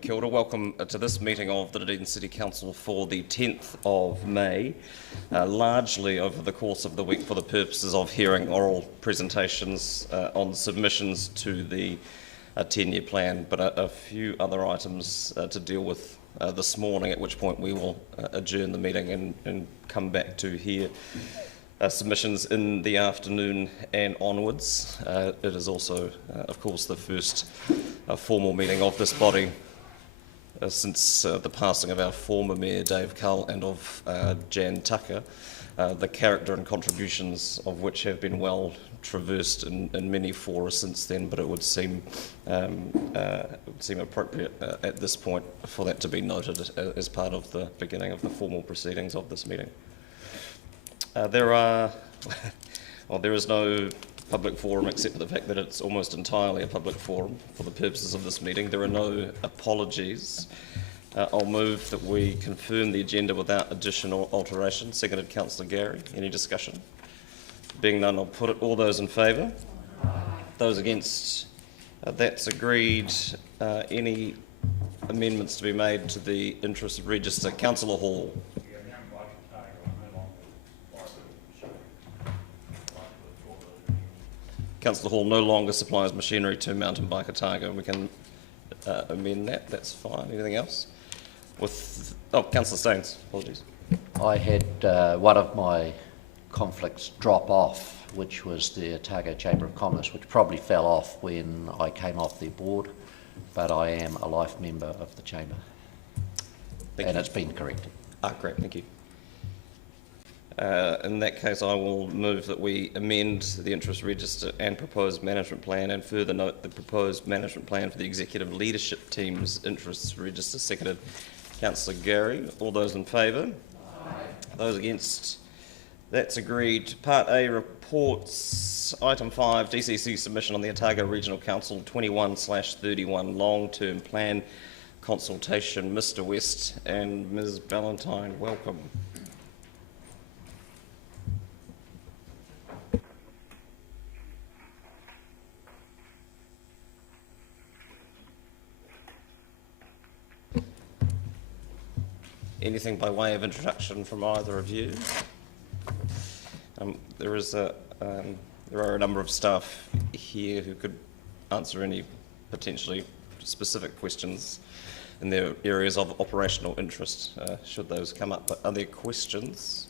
Kia ora. Welcome to this meeting of the Dunedin City Council for the 10th of May, largely over the course of the week for the purposes of hearing oral presentations on submissions to the 10-year plan, but a few other items to deal with this morning, at which point we will adjourn the meeting and come back to hear submissions in the afternoon and onwards. It is also, of course, the first formal meeting of this body since the passing of our former Mayor Dave Cull and of Jan Tucker, the character and contributions of which have been well traversed in many fora since then, but it would seem appropriate at this point for that to be noted as part of the beginning of the formal proceedings of this meeting. There is no public forum except for the fact that it's almost entirely a public forum for the purposes of this meeting. There are no apologies. I'll move that we confirm the agenda without additional alteration. Seconded, Councillor Gary. Any discussion? Being none, I'll put it. All those in favour? Those against? That's agreed. Any amendments to be made to the interest register? Councillor Hall. Councillor Hall no longer supplies machinery to mountain bike Otago. We can amend that. That's fine. Anything else? Councillor Staines. Apologies. I had one of my conflicts drop off, which was the Otago Chamber of Commerce, which probably fell off when I came off their board, but I am a life member of the Chamber. Thank you. It's been corrected. Great. Thank you. In that case, I will move that we amend the interest register and proposed management plan, and further note the proposed management plan for the executive leadership team's interest register. Seconded, Councillor Gary. All those in favour? Aye. Those against? That's agreed. Part A, reports. Item 5, DCC submission on the Otago Regional Council 21/31 long-term plan consultation. Mr. West and Ms. Ballantyne, welcome. Anything by way of introduction from either of you? There are a number of staff here who could answer any potentially specific questions in their areas of operational interest, should those come up. But are there questions?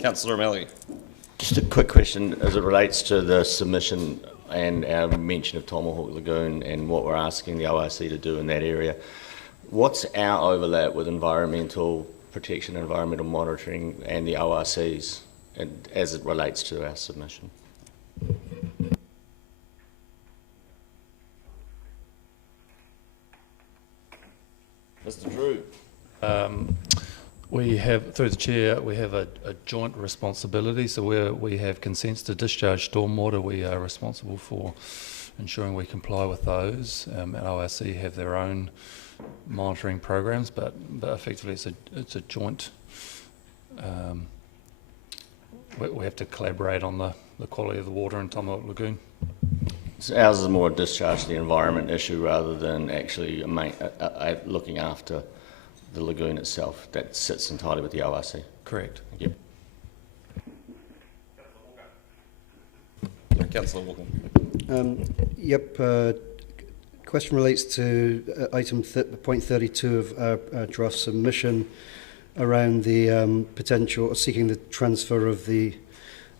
Councillor O'Malley. Just a quick question as it relates to the submission and our mention of Tomahawk Lagoon and what we're asking the ORC to do in that area. What's our overlap with environmental protection, environmental monitoring and the ORCs as it relates to our submission? Mr. Drew. We have, through the chair, we have a joint responsibility. So where we have consents to discharge stormwater, we are responsible for ensuring we comply with those. And ORC have their own monitoring programs, but effectively it's a joint. We have to collaborate on the quality of the water in Tomahawk Lagoon. So ours is more a discharge to the environment issue rather than actually looking after the lagoon itself. That sits entirely with the ORC. Correct. Yep. Councillor Walker. Question relates to item point 32 of our draft submission around the potential seeking the transfer of the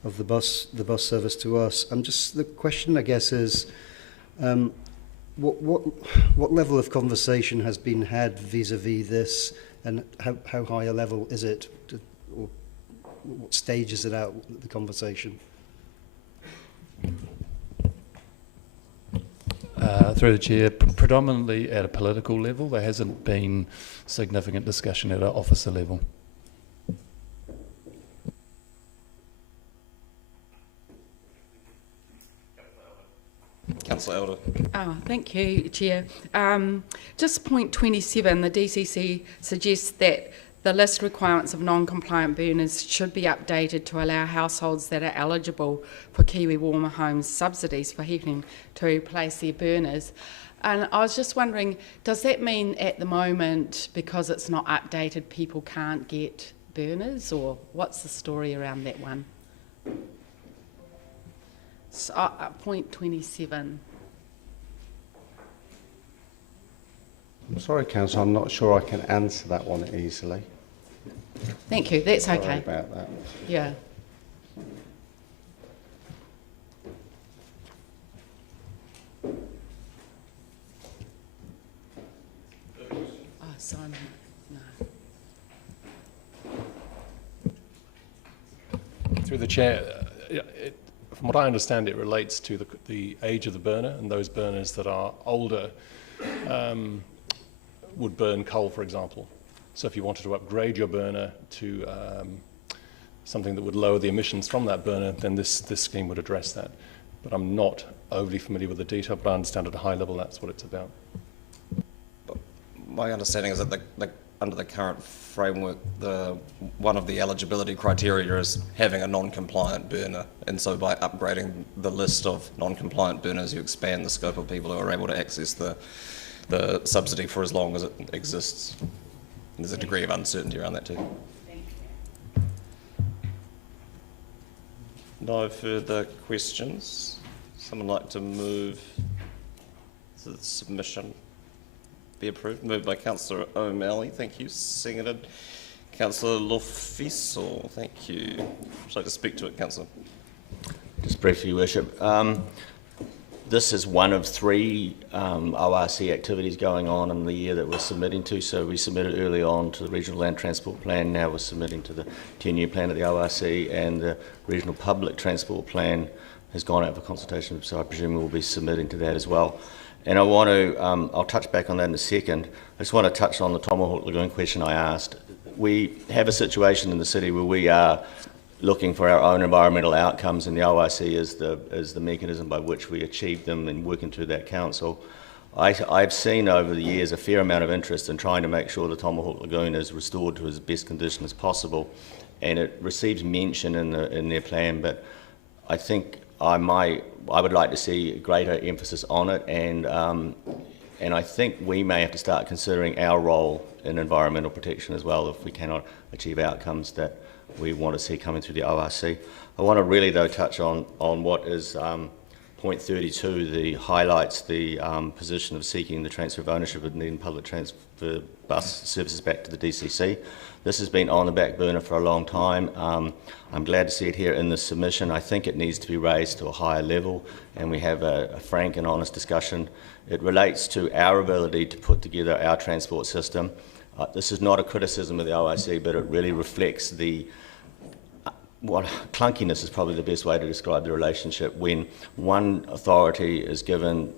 bus service to us. The question, I guess, is what level of conversation has been had vis-a-vis this, and how high a level is it, or what stage is it at, the conversation? Through the chair, predominantly at a political level. There hasn't been significant discussion at an officer level. Councillor Elder. Thank you, Chair. Just point 27, the DCC suggests that The list requirements of non-compliant burners should be updated to allow households that are eligible for Kiwi Warmer Homes subsidies for heating to replace their burners. And I was just wondering, does that mean at the moment, because it's not updated, people can't get burners, or what's the story around that one? So, point 27. I'm sorry, Councillor, I'm not sure I can answer that one easily. Thank you, that's Sorry okay. about that. Yeah. Oh, Simon, no. Through the chair, from what I understand, it relates to the age of the burner, and those burners that are older would burn coal, for example. So if you wanted to upgrade your burner to something that would lower the emissions from that burner, then this scheme would address that. But I'm not overly familiar with the detail, but I understand at a high level that's what it's about. My understanding is that under the current framework, one of the eligibility criteria is having a non-compliant burner, and so by upgrading the list of non-compliant burners, you expand the scope of people who are able to access the subsidy for as long as it exists. There's a degree of uncertainty around that too. No further questions. Someone like to move the submission be approved? Moved by Councillor O'Malley, thank you. Seconded Councillor Lofiso, thank you. Would you like to speak to it, Councillor? Just briefly, Your Worship. This is one of 3 ORC activities going on in the year that we're submitting to. So we submitted early on to the Regional Land Transport Plan, now we're submitting to the 10-year plan of the ORC, and the Regional Public Transport Plan has gone out for consultation, so I presume we'll be submitting to that as well. And I want to, I'll touch back on that in a second. I just want to touch on the Tomahawk Lagoon question I asked. We have a situation in the city where we are looking for our own environmental outcomes, and the ORC is the mechanism by which we achieve them and working through that council. I've seen over the years a fair amount of interest in trying to make sure the Tomahawk Lagoon is restored to its best condition as possible, and it receives mention in their plan, but I think I would like to see greater emphasis on it, and I think we may have to start considering our role in environmental protection as well if we cannot achieve outcomes that we want to see coming through the ORC. I want to really, though, touch on what is point 32, the highlights the position of seeking the transfer of ownership of Dunedin public transfer bus services back to the DCC. This has been on the back burner for a long time. I'm glad to see it here in this submission. I think it needs to be raised to a higher level, and we have a frank and honest discussion. It relates to our ability to put together our transport system. This is not a criticism of the OIC, but it really reflects clunkiness is probably the best way to describe the relationship when one authority is given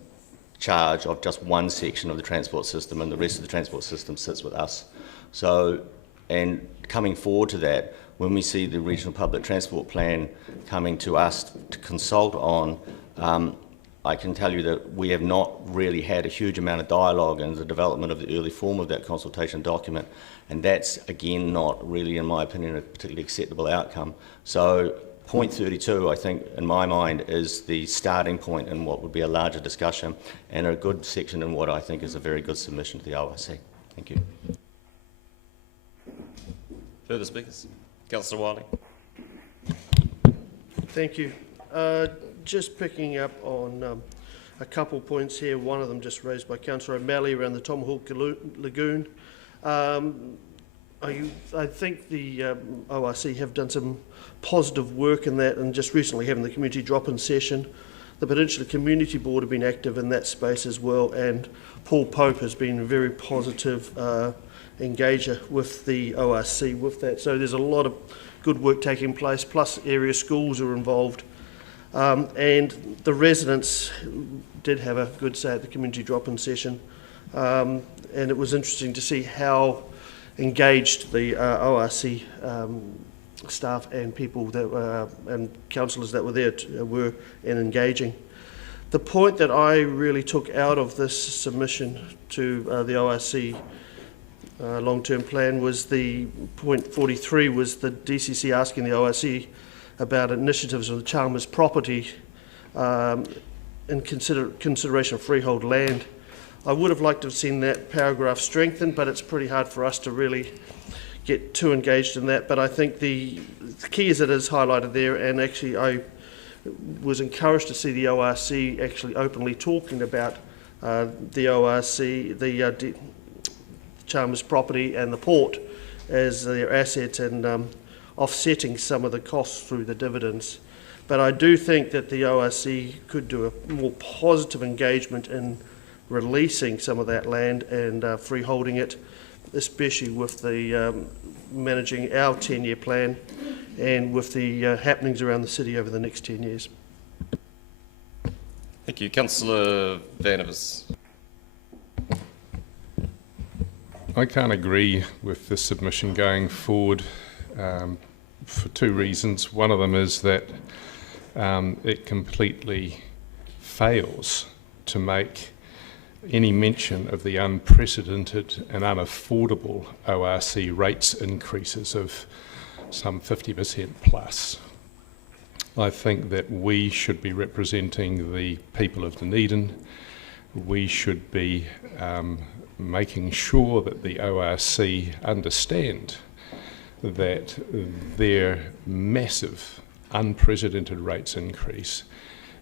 charge of just one section of the transport system and the rest of the transport system sits with us. So, and coming forward to that, when we see the Regional Public Transport Plan coming to us to consult on, I can tell you that we have not really had a huge amount of dialogue in the development of the early form of that consultation document, and that's again not really, in my opinion, a particularly acceptable outcome. So point 32, I think, in my mind, is the starting point in what would be a larger discussion and a good section in what I think is a very good submission to the ORC. Thank you. Further speakers? Councillor Wiley. Thank you. Just picking up on a couple points here, one of them just raised by Councillor O'Malley around the Tomahawk Lagoon. I think the ORC have done some positive work in that, and just recently having the community drop-in session. The Peninsula Community Board have been active in that space as well, and Paul Pope has been a very positive engager with the ORC with that. So there's a lot of good work taking place, plus area schools are involved. And the residents did have a good say at the community drop-in session, and it was interesting to see how engaged the ORC staff and people that were, and councillors that were there were in engaging. The point that I really took out of this submission to the ORC long-term plan was the point 43 was the DCC asking the ORC about initiatives on the Chalmers property in consideration of freehold land. I would have liked to have seen that paragraph strengthened, but it's pretty hard for us to really get too engaged in that. But I think the key is it is highlighted there, and actually I was encouraged to see the ORC actually openly talking about the ORC, the Chalmers property and the port as their assets, and offsetting some of the costs through the dividends. But I do think that the ORC could do a more positive engagement in releasing some of that land and freeholding it, especially with the managing our 10-year plan and with the happenings around the city over the next 10 years. Thank you. Councillor Vanivers. I can't agree with the submission going forward for two reasons. One of them is that it completely fails to make any mention of the unprecedented and unaffordable ORC rates increases of some 50% plus. I think that we should be representing the people of Dunedin. We should be making sure that the ORC understand that their massive, unprecedented rates increase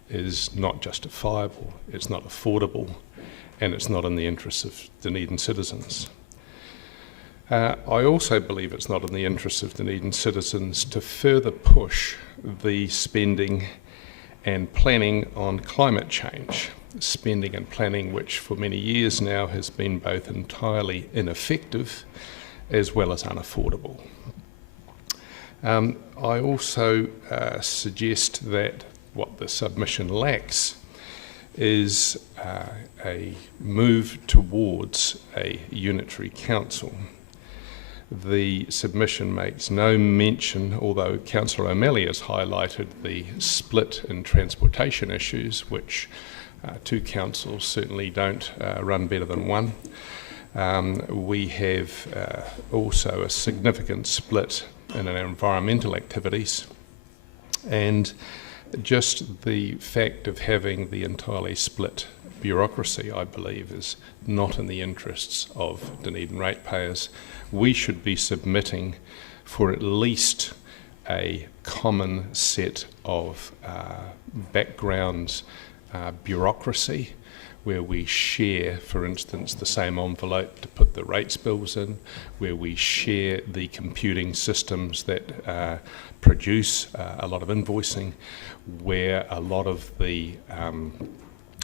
is not justifiable, it's not affordable, and it's not in the interests of Dunedin citizens. I also believe it's not in the interests of Dunedin citizens to further push the spending and planning on climate change. Spending and planning which for many years now has been both entirely ineffective as well as unaffordable. I also suggest that what the submission lacks is a move towards a unitary council. The submission makes no mention, although Councillor O'Malley has highlighted the split in transportation issues, which two councils certainly don't run better than one. We have also a significant split in our environmental activities, and just the fact of having the entirely split bureaucracy, I believe, is not in the interests of Dunedin ratepayers. We should be submitting for at least a common set of backgrounds, bureaucracy, where we share, for instance, the same envelope to put the rates bills in, where we share the computing systems that produce a lot of invoicing, where a lot of the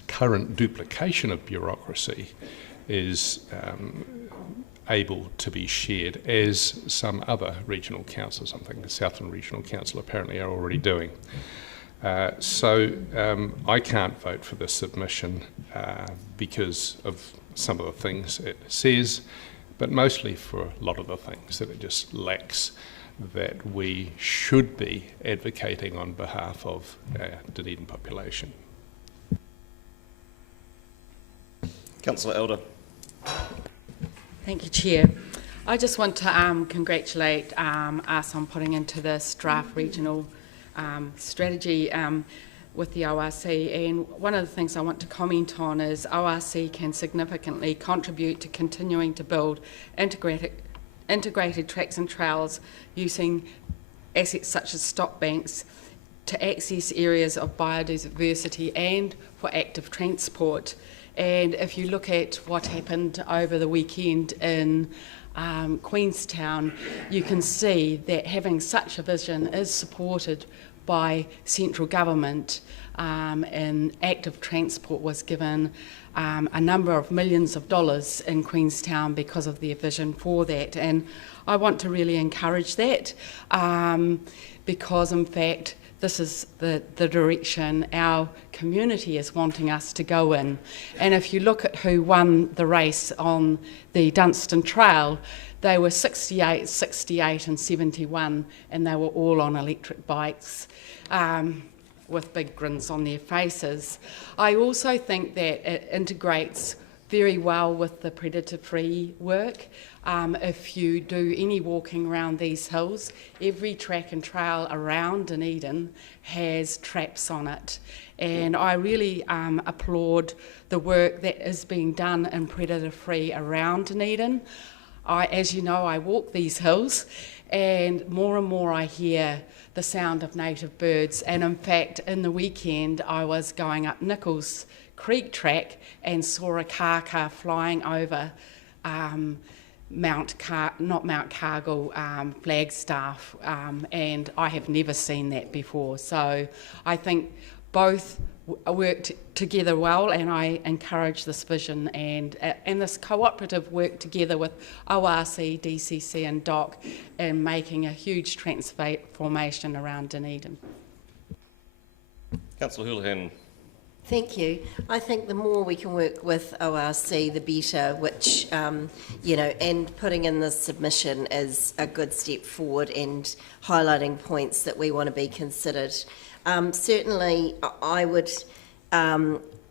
current duplication of bureaucracy is able to be shared, as some other regional councils, I think the Southland Regional Council apparently are already doing. So I can't vote for this submission because of some of the things it says, but mostly for a lot of the things that it just lacks that we should be advocating on behalf of our Dunedin population. Councillor Elder. Thank you, Chair. I just want to congratulate us on putting into this draft regional strategy with the ORC, and one of the things I want to comment on is ORC can significantly contribute to continuing to build integrated tracks and trails using assets such as stop banks to access areas of biodiversity and for active transport. And if you look at what happened over the weekend in Queenstown, you can see that having such a vision is supported by central government, and active transport was given a number of millions of dollars in Queenstown because of their vision for that. And I want to really encourage that because in fact this is the direction our community is wanting us to go in. And if you look at who won the race on the Dunstan Trail, they were 68, 68 and 71, and they were all on electric bikes with big grins on their faces. I also think that it integrates very well with the predator-free work. if you do any walking around these hills, every track and trail around Dunedin has traps on it. And I really applaud the work that is being done in predator-free around Dunedin. As you know, I walk these hills, and more I hear the sound of native birds. And in fact, in the weekend, I was going up Nichols Creek track and saw a kaka flying over not Mount Cargill, Flagstaff, and I have never seen that before. So I think both worked together well, and I encourage this vision and this cooperative work together with ORC, DCC and DOC in making a huge transformation around Dunedin. Councillor Houlihan. Thank you. I think the more we can work with ORC, the better, which, and putting in this submission is a good step forward and highlighting points that we want to be considered. Certainly, I would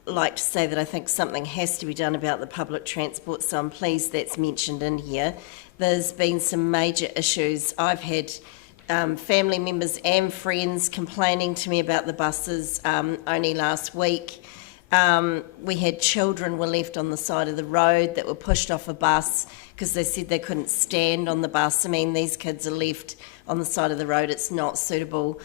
like to say that I think something has to be done about the public transport, so I'm pleased that's mentioned in here. There's been some major issues. I've had family members and friends complaining to me about the buses only last week. We had children were left on the side of the road that were pushed off a bus because they said they couldn't stand on the bus. I mean, these kids are left on the side of the road. It's not suitable.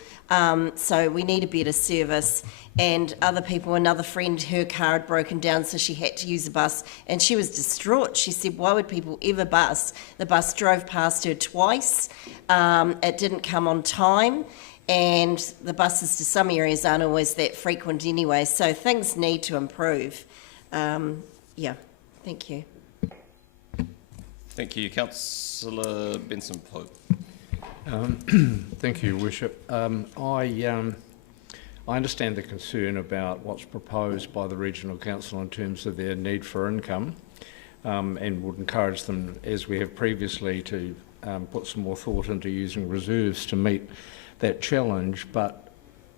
So we need a better service. And other people, another friend, her car had broken down, so she had to use a bus, and she was distraught. She said, why would people ever bus? The bus drove past her twice. It didn't come on time. And the buses to some areas aren't always that frequent anyway, so things need to improve. Thank you. Thank you. Councillor Benson-Pope. Thank you, Worship. I understand the concern about what's proposed by the Regional Council in terms of their need for income, and would encourage them, as we have previously, to put some more thought into using reserves to meet that challenge, but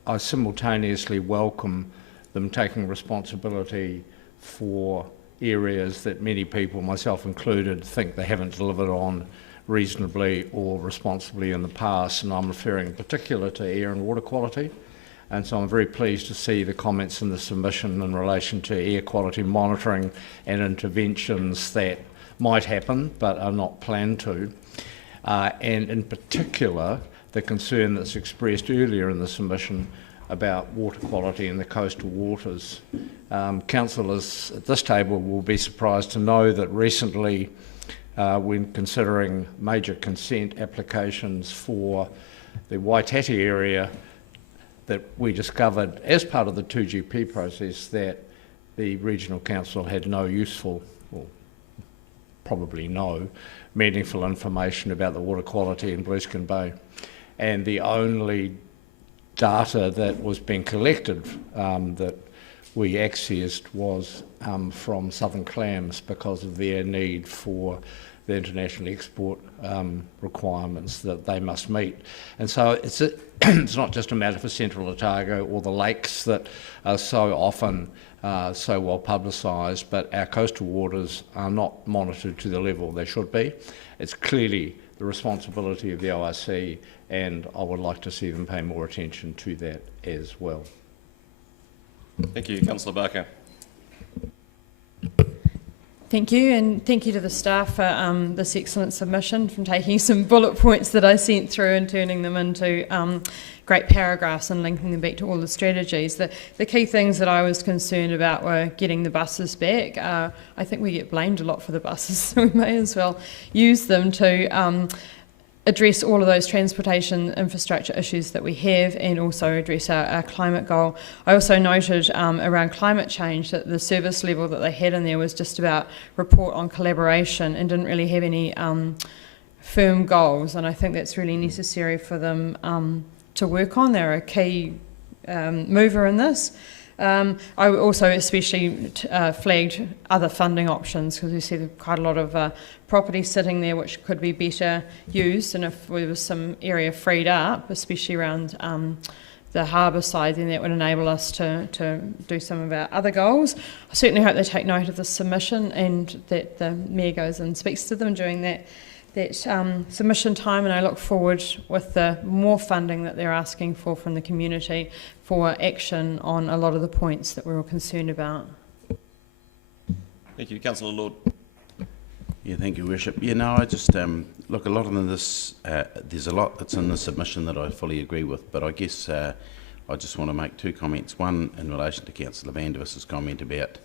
I simultaneously welcome them taking responsibility for areas that many people, myself included, think they haven't delivered on reasonably or responsibly in the past, and I'm referring in particular to air and water quality. And so I'm very pleased to see the comments in the submission in relation to air quality monitoring and interventions that might happen but are not planned to. And in particular, the concern that's expressed earlier in the submission about water quality in the coastal waters. Councillors at this table will be surprised to know that recently, when considering major consent applications for the Waitati area, that we discovered as part of the 2GP process that the Regional Council had no useful, or probably no, meaningful information about the water quality in Blueskin Bay. And the only data that was being collected that we accessed was from Southern Clams because of their need for the international export requirements that they must meet. And so it's not just a matter for Central Otago or the lakes that are so often so well publicised, but our coastal waters are not monitored to the level they should be. It's clearly the responsibility of the ORC, and I would like to see them pay more attention to that as well. Thank you. Councillor Barker. Thank you, and thank you to the staff for this excellent submission, from taking some bullet points that I sent through and turning them into great paragraphs and linking them back to all the strategies. The key things that I was concerned about were getting the buses back. I think we get blamed a lot for the buses, so we may as well use them to address all of those transportation infrastructure issues that we have, and also address our climate goal. I also noted around climate change that the service level that they had in there was just about report on collaboration and didn't really have any firm goals, and I think that's really necessary for them to work on. They're a key mover in this. I also especially flagged other funding options, because we see quite a lot of property sitting there which could be better used, and if there was some area freed up, especially around harbour side, then that would enable us to do some of our other goals. I certainly hope they take note of the submission and that the Mayor goes and speaks to them during that submission time, and I look forward with the more funding that they're asking for from the community for action on a lot of the points that we're all concerned about. Thank you. Councillor Lord. Yeah, thank you, Worship. Yeah, no, I just, look, a lot of this, there's a lot that's in the submission that I fully agree with, but I guess I just want to make two comments. One, in relation to Councillor Vandeviss's comment about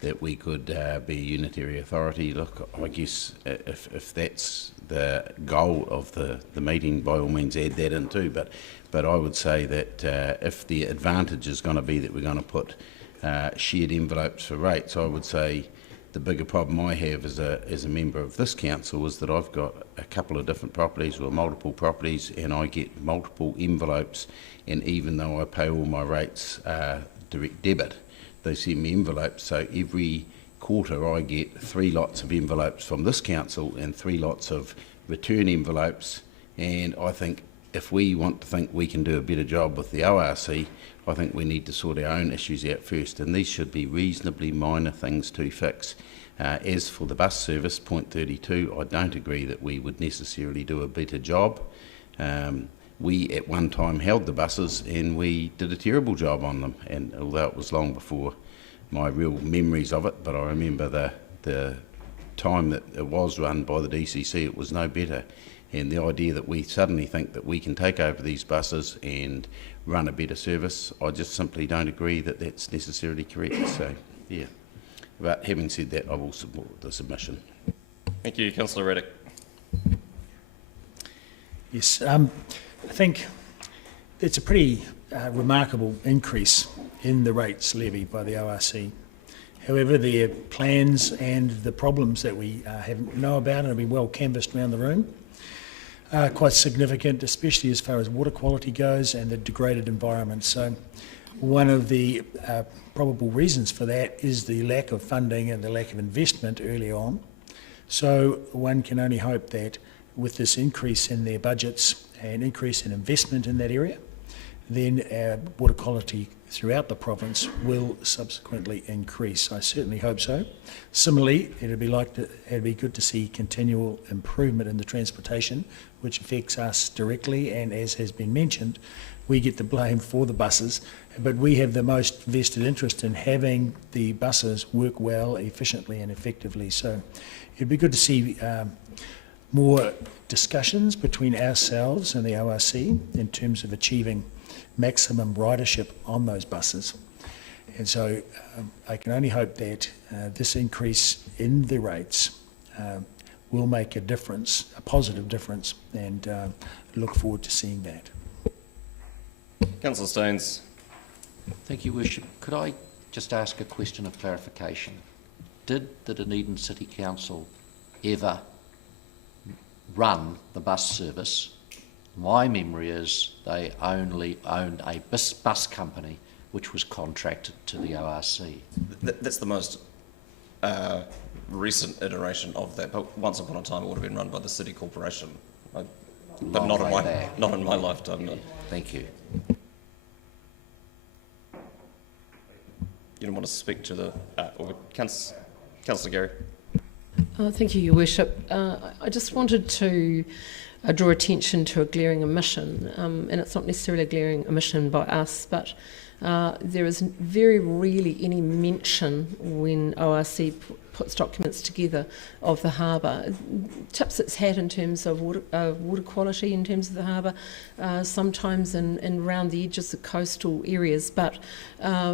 that we could be a unitary authority. Look, I guess if that's the goal of the meeting, by all means add that in too, but I would say that if the advantage is going to be that we're going to put shared envelopes for rates, I would say the bigger problem I have as a member of this council is that I've got a couple of different properties or multiple properties, and I get multiple envelopes, and even though I pay all my rates direct debit, they send me envelopes, so every quarter I get 3 lots of envelopes from this council and 3 lots of return envelopes, and I think if we want to think we can do a better job with the ORC, I think we need to sort our own issues out first, and these should be reasonably minor things to fix. As for the bus service, point 32, I don't agree that we would necessarily do a better job. We at one time held the buses and we did a terrible job on them, and although it was long before my real memories of it, but I remember the time that it was run by the DCC, it was no better. And the idea that we suddenly think that we can take over these buses and run a better service, I just simply don't agree that that's necessarily correct. So, yeah. But having said that, I will support the submission. Thank you. Councillor Reddick. Yes, I think it's a pretty remarkable increase in the rates levied by the ORC. However, their plans and the problems that we know about and have been well canvassed around the room are quite significant, especially as far as water quality goes and the degraded environment. So one of the probable reasons for that is the lack of funding and the lack of investment early on. So one can only hope that with this increase in their budgets and increase in investment in that area, then water quality throughout the province will subsequently increase. I certainly hope so. Similarly, it'd be good to see continual improvement in the transportation, which affects us directly, and as has been mentioned, we get the blame for the buses, but we have the most vested interest in having the buses work well, efficiently and effectively. So it'd be good to see more discussions between ourselves and the ORC in terms of achieving maximum ridership on those buses. And so I can only hope that this increase in the rates will make a difference, a positive difference, and look forward to seeing that. Councillor Stones. Thank you, Worship. Could I just ask a question of clarification? Did the Dunedin City Council ever run the bus service? My memory is they only owned a bus company which was contracted to the ORC. That's the most recent iteration of that, but once upon a time it would have been run by the City Corporation. But not in my lifetime, no. Thank you. You don't want to speak to the... Councillor Gary. Thank you, Your Worship. I just wanted to draw attention to a glaring omission, and it's not necessarily a glaring omission by us, but there is very rarely any mention when ORC puts documents together of the harbour. Tips it's had in terms of water quality in terms of the harbour, sometimes in around the edges of coastal areas, but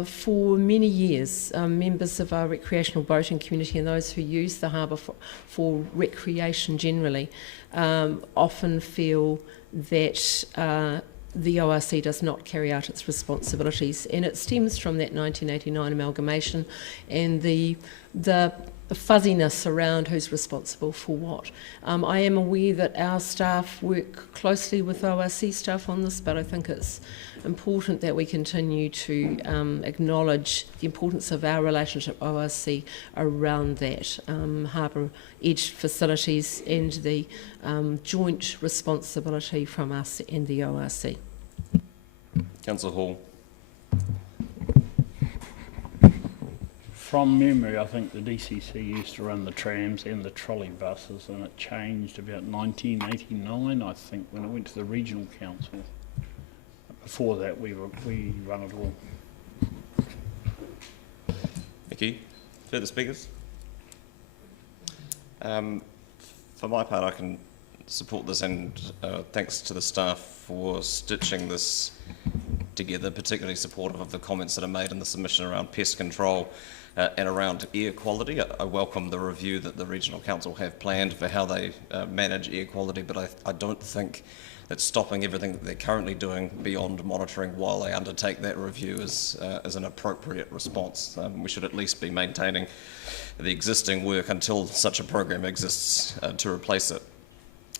for many years members of our recreational boating community and those who use the harbour for recreation generally often feel that the ORC does not carry out its responsibilities, and it stems from that 1989 amalgamation and the fuzziness around who's responsible for what. I am aware that our staff work closely with ORC staff on this, but I think it's important that we continue to acknowledge the importance of our relationship with ORC around that harbour edge facilities and the joint responsibility from us and the ORC. Councillor Hall. From memory, I think the DCC used to run the trams and the trolley buses, and it changed about 1989, I think, when it went to the regional council. Before that, we run it all. Thank you. Further speakers? For my part, I can support this, and thanks to the staff for stitching this together, particularly supportive of the comments that are made in the submission around pest control and around air quality. I welcome the review that the Regional Council have planned for how they manage air quality, but I don't think that stopping everything that they're currently doing beyond monitoring while they undertake that review is an appropriate response. We should at least be maintaining the existing work until such a program exists to replace it.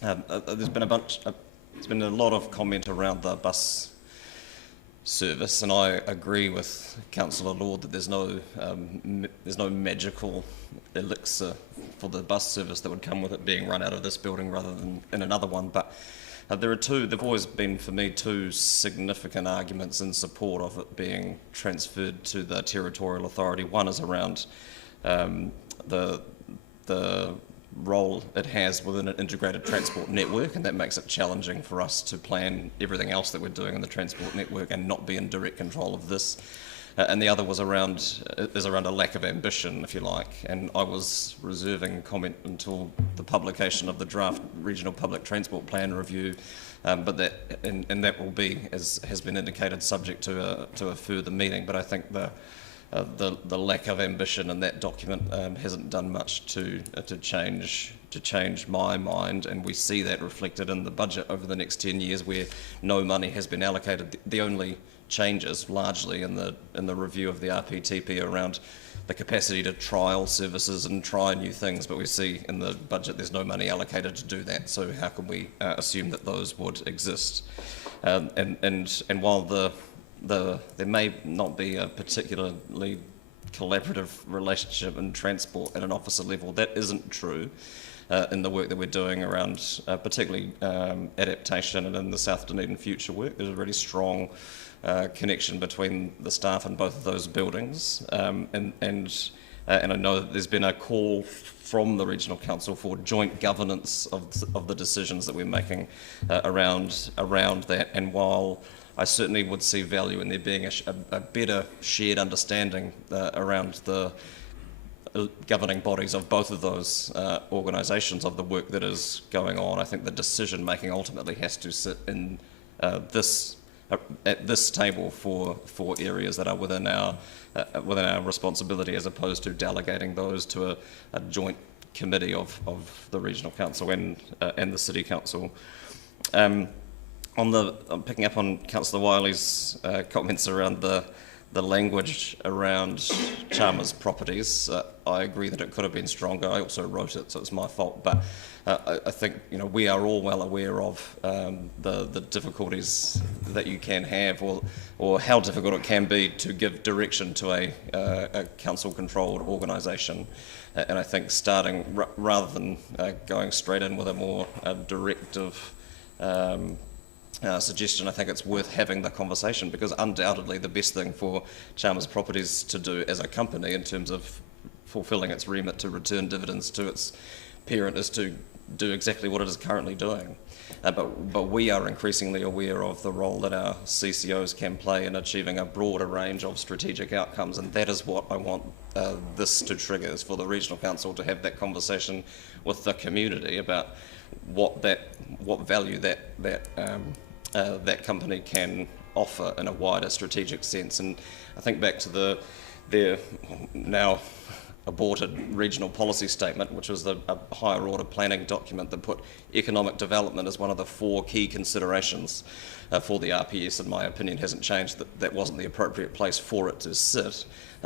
There's been a lot of comment around the bus service, and I agree with Councillor Lord that there's no magical elixir for the bus service that would come with it being run out of this building rather than in another one. But there've always been for me two significant arguments in support of it being transferred to the territorial authority. One is around the role it has within an integrated transport network, and that makes it challenging for us to plan everything else that we're doing in the transport network and not be in direct control of this. And the other is around a lack of ambition, if you like, and I was reserving comment until the publication of the draft Regional Public Transport Plan review, but that will be, as has been indicated, subject to a further meeting. But I think the lack of ambition in that document hasn't done much to change my mind, and we see that reflected in the budget over the next 10 years, where no money has been allocated. The only changes, largely in the review of the RPTP, around the capacity to trial services and try new things, but we see in the budget there's no money allocated to do that. So how can we assume that those would exist? And while there may not be a particularly collaborative relationship in transport at an officer level, that isn't true in the work that we're doing around particularly adaptation and in the South Dunedin future work. There's a really strong connection between the staff in both of those buildings, and I know that there's been a call from the Regional Council for joint governance of the decisions that we're making around that. And while I certainly would see value in there being a better shared understanding around the governing bodies of both of those organisations of the work that is going on, I think the decision making ultimately has to sit in at this table for areas that are within our responsibility, as opposed to delegating those to a joint committee of the Regional Council and the City Council. I'm picking up on Councillor Wiley's comments around the language around Chalmers properties. I agree that it could have been stronger. I also wrote it, so it's my fault. But I think we are all well aware of the difficulties that you can have, or how difficult it can be to give direction to a council-controlled organisation. And I think starting rather than going straight in with a more directive suggestion, I think it's worth having the conversation, because undoubtedly the best thing for Chalmers Properties to do as a company in terms of fulfilling its remit to return dividends to its parent is to do exactly what it is currently doing. But we are increasingly aware of the role that our CCOs can play in achieving a broader range of strategic outcomes, and that is what I want this to trigger, is for the Regional Council to have that conversation with the community about what value that company can offer in a wider strategic sense. And I think back to their now aborted regional policy statement, which was a higher order planning document that put economic development as one of the 4 key considerations for the RPS. In my opinion, hasn't changed. That wasn't the appropriate place for it to sit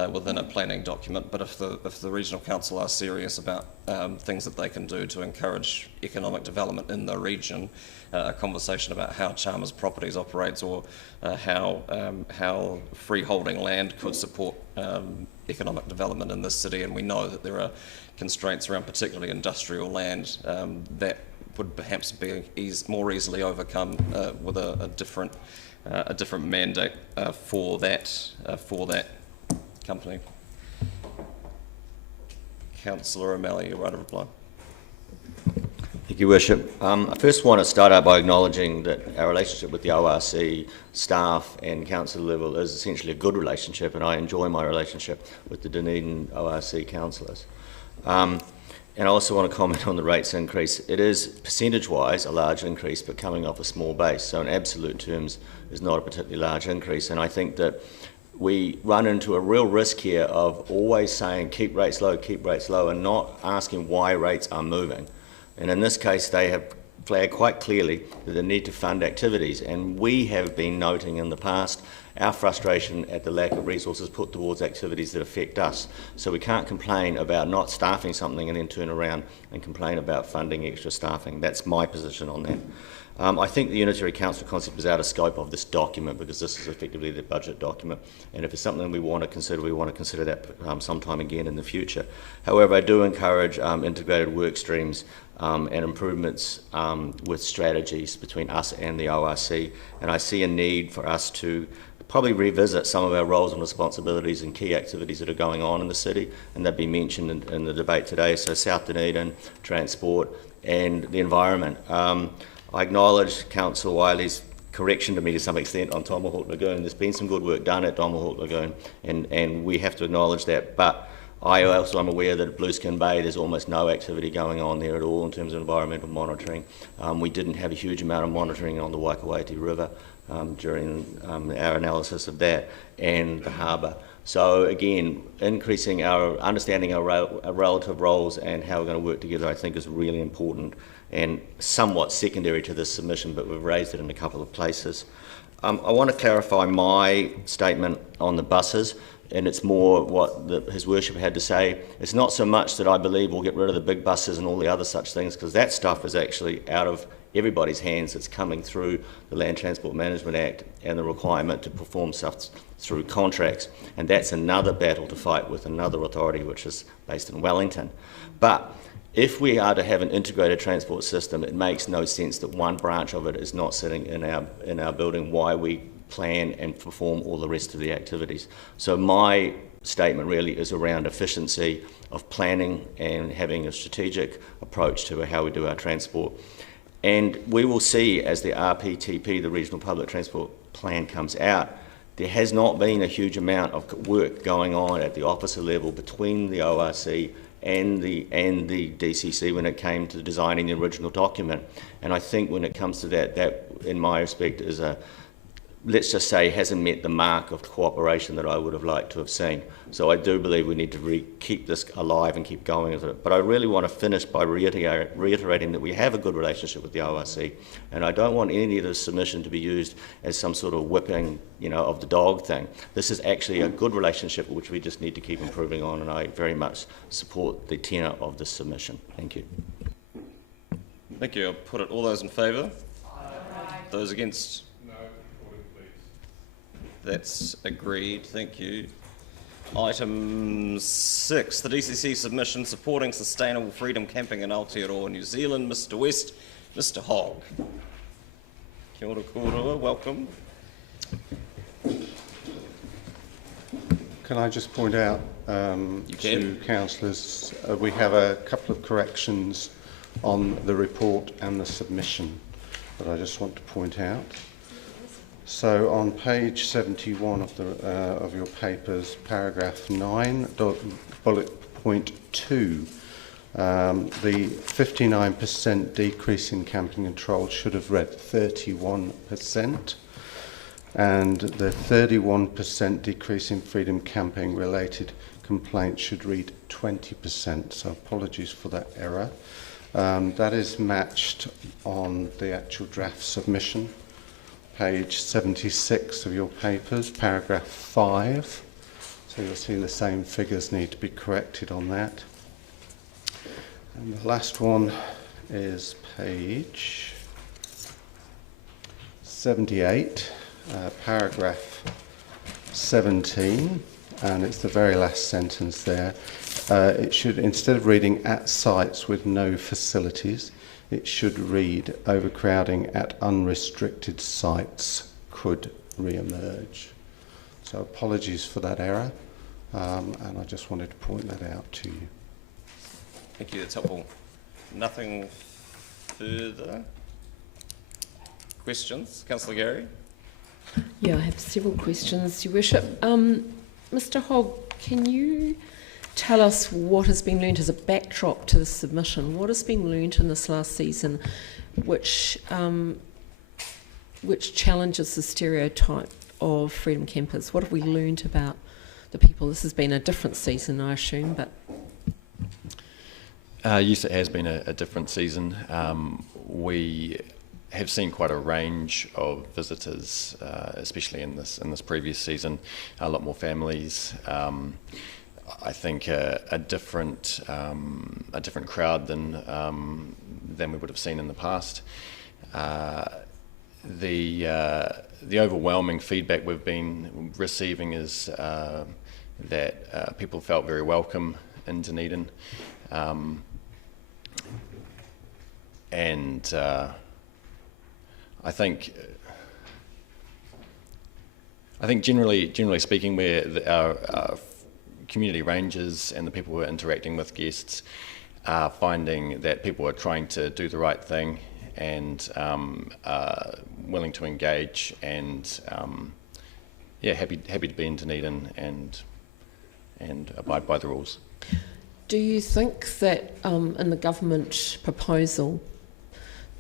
within a planning document. But if the Regional Council are serious about things that they can do to encourage economic development in the region, a conversation about how Chalmers Properties operates, or how freeholding land could support economic development in this city, and we know that there are constraints around particularly industrial land that would perhaps be more easily overcome with a different mandate for that company. Councillor O'Malley, you're right to reply. Thank you, Worship. I first want to start out by acknowledging that our relationship with the ORC staff and council level is essentially a good relationship, and I enjoy my relationship with the Dunedin ORC councillors. And I also want to comment on the rates increase. It is percentage-wise a large increase, but coming off a small base, so in absolute terms is not a particularly large increase. And I think that we run into a real risk here of always saying keep rates low, and not asking why rates are moving. And in this case, they have flagged quite clearly that they need to fund activities. And we have been noting in the past our frustration at the lack of resources put towards activities that affect us. So we can't complain about not staffing something and then turn around and complain about funding extra staffing. That's my position on that. I think the Unitary Council concept is out of scope of this document because this is effectively the budget document, and if it's something we want to consider that sometime again in the future. However, I do encourage integrated work streams and improvements with strategies between us and the ORC, and I see a need for us to probably revisit some of our roles and responsibilities and key activities that are going on in the city, and they've been mentioned in the debate today, so South Dunedin, transport and the environment. I acknowledge Councillor Wiley's correction to me to some extent on Tomahawk Lagoon. There's been some good work done at Tomahawk Lagoon, and we have to acknowledge that. But I also am aware that at Blueskin Bay there's almost no activity going on there at all in terms of environmental monitoring. We didn't have a huge amount of monitoring on the Waikawaiti River during our analysis of that and the harbour. So again, increasing our understanding our relative roles and how we're going to work together, I think, is really important and somewhat secondary to this submission, but we've raised it in a couple of places. I want to clarify my statement on the buses, and it's more what His Worship had to say. It's not so much that I believe we'll get rid of the big buses and all the other such things, because that stuff is actually out of everybody's hands. It's coming through the Land Transport Management Act and the requirement to perform stuff through contracts, and that's another battle to fight with another authority which is based in Wellington. But if we are to have an integrated transport system, it makes no sense that one branch of it is not sitting in our building while we plan and perform all the rest of the activities. So my statement really is around efficiency of planning and having a strategic approach to how we do our transport. And we will see as the RPTP, the Regional Public Transport Plan, comes out, there has not been a huge amount of work going on at the officer level between the ORC and the DCC when it came to designing the original document. And I think when it comes to that in my respect is let's just say, hasn't met the mark of cooperation that I would have liked to have seen. So I do believe we need to keep this alive and keep going with it. But I really want to finish by reiterating that we have a good relationship with the ORC, and I don't want any of this submission to be used as some sort of whipping, of the dog thing. This is actually a good relationship which we just need to keep improving on, and I very much support the tenor of this submission. Thank you. Thank you. I'll put it. All those in favour? Aye. Those against? That's agreed, thank you. Item 6, the DCC submission supporting sustainable freedom camping in Aotearoa, New Zealand. Mr. West, Mr. Hogg. Kia ora kōrua, welcome. Can I just point out to councillors, we have a couple of corrections on the report and the submission that I just want to point out. So on page 71 of your papers, paragraph 9, bullet point 2, the 59% decrease in camping control should have read 31%, and the 31% decrease in freedom camping related complaints should read 20%. So apologies for that error. That is matched on the actual draft submission. Page 76 of your papers, paragraph 5. So you'll see the same figures need to be corrected on that. And the last one is page 78, paragraph 17, and it's the very last sentence there. It should, instead of reading at sites with no facilities, it should read overcrowding at unrestricted sites could re-emerge. So apologies for that error, and I just wanted to point that out to you. Thank you, that's helpful. Nothing further? Questions? Councillor Gary? Yeah, I have several questions, Your Worship. Mr Hogg, can you tell us what has been learnt as a backdrop to the submission? What has been learnt in this last season which challenges the stereotype of freedom campers? What have we learnt about the people? This has been a different season, I assume, but... Yes, it has been a different season. We have seen quite a range of visitors, especially in this previous season. A lot more families. I think a different crowd than we would have seen in the past. The overwhelming feedback we've been receiving is that people felt very welcome in Dunedin. And I think generally speaking, our community rangers and the people who are interacting with guests are finding that people are trying to do the right thing and willing to engage and happy to be in Dunedin and abide by the rules. Do you think that in the government proposal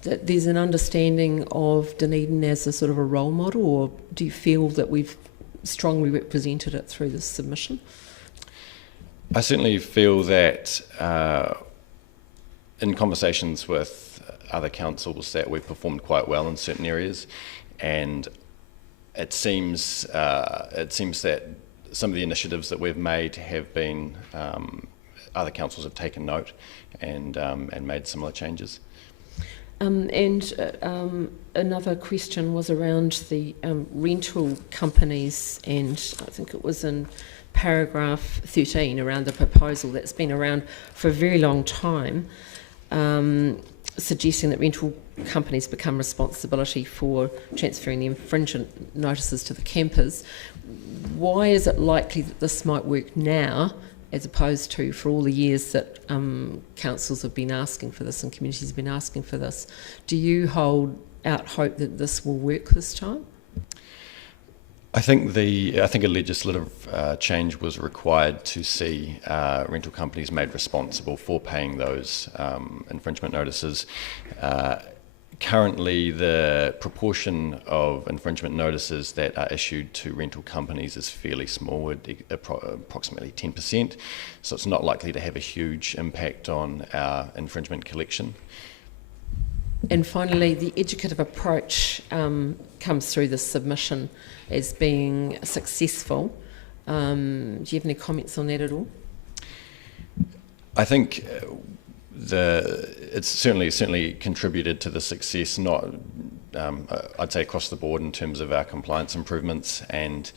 that there's an understanding of Dunedin as a sort of a role model, or do you feel that we've strongly represented it through this submission? I certainly feel that in conversations with other councils that we've performed quite well in certain areas, and it seems that some of the initiatives that we've made have been other councils have taken note and made similar changes. Another question was around the rental companies, and I think it was in paragraph 13 around the proposal that's been around for a very long time, suggesting that rental companies become responsibility for transferring the infringement notices to the campers. Why is it likely that this might work now, as opposed to for all the years that councils have been asking for this and communities have been asking for this? Do you hold out hope that this will work this time? I think a legislative change was required to see rental companies made responsible for paying those infringement notices. Currently, the proportion of infringement notices that are issued to rental companies is fairly small, approximately 10%, so it's not likely to have a huge impact on our infringement collection. And finally, the educative approach comes through the submission as being successful. Do you have any comments on that at all? I think it's certainly contributed to the success, not I'd say across the board in terms of our compliance improvements, and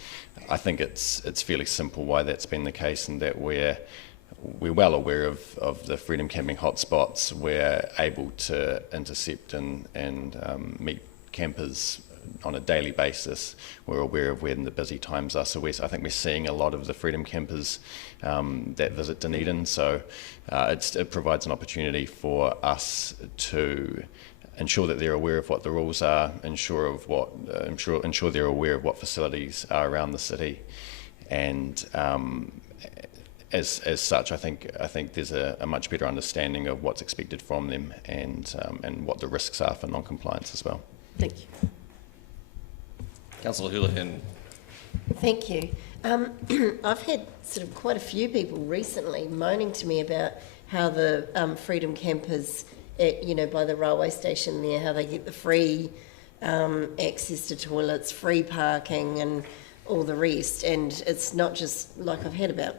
I think it's fairly simple why that's been the case, and that we're well aware of the freedom camping hotspots. We're able to intercept and meet campers on a daily basis. We're aware of when the busy times are, so I think we're seeing a lot of the freedom campers that visit Dunedin, so it provides an opportunity for us to ensure that they're aware of what the rules are, ensure they're aware of what facilities are around the city, and as such, I think there's a much better understanding of what's expected from them and what the risks are for non-compliance as well. Thank you. Councillor Houlihan. Thank you. I've had sort of quite a few people recently moaning to me about how the freedom campers by the railway station there, how they get the free access to toilets, free parking and all the rest. And it's not just like I've had about,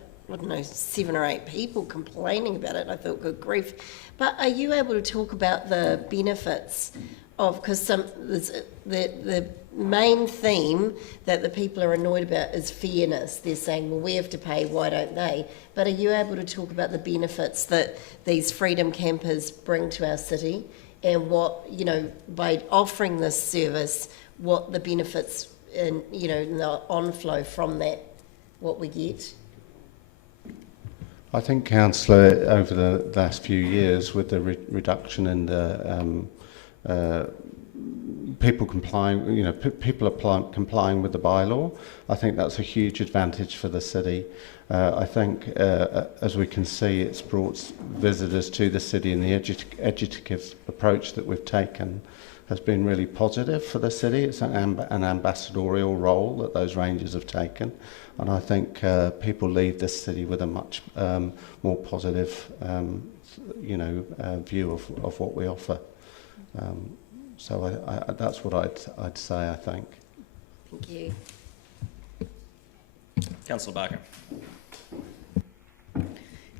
7 or 8 people complaining about it. I thought, good grief. But are you able to talk about the benefits of, because the main theme that the people are annoyed about is fairness. They're saying, well, we have to pay, why don't they? But are you able to talk about the benefits that these freedom campers bring to our city and what, you know, by offering this service, what the benefits in, you know, in the onflow from that, what we get? I think, Councillor, over the last few years, with the reduction in the people complying, you know, people complying with the bylaw, I think that's a huge advantage for the city. I think, as we can see, it's brought visitors to the city, and the educative approach that we've taken has been really positive for the city. It's an ambassadorial role that those rangers have taken, and I think people leave this city with a much more positive, you know, view of what we offer. So that's what I'd say, I think. Thank you. Councillor Barker.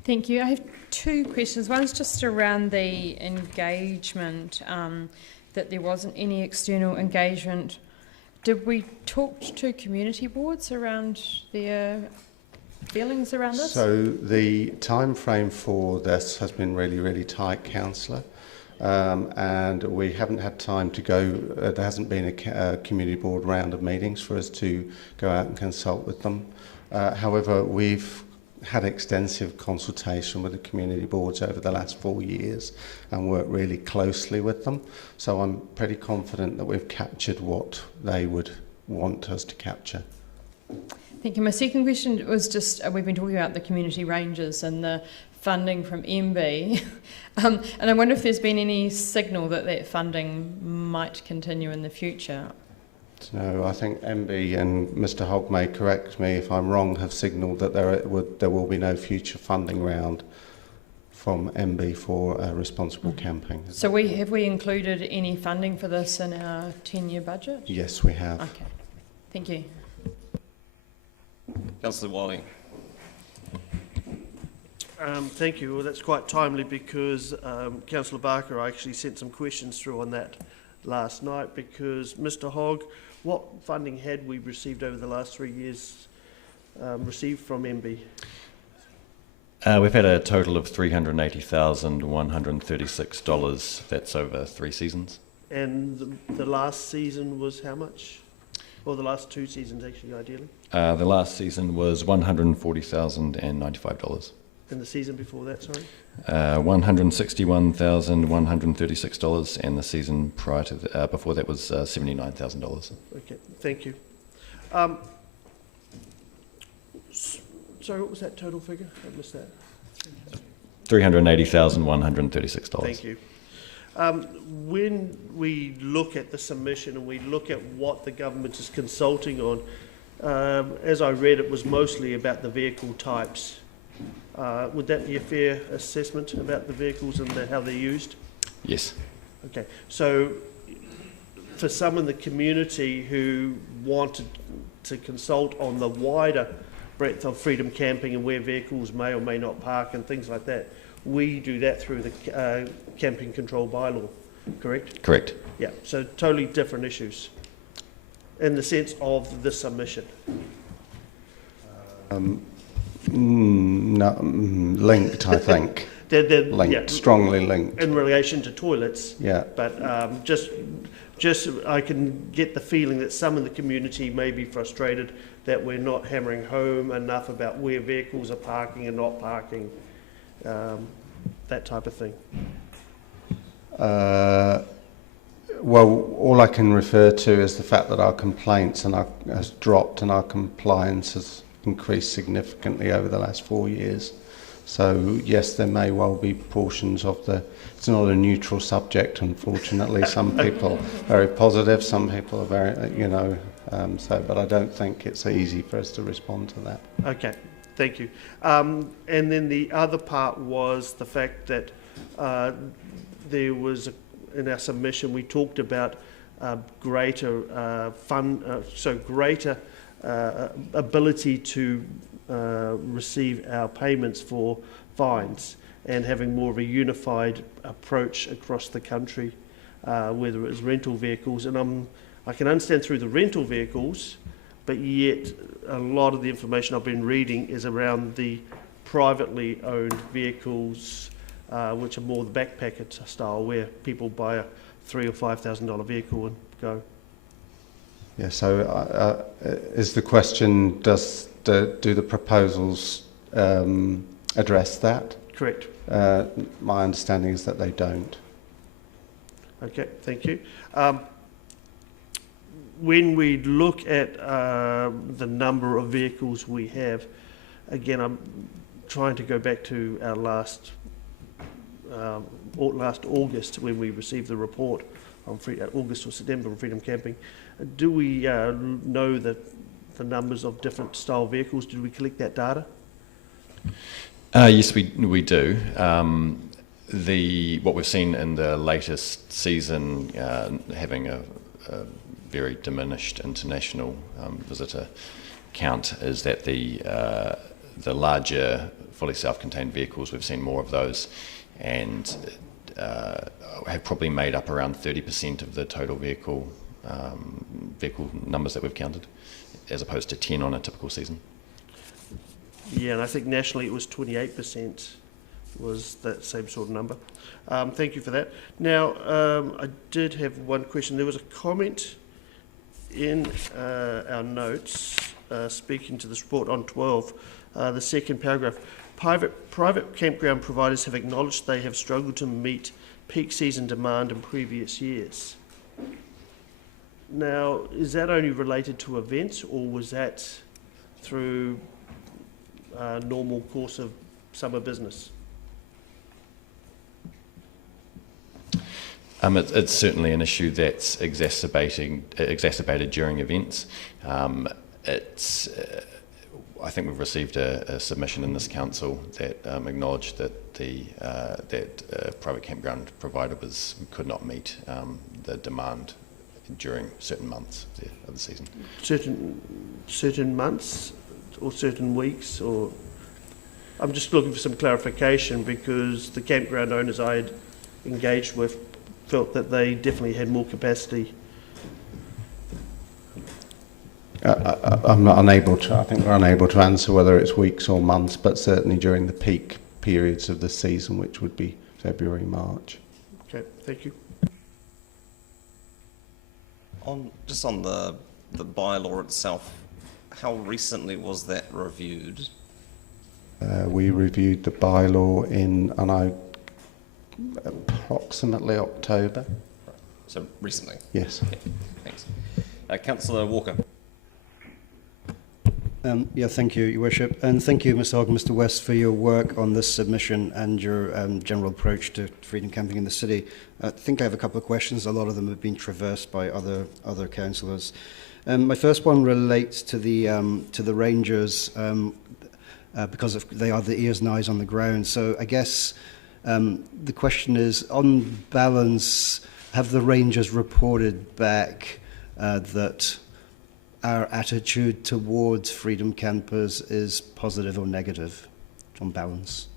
Thank you. I have two questions. One's just around the engagement, that there wasn't any external engagement. Did we talk to community boards around their feelings around this? So the time frame for this has been really, really tight, Councillor. And we haven't had time to go, there hasn't been a community board round of meetings for us to go out and consult with them. However, we've had extensive consultation with the community boards over the last 4 years and worked really closely with them. So I'm pretty confident that we've captured what they would want us to capture. Thank you. My second question was just, we've been talking about the community rangers and the funding from MB, and I wonder if there's been any signal that that funding might continue in the future. No, I think MB and Mr Hogg may correct me if I'm wrong, have signalled that there will be no future funding round from MB for responsible camping. So have we included any funding for this in our 10-year budget? Yes, we have. Okay, thank you. Councillor Wiley. Thank you. Well, that's quite timely because Councillor Barker, I actually sent some questions through on that last night because, Mr Hogg, what funding had we received over the last 3 years received from MB? We've had a total of $380,136. That's over 3 seasons. And the last season was how much? Or the last 2 seasons, actually, ideally? The last season was $140,095. And the season before that, sorry? $161,136, and the season prior to before that was $79,000. Okay, thank you. Sorry, what was that total figure? I missed that. $380,136. Thank you. When we look at the submission and we look at what the government is consulting on, as I read, it was mostly about the vehicle types. Would that be a fair assessment about the vehicles and how they're used? Yes. Okay, so for some in the community who wanted to consult on the wider breadth of freedom camping and where vehicles may or may not park and things like that, we do that through the camping control bylaw, correct? Correct. Yeah, so totally different issues in the sense of the submission. No, linked, I think. They're linked, yeah, strongly linked. In relation to toilets. Yeah. But just I can get the feeling that some in the community may be frustrated that we're not hammering home enough about where vehicles are parking and not parking, that type of thing. Well, all I can refer to is the fact that our complaints has dropped and our compliance has increased significantly over the last 4 years. So yes, there may well be portions of it's not a neutral subject, unfortunately. Some people are very positive, some people are very, but I don't think it's easy for us to respond to that. Okay, thank you. And then the other part was the fact that there was, in our submission, we talked about greater ability to receive our payments for fines and having more of a unified approach across the country, whether it's rental vehicles. And I can understand through the rental vehicles, but yet a lot of the information I've been reading is around the privately owned vehicles, which are more the backpacker style, where people buy a $3,000 or $5,000 vehicle and go. Yeah, so is the question, do the proposals address that? Correct. My understanding is that they don't. Okay, thank you. When we look at the number of vehicles we have, again, I'm trying to go back to our last August when we received the report on August or September on Freedom Camping. Do we know the numbers of different style vehicles? Did we collect that data? Yes, we do. What we've seen in the latest season, having a very diminished international visitor count, is that the larger, fully self-contained vehicles, we've seen more of those, and have probably made up around 30% of the total vehicle numbers that we've counted, as opposed to 10 on a typical season. Yeah, and I think nationally it was 28% was that same sort of number. Thank you for that. Now, I did have one question. There was a comment in our notes speaking to this report on 12, the second paragraph. Private campground providers have acknowledged they have struggled to meet peak season demand in previous years. Now, is that only related to events, or was that through normal course of summer business? It's certainly an issue that's exacerbated during events. I think we've received a submission in this council that acknowledged that that private campground provider could not meet the demand during certain months of the season. Certain months or certain weeks, or I'm just looking for some clarification, because the campground owners I had engaged with felt that they definitely had more capacity. I'm not unable to. I think we're unable to answer whether it's weeks or months, but certainly during the peak periods of the season, which would be February, March. Okay, thank you. Just on the bylaw itself, how recently was that reviewed? We reviewed the bylaw in approximately October. So recently? Yes. Okay, thanks. Councillor Walker. Yeah, thank you, Your Worship. And thank you, Mr. Hogg and Mr. West, for your work on this submission and your general approach to freedom camping in the city. I think I have a couple of questions. A lot of them have been traversed by other councillors. My first one relates to the rangers, because they are the ears and eyes on the ground. So I guess the question is, on balance, have the rangers reported back that our attitude towards freedom campers is positive or negative, on balance?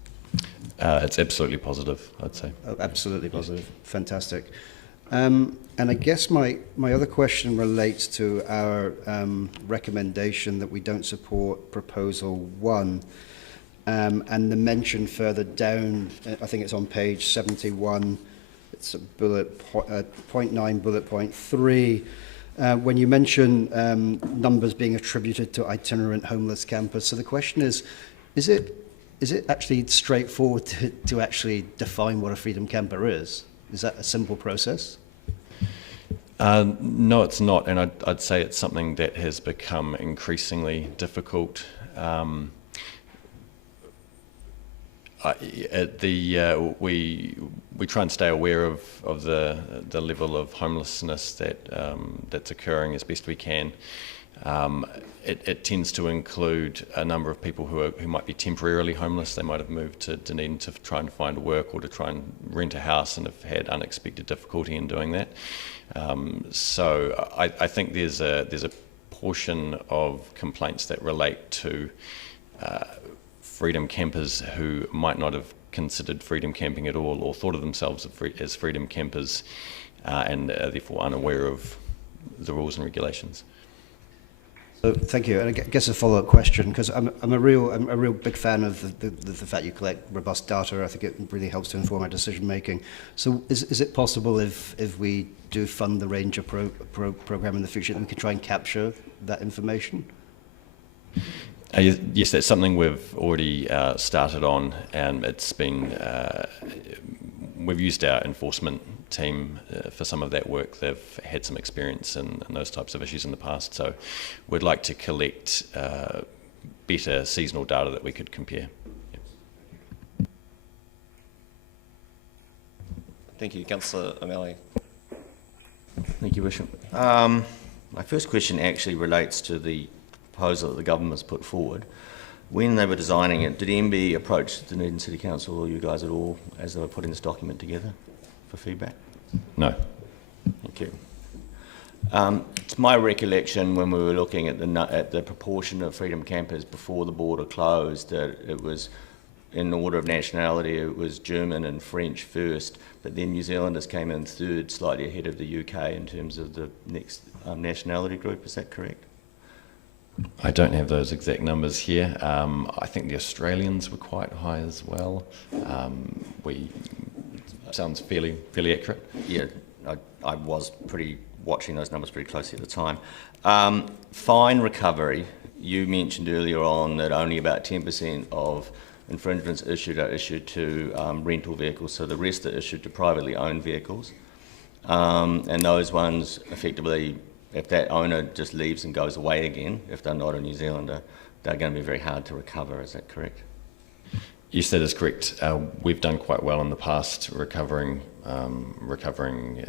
It's absolutely positive, I'd say. Oh, absolutely positive. Fantastic. And I guess my other question relates to our recommendation that we don't support proposal 1, and the mention further down, I think it's on page 71, it's a point 9, bullet point 3, when you mention numbers being attributed to itinerant homeless campers. So the question is it actually straightforward to actually define what a freedom camper is? Is that a simple process? No, it's not, and I'd say it's something that has become increasingly difficult. We try and stay aware of the level of homelessness that's occurring as best we can. It tends to include a number of people who might be temporarily homeless. They might have moved to Dunedin to try and find work or to try and rent a house and have had unexpected difficulty in doing that. So I think there's a portion of complaints that relate to freedom campers who might not have considered freedom camping at all, or thought of themselves as freedom campers, and are therefore unaware of the rules and regulations. Thank you. And I guess a follow-up question, because I'm a real big fan of the fact you collect robust data. I think it really helps to inform our decision making. So is it possible if we do fund the Ranger program in the future that we could try and capture that information? Yes, that's something we've already started on, and it's been we've used our enforcement team for some of that work. They've had some experience in those types of issues in the past, so we'd like to collect better seasonal data that we could compare. Yeah. Thank you. Councillor O'Malley. Thank you, Bishop. My first question actually relates to the proposal that the government has put forward. When they were designing it, did MB approach the Dunedin City Council or you guys at all as they were putting this document together for feedback? No. Thank you. It's my recollection when we were looking at the proportion of freedom campers before the border closed that it was, in order of nationality, it was German and French first, but then New Zealanders came in third, slightly ahead of the UK in terms of the next nationality group. Is that correct? I don't have those exact numbers here. I think the Australians were quite high as well. Sounds fairly accurate. Yeah, I was watching those numbers pretty closely at the time. Fine recovery, you mentioned earlier on that only about 10% of infringements issued are issued to rental vehicles, so the rest are issued to privately owned vehicles. And those ones, effectively, if that owner just leaves and goes away again, if they're not a New Zealander, they're going to be very hard to recover. Is that correct? Yes, that is correct. We've done quite well in the past recovering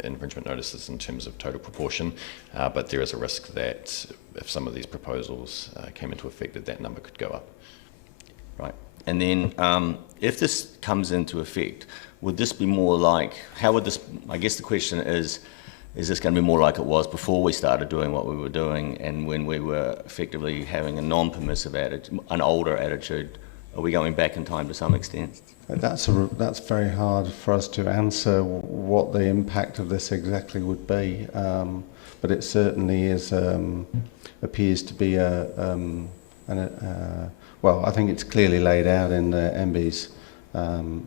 infringement notices in terms of total proportion, but there is a risk that if some of these proposals came into effect, that number could go up. Right. And then if this comes into effect, would this be more like, how would this, I guess the question is this going to be more like it was before we started doing what we were doing and when we were effectively having a non-permissive attitude, an older attitude? Are we going back in time to some extent? That's very hard for us to answer what the impact of this exactly would be, but it certainly is appears to be well, I think it's clearly laid out in the MB's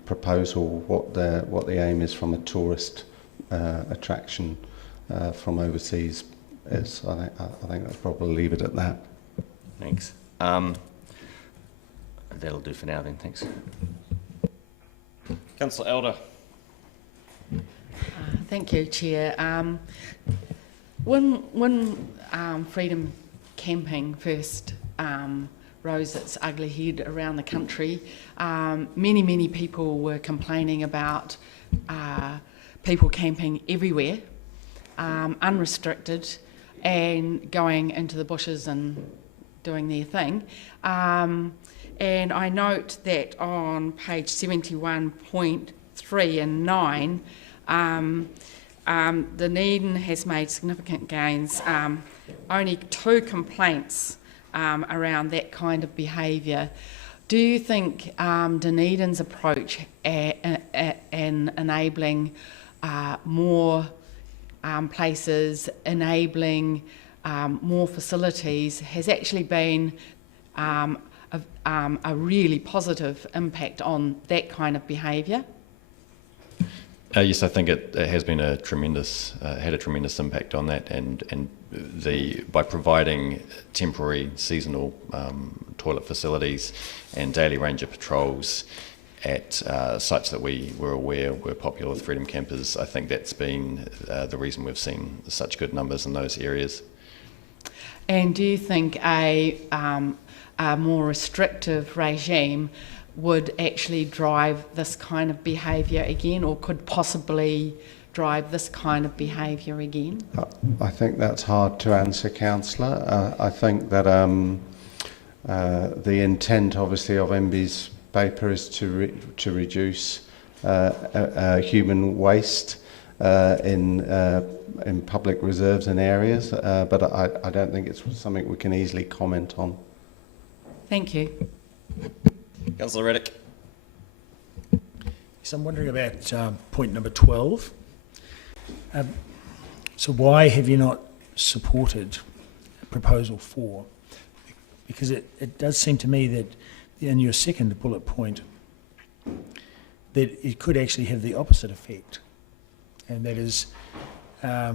proposal what the aim is from a tourist attraction from overseas is. I think I'll probably leave it at that. Thanks. That'll do for now then, thanks. Councillor Elder. Thank you, Chair. When freedom camping first rose its ugly head around the country, many people were complaining about people camping everywhere, unrestricted, and going into the bushes and doing their thing. And I note that on page 71.3 and 9, Dunedin has made significant gains. Only 2 complaints around that kind of behaviour. Do you think Dunedin's approach in enabling more places, enabling more facilities has actually been a really positive impact on that kind of behaviour? Yes, I think it has been had a tremendous impact on that, and by providing temporary seasonal toilet facilities and daily ranger patrols at sites that we were aware were popular with freedom campers, I think that's been the reason we've seen such good numbers in those areas. And do you think a more restrictive regime would actually drive this kind of behaviour again, or could possibly drive this kind of behaviour again? I think that's hard to answer, Councillor. I think that the intent, obviously, of MB's paper is to reduce human waste in public reserves and areas, but I don't think it's something we can easily comment on. Thank you. Councillor Reddick. So I'm wondering about point number 12. So why have you not supported proposal 4 because it does seem to me that in your second bullet point that it could actually have the opposite effect, and that is there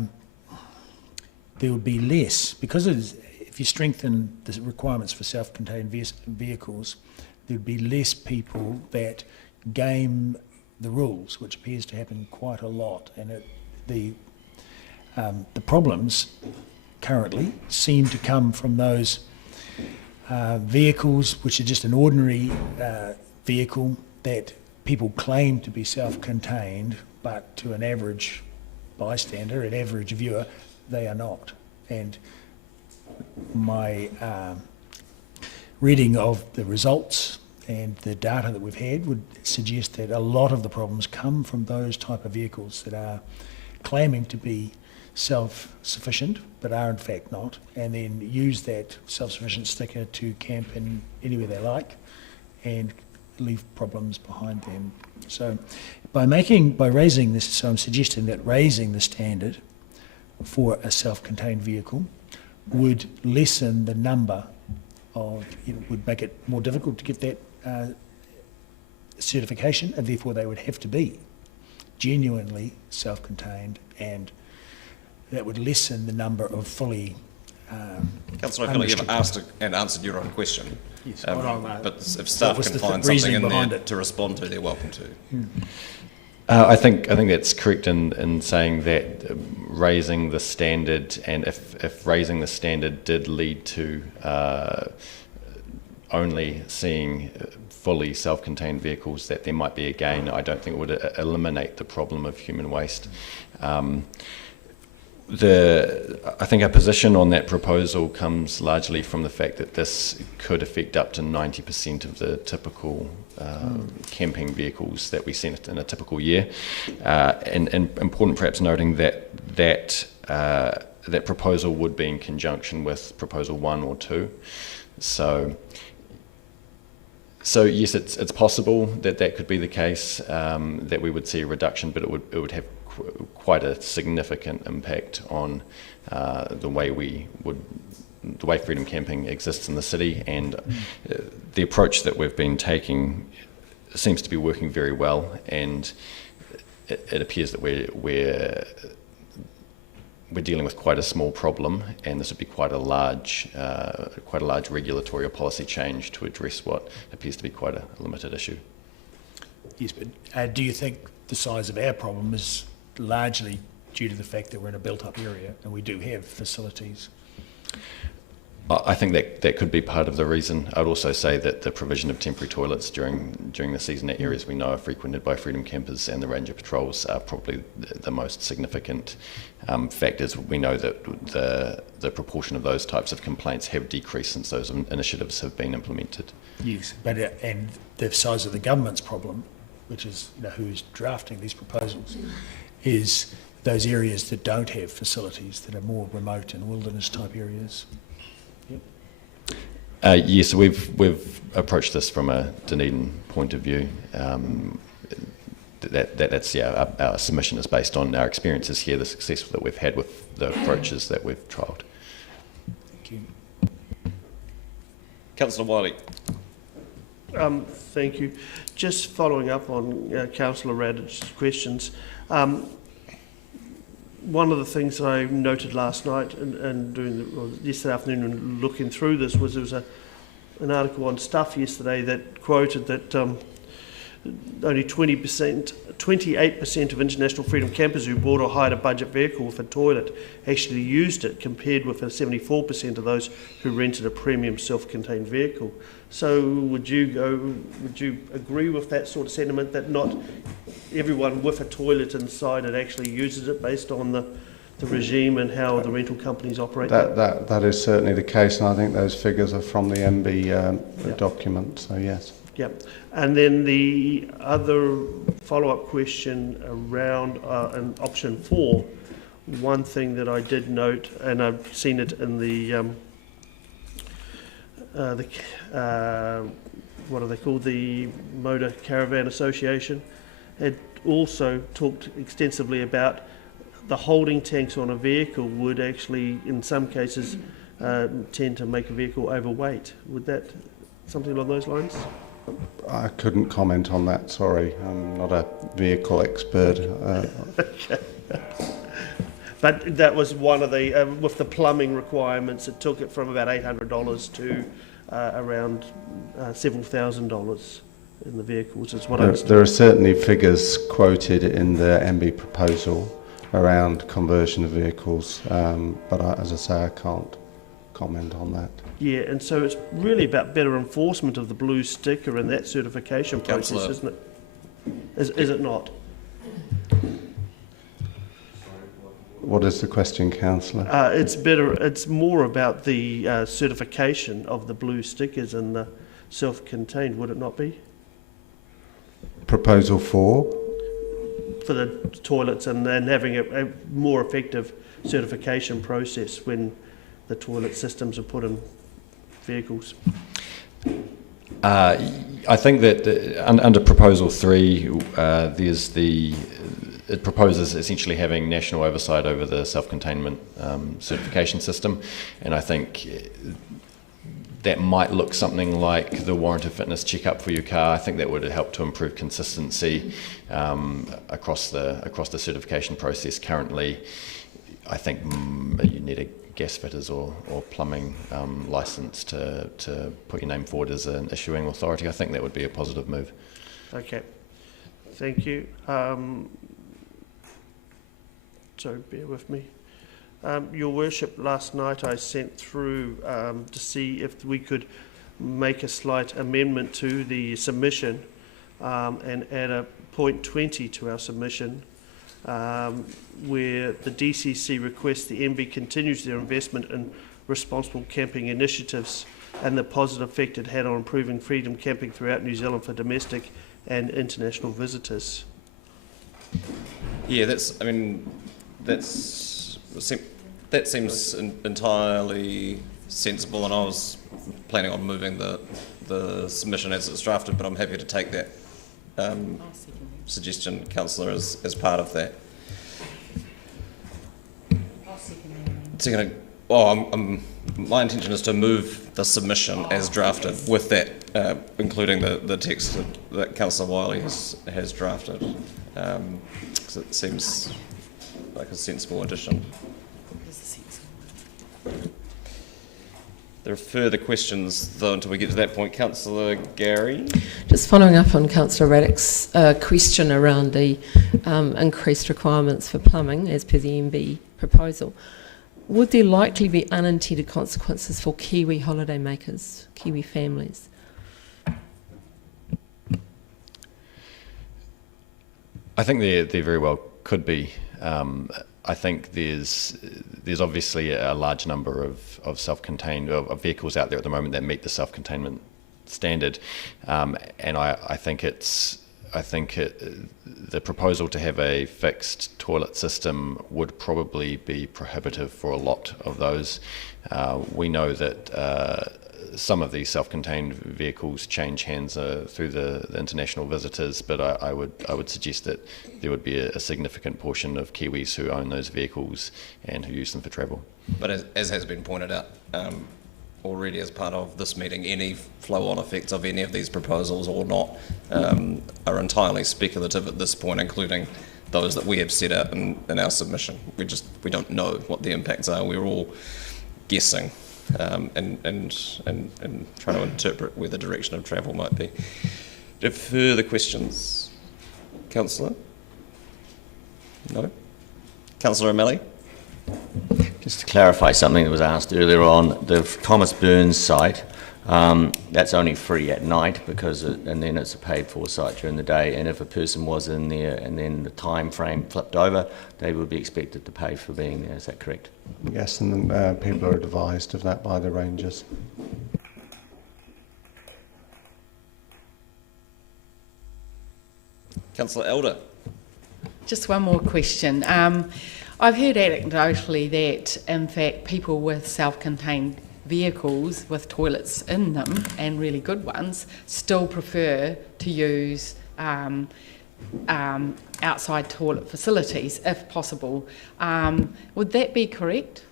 would be less, because if you strengthen the requirements for self-contained vehicles, there would be less people that game the rules, which appears to happen quite a lot, and the problems currently seem to come from those vehicles which are just an ordinary vehicle that people claim to be self-contained, but to an average bystander, an average viewer, they are not. And my reading of the results and the data that we've had would suggest that a lot of the problems come from those type of vehicles that are claiming to be self-sufficient but are in fact not, and then use that self-sufficient sticker to camp in anywhere they like and leave problems behind them. So by raising this, so I'm suggesting that raising the standard for a self-contained vehicle would lessen the number of, would make it more difficult to get that certification, and therefore they would have to be genuinely self-contained, and that would lessen the number of fully Councillor, I feel like you've asked and answered your own question. Yes, but if staff can find something in there to respond to, they're welcome to. I think that's correct in saying that raising the standard, and if raising the standard did lead to only seeing fully self-contained vehicles, that there might be a gain. I don't think it would eliminate the problem of human waste. I think our position on that proposal comes largely from the fact that this could affect up to 90% of the typical camping vehicles that we send in a typical year. And important perhaps noting that proposal would be in conjunction with proposal 1 or 2. So yes, it's possible that could be the case, that we would see a reduction, but it would have quite a significant impact on the way freedom camping exists in the city, and the approach that we've been taking seems to be working very well, and it appears that we're dealing with quite a small problem, and this would be quite a large regulatory or policy change to address what appears to be quite a limited issue. Yes, but do you think the size of our problem is largely due to the fact that we're in a built-up area and we do have facilities? I think that could be part of the reason. I'd also say that the provision of temporary toilets during the season at areas we know are frequented by freedom campers and the ranger patrols are probably the most significant factors. We know that the proportion of those types of complaints have decreased since those initiatives have been implemented. Yes, but and the size of the government's problem, which is who's drafting these proposals, is those areas that don't have facilities, that are more remote and wilderness type areas. Yes, we've approached this from a Dunedin point of view. That's our submission is based on our experiences here, the success that we've had with the approaches that we've trialled. Thank you. Councillor Wiley. Thank you. Just following up on Councillor Raddich's questions. One of the things I noted last night and yesterday afternoon and looking through this was there was an article on Stuff yesterday that quoted that only 28% of international freedom campers who bought or hired a budget vehicle with a toilet actually used it, compared with 74% of those who rented a premium self-contained vehicle. So would you agree with that sort of sentiment, that not everyone with a toilet inside it actually uses it based on the regime and how the rental companies operate? That is certainly the case, and I think those figures are from the MB document, so yes. Yeah, and then the other follow-up question around an option 4, one thing that I did note, and I've seen it in the what are they called, the Motor Caravan Association, had also talked extensively about the holding tanks on a vehicle would actually, in some cases, tend to make a vehicle overweight. Would that, something along those lines? I couldn't comment on that, sorry. I'm not a vehicle expert. Okay. But that was one of the, with the plumbing requirements, it took it from about $800 to around several $1,000s in the vehicles, is what I understand. There are certainly figures quoted in the MB proposal around conversion of vehicles, but as I say, I can't comment on that. Yeah, and so it's really about better enforcement of the blue sticker and that certification process, Councillor. isn't it? Is it not? What is the question, Councillor? It's more about the certification of the blue stickers and the self-contained, would it not be? Proposal 4? For the toilets and then having a more effective certification process when the toilet systems are put in vehicles. I think that under Proposal 3, it proposes essentially having national oversight over the self-containment certification system, and I think that might look something like the warranted fitness checkup for your car. I think that would help to improve consistency across the certification process. Currently, I think you need a gas fitters or plumbing licence to put your name forward as an issuing authority. I think that would be a positive move. Okay, thank you. So bear with me. Your Worship, last night I sent through to see if we could make a slight amendment to the submission and add a point 20 to our submission, where the DCC requests the MB continues their investment in responsible camping initiatives and the positive effect it had on improving freedom camping throughout New Zealand for domestic and international visitors. Yeah, that seems entirely sensible, and I was planning on moving the submission as it's drafted, but I'm happy to take that suggestion, Councillor, as part of that. My intention is to move the submission as drafted with that, including the text that Councillor Wiley has drafted. So it seems like a sensible addition. There are further questions, though, until we get to that point. Councillor Gary? Just following up on Councillor Raddick's question around the increased requirements for plumbing as per the MB proposal, would there likely be unintended consequences for Kiwi holiday makers, Kiwi families? I think there very well could be. I think there's obviously a large number of self-contained of vehicles out there at the moment that meet the self-containment standard, and I think the proposal to have a fixed toilet system would probably be prohibitive for a lot of those. We know that some of these self-contained vehicles change hands through the international visitors, but I would suggest that there would be a significant portion of Kiwis who own those vehicles and who use them for travel. But as has been pointed out already as part of this meeting, any flow-on effects of any of these proposals or not are entirely speculative at this point, including those that we have set out in our submission. We don't know what the impacts are. We're all guessing. And trying to interpret where the direction of travel might be. Do you have further questions, Councillor? No? Councillor O'Malley? Just to clarify something that was asked earlier on, the Thomas Burns site, that's only free at night and then it's a paid for site during the day, and if a person was in there and then the time frame flipped over, they would be expected to pay for being there. Is that correct? Yes, and people are advised of that by the rangers. Councillor Elder? Just one more question. I've heard anecdotally that, in fact, people with self-contained vehicles with toilets in them, and really good ones, still prefer to use outside toilet facilities if possible. Would that be correct?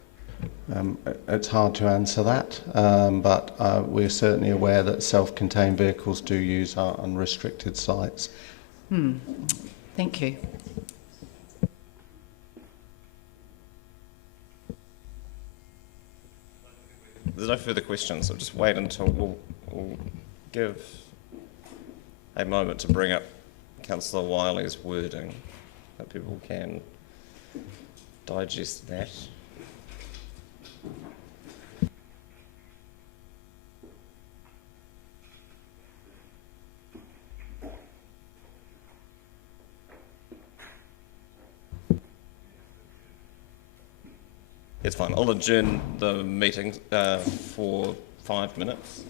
It's hard to answer that, but we're certainly aware that self-contained vehicles do use our unrestricted sites. Thank you. There's no further questions, so just wait until we'll give a moment to bring up Councillor Wiley's wording, that people can digest that. It's fine. I'll adjourn the meeting for 5 minutes.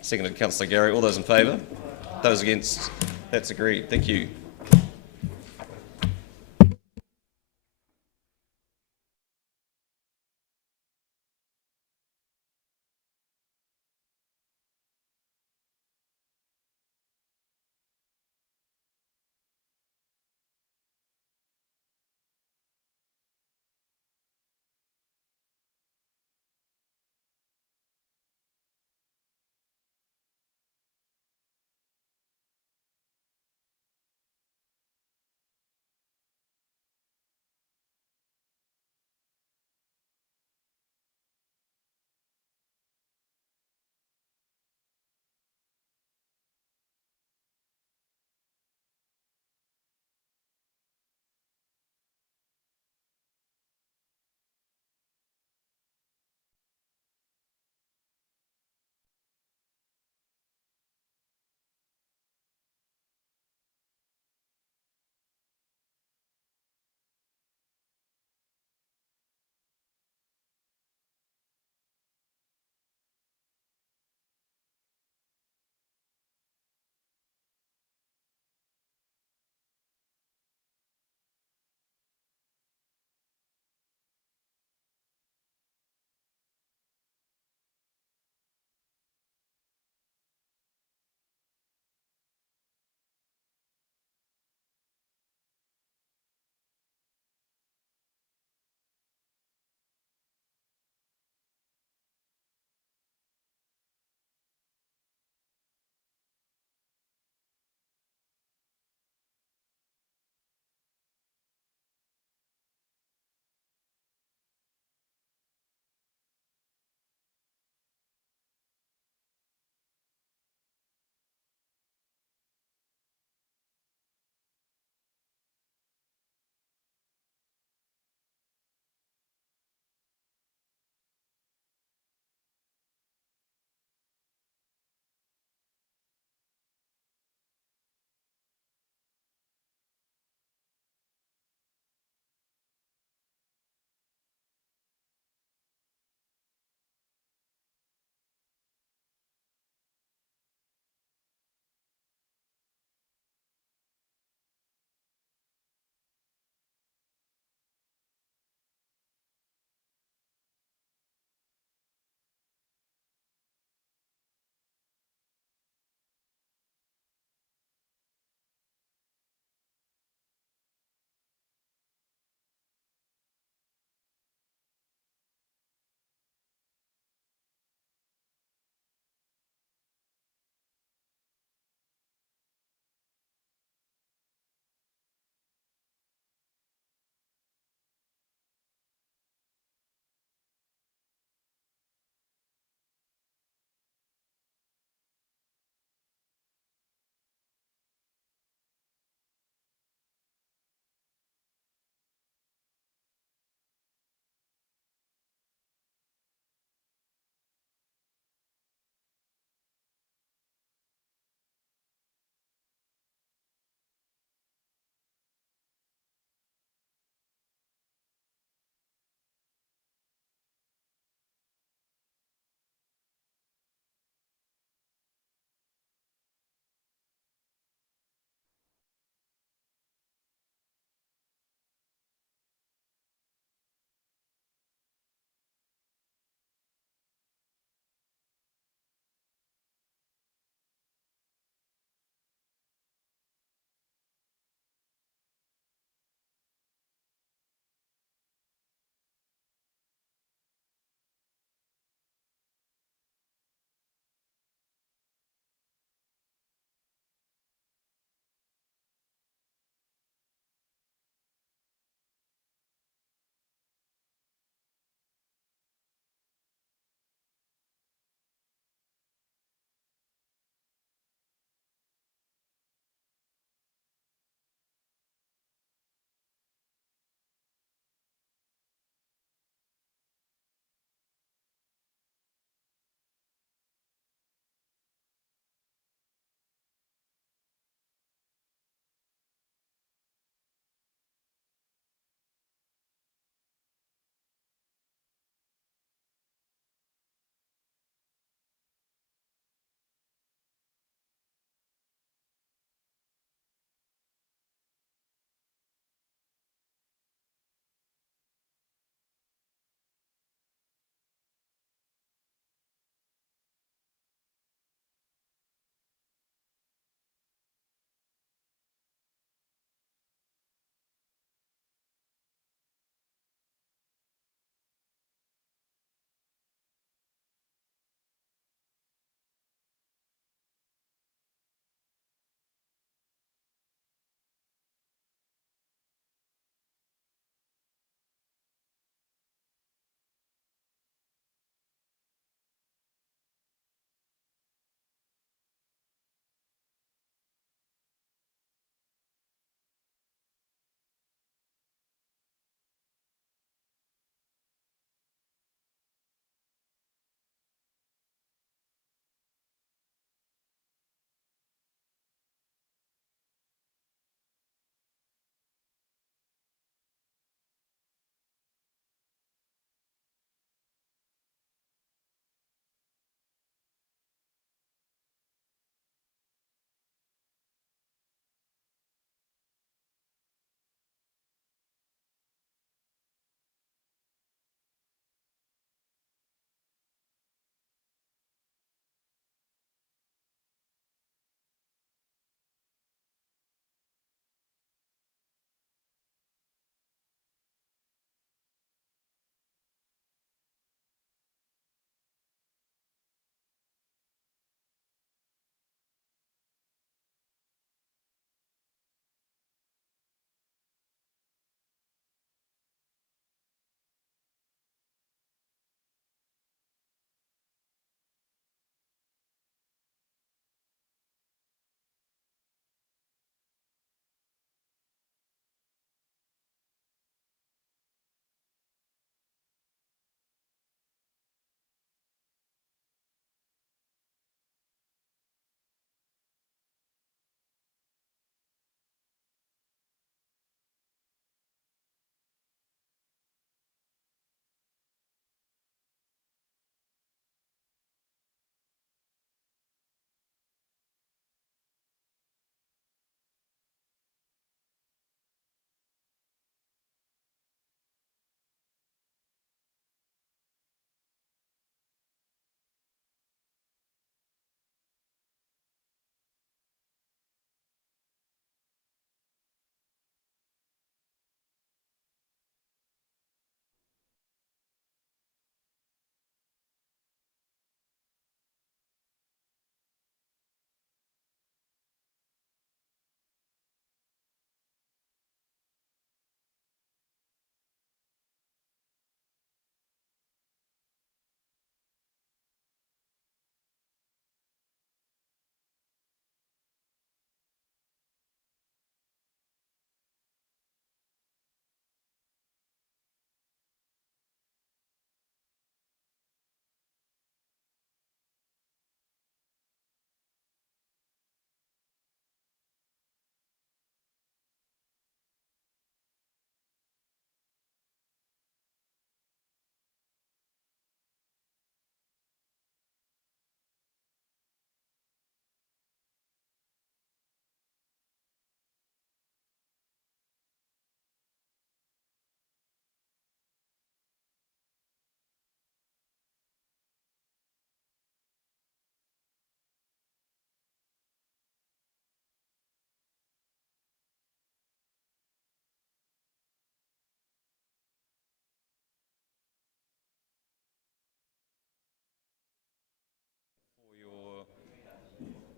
Seconded Councillor Gary. All those in favour? Those against? That's agreed. Thank you.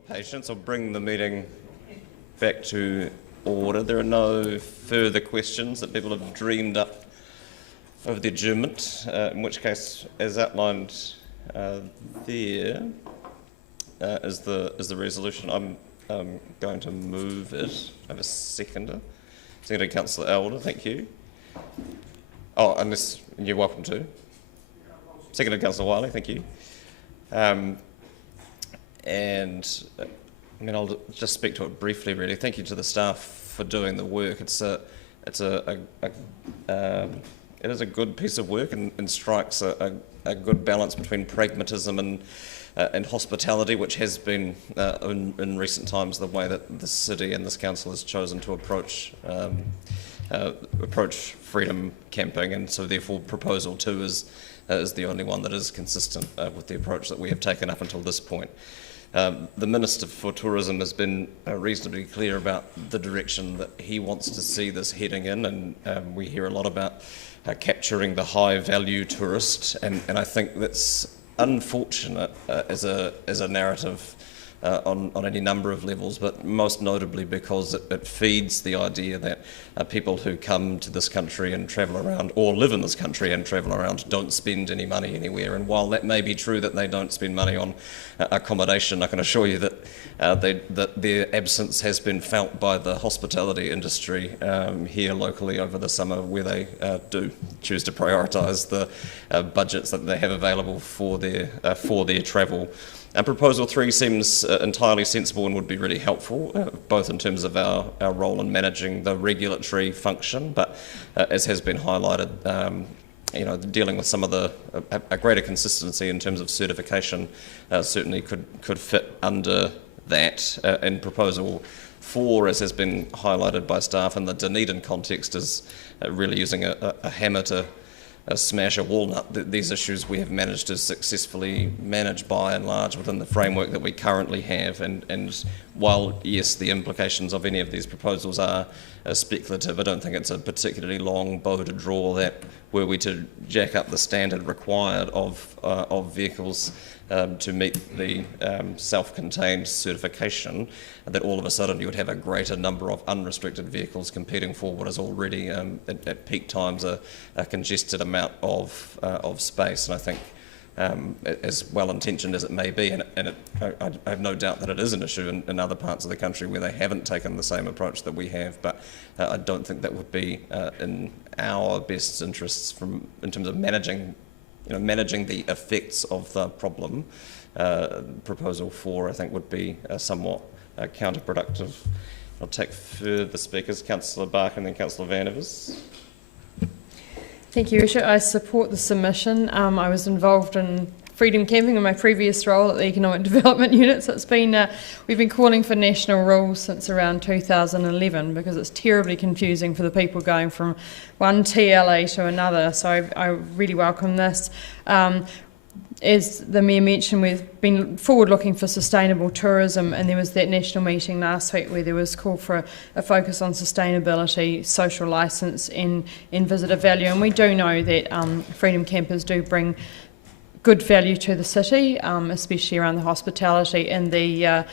patience. I'll bring the meeting back to order. There are no further questions that people have dreamed up over the adjournment, in which case, as outlined there, is the resolution. I'm going to move it. I have a seconder. Seconder, Councillor Elder, thank you. Oh, unless you're welcome to. Seconder, Councillor Wiley, thank you. And I mean, I'll just speak to it briefly. Really, thank you to the staff for doing the work. It is a good piece of work and strikes a good balance between pragmatism and hospitality, which has been in recent times the way that the city and this council has chosen to approach freedom camping, and so therefore proposal 2 is the only one that is consistent with the approach that we have taken up until this point. The Minister for Tourism has been reasonably clear about the direction that he wants to see this heading in, and we hear a lot about capturing the high-value tourist, and I think that's unfortunate as a narrative on any number of levels, but most notably because it feeds the idea that people who come to this country and travel around, or live in this country and travel around, don't spend any money anywhere. And while that may be true that they don't spend money on accommodation, I can assure you that their absence has been felt by the hospitality industry here locally over the summer, where they do choose to prioritise the budgets that they have available for their travel. And Proposal 3 seems entirely sensible and would be really helpful, both in terms of our role in managing the regulatory function, but as has been highlighted, dealing with some of a greater consistency in terms of certification certainly could fit under that. In Proposal 4, as has been highlighted by staff in the Dunedin context, is really using a hammer to smash a walnut. These issues we have managed to successfully manage by and large within the framework that we currently have, and while yes, the implications of any of these proposals are speculative, I don't think it's a particularly long bow to draw that were we to jack up the standard required of vehicles to meet the self-contained certification, that all of a sudden you would have a greater number of unrestricted vehicles competing for what is already at peak times a congested amount of space. And I think as well-intentioned as it may be, and I have no doubt that it is an issue in other parts of the country where they haven't taken the same approach that we have, but I don't think that would be in our best interests in terms of managing the effects of the problem. Proposal 4, I think, would be somewhat counterproductive. I'll take further speakers, Councillor Barker and then Councillor Vanivers. Thank you, Richard. I support the submission. I was involved in freedom camping in my previous role at the Economic Development Unit, so we've been calling for national rules since around 2011 because it's terribly confusing for the people going from one TLA to another, so I really welcome this. As the Mayor mentioned, we've been forward-looking for sustainable tourism, and there was that national meeting last week where there was call for a focus on sustainability, social licence and visitor value, and we do know that freedom campers do bring good value to the city, especially around the hospitality, and the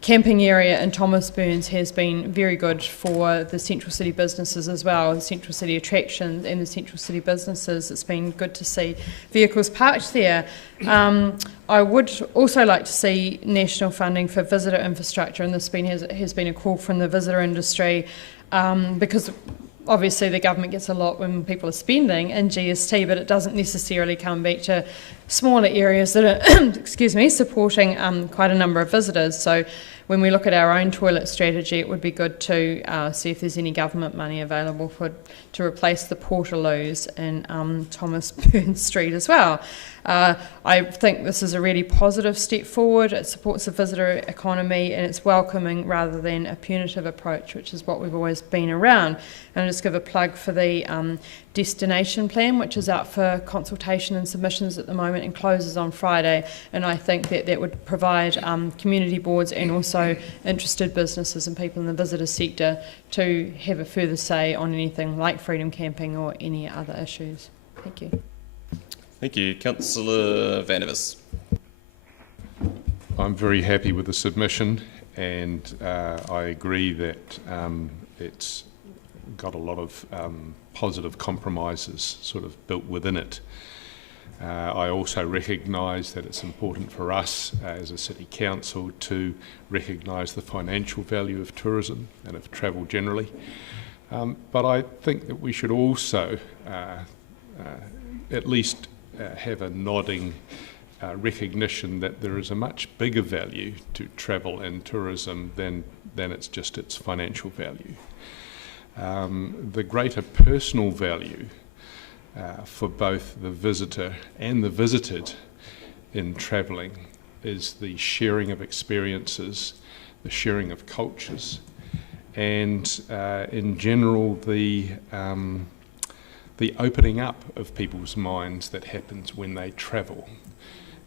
camping area in Thomas Burns has been very good for the central city businesses as well, the central city attractions and the central city businesses. It's been good to see vehicles parked there. I would also like to see national funding for visitor infrastructure, and this has been a call from the visitor industry because obviously the government gets a lot when people are spending in GST, but it doesn't necessarily come back to smaller areas that are supporting quite a number of visitors. So when we look at our own toilet strategy, it would be good to see if there's any government money available to replace the portaloos in Thomas Burns Street as well. I think this is a really positive step forward. It supports the visitor economy and it's welcoming rather than a punitive approach, which is what we've always been around. And I'll just give a plug for the destination plan, which is out for consultation and submissions at the moment and closes on Friday. And I think that would provide community boards and also interested businesses and people in the visitor sector to have a further say on anything like freedom camping or any other issues. Thank you. Thank you. Councillor Vanivers. I'm very happy with the submission, and I agree that it's got a lot of positive compromises sort of built within it. I also recognise that it's important for us as a city council to recognise the financial value of tourism and of travel generally. But I think that we should also at least have a nodding recognition that there is a much bigger value to travel and tourism than its financial value. The greater personal value for both the visitor and the visited in travelling is the sharing of experiences, the sharing of cultures, and in general the opening up of people's minds that happens when they travel.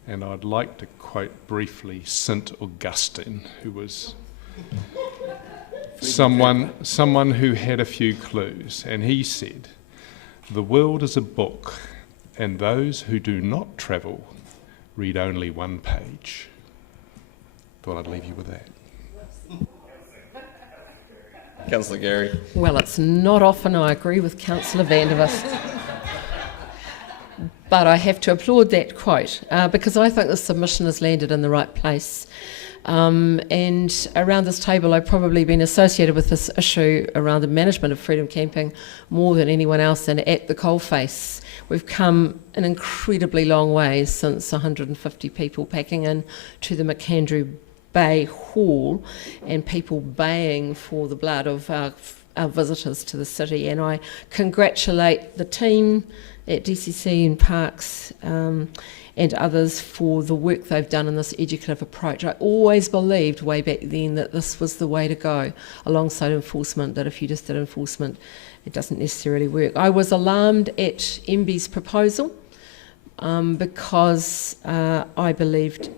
And I'd like to quote briefly St. Augustine, who was someone who had a few clues, and he said, "The world is a book, and those who do not travel read only one page." Thought I'd leave you with that. Councillor Gary. Well, it's not often I agree with Councillor Vandervest, but I have to applaud that quote because I think the submission has landed in the right place. And around this table, I've probably been associated with this issue around the management of freedom camping more than anyone else, and at the coalface. We've come an incredibly long way since 150 people packing in to the McAndrew Bay Hall and people baying for the blood of our visitors to the city. And I congratulate the team at DCC and Parks and others for the work they've done in this educative approach. I always believed way back then that this was the way to go, alongside enforcement, that if you just did enforcement, it doesn't necessarily work. I was alarmed at MB's proposal because I believed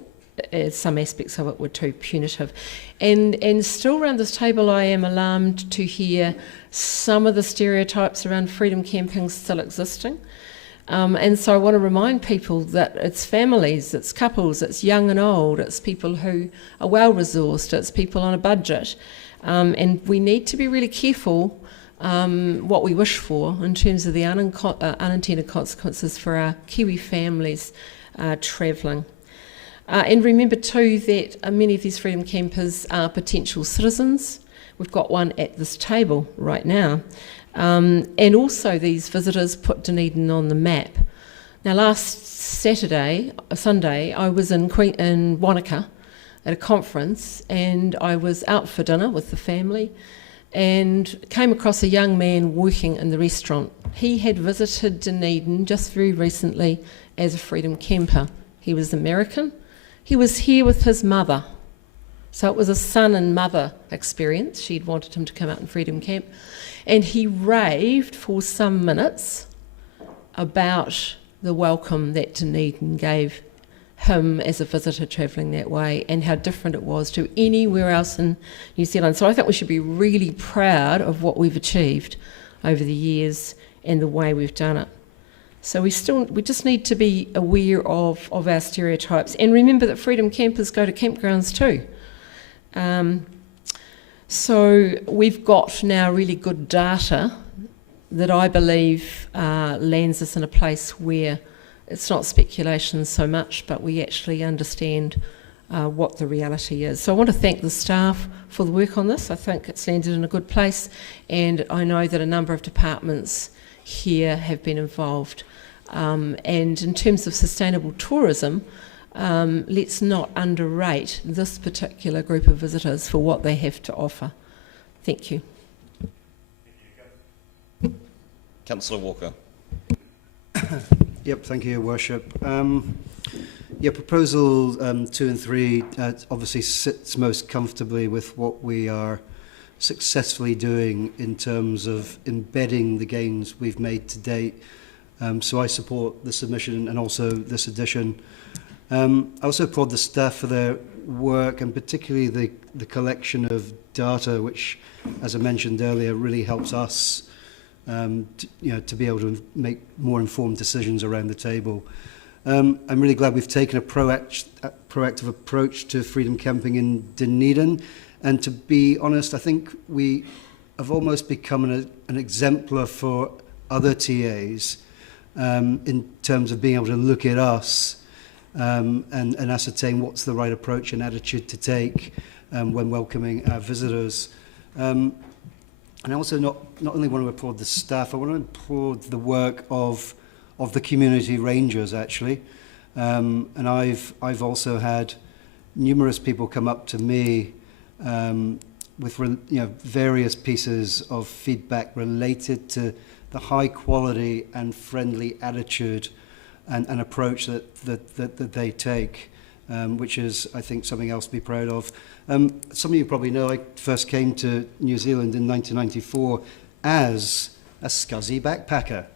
some aspects of it were too punitive. And still around this table I am alarmed to hear some of the stereotypes around freedom camping still existing. And so I want to remind people that it's families, it's couples, it's young and old, it's people who are well-resourced, it's people on a budget. And we need to be really careful what we wish for in terms of the unintended consequences for our Kiwi families travelling. And remember too that many of these freedom campers are potential citizens. We've got one at this table right now. And also these visitors put Dunedin on the map. Now last Sunday, I was in Wanaka at a conference, and I was out for dinner with the family and came across a young man working in the restaurant. He had visited Dunedin just very recently as a freedom camper. He was American. He was here with his mother. So it was a son and mother experience. She'd wanted him to come out and freedom camp. And he raved for some minutes about the welcome that Dunedin gave him as a visitor travelling that way, and how different it was to anywhere else in New Zealand. So I think we should be really proud of what we've achieved over the years and the way we've done it. So we just need to be aware of our stereotypes, and remember that freedom campers go to campgrounds too. So we've got now really good data that I believe lands us in a place where it's not speculation so much, but we actually understand what the reality is. So I want to thank the staff for the work on this. I think it's landed in a good place, and I know that a number of departments here have been involved. And in terms of sustainable tourism, let's not underrate this particular group of visitors for what they have to offer. Thank you. Councillor Walker. Yep, thank you, Your Worship. Proposal 2 and 3 obviously sits most comfortably with what we are successfully doing in terms of embedding the gains we've made to date. So I support the submission and also this addition. I also applaud the staff for their work, and particularly the collection of data, which, as I mentioned earlier, really helps us to be able to make more informed decisions around the table. I'm really glad we've taken a proactive approach to freedom camping in Dunedin. And to be honest, I think we have almost become an exemplar for other TAs in terms of being able to look at us and ascertain what's the right approach and attitude to take when welcoming our visitors. And I also not only want to applaud the staff, I want to applaud the work of the community rangers, actually. And I've also had numerous people come up to me with various pieces of feedback related to the high quality and friendly attitude and approach that they take, which is, I think, something else to be proud of. Some of you probably know I first came to New Zealand in 1994 as a scuzzy backpacker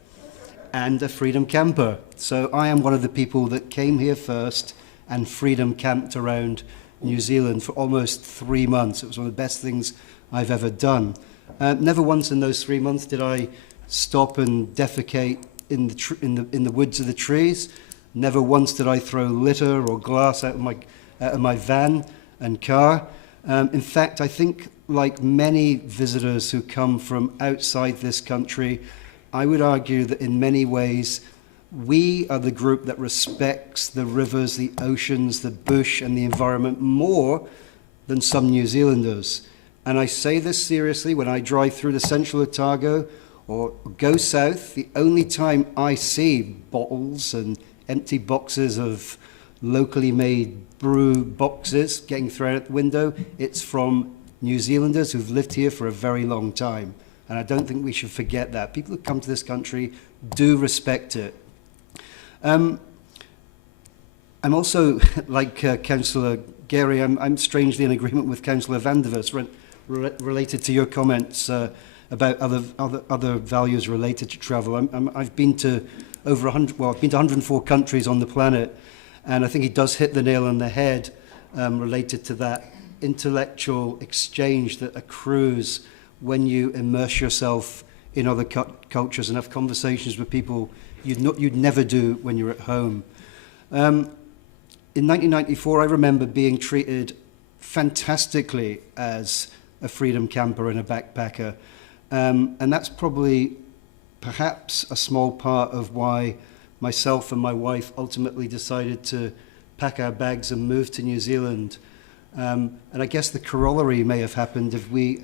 and a freedom camper. So I am one of the people that came here first and freedom camped around New Zealand for almost 3 months. It was one of the best things I've ever done. Never once in those 3 months did I stop and defecate in the woods of the trees. Never once did I throw litter or glass out of my van and car. In fact, I think, like many visitors who come from outside this country, I would argue that in many ways we are the group that respects the rivers, the oceans, the bush and the environment more than some New Zealanders. And I say this seriously. When I drive through the central Otago or go south, the only time I see bottles and empty boxes of locally made brew boxes getting thrown out the window, it's from New Zealanders who've lived here for a very long time. And I don't think we should forget that. People who come to this country do respect it. I'm also, like Councillor Gary, I'm strangely in agreement with Councillor Van der Vos related to your comments about other values related to travel. I've been to over 100, well, I've been to 104 countries on the planet, and I think he does hit the nail on the head related to that intellectual exchange that accrues when you immerse yourself in other cultures and have conversations with people you'd never do when you're at home. In 1994, I remember being treated fantastically as a freedom camper and a backpacker. And that's probably perhaps a small part of why myself and my wife ultimately decided to pack our bags and move to New Zealand. And I guess the corollary may have happened if we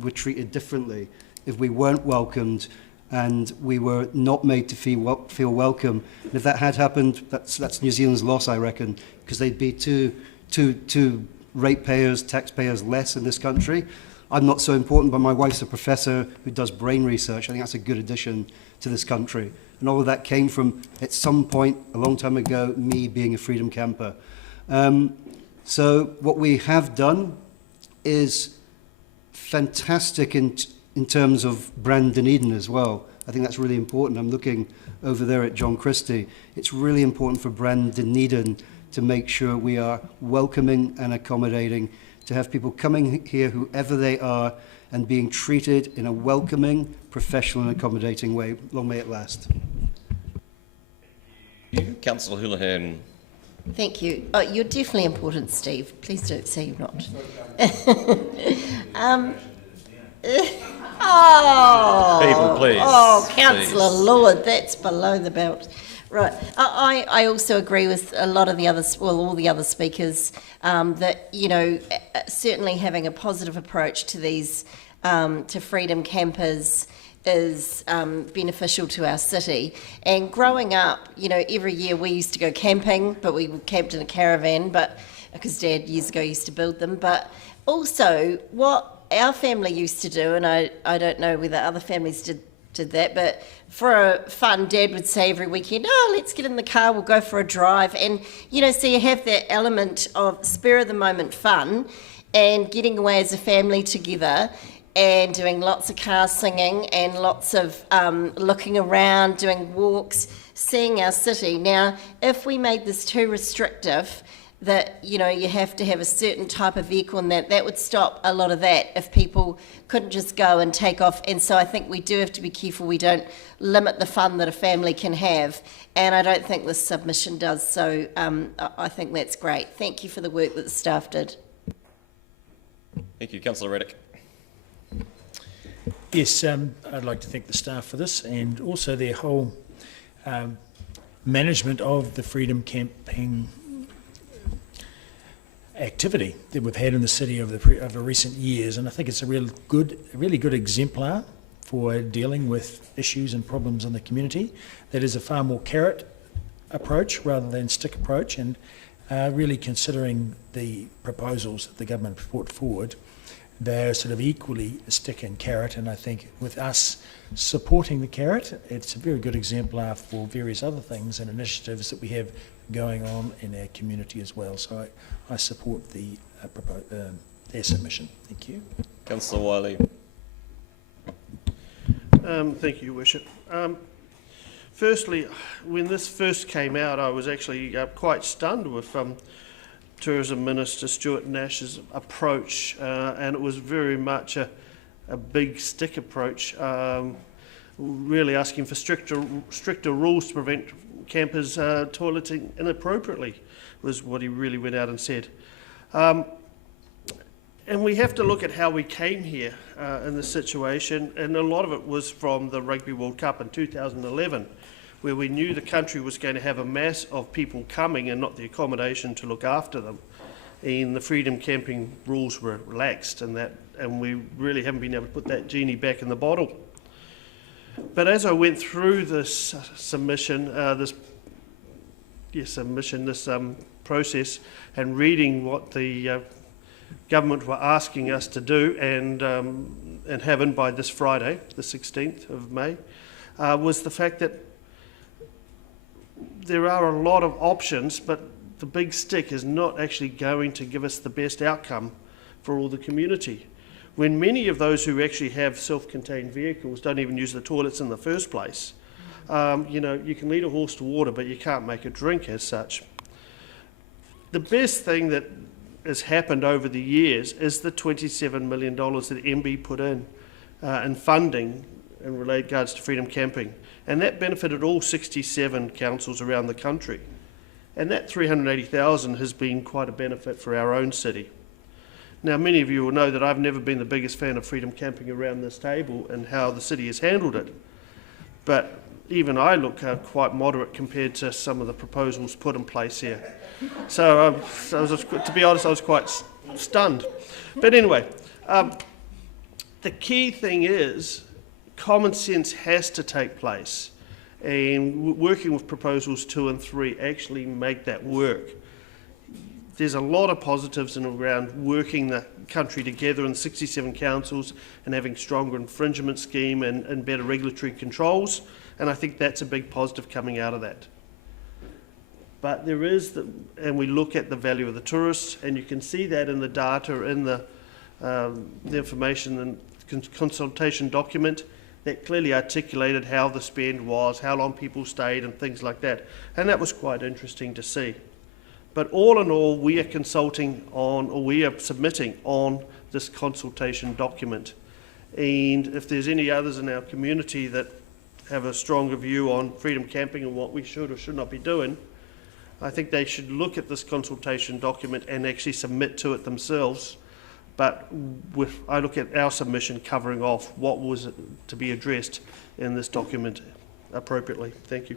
were treated differently, if we weren't welcomed and we were not made to feel welcome. And if that had happened, that's New Zealand's loss, I reckon, because they'd be two ratepayers, taxpayers less in this country. I'm not so important, but my wife's a professor who does brain research. I think that's a good addition to this country. And all of that came from, at some point, a long time ago, me being a freedom camper. So what we have done is fantastic in terms of brand Dunedin as well. I think that's really important. I'm looking over there at John Christie. It's really important for brand Dunedin to make sure we are welcoming and accommodating, to have people coming here, whoever they are, and being treated in a welcoming, professional and accommodating way. Long may it last. Councillor Houlihan. Thank you. Oh, you're definitely important, Steve. Please don't say you're not. People, please. Oh, Councillor Please. Lord, that's below the belt. Right. I also agree with a lot of the others, well, all the other speakers, that, you know, certainly having a positive approach to these, to freedom campers is beneficial to our city. And growing up, you know, every year we used to go camping, but we camped in a caravan, but because Dad years ago used to build them. But also what our family used to do, and I don't know whether other families did that, but for fun, Dad would say every weekend, oh, let's get in the car, we'll go for a drive. And, you know, so you have that element of spur of the moment fun and getting away as a family together and doing lots of car singing and lots of looking around, doing walks, seeing our city. Now, if we made this too restrictive, that, you know, you have to have a certain type of vehicle, and that would stop a lot of that if people couldn't just go and take off. And so I think we do have to be careful we don't limit the fun that a family can have, and I don't think this submission does. So I think that's great. Thank you for the work that the staff did. Thank you. Councillor Reddick. Yes, I'd like to thank the staff for this, and also their whole management of the freedom camping activity that we've had in the city over recent years. And I think it's a really good exemplar for dealing with issues and problems in the community. That is a far more carrot approach rather than stick approach, and really considering the proposals that the government put forward, they're sort of equally a stick and carrot. And I think with us supporting the carrot, it's a very good exemplar for various other things and initiatives that we have going on in our community as well. So I support their submission. Thank you. Councillor Wiley. Thank you, Your Worship. Firstly, when this first came out, I was actually quite stunned with Tourism Minister Stuart Nash's approach, and it was very much a big stick approach, really asking for stricter rules to prevent campers toileting inappropriately, was what he really went out and said. And we have to look at how we came here in this situation, and a lot of it was from the Rugby World Cup in 2011, where we knew the country was going to have a mass of people coming and not the accommodation to look after them. And the freedom camping rules were relaxed, and we really haven't been able to put that genie back in the bottle. But as I went through this submission, this process, and reading what the government were asking us to do and have in by this Friday, the 16th of May, was the fact that there are a lot of options, but the big stick is not actually going to give us the best outcome for all the community. When many of those who actually have self-contained vehicles don't even use the toilets in the first place. You know, you can lead a horse to water, but you can't make it drink as such. The best thing that has happened over the years is the $27 million that MB put in funding in regards to freedom camping. And that benefited all 67 councils around the country. And that $380,000 has been quite a benefit for our own city. Now, many of you will know that I've never been the biggest fan of freedom camping around this table and how the city has handled it. But even I look quite moderate compared to some of the proposals put in place here. So, to be honest, I was quite stunned. But anyway, the key thing is common sense has to take place, and working with proposals 2 and 3 actually make that work. There's a lot of positives in around working the country together in 67 councils and having stronger infringement scheme and better regulatory controls, and I think that's a big positive coming out of that. But there is, and we look at the value of the tourists, and you can see that in the data, in the information and consultation document that clearly articulated how the spend was, how long people stayed and things like that. And that was quite interesting to see. But all in all, we are consulting on, or we are submitting on this consultation document. And if there's any others in our community that have a stronger view on freedom camping and what we should or should not be doing, I think they should look at this consultation document and actually submit to it themselves. But I look at our submission covering off what was to be addressed in this document appropriately. Thank you.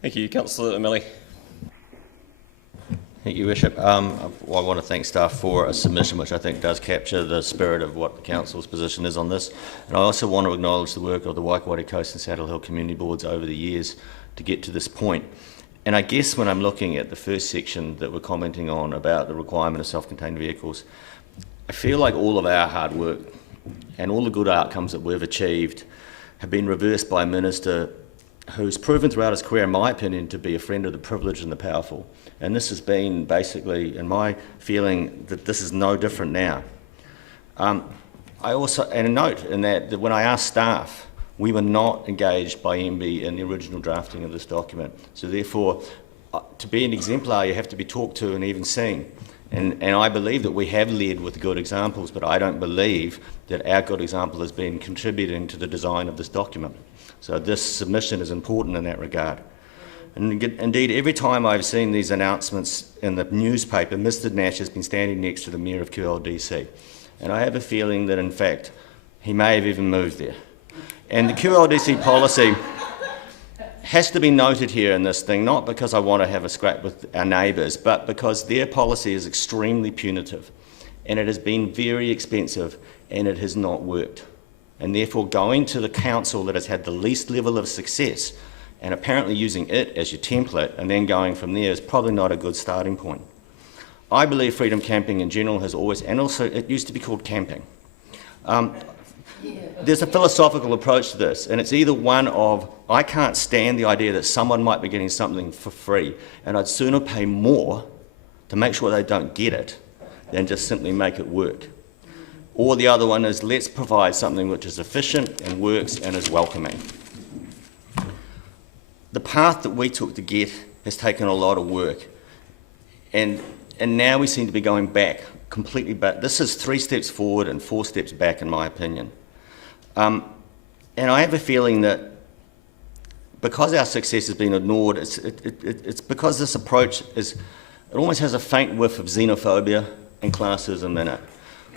Thank you. Councillor O'Malley. Thank you, Bishop. I want to thank staff for a submission which I think does capture the spirit of what the Council's position is on this. And I also want to acknowledge the work of the Waikowhati Coast and Saddle Hill Community Boards over the years to get to this point. And I guess when I'm looking at the first section that we're commenting on about the requirement of self-contained vehicles, I feel like all of our hard work and all the good outcomes that we've achieved have been reversed by a minister who's proven throughout his career, in my opinion, to be a friend of the privileged and the powerful. And this has been basically, in my feeling, that this is no different now. I also, and a note in that when I asked staff, we were not engaged by MB in the original drafting of this document. So therefore, to be an exemplar, you have to be talked to and even seen. And I believe that we have led with good examples, but I don't believe that our good example has been contributing to the design of this document. So this submission is important in that regard. And indeed, every time I've seen these announcements in the newspaper, Mr. Nash has been standing next to the Mayor of QLDC. And I have a feeling that, in fact, he may have even moved there. And the QLDC policy has to be noted here in this thing, not because I want to have a scrap with our neighbours, but because their policy is extremely punitive, and it has been very expensive, and it has not worked. And therefore, going to the council that has had the least level of success, and apparently using it as your template, and then going from there is probably not a good starting point. I believe freedom camping in general has always, and also it used to be called camping. There's a philosophical approach to this, and it's either one of, I can't stand the idea that someone might be getting something for free, and I'd sooner pay more to make sure they don't get it than just simply make it work. Or the other one is, let's provide something which is efficient and works and is welcoming. The path that we took to get has taken a lot of work, and now we seem to be going back, completely back. This is 3 steps forward and 4 steps back, in my opinion. And I have a feeling that because our success has been ignored, it's because this approach it almost has a faint whiff of xenophobia and classism in it.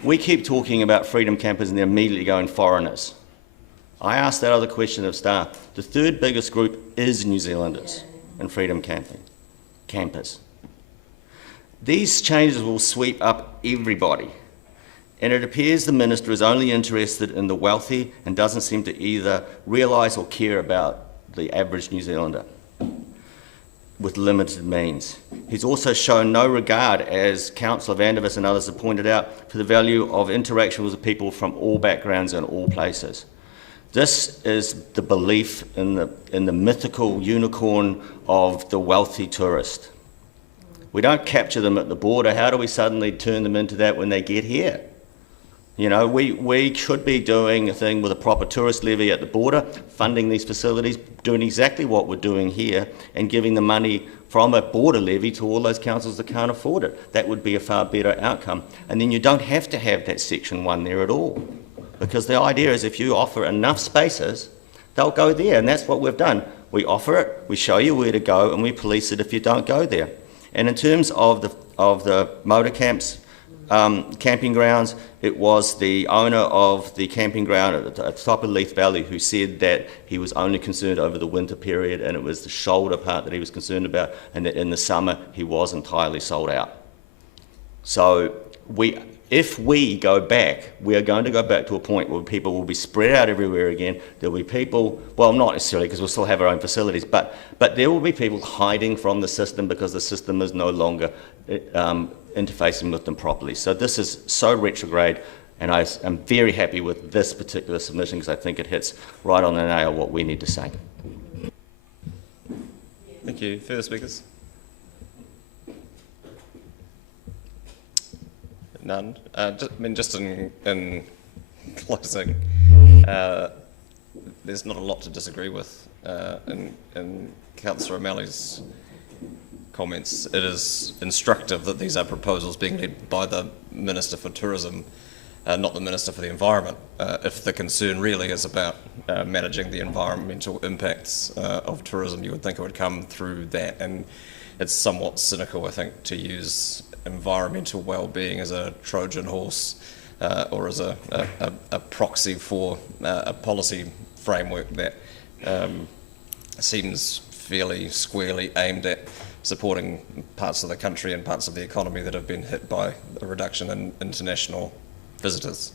We keep talking about freedom campers and they're immediately going foreigners. I asked that other question of staff. The 3rd biggest group is New Zealanders in freedom campers. These changes will sweep up everybody. And it appears the minister is only interested in the wealthy and doesn't seem to either realise or care about the average New Zealander with limited means. He's also shown no regard, as Councillor Vandervis and others have pointed out, for the value of interaction with people from all backgrounds and all places. This is the belief in the mythical unicorn of the wealthy tourist. We don't capture them at the border. How do we suddenly turn them into that when they get here? You know, we should be doing a thing with a proper tourist levy at the border, funding these facilities, doing exactly what we're doing here, and giving the money from a border levy to all those councils that can't afford it. That would be a far better outcome. And then you don't have to have that Section 1 there at all. Because the idea is if you offer enough spaces, they'll go there, and that's what we've done. We offer it, we show you where to go, and we police it if you don't go there. And in terms of the motor camps, camping grounds, it was the owner of the camping ground at the top of Leith Valley who said that he was only concerned over the winter period, and it was the shoulder part that he was concerned about, and that in the summer he was entirely sold out. So if we go back, we are going to go back to a point where people will be spread out everywhere again. There'll be people, well, not necessarily because we'll still have our own facilities, but there will be people hiding from the system because the system is no longer interfacing with them properly. So this is so retrograde, and I am very happy with this particular submission because I think it hits right on the nail what we need to say. Thank you. Further speakers? None. Just in closing, there's not a lot to disagree with in Councillor O'Malley's comments. It is instructive that these are proposals being led by the Minister for Tourism, not the Minister for the Environment. If the concern really is about managing the environmental impacts of tourism, you would think it would come through that, and it's somewhat cynical, I think, to use environmental well-being as a Trojan horse or as a proxy for a policy framework that seems fairly squarely aimed at supporting parts of the country and parts of the economy that have been hit by a reduction in international visitors.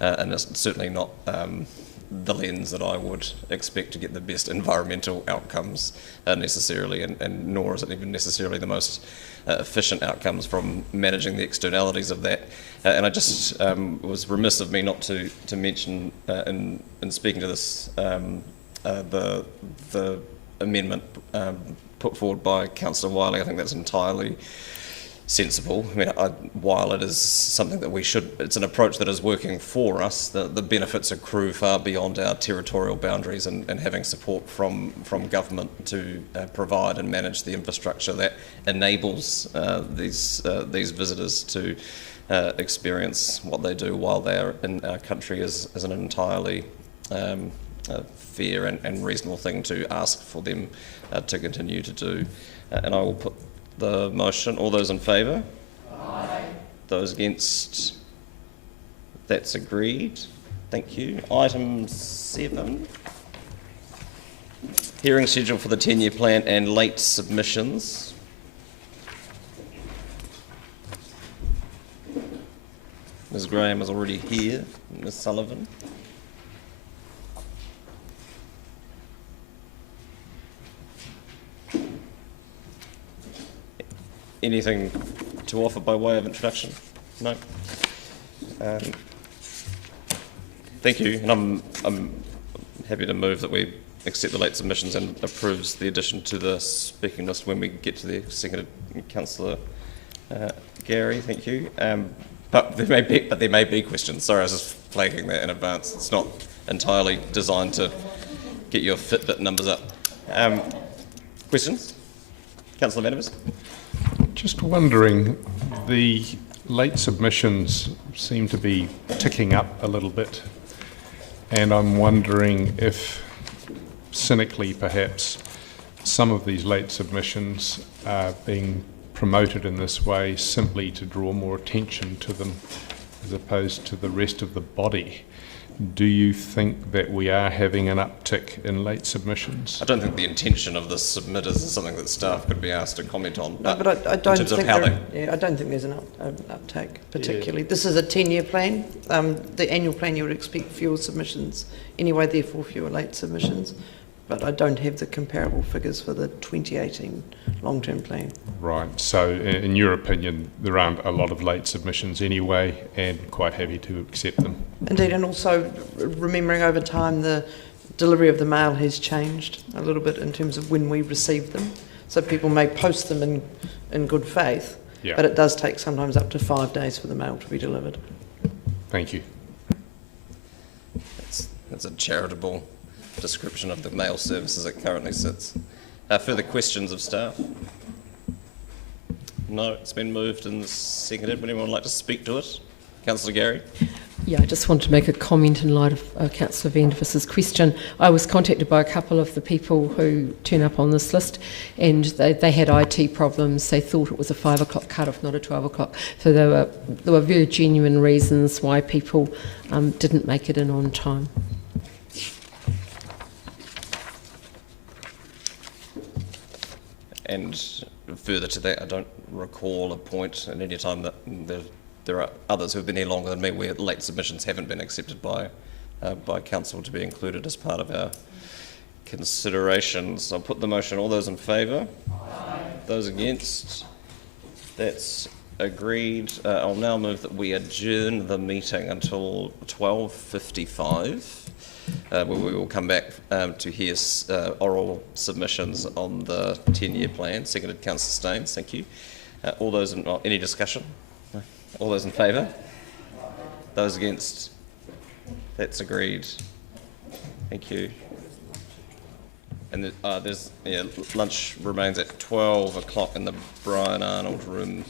And it's certainly not the lens that I would expect to get the best environmental outcomes necessarily, and nor is it even necessarily the most efficient outcomes from managing the externalities of that. And I just was remiss of me not to mention in speaking to this the amendment put forward by Councillor Wiley. I think that's entirely sensible. I mean, while it is something that it's an approach that is working for us, the benefits accrue far beyond our territorial boundaries, and having support from government to provide and manage the infrastructure that enables these visitors to experience what they do while they're in our country is an entirely fair and reasonable thing to ask for them to continue to do. And I will put the motion. All those in favour? Aye. Those against? That's agreed. Thank you. Item 7. Hearing schedule for the 10-year plan and late submissions. Ms Graham is already here. Ms Sullivan. Anything to offer by way of introduction? No? Thank you, and I'm happy to move that we accept the late submissions and approves the addition to the speaking list when we get to the seconded Councillor Gary. Thank you. But there may be questions. Sorry, I was just flagging that in advance. It's not entirely designed to get your Fitbit numbers up. Questions? Councillor Manovis? Just wondering, the late submissions seem to be ticking up a little bit, and I'm wondering if, cynically perhaps, some of these late submissions are being promoted in this way simply to draw more attention to them as opposed to the rest of the body. Do you think that we are having an uptick in late submissions? I don't think the intention of the submitters is something that staff could be asked to comment on. No, but I don't think I don't think there's an uptake particularly. Yeah. This is a 10-year plan. The annual plan you would expect fewer submissions anyway, therefore fewer late submissions. But I don't have the comparable figures for the 2018 long-term plan. Right. So, in your opinion, there aren't a lot of late submissions anyway, and quite happy to accept them. Indeed, and also remembering over time the delivery of the mail has changed a little bit in terms of when we receive them. So people may post them in good faith, yeah, but it does take sometimes up to 5 days for the mail to be delivered. Thank you. That's a charitable description of the mail service as it currently sits. Further questions of staff? No, it's been moved and seconded. Would anyone like to speak to it? Councillor Gary? Yeah, I just wanted to make a comment in light of Councillor Vandervis's question. I was contacted by a couple of the people who turn up on this list, and they had IT problems. They thought it was a 5 o'clock cut-off, not a 12 o'clock. So there were very genuine reasons why people didn't make it in on time. And further to that, I don't recall a point at any time that there are others who have been here longer than me where late submissions haven't been accepted by council to be included as part of our considerations. I'll put the motion. All those in favour? Aye. Those against? That's agreed. I'll now move that we adjourn the meeting until 12:55. Where we will come back to hear oral submissions on the 10-year plan. Seconded, Councillor Staines. Thank you. All those in, any discussion? No? All those in favour? Those against? That's agreed. Thank you. And lunch remains at 12 o'clock in the Brian Arnold room.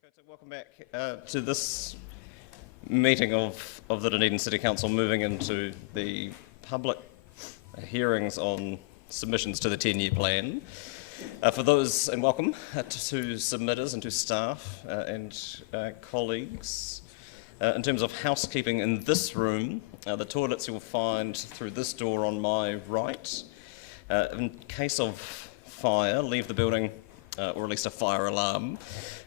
Okay, so welcome back to this meeting of the Dunedin City Council, moving into the public hearings on submissions to the 10-year plan. For those, and welcome to submitters and to staff and colleagues. In terms of housekeeping in this room, the toilets you'll find through this door on my right. In case of fire, leave the building, or at least a fire alarm,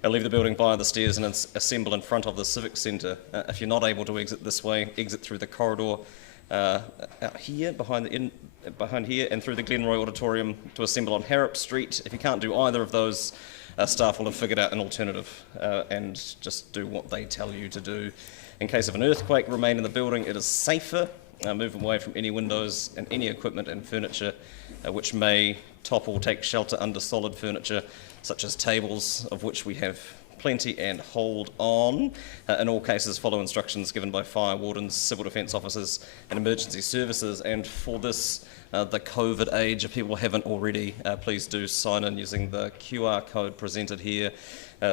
leave the building via the stairs and assemble in front of the Civic Centre. If you're not able to exit this way, exit through the corridor out here, behind here, and through the Glenroy Auditorium to assemble on Harrop Street. If you can't do either of those, staff will have figured out an alternative and just do what they tell you to do. In case of an earthquake, remain in the building. It is safer. Move away from any windows and any equipment and furniture which may topple, take shelter under solid furniture, such as tables, of which we have plenty, and hold on. In all cases, follow instructions given by fire wardens, civil defence officers and emergency services. And for this, the COVID age, if people haven't already, please do sign in using the QR code presented here.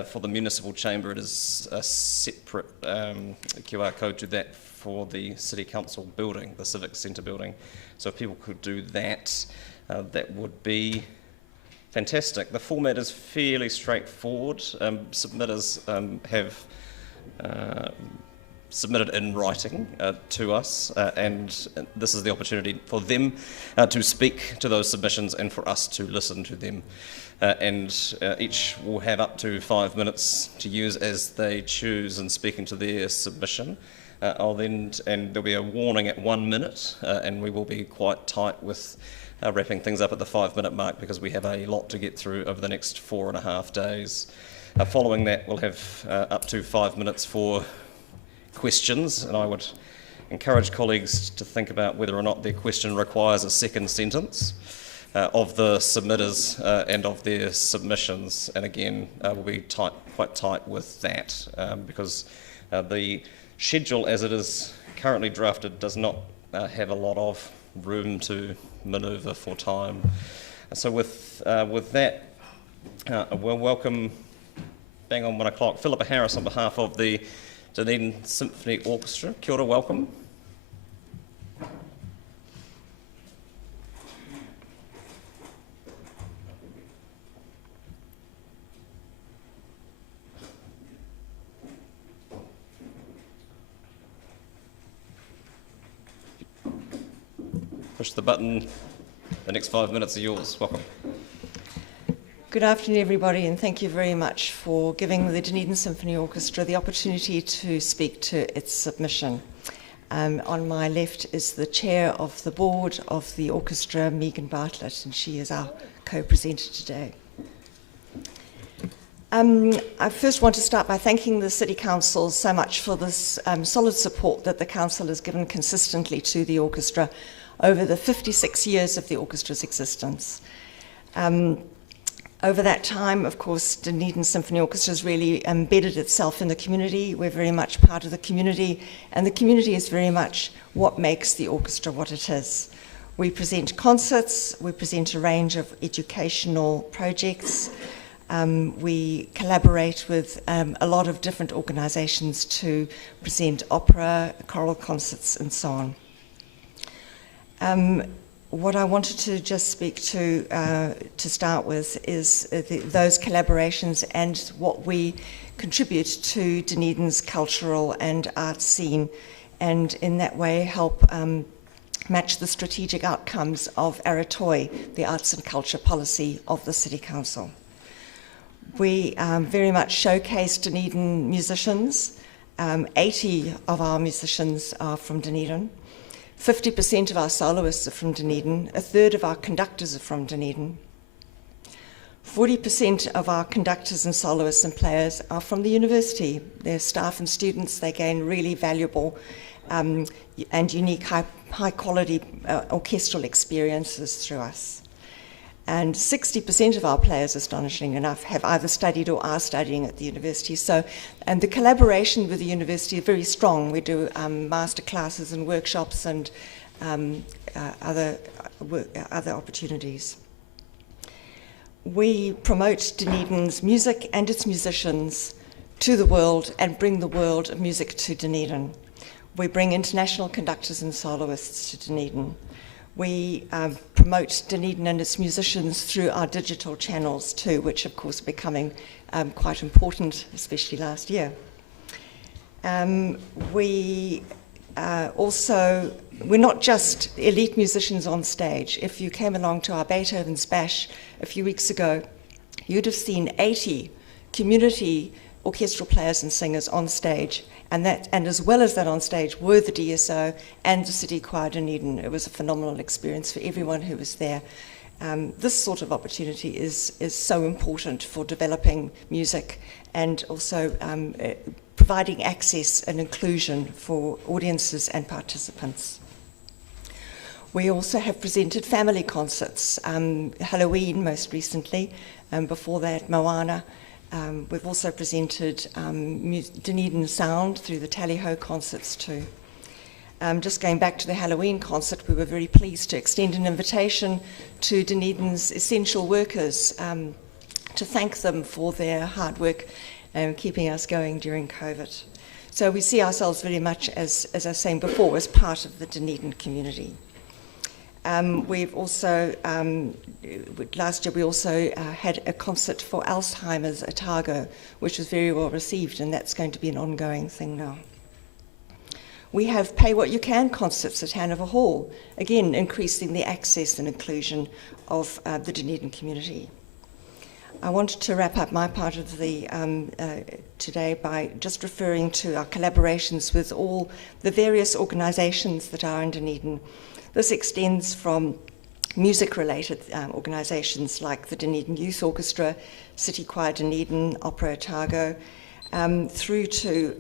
For the municipal chamber, it is a separate QR code to that for the City Council building, the Civic Centre building. So if people could do that, that would be fantastic. The format is fairly straightforward. Submitters have submitted in writing to us, and this is the opportunity for them to speak to those submissions and for us to listen to them. And each will have up to 5 minutes to use as they choose in speaking to their submission. And there'll be a warning at 1 minute, and we will be quite tight with wrapping things up at the 5-minute mark because we have a lot to get through over the next 4.5 days. Following that, we'll have up to 5 minutes for questions, and I would encourage colleagues to think about whether or not their question requires a second sentence of the submitters and of their submissions. And again, we'll be quite tight with that because the schedule as it is currently drafted does not have a lot of room to manoeuvre for time. So with that, we'll welcome, bang on 1 o'clock, Philippa Harris on behalf of the Dunedin Symphony Orchestra. Kia ora, welcome. Push the button. The next 5 minutes are yours. Welcome. Good afternoon, everybody, and thank you very much for giving the Dunedin Symphony Orchestra the opportunity to speak to its submission. On my left is the chair of the board of the orchestra, Megan Bartlett, and she is our co-presenter today. I first want to start by thanking the City Council so much for this solid support that the Council has given consistently to the orchestra over the 56 years of the orchestra's existence. Over that time, of course, Dunedin Symphony Orchestra has really embedded itself in the community. We're very much part of the community, and the community is very much what makes the orchestra what it is. We present concerts, we present a range of educational projects, we collaborate with a lot of different organisations to present opera, choral concerts, and so on. What I wanted to just speak to start with is those collaborations and what we contribute to Dunedin's cultural and art scene, and in that way help match the strategic outcomes of Aratoi, the arts and culture policy of the City Council. We very much showcase Dunedin musicians. 80 of our musicians are from Dunedin. 50% of our soloists are from Dunedin, a third of our conductors are from Dunedin. 40% of our conductors and soloists and players are from the university. They're staff and students. They gain really valuable and unique high quality orchestral experiences through us. And 60% of our players, astonishingly enough, have either studied or are studying at the university. And the collaboration with the university is very strong. We do master classes and workshops and other opportunities. We promote Dunedin's music and its musicians to the world and bring the world of music to Dunedin. We bring international conductors and soloists to Dunedin. We promote Dunedin and its musicians through our digital channels too, which of course are becoming quite important, especially last year. We're not just elite musicians on stage. If you came along to our Beethoven's Bash a few weeks ago, you'd have seen 80 community orchestral players and singers on stage, and as well as that on stage were the DSO and the City Choir Dunedin. It was a phenomenal experience for everyone who was there. This sort of opportunity is so important for developing music and also providing access and inclusion for audiences and participants. We also have presented family concerts, Halloween most recently, before that Moana. We've also presented Dunedin Sound through the Tally-Ho concerts too. Just going back to the Halloween concert, we were very pleased to extend an invitation to Dunedin's essential workers to thank them for their hard work keeping us going during COVID. So we see ourselves very much, as I was saying before, as part of the Dunedin community. We've also, last year we also had a concert for Alzheimer's Otago, which was very well received, and that's going to be an ongoing thing now. We have Pay What You Can concerts at Hanover Hall, again increasing the access and inclusion of the Dunedin community. I wanted to wrap up my part of the today by just referring to our collaborations with all the various organisations that are in Dunedin. This extends from music-related organisations like the Dunedin Youth Orchestra, City Choir Dunedin, Opera Otago, through to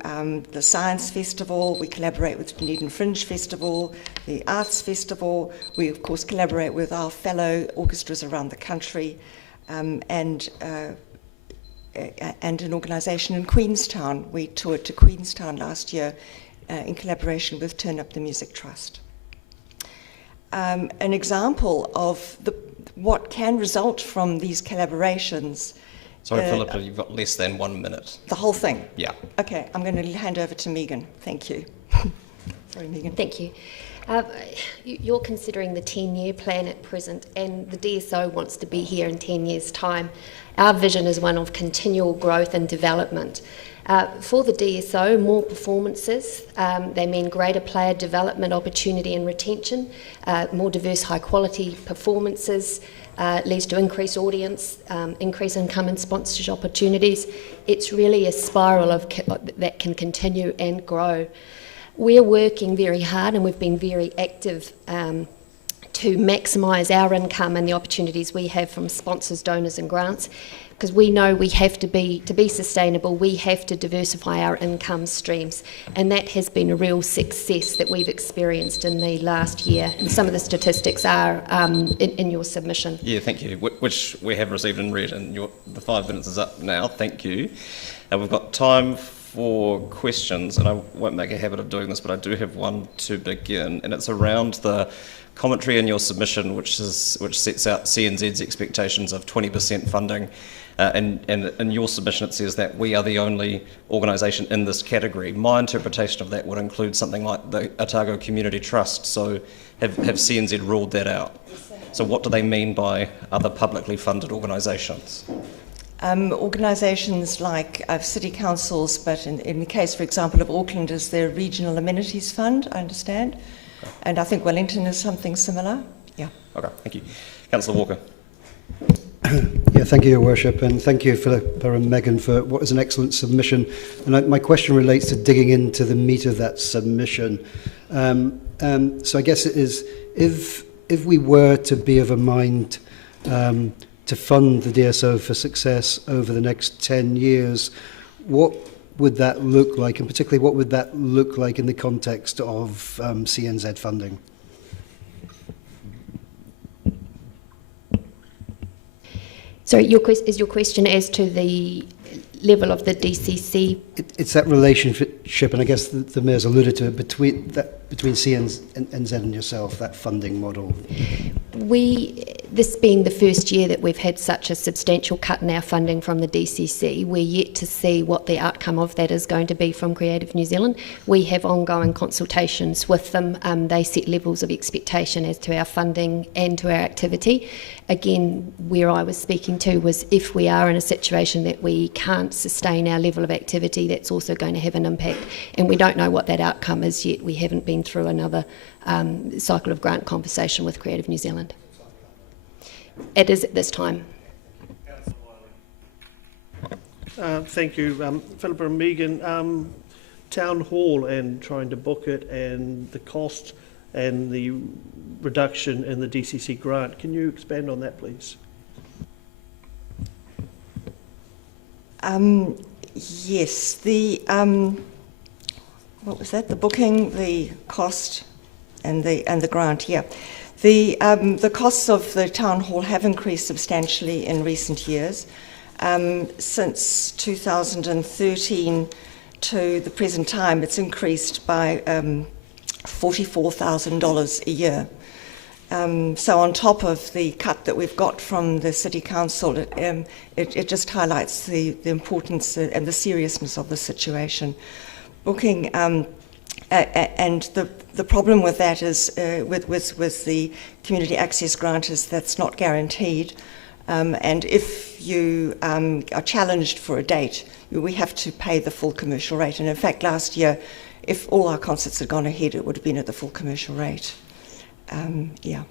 the Science Festival. We collaborate with Dunedin Fringe Festival, the Arts Festival. We, of course, collaborate with our fellow orchestras around the country, and an organisation in Queenstown. We toured to Queenstown last year in collaboration with Turn Up the Music Trust. An example of what can result from these collaborations. Sorry, Philippa, you've got less than 1 minute. The whole thing? Yeah. Okay, I'm going to hand over to Megan. Thank you. Sorry, Megan. Thank you. You're considering the 10-year plan at present, and the DSO wants to be here in 10 years' time. Our vision is one of continual growth and development. For the DSO, more performances, they mean greater player development opportunity and retention, more diverse high-quality performances, leads to increased audience, increased income and sponsorship opportunities. It's really a spiral that can continue and grow. We're working very hard, and we've been very active to maximise our income and the opportunities we have from sponsors, donors and grants, because we know we have to be sustainable, we have to diversify our income streams, and that has been a real success that we've experienced in the last year, and some of the statistics are in your submission. Yeah, thank you, which we have received and read, and the 5 minutes is up now, thank you. And we've got time for questions, and I won't make a habit of doing this, but I do have one to begin, and it's around the commentary in your submission, which sets out CNZ's expectations of 20% funding. And in your submission it says that we are the only organisation in this category. My interpretation of that would include something like the Otago Community Trust. So have CNZ ruled that out? So what do they mean by other publicly funded organisations? Organisations like city councils, but in the case, for example, of Auckland, is their Regional Amenities Fund, I understand. Okay. And I think Wellington is something similar. Yeah. Okay, thank you. Councillor Walker. Yeah, thank you, Your Worship, and thank you, Philippa and Megan, for what is an excellent submission. And my question relates to digging into the meat of that submission. So I guess it is, if we were to be of a mind to fund the DSO for success over the next 10 years, what would that look like? And particularly, what would that look like in the context of CNZ funding? So is your question as to the level of the DCC. It's that relationship, and I guess the Mayor's alluded to it, between CNZ and yourself, that funding model. This being the first year that we've had such a substantial cut in our funding from the DCC, we're yet to see what the outcome of that is going to be from Creative New Zealand. We have ongoing consultations with them. They set levels of expectation as to our funding and to our activity. Again, where I was speaking to was if we are in a situation that we can't sustain our level of activity, that's also going to have an impact. And we don't know what that outcome is yet. We haven't been through another cycle of grant conversation with Creative New Zealand. It is at this time. Thank you. Philippa and Megan, Town Hall and trying to book it and the cost and the reduction in the DCC grant. Can you expand on that, please? Yes, the what was that? The booking, the cost, and the grant. Yeah, the costs of the town hall have increased substantially in recent years. Since 2013 to the present time, it's increased by $44,000 a year. So on top of the cut that we've got from the City Council, it just highlights the importance and the seriousness of the situation. Booking, and the problem with that is, with the community access grant, is that's not guaranteed. And if you are challenged for a date, we have to pay the full commercial rate. And in fact, last year, if all our concerts had gone ahead, it would have been at the full commercial rate. Yeah.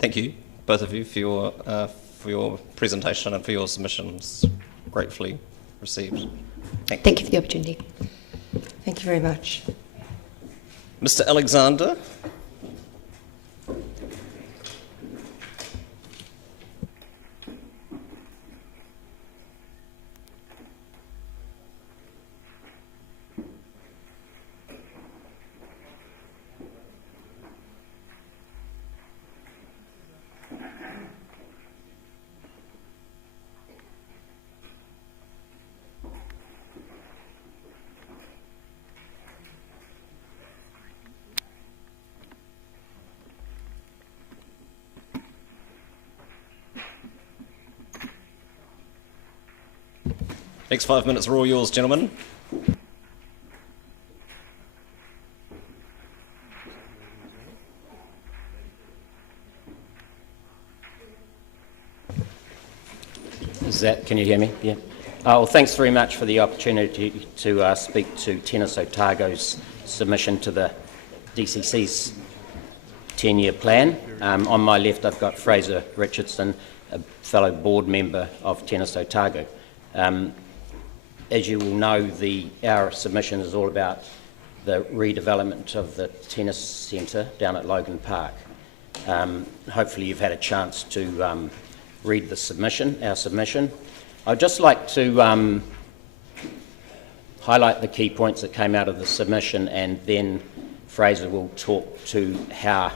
Thank you, both of you, for your presentation and for your submissions. Gratefully received. Thank you for the opportunity. Thank you very much. Mr. Alexander. Next 5 minutes are all yours, gentlemen. Can you hear me? Yeah. Well, thanks very much for the opportunity to speak to Tennis Otago's submission to the DCC's 10-year plan. On my left, I've got Fraser Richardson, a fellow board member of Tennis Otago. As you will know, our submission is all about the redevelopment of the tennis centre down at Logan Park. Hopefully you've had a chance to read our submission. I'd just like to highlight the key points that came out of the submission, and then Fraser will talk to how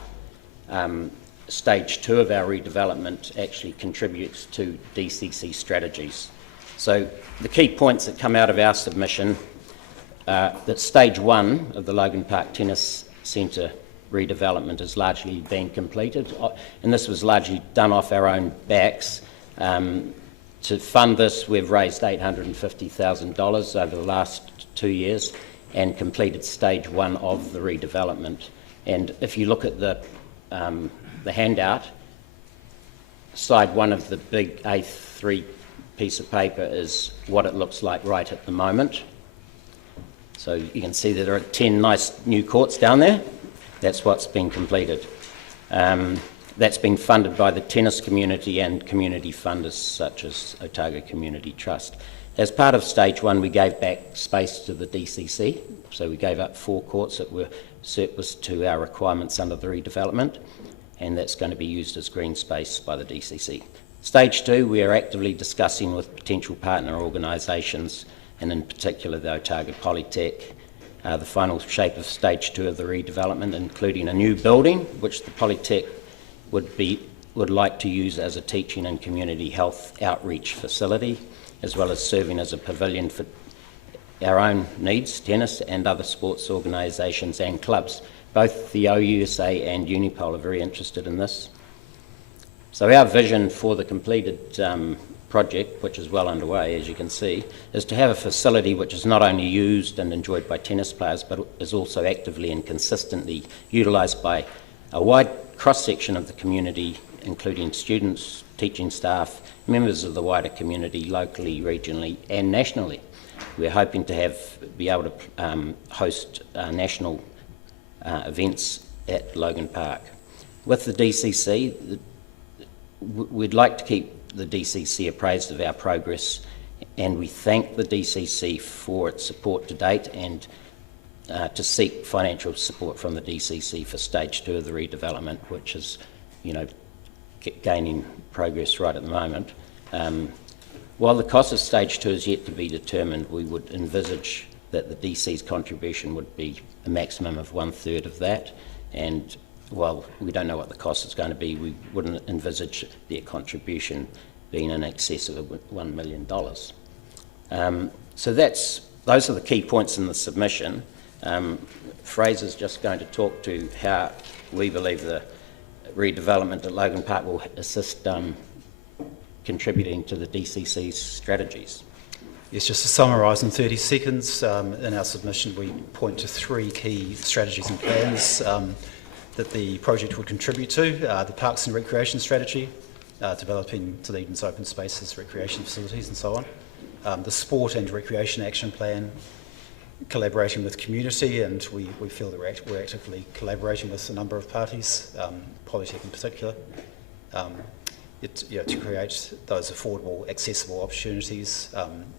stage 2 of our redevelopment actually contributes to DCC strategies. So the key points that come out of our submission, that stage 1 of the Logan Park Tennis Centre redevelopment has largely been completed, and this was largely done off our own backs. To fund this, we've raised $850,000 over the last 2 years and completed stage 1 of the redevelopment. And if you look at the handout, side 1 of the big A3 piece of paper is what it looks like right at the moment. So you can see that there are 10 nice new courts down there. That's what's been completed. That's been funded by the tennis community and community funders such as Otago Community Trust. As part of stage 1, we gave back space to the DCC, so we gave up 4 courts that were surplus to our requirements under the redevelopment, and that's going to be used as green space by the DCC. Stage 2, we are actively discussing with potential partner organisations, and in particular the Otago Polytech, the final shape of stage 2 of the redevelopment, including a new building, which the Polytech would be would like to use as a teaching and community health outreach facility, as well as serving as a pavilion for our own needs, tennis and other sports organisations and clubs. Both the OUSA and Unipol are very interested in this. So our vision for the completed project, which is well underway, as you can see, is to have a facility which is not only used and enjoyed by tennis players, but is also actively and consistently utilised by a wide cross-section of the community, including students, teaching staff, members of the wider community, locally, regionally and nationally. We're hoping to be able to host national events at Logan Park. With the DCC, we'd like to keep the DCC appraised of our progress, and we thank the DCC for its support to date and to seek financial support from the DCC for stage 2 of the redevelopment, which is, gaining progress right at the moment. While the cost of stage 2 is yet to be determined, we would envisage that the DC's contribution would be a maximum of 1/3 of that, and while we don't know what the cost is going to be, we wouldn't envisage their contribution being in excess of $1 million. So those are the key points in the submission. Fraser's just going to talk to how we believe the redevelopment at Logan Park will assist contributing to the DCC's strategies. Yes, just to summarise in 30 seconds, in our submission we point to 3 key strategies and plans that the project would contribute to. The Parks and Recreation Strategy, developing Dunedin's open spaces, recreation facilities and so on. The Sport and Recreation Action Plan, collaborating with community, and we feel that we're actively collaborating with a number of parties, Polytech in particular, to create those affordable, accessible opportunities.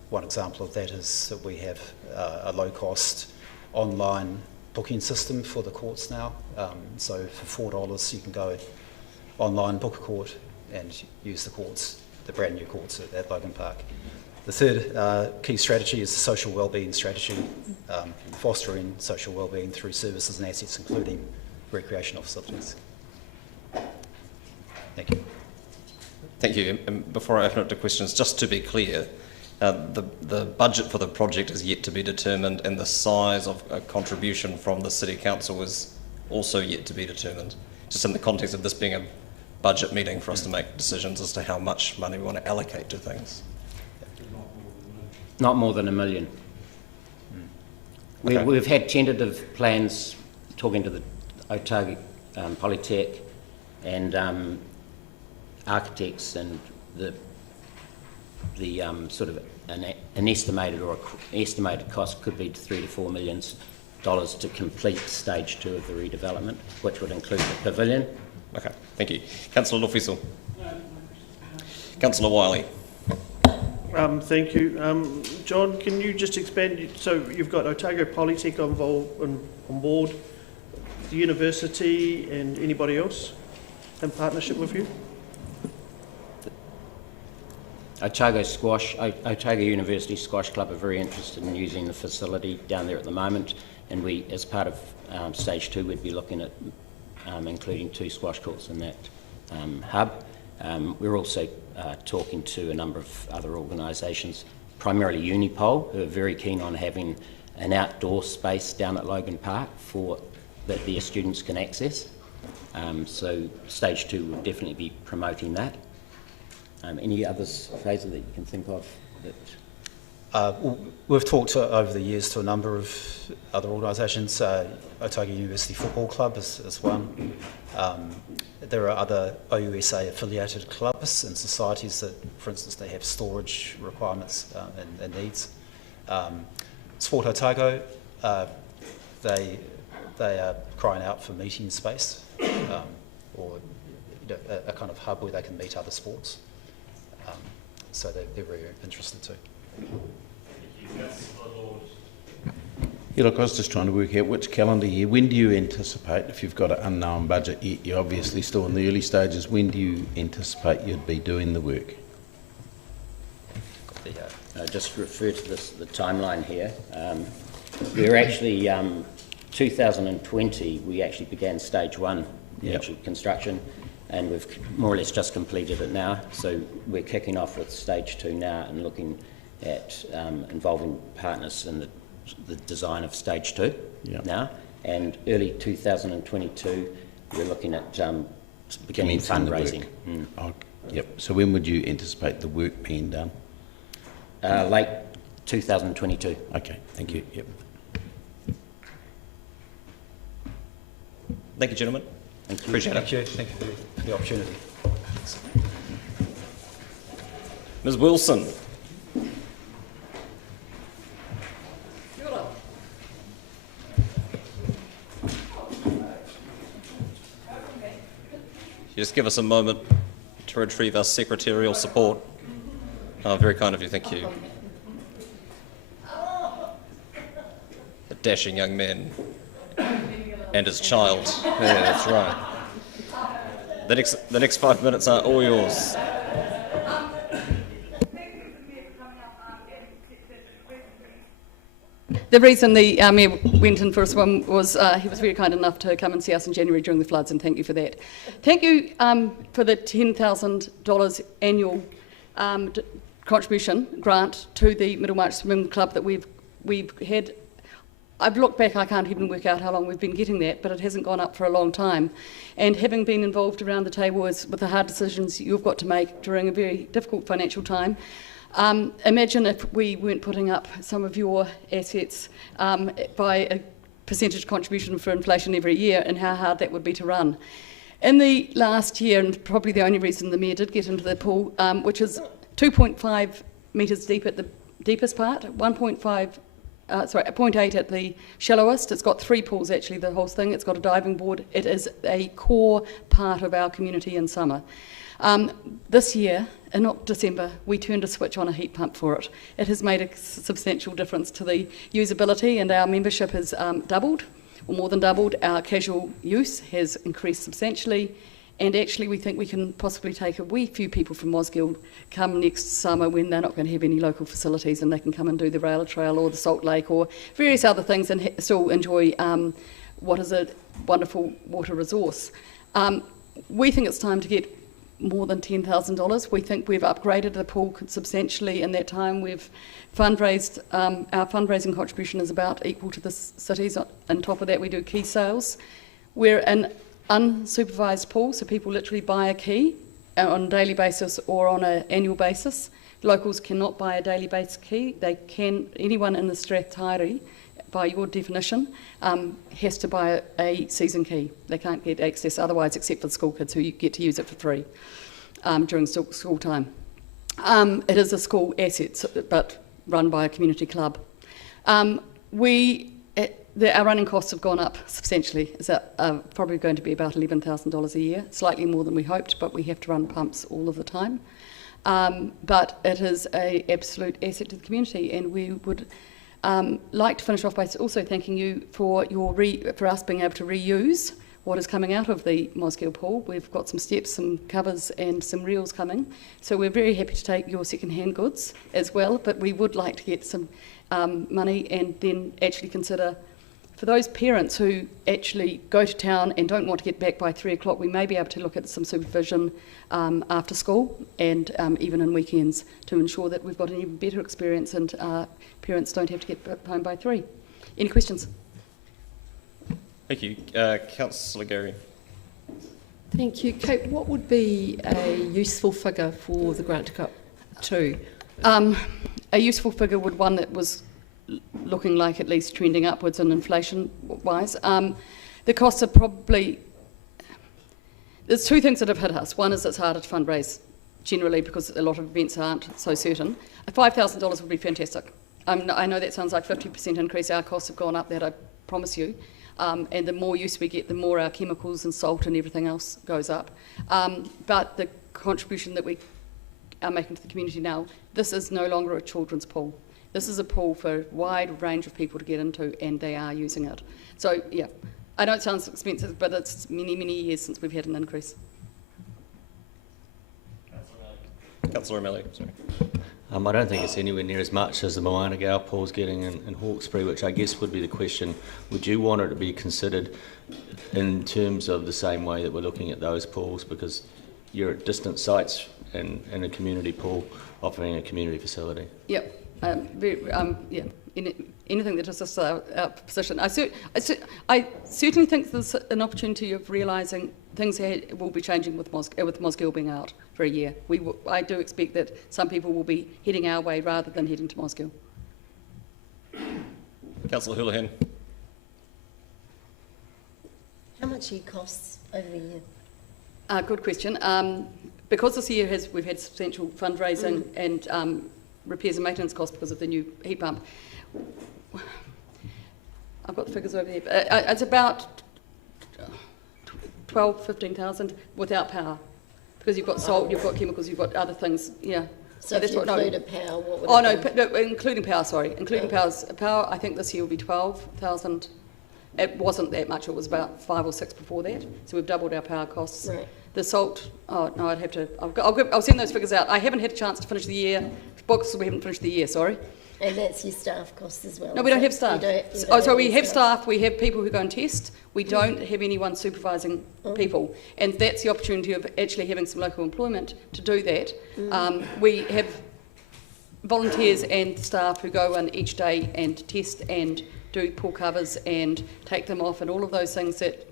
One example of that is that we have a low-cost online booking system for the courts now. So for $4 you can go online, book a court and use the courts, the brand new courts at Logan Park. The third key strategy is the social wellbeing strategy, fostering social wellbeing through services and assets, including recreational facilities. Thank you. Thank you. And before I open up to questions, just to be clear, the budget for the project is yet to be determined, and the size of a contribution from the City Council is also yet to be determined, just in the context of this being a budget meeting for us to make decisions as to how much money we want to allocate to things. Not more than $1 million. Okay. We've had tentative plans talking to the Otago Polytech and architects, and the sort of an estimated cost could be $3 to $4 million to complete stage 2 of the redevelopment, which would include the pavilion. Okay, thank you. Councillor Lofisel. Councillor Wiley. Thank you. John, can you just expand? So you've got Otago Polytech on board, the university and anybody else in partnership with you? Otago University Squash Club are very interested in using the facility down there at the moment, and we, as part of stage 2, we'd be looking at including 2 squash courts in that hub. We're also talking to a number of other organisations, primarily Unipol, who are very keen on having an outdoor space down at Logan Park that their students can access. So stage 2 will definitely be promoting that. Any others, Fraser, that you can think of? We've talked over the years to a number of other organisations. Otago University Football Club is one. There are other OUSA affiliated clubs and societies that, for instance, they have storage requirements and needs. Sport Otago, they are crying out for meeting space, or a kind of hub where they can meet other sports. So they're very interested too. Yeah, look, I was just trying to work out which calendar year. When do you anticipate, if you've got an unknown budget yet, you're obviously still in the early stages, when do you anticipate you'd be doing the work? Just refer to the timeline here. We're actually, 2020, we actually began stage 1, the actual construction. and we've more or less just completed it now. So we're kicking off with stage 2 now and looking at involving partners in the design of stage 2 now. And early 2022, we're looking at beginning fundraising. Yep. So when would you anticipate the work being done? Late 2022. Okay, thank you. Yep. Thank you, gentlemen. Thank you. Appreciate Thank it. you. Thank you for the opportunity. Ms. Wilson. Just give us a moment to retrieve our secretarial support. Oh, very kind of you, thank you. A dashing young man and his child. Yeah, that's right. The next 5 minutes are all yours. The reason the Mayor went in for a swim was he was very kind enough to come and see us in January during the floods, and thank you for that. Thank you for the $10,000 annual contribution grant to the Middlemarch Swim Club that we've had. I've looked back, I can't even work out how long we've been getting that, but it hasn't gone up for a long time. And having been involved around the table with the hard decisions you've got to make during a very difficult financial time, imagine if we weren't putting up some of your assets by a percentage contribution for inflation every year, and how hard that would be to run. In the last year, and probably the only reason the Mayor did get into the pool, which is 2.5 metres deep at the deepest part, 0.8 at the shallowest. It's got 3 pools actually, the whole thing. It's got a diving board. It is a core part of our community in summer. This year, in December, we turned a switch on a heat pump for it. It has made a substantial difference to the usability, and our membership has doubled, or more than doubled. Our casual use has increased substantially, and actually we think we can possibly take a wee few people from Mosgiel come next summer when they're not going to have any local facilities, and they can come and do the rail trail or the Salt Lake or various other things and still enjoy what is a wonderful water resource. We think it's time to get more than $10,000. We think we've upgraded the pool substantially in that time. We've fundraised, our fundraising contribution is about equal to the cities. On top of that, we do key sales. We're an unsupervised pool, so people literally buy a key on a daily basis or on an annual basis. Locals cannot buy a daily basis key. They can, anyone in the Strathtyre, by your definition, has to buy a season key. They can't get access otherwise, except for the school kids who get to use it for free during school time. It is a school asset, but run by a community club. Our running costs have gone up substantially. It's probably going to be about $11,000 a year, slightly more than we hoped, but we have to run pumps all of the time. But it is an absolute asset to the community, and we would like to finish off by also thanking you for us being able to reuse what is coming out of the Mosgiel pool. We've got some steps, some covers and some reels coming, so we're very happy to take your second-hand goods as well, but we would like to get some money and then actually consider, for those parents who actually go to town and don't want to get back by 3 o'clock, we may be able to look at some supervision after school and even in weekends to ensure that we've got an even better experience and parents don't have to get home by 3. Any questions? Thank you. Councillor Gary. Thank you. Kate, what would be a useful figure for the grant to go up to? A useful figure would one that was looking like at least trending upwards in inflation-wise. The costs are probably... There's 2 things that have hit us. One is it's harder to fundraise generally because a lot of events aren't so certain. $5,000 would be fantastic. I know that sounds like 50% increase. Our costs have gone up, that I promise you. And the more use we get, the more our chemicals and salt and everything else goes up. But the contribution that we are making to the community now, this is no longer a children's pool. This is a pool for a wide range of people to get into, and they are using it. So, yeah, I know it sounds expensive, but it's many, many years since we've had an increase. Councillor O'Malley, sorry. I don't think it's anywhere near as much as the Moanagao pool's getting in Hawkesbury, which I guess would be the question. Would you want it to be considered in terms of the same way that we're looking at those pools, because you're at distant sites in a community pool offering a community facility? Yep. Yeah. Anything that assists our position. I certainly think there's an opportunity of realising things will be changing with Mosgiel being out for a year. I do expect that some people will be heading our way rather than heading to Mosgiel. Councillor Houlihan. How much it costs over the year? Good question. Because this year we've had substantial fundraising and repairs and maintenance costs because of the new heat pump. I've got the figures over there. It's about 15,000 without power, because you've got salt, you've got chemicals, you've got other things. Yeah. So if you included power, what would no, including power. Sorry, including power. I think this year will be 12,000. It wasn't that much. It was about 5 or 6 before that. So we've doubled our power costs. Right. The salt. Oh no, I'd have to. I'll send those figures out. I haven't had a chance to finish the year. Because we haven't finished the year. Sorry. And that's your staff costs as well? No, we don't have staff. So we have staff. We have people who go and test. We don't have anyone supervising people, and that's the opportunity of actually having some local employment to do that. We have volunteers and staff who go in each day and test and do pool covers and take them off and all of those things that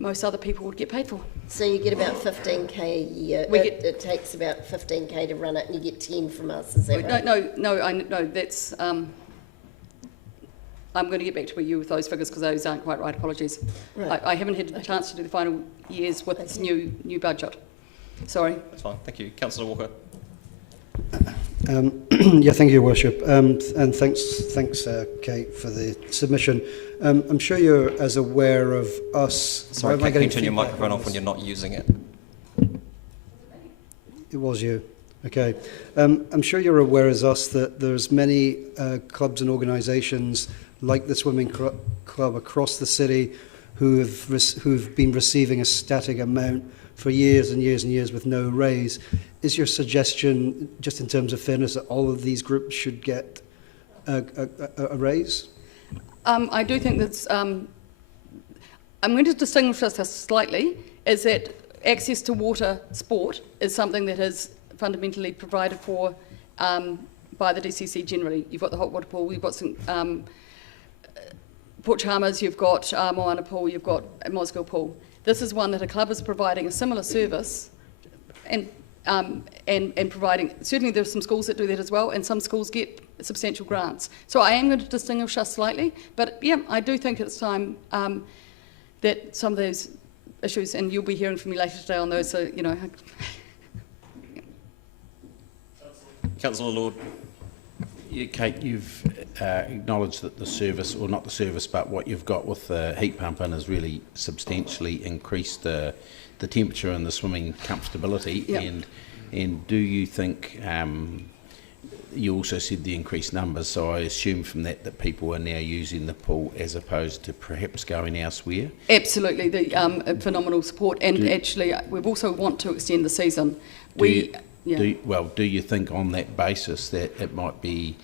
most other people would get paid for. So you get about 15k a year. It takes about 15k to run it, and you get 10 from us. Is that right? No. That's. I'm going to get back to you with those figures because those aren't quite right. Apologies. Right. I haven't had the chance to do the final years with this new budget. Sorry. That's fine. Thank you, Councillor Walker. Yeah, thank you, Your Worship, and thanks, Kate, for the submission. I'm sure you're as aware of us. Sorry, Kate, can you turn your microphone off when you're not using it? It was you. Okay. I'm sure you're aware as us that there's many clubs and organisations like the swimming club across the city who've been receiving a static amount for years and years and years with no raise. Is your suggestion, just in terms of fairness, that all of these groups should get a raise? I do think that's. I'm going to distinguish this slightly, is that access to water sport is something that is fundamentally provided for by the DCC generally. You've got the hot water pool, you've got some Port Chalmers, you've got Moana pool, you've got Mosgiel pool. This is one that a club is providing a similar service and providing, certainly there are some schools that do that as well, and some schools get substantial grants. So I am going to distinguish us slightly, but yeah, I do think it's time that some of those issues, and you'll be hearing from me later today on those, so, you know. Councillor Lord. Yeah, Kate, you've acknowledged that the service, or not the service, but what you've got with the heat pump in has really substantially increased the temperature and the swimming comfortability. Yep. And do you think, you also said the increased numbers, so I assume from that people are now using the pool as opposed to perhaps going elsewhere? Absolutely, the phenomenal support, and actually we also want to extend the season. Do you think on that basis that it might be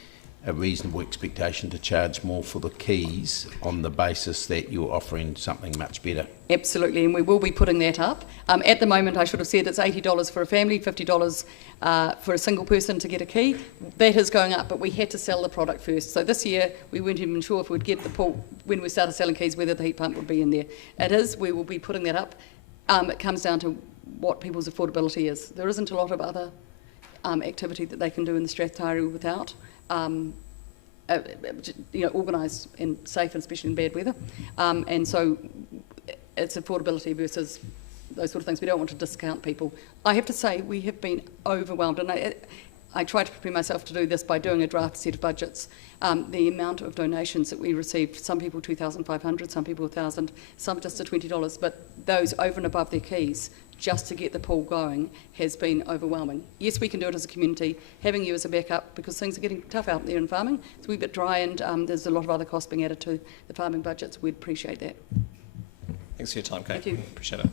a reasonable expectation to charge more for the keys on the basis that you're offering something much better? Absolutely, and we will be putting that up. At the moment, I should have said it's $80 for a family, $50 for a single person to get a key. That is going up, but we had to sell the product first. So this year, we weren't even sure if we'd get the pool, when we started selling keys, whether the heat pump would be in there. It is, we will be putting that up. It comes down to what people's affordability is. There isn't a lot of other activity that they can do in the Strathtyre without. Organised and safe, and especially in bad weather. And so it's affordability versus those sort of things. We don't want to discount people. I have to say we have been overwhelmed, and I tried to prepare myself to do this by doing a draft set of budgets. The amount of donations that we received, some people 2,500, some people 1,000, some just to $20, but those over and above their keys, just to get the pool going, has been overwhelming. Yes, we can do it as a community, having you as a backup, because things are getting tough out there in farming. It's a wee bit dry, and there's a lot of other costs being added to the farming budgets. We'd appreciate that. Thanks for your time, Kate. Thank you. Appreciate it.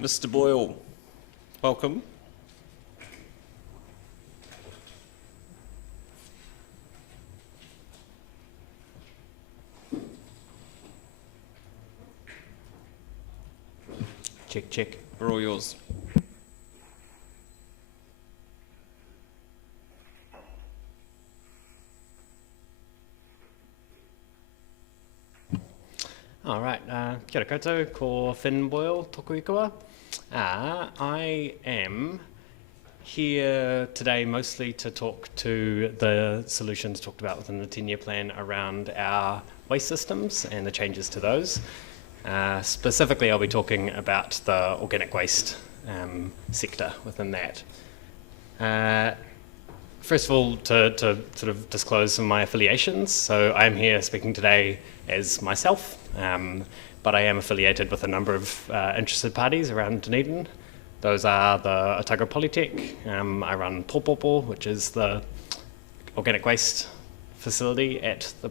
Mr. Boyle, welcome. check. We're all yours. All right, kia ora koutou, ko Finn Boyle, toku ikawa. I am here today mostly to talk to the solutions talked about within the 10-year plan around our waste systems and the changes to those. Specifically, I'll be talking about the organic waste sector within that. First of all, to sort of disclose some of my affiliations. So I'm here speaking today as myself, but I am affiliated with a number of interested parties around Dunedin. Those are the Otago Polytech. I run Popopo, which is the organic waste facility at the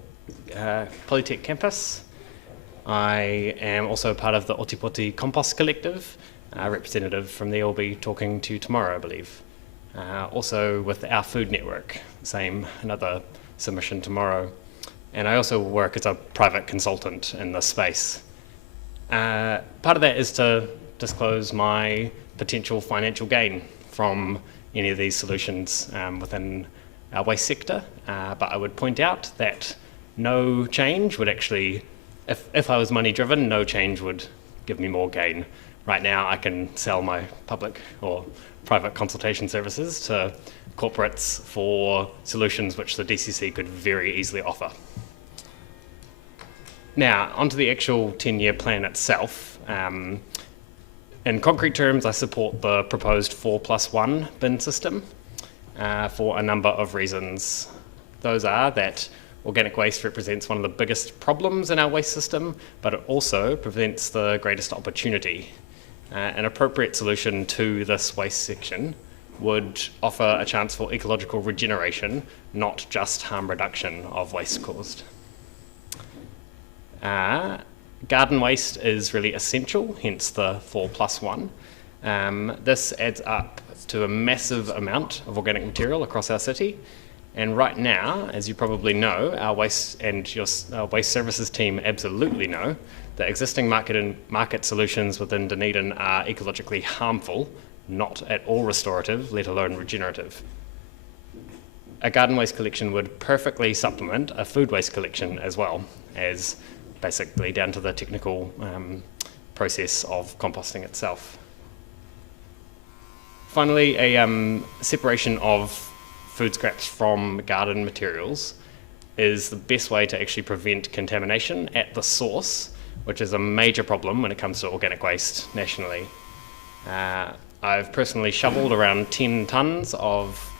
Polytech campus. I am also part of the Otipoti Compost Collective. A representative from there will be talking to you tomorrow, I believe. Also with our food network, another submission tomorrow. And I also work as a private consultant in this space. Part of that is to disclose my potential financial gain from any of these solutions within our waste sector. But I would point out that no change would actually, if I was money driven, no change would give me more gain. Right now I can sell my public or private consultation services to corporates for solutions which the DCC could very easily offer. Now, onto the actual 10-year plan itself. In concrete terms, I support the proposed 4+1 bin system for a number of reasons. Those are that organic waste represents one of the biggest problems in our waste system, but it also presents the greatest opportunity. An appropriate solution to this waste section would offer a chance for ecological regeneration, not just harm reduction of waste caused. Garden waste is really essential, hence the 4+1. This adds up to a massive amount of organic material across our city. And right now, as you probably know, our waste and your waste services team absolutely know that existing market solutions within Dunedin are ecologically harmful, not at all restorative, let alone regenerative. A garden waste collection would perfectly supplement a food waste collection as well, as basically down to the technical process of composting itself. Finally, a separation of food scraps from garden materials is the best way to actually prevent contamination at the source, which is a major problem when it comes to organic waste nationally. I've personally shoveled around 10 tonnes of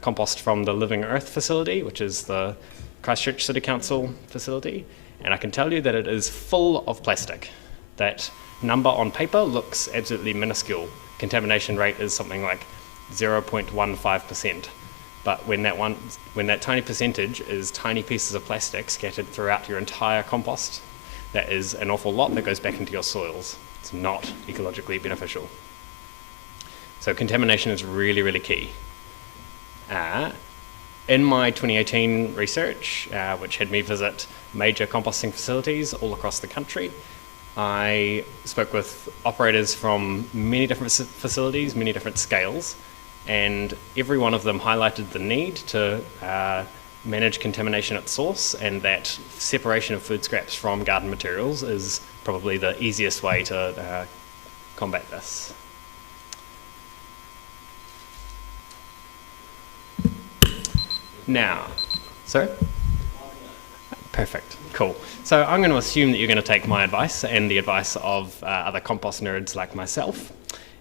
compost from the Living Earth facility, which is the Christchurch City Council facility, and I can tell you that it is full of plastic. That number on paper looks absolutely minuscule. Contamination rate is something like 0.15%. But when that tiny percentage is tiny pieces of plastic scattered throughout your entire compost, that is an awful lot that goes back into your soils. It's not ecologically beneficial. So contamination is really, really key. In my 2018 research, which had me visit major composting facilities all across the country, I spoke with operators from many different facilities, many different scales, and every one of them highlighted the need to manage contamination at source, and that separation of food scraps from garden materials is probably the easiest way to combat this. Now, sorry? Perfect, cool. So I'm going to assume that you're going to take my advice and the advice of other compost nerds like myself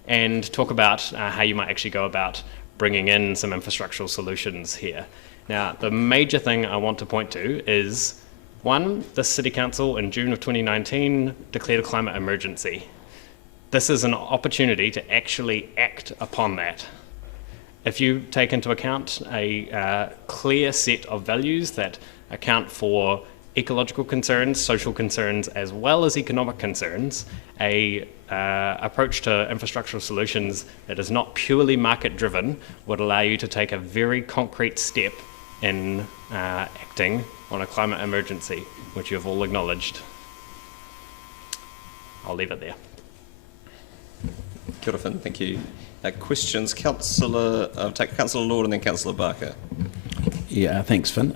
and talk about how you might actually go about bringing in some infrastructural solutions here. Now, the major thing I want to point to is, one, the City Council in June of 2019 declared a climate emergency. This is an opportunity to actually act upon that. If you take into account a clear set of values that account for ecological concerns, social concerns, as well as economic concerns, a approach to infrastructural solutions that is not purely market-driven would allow you to take a very concrete step in acting on a climate emergency, which you have all acknowledged. I'll leave it there. Kia ora, Finn, thank you. Questions, Councillor Lord and then Councillor Barker. Yeah, thanks, Finn.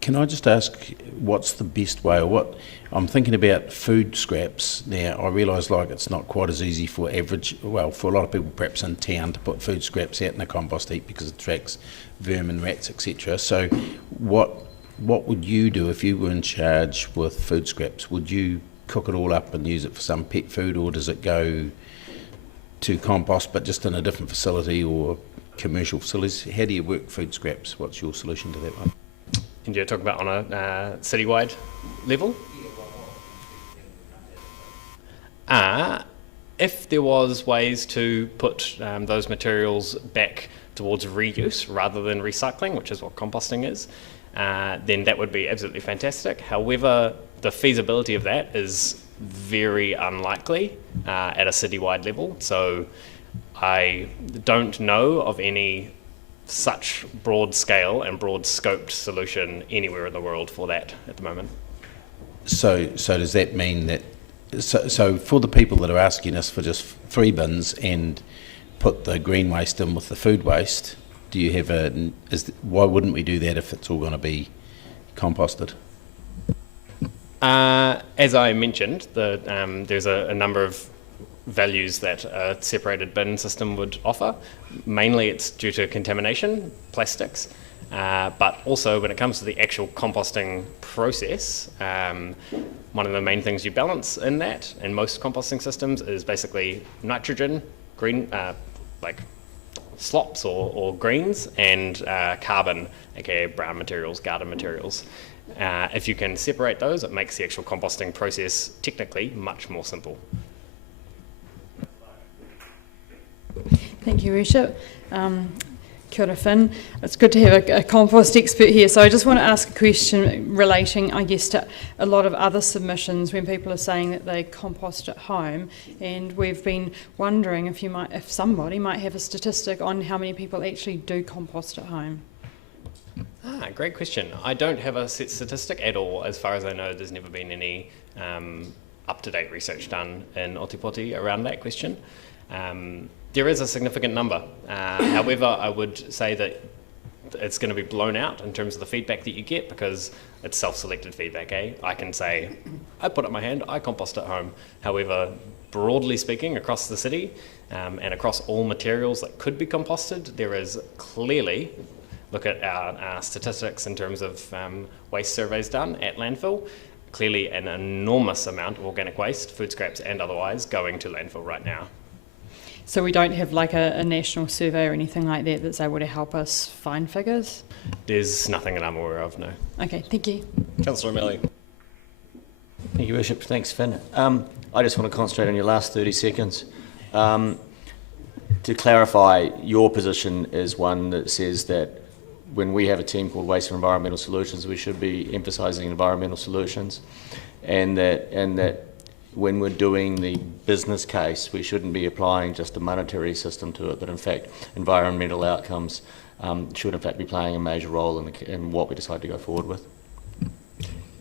Can I just ask, what's the best way, or what? I'm thinking about food scraps now. I realise like it's not quite as easy for for a lot of people perhaps in town to put food scraps out in a compost heap because it attracts vermin, rats, etc. So, what would you do if you were in charge with food scraps? Would you cook it all up and use it for some pet food, or does it go to compost but just in a different facility or commercial facilities? How do you work food scraps? What's your solution to that one? And you're talking about on a citywide level? If there was ways to put those materials back towards reuse rather than recycling, which is what composting is, then that would be absolutely fantastic. However, the feasibility of that is very unlikely at a citywide level. So I don't know of any such broad scale and broad scoped solution anywhere in the world for that at the moment. So does that mean that, so for the people that are asking us for just 3 bins and put the green waste in with the food waste, do you have why wouldn't we do that if it's all going to be composted? As I mentioned, there's a number of values that a separated bin system would offer. Mainly it's due to contamination, plastics, but also when it comes to the actual composting process, one of the main things you balance in that, in most composting systems, is basically nitrogen, green, like slops or greens, and carbon, aka brown materials, garden materials. If you can separate those, it makes the actual composting process technically much more simple. Thank you, Worship. Kia ora, Finn. It's good to have a compost expert here. So I just want to ask a question relating, I guess, to a lot of other submissions when people are saying that they compost at home, and we've been wondering if somebody might have a statistic on how many people actually do compost at home. Great question. I don't have a set statistic at all. As far as I know, there's never been any up-to-date research done in Otipoti around that question. There is a significant number. However, I would say that it's going to be blown out in terms of the feedback that you get because it's self-selected feedback. I can say, I put up my hand, I compost at home. However, broadly speaking, across the city and across all materials that could be composted, there is clearly, look at our statistics in terms of waste surveys done at landfill, clearly an enormous amount of organic waste, food scraps and otherwise, going to landfill right now. So we don't have like a national survey or anything like that that's able to help us find figures? There's nothing that I'm aware of, no. Okay, thank you. Councillor O'Malley. Thank you, Worship. Thanks, Finn. I just want to concentrate on your last 30 seconds. To clarify, your position is one that says that when we have a team called Waste for Environmental Solutions, we should be emphasising environmental solutions, and that when we're doing the business case, we shouldn't be applying just a monetary system to it, that in fact environmental outcomes should in fact be playing a major role in what we decide to go forward with.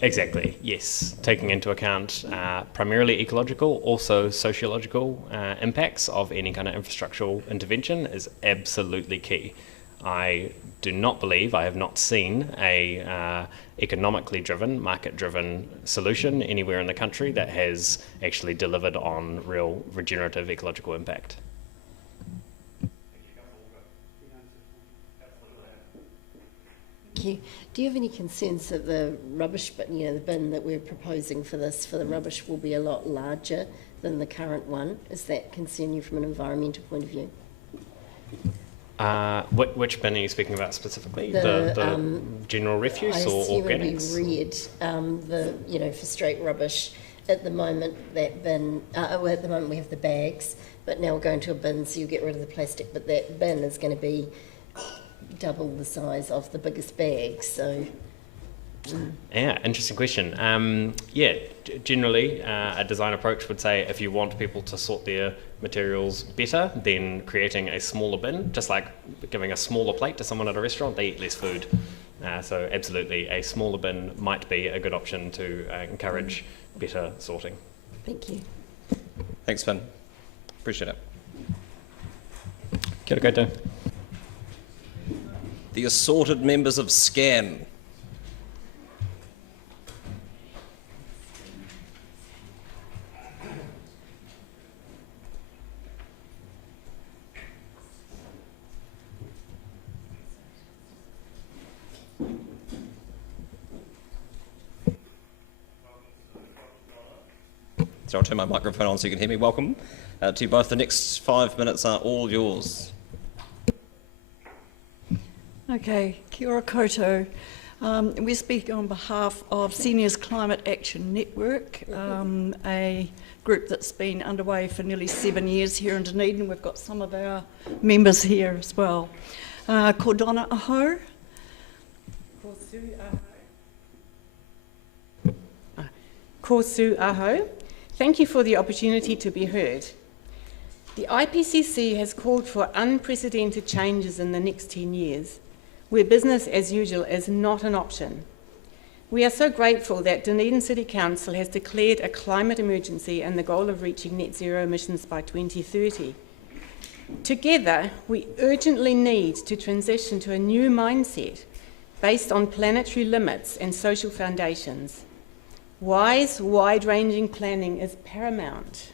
Exactly, yes. Taking into account primarily ecological, also sociological impacts of any kind of infrastructural intervention is absolutely key. I do not believe, I have not seen a economically driven, market-driven solution anywhere in the country that has actually delivered on real regenerative ecological impact. Thank you. Do you have any concerns that the rubbish bin, the bin that we're proposing for the rubbish will be a lot larger than the current one? Does that concern you from an environmental point of view? Which bin are you speaking about specifically? The general refuse or organics? I assume it would be red, for straight rubbish. At the moment, that bin, at the moment we have the bags, but now we're going to a bin, so you get rid of the plastic, but that bin is going to be double the size of the biggest bag, so... Yeah, interesting question. Generally, a design approach would say if you want people to sort their materials better, then creating a smaller bin, just like giving a smaller plate to someone at a restaurant, they eat less food. So absolutely, a smaller bin might be a good option to encourage better sorting. Thank you. Thanks, Finn. Appreciate it. Kia ora koutou. The assorted members of SCAN. So I'll turn my microphone on so you can hear me. Welcome to you both. The next 5 minutes are all yours. Okay, kia ora koutou. We speak on behalf of Seniors Climate Action Network, a group that's been underway for nearly 7 years here in Dunedin. We've got some of our members here as well. Ko Donna aho. Ko Sue aho. Ko Sue aho. Thank you for the opportunity to be heard. The IPCC has called for unprecedented changes in the next 10 years, where business as usual is not an option. We are so grateful that Dunedin City Council has declared a climate emergency and the goal of reaching net zero emissions by 2030. Together, we urgently need to transition to a new mindset based on planetary limits and social foundations. Wise, wide-ranging planning is paramount.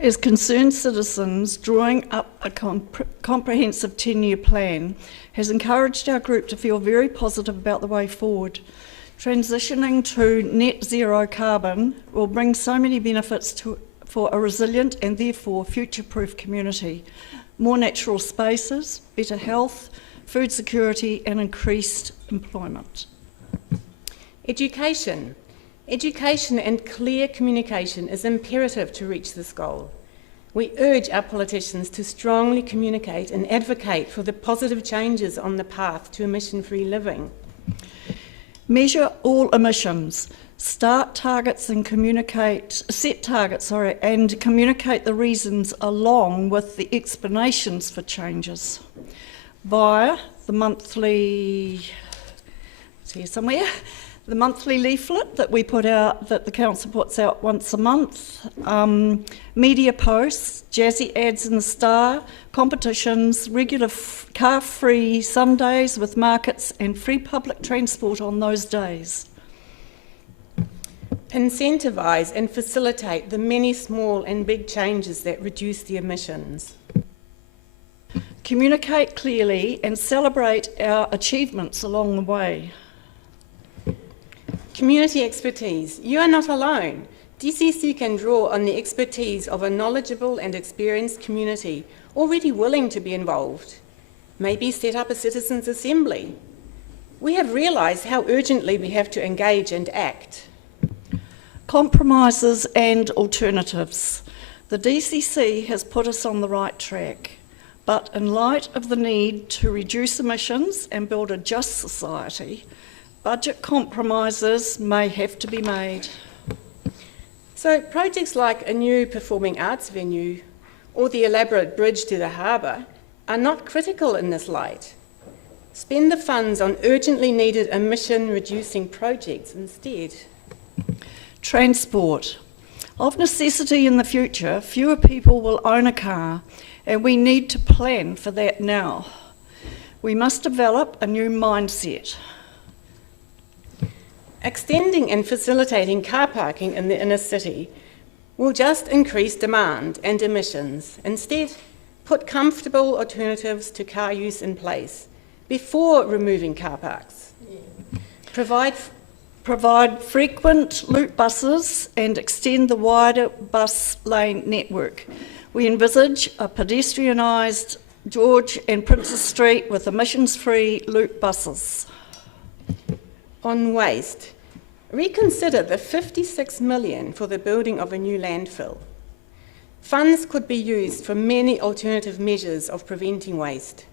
As concerned citizens, drawing up a comprehensive 10-year plan has encouraged our group to feel very positive about the way forward. Transitioning to net zero carbon will bring so many benefits for a resilient and therefore future-proof community. More natural spaces, better health, food security and increased employment. Education. Education and clear communication is imperative to reach this goal. We urge our politicians to strongly communicate and advocate for the positive changes on the path to emission-free living. Measure all emissions, set targets and communicate the reasons along with the explanations for changes via the monthly, it's here somewhere, the monthly leaflet that we put out, that the council puts out once a month, media posts, jazzy ads in the Star, competitions, regular car-free Sundays with markets and free public transport on those days. Incentivise and facilitate the many small and big changes that reduce the emissions. Communicate clearly and celebrate our achievements along the way. Community expertise. You are not alone. DCC can draw on the expertise of a knowledgeable and experienced community already willing to be involved. Maybe set up a citizens' assembly. We have realised how urgently we have to engage and act. Compromises and alternatives. The DCC has put us on the right track, but in light of the need to reduce emissions and build a just society, budget compromises may have to be made. So projects like a new performing arts venue or the elaborate bridge to the harbour are not critical in this light. Spend the funds on urgently needed emission-reducing projects instead. Transport. Of necessity in the future, fewer people will own a car, and we need to plan for that now. We must develop a new mindset. Extending and facilitating car parking in the inner city will just increase demand and emissions. Instead, put comfortable alternatives to car use in place before removing car parks. Provide frequent loop buses and extend the wider bus lane network. We envisage a pedestrianised George and Princess Street with emissions-free loop buses. On waste, reconsider the $56 million for the building of a new landfill. Funds could be used for many alternative measures of preventing waste.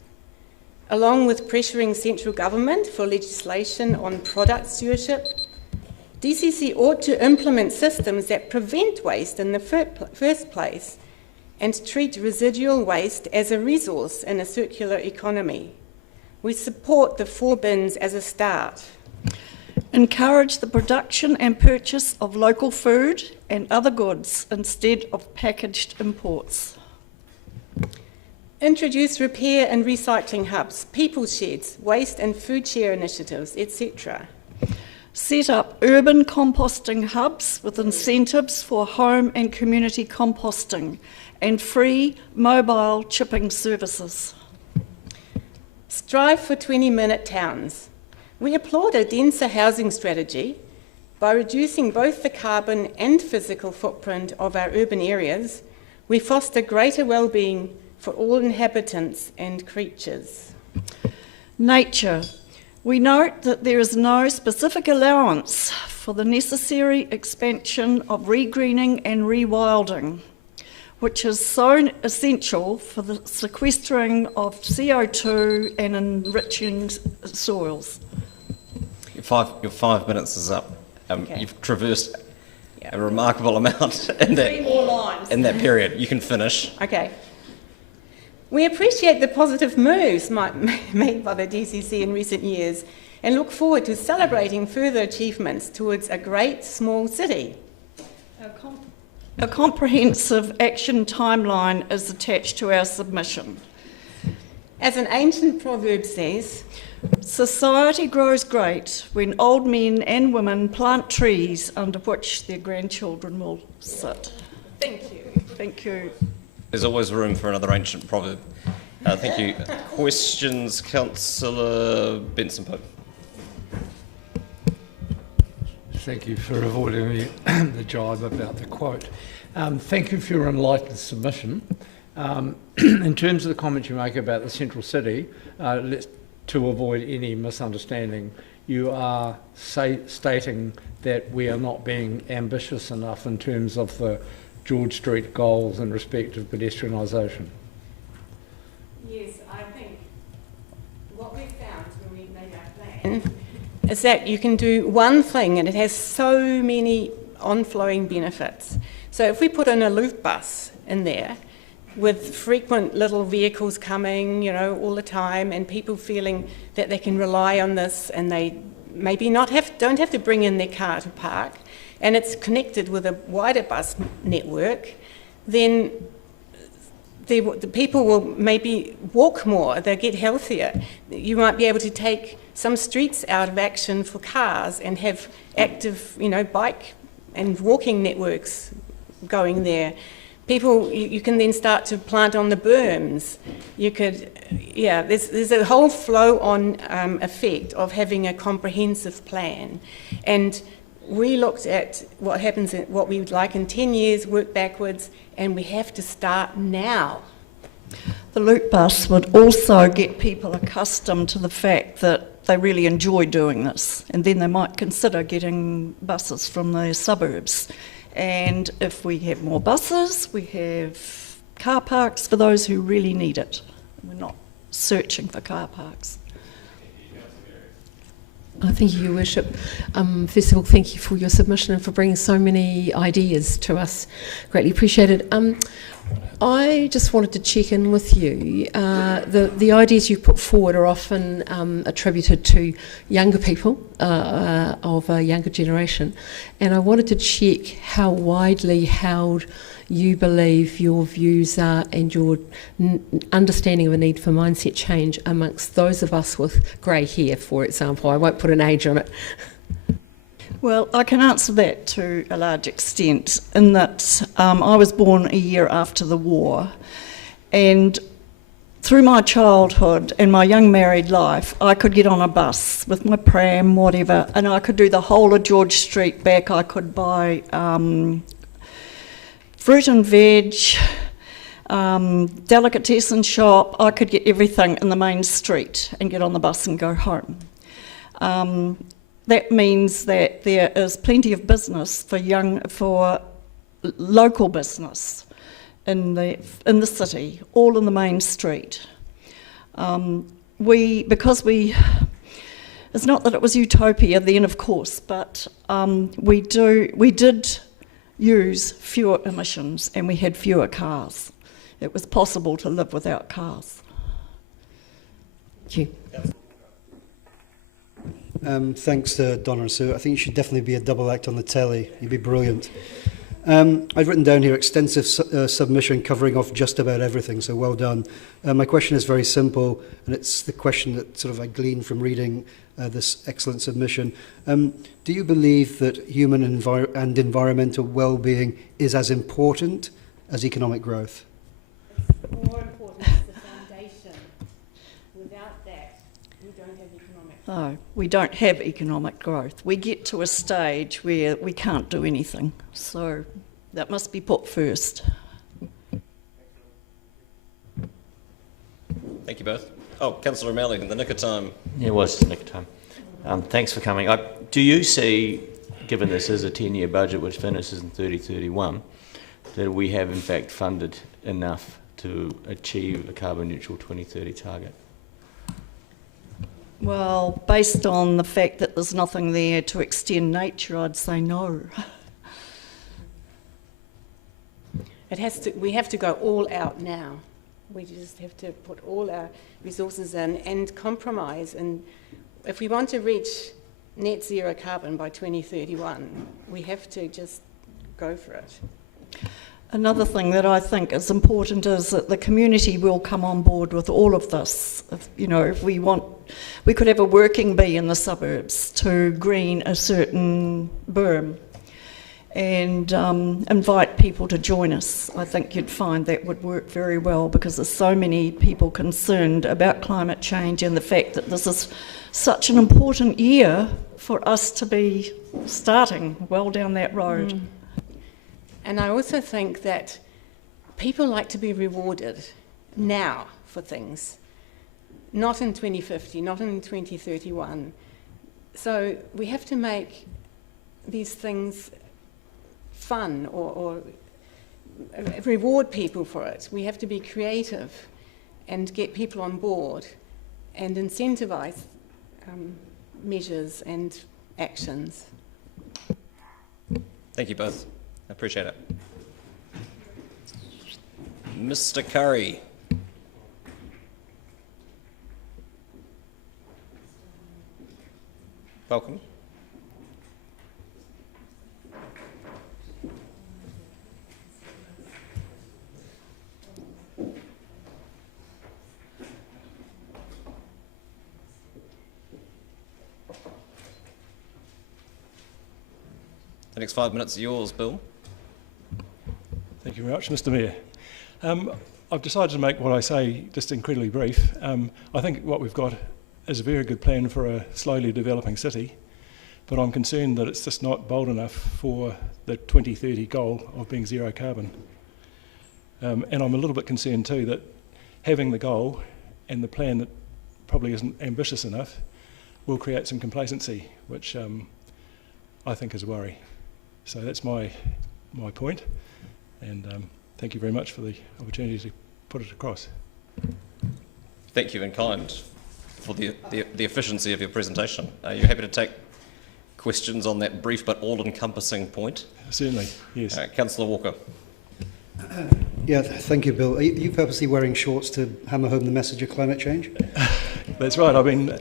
Along with pressuring central government for legislation on product stewardship, DCC ought to implement systems that prevent waste in the first place and treat residual waste as a resource in a circular economy. We support the 4 bins as a start. Encourage the production and purchase of local food and other goods instead of packaged imports. Introduce repair and recycling hubs, people sheds, waste and food share initiatives, etc. Set up urban composting hubs with incentives for home and community composting and free mobile chipping services. Strive for 20-minute towns. We applaud a denser housing strategy. By reducing both the carbon and physical footprint of our urban areas, we foster greater well-being for all inhabitants and creatures. Nature. We note that there is no specific allowance for the necessary expansion of regreening and rewilding, which is so essential for the sequestering of CO2 and enriching soils. Your 5 minutes is up. Okay. You've traversed a remarkable amount in Three more lines. that period. You can finish. Okay. We appreciate the positive moves made by the DCC in recent years and look forward to celebrating further achievements towards a great small city. A comprehensive action timeline is attached to our submission. As an ancient proverb says, society grows great when old men and women plant trees under which their grandchildren will sit. Thank you. Thank you. There's always room for another ancient proverb. Thank you. Questions, Councillor Benson-Pope. Thank you for avoiding the jibe about the quote. Thank you for your enlightened submission. In terms of the comments you make about the central city, to avoid any misunderstanding, you are stating that we are not being ambitious enough in terms of the George Street goals in respect of pedestrianisation. yes, I think what we found when we made our plan is that you can do one thing and it has so many on-flowing benefits. So if we put in a loop bus in there with frequent little vehicles coming, all the time, and people feeling that they can rely on this and they maybe don't have to bring in their car to park, and it's connected with a wider bus network, then the people will maybe walk more, they'll get healthier. You might be able to take some streets out of action for cars and have active, bike and walking networks going there. People, you can then start to plant on the berms. You could, there's a whole flow-on effect of having a comprehensive plan. And we looked at what we would like in 10 years, work backwards, and we have to start now. The loop bus would also get people accustomed to the fact that they really enjoy doing this, and then they might consider getting buses from the suburbs. And if we have more buses, we have car parks for those who really need it. We're not searching for car parks. Thank you, Your Worship. First of all, thank you for your submission and for bringing so many ideas to us. Greatly appreciated. I just wanted to check in with you. The ideas you put forward are often attributed to younger people of a younger generation, and I wanted to check how widely held you believe your views are and your understanding of a need for mindset change amongst those of us with grey hair, for example. I won't put an age on it. Well, I can answer that to a large extent in that I was born a year after the war, and through my childhood and my young married life, I could get on a bus with my pram, whatever, and I could do the whole of George Street back. I could buy fruit and veg, delicatessen shop. I could get everything in the main street and get on the bus and go home. That means that there is plenty of business for local business in the city, all in the main street. It's not that it was utopia then, of course, but we did use fewer emissions and we had fewer cars. It was possible to live without cars. Thank you. Thanks to Donna and Sue. I think you should definitely be a double act on the telly. You'd be brilliant. I've written down here extensive submission covering off just about everything, so well done. My question is very simple, and it's the question that sort of I gleaned from reading this excellent submission. Do you believe that human and environmental well-being is as important as economic growth? More important is the foundation. Without that, we don't have economic growth. No, we don't have economic growth. We get to a stage where we can't do anything. So that must be put first. Thank you both. Oh, Councillor O'Malley, in the nick of time. Yeah, it was the nick of time. Thanks for coming. Do you see, given this is a 10-year budget which finishes in 2031, that we have in fact funded enough to achieve a carbon neutral 2030 target? Well, based on the fact that there's nothing there to extend nature, I'd say no. We have to go all out now. We just have to put all our resources in and compromise. And if we want to reach net zero carbon by 2031, we have to just go for it. Another thing that I think is important is that the community will come on board with all of this. If we could have a working bee in the suburbs to green a certain berm and invite people to join us. I think you'd find that would work very well, because there's so many people concerned about climate change and the fact that this is such an important year for us to be starting well down that road. Mm. And I also think that people like to be rewarded now for things, not in 2050, not in 2031. So we have to make these things fun or reward people for it. We have to be creative and get people on board and incentivise measures and actions. Thank you both. I appreciate it. Mr. Curry. Welcome. The next 5 minutes are yours, Bill. Thank you very much, Mr. Mayor. I've decided to make what I say just incredibly brief. I think what we've got is a very good plan for a slowly developing city, but I'm concerned that it's just not bold enough for the 2030 goal of being zero carbon. And I'm a little bit concerned too that having the goal and the plan that probably isn't ambitious enough will create some complacency, which I think is a worry. So that's my point, and thank you very much for the opportunity to put it across. Thank you in kind for the efficiency of your presentation. Are you happy to take questions on that brief but all-encompassing point? Certainly, yes. Councillor Walker. Yeah, thank you, Bill. Are you purposely wearing shorts to hammer home the message of climate change? That's right. I've been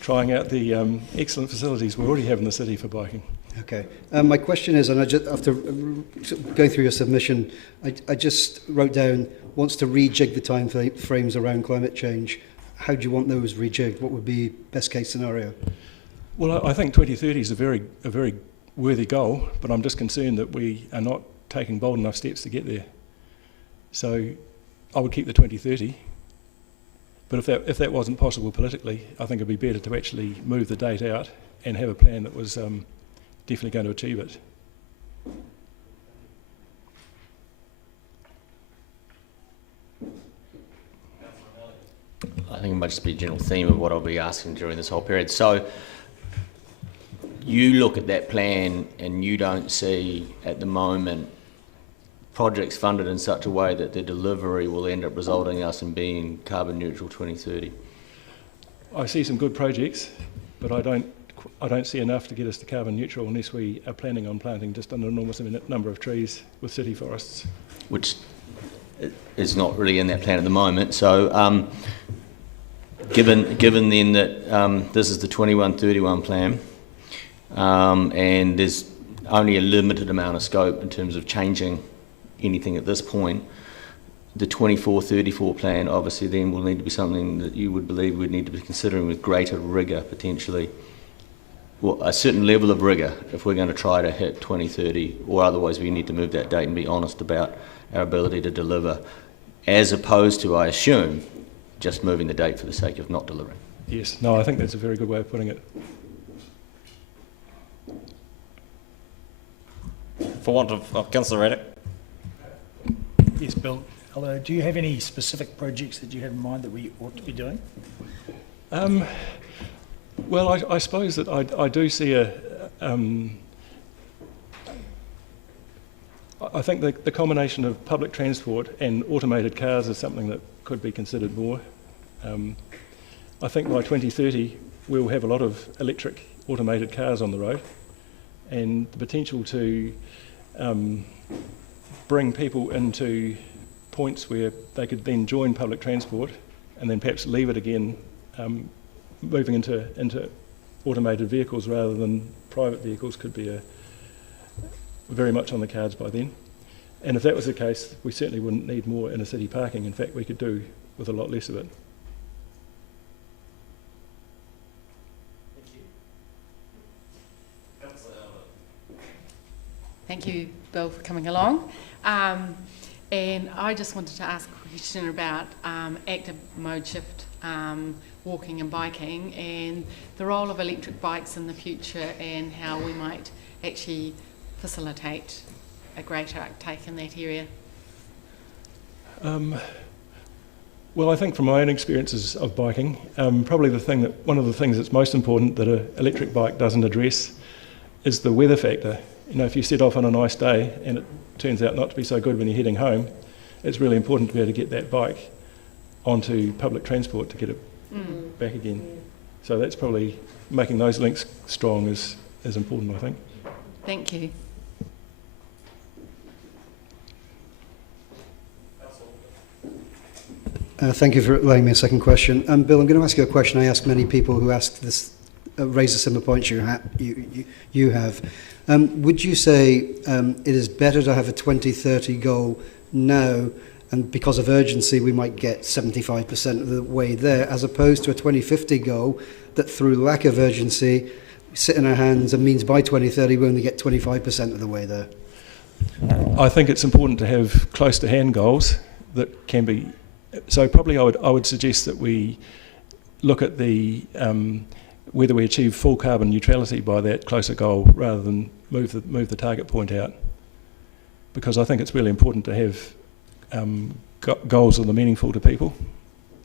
trying out the excellent facilities we already have in the city for biking. Okay. My question is, and after going through your submission, I just wrote down, wants to rejig the time frames around climate change. How do you want those rejigged? What would be best case scenario? Well, I think 2030 is a very worthy goal, but I'm just concerned that we are not taking bold enough steps to get there. So I would keep the 2030, but if that wasn't possible politically, I think it'd be better to actually move the date out and have a plan that was definitely going to achieve it. I think it might just be a general theme of what I'll be asking during this whole period. So you look at that plan and you don't see at the moment projects funded in such a way that the delivery will end up resulting us in being carbon neutral 2030? I see some good projects, but I don't see enough to get us to carbon neutral unless we are planning on planting just an enormous number of trees with city forests. Which is not really in that plan at the moment. So given then that this is the 21-31 plan, and there's only a limited amount of scope in terms of changing anything at this point, the 24-34 plan obviously then will need to be something that you would believe we'd need to be considering with greater rigour potentially. Well, a certain level of rigour if we're going to try to hit 2030, or otherwise we need to move that date and be honest about our ability to deliver, as opposed to, I assume, just moving the date for the sake of not delivering. Yes, no, I think that's a very good way of putting it. For want of Councillor Raddick. Yes, Bill. Hello. Do you have any specific projects that you have in mind that we ought to be doing? Well, I suppose that I do see I think the combination of public transport and automated cars is something that could be considered more. I think by 2030 we'll have a lot of electric automated cars on the road, and the potential to bring people into points where they could then join public transport and then perhaps leave it again, moving into automated vehicles rather than private vehicles could be very much on the cards by then. And if that was the case, we certainly wouldn't need more inner city parking. In fact, we could do with a lot less of it. Thank you, Bill, for coming along. And I just wanted to ask a question about active mode shift, walking and biking, and the role of electric bikes in the future and how we might actually facilitate a greater uptake in that area. Well, I think from my own experiences of biking, probably one of the things that's most important that an electric bike doesn't address is the weather factor. You know, if you set off on a nice day and it turns out not to be so good when you're heading home, it's really important to be able to get that bike onto public transport to get it back again. So that's probably making those links strong is important, I think. Thank you. Thank you for allowing me a second question. Bill, I'm going to ask you a question I ask many people who ask this, raise the similar points you have. Would you say it is better to have a 2030 goal now, and because of urgency we might get 75% of the way there, as opposed to a 2050 goal that through lack of urgency sit in our hands and means by 2030 we only get 25% of the way there? I think it's important to have close to hand goals that can be. So probably I would suggest that we look at the whether we achieve full carbon neutrality by that closer goal rather than move the target point out, because I think it's really important to have goals that are meaningful to people,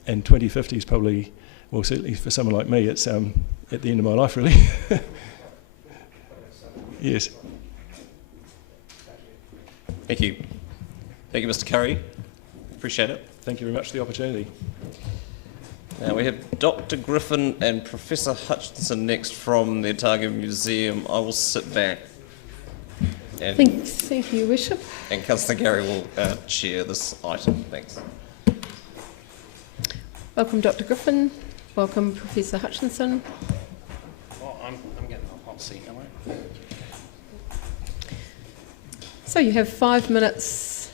and 2050 is probably, well, certainly for someone like me, it's at the end of my life really. Yes. Thank you. Thank you, Mr. Curry. Appreciate it. Thank you very much for the opportunity. Now we have Dr. Griffin and Professor Hutchinson next from the Otago Museum. I will sit back. And Thank you, Bishop. And Councillor Gary will chair this item. Thanks. Welcome, Dr. Griffin. Welcome, Professor Hutchinson. Well, I'm getting a hot seat, am I? So you have 5 minutes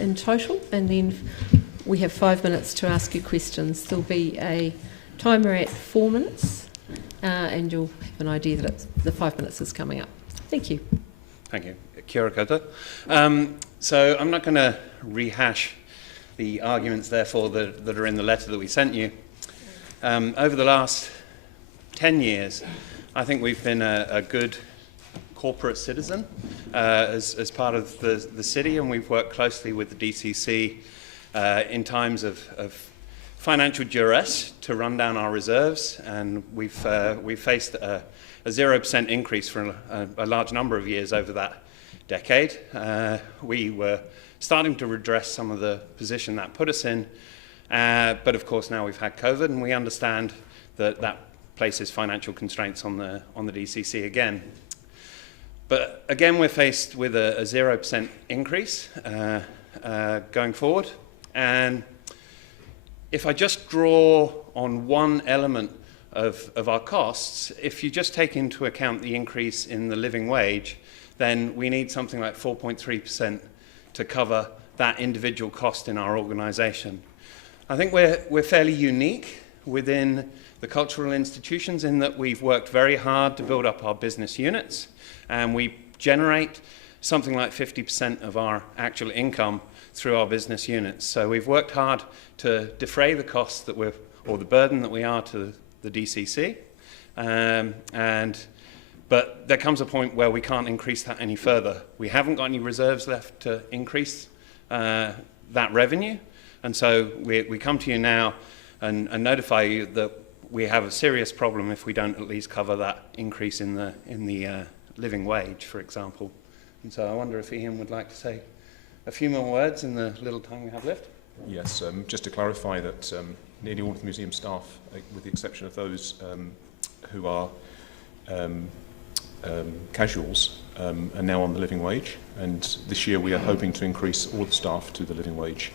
in total, and then we have 5 minutes to ask you questions. There'll be a timer at 4 minutes, and you'll have an idea that the 5 minutes is coming up. Thank you. Thank you. Kia ora koutou. So I'm not going to rehash the arguments, therefore, that are in the letter that we sent you. Over the last 10 years, I think we've been a good corporate citizen as part of the city, and we've worked closely with the DCC in times of financial duress to run down our reserves, and we've faced a 0% increase for a large number of years over that decade. We were starting to redress some of the position that put us in, but of course now we've had COVID, and we understand that places financial constraints on the DCC again. But again, we're faced with a 0% increase going forward. And if I just draw on one element of our costs, if you just take into account the increase in the living wage, then we need something like 4.3% to cover that individual cost in our organisation. I think we're fairly unique within the cultural institutions in that we've worked very hard to build up our business units, and we generate something like 50% of our actual income through our business units. So we've worked hard to defray the costs that or the burden that we are to the DCC, but there comes a point where we can't increase that any further. We haven't got any reserves left to increase that revenue, and so we come to you now and notify you that we have a serious problem if we don't at least cover that increase in the living wage, for example. And so I wonder if Ian would like to say a few more words in the little time we have left. Yes, just to clarify that nearly all of the museum staff, with the exception of those who are casuals, are now on the living wage, and this year we are hoping to increase all the staff to the living wage,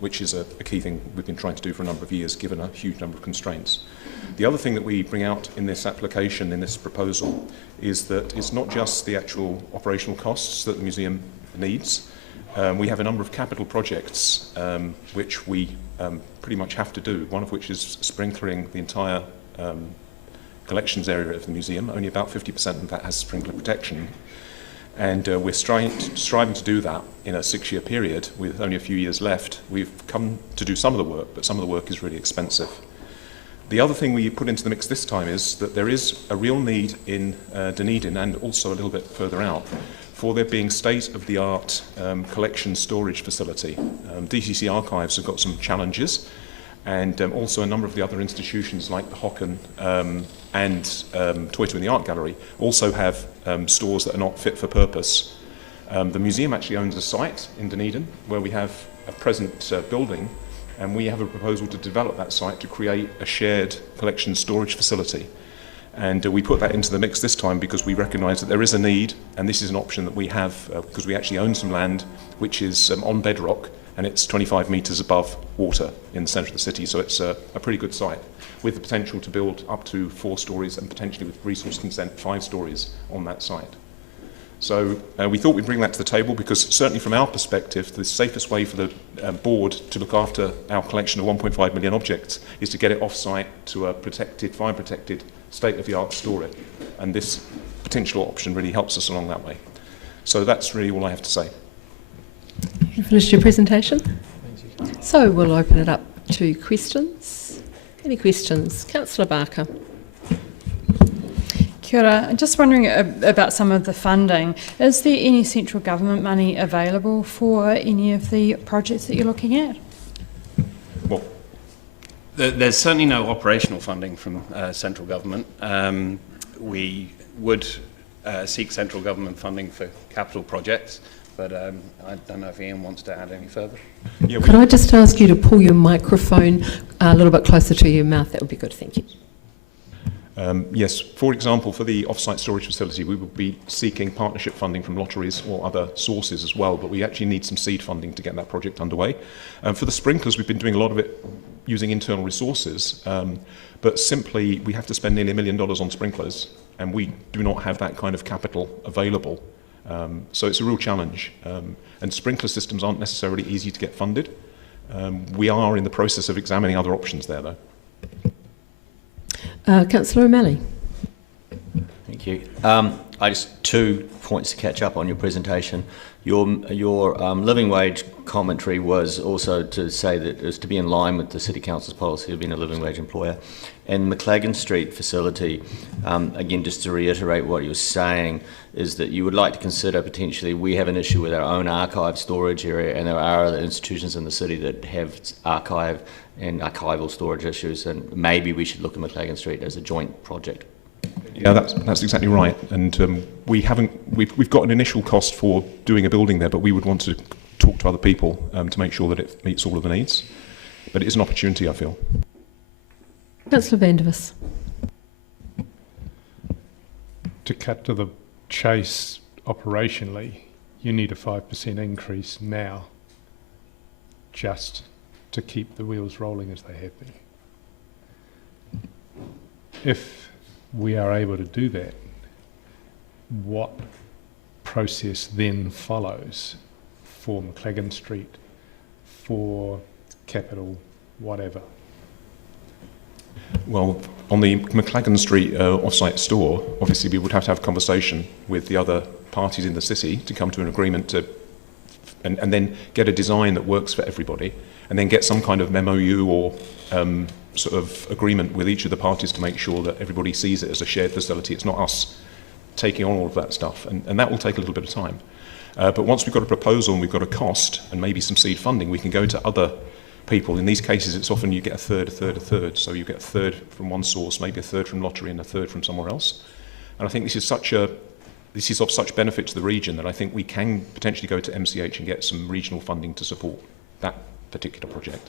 which is a key thing we've been trying to do for a number of years, given a huge number of constraints. The other thing that we bring out in this application, in this proposal, is that it's not just the actual operational costs that the museum needs. We have a number of capital projects which we pretty much have to do, one of which is sprinklering the entire collections area of the museum. Only about 50% of that has sprinkler protection. And we're striving to do that in a 6-year period with only a few years left. We've come to do some of the work, but some of the work is really expensive. The other thing we put into the mix this time is that there is a real need in Dunedin and also a little bit further out for there being state-of-the-art collection storage facility. DCC archives have got some challenges, and also a number of the other institutions like the Hocken and Toitu in the Art Gallery also have stores that are not fit for purpose. The museum actually owns a site in Dunedin where we have a present building, and we have a proposal to develop that site to create a shared collection storage facility. And we put that into the mix this time because we recognise that there is a need, and this is an option that we have because we actually own some land which is on bedrock, and it's 25 metres above water in the centre of the city, so it's a pretty good site with the potential to build up to 4 stories and potentially with resource consent 5 stories on that site. So we thought we'd bring that to the table because certainly from our perspective the safest way for the board to look after our collection of 1.5 million objects is to get it off-site to a protected, fire-protected, state-of-the-art storage, and this potential option really helps us along that way. So that's really all I have to say. You finished your presentation? So we'll open it up to questions. Any questions? Councillor Barker. Kia ora. I'm just wondering about some of the funding. Is there any central government money available for any of the projects that you're looking at? Well, there's certainly no operational funding from central government. We would seek central government funding for capital projects, but I don't know if Ian wants to add any further. Yeah, Could I just ask you to pull your microphone a little bit closer to your mouth? That would be good, thank you. Yes, for example, for the off-site storage facility, we would be seeking partnership funding from lotteries or other sources as well, but we actually need some seed funding to get that project underway. For the sprinklers, we've been doing a lot of it using internal resources, but simply we have to spend nearly $1 million on sprinklers, and we do not have that kind of capital available. So it's a real challenge, and sprinkler systems aren't necessarily easy to get funded. We are in the process of examining other options there, though. Councillor O'Malley. Thank you. I just 2 points to catch up on your presentation. Your living wage commentary was also to say that it was to be in line with the City Council's policy of being a living wage employer. And McLagan Street facility, again, just to reiterate what you were saying, is that you would like to consider potentially, we have an issue with our own archive storage area, and there are other institutions in the city that have archive and archival storage issues, and maybe we should look at McLagan Street as a joint project. Yeah, that's exactly right. And we've got an initial cost for doing a building there, but we would want to talk to other people to make sure that it meets all of the needs. But it is an opportunity, I feel. Councillor Vandervis. To cut to the chase operationally, you need a 5% increase now just to keep the wheels rolling as they have been. if we are able to do that, what process then follows for McLagan Street, for Capital, whatever? Well, on the McLagan Street off-site store, obviously we would have to have a conversation with the other parties in the city to come to an agreement to, and then get a design that works for everybody, and then get some kind of MOU or sort of agreement with each of the parties to make sure that everybody sees it as a shared facility. It's not us taking on all of that stuff, and that will take a little bit of time. But once we've got a proposal and we've got a cost and maybe some seed funding, we can go to other people. In these cases, it's often you get a third. So you get a third from one source, maybe a third from lottery and a third from somewhere else. And I think this is of such benefit to the region that I think we can potentially go to MCH and get some regional funding to support that particular project.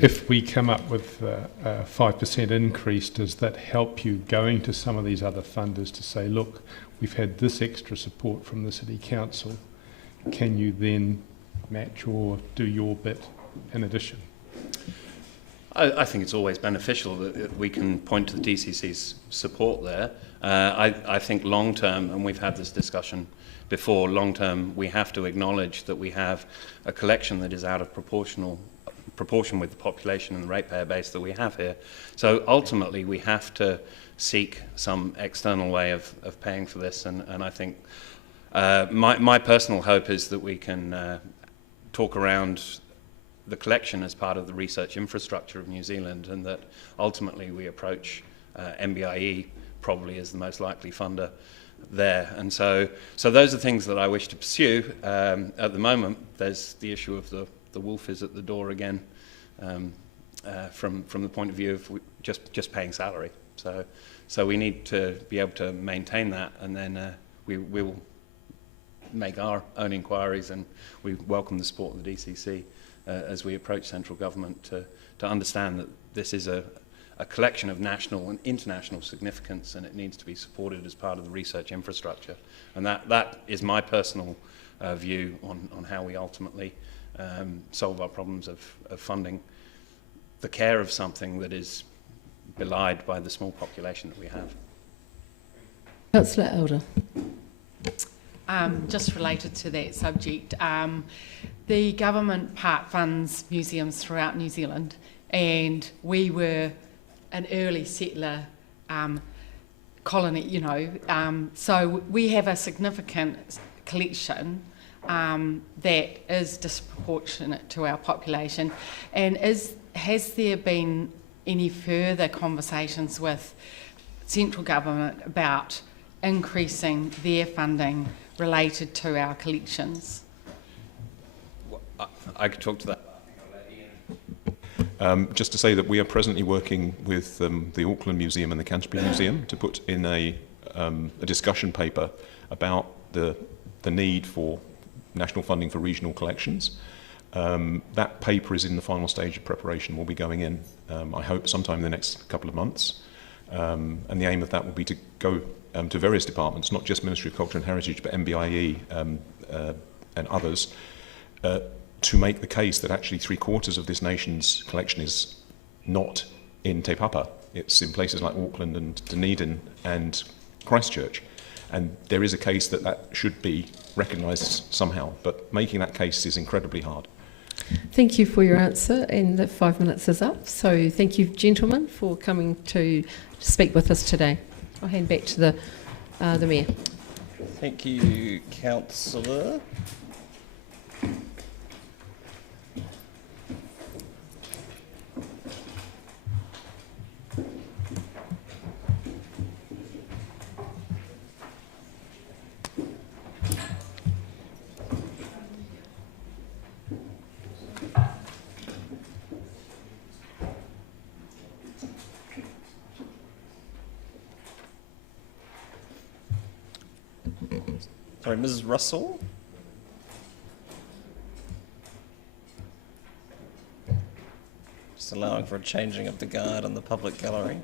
If we come up with a 5% increase, does that help you going to some of these other funders to say, look, we've had this extra support from the City Council, can you then match or do your bit in addition? I think it's always beneficial that we can point to the DCC's support there. I think long term, and we've had this discussion before, long term we have to acknowledge that we have a collection that is out of proportion with the population and the ratepayer base that we have here. So ultimately we have to seek some external way of paying for this, and I think my personal hope is that we can talk around the collection as part of the research infrastructure of New Zealand, and that ultimately we approach MBIE probably as the most likely funder there. And so those are things that I wish to pursue. At the moment, there's the issue of the wolf is at the door again, from the point of view of just paying salary. So we need to be able to maintain that, and then we will make our own inquiries, and we welcome the support of the DCC as we approach central government to understand that this is a collection of national and international significance, and it needs to be supported as part of the research infrastructure. And that is my personal view on how we ultimately solve our problems of funding the care of something that is belied by the small population that we have. Councillor Elder. Just related to that subject, the government part funds museums throughout New Zealand, and we were an early settler colony, so we have a significant collection that is disproportionate to our population. And has there been any further conversations with central government about increasing their funding related to our collections? I could talk to that. Just to say that we are presently working with the Auckland Museum and the Canterbury Museum to put in a discussion paper about the need for national funding for regional collections. That paper is in the final stage of preparation, will be going in, I hope, sometime in the next couple of months. And the aim of that will be to go to various departments, not just Ministry of Culture and Heritage, but MBIE and others, to make the case that actually 3/4 of this nation's collection is not in Te Papa. It's in places like Auckland and Dunedin and Christchurch. And there is a case that should be recognised somehow, but making that case is incredibly hard. Thank you for your answer, and the 5 minutes is up. So thank you, gentlemen, for coming to speak with us today. I'll hand back to the Mayor. Thank you, Councillor. Sorry, Mrs. Russell? Just allowing for a changing of the guard in the public gallery.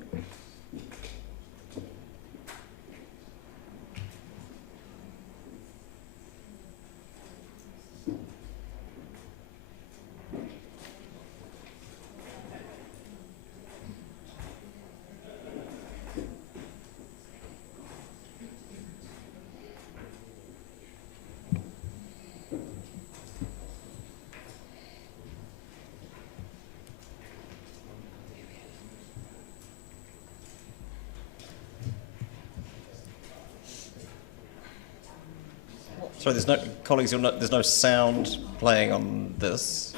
Sorry, there's no, colleagues, there's no sound playing on this.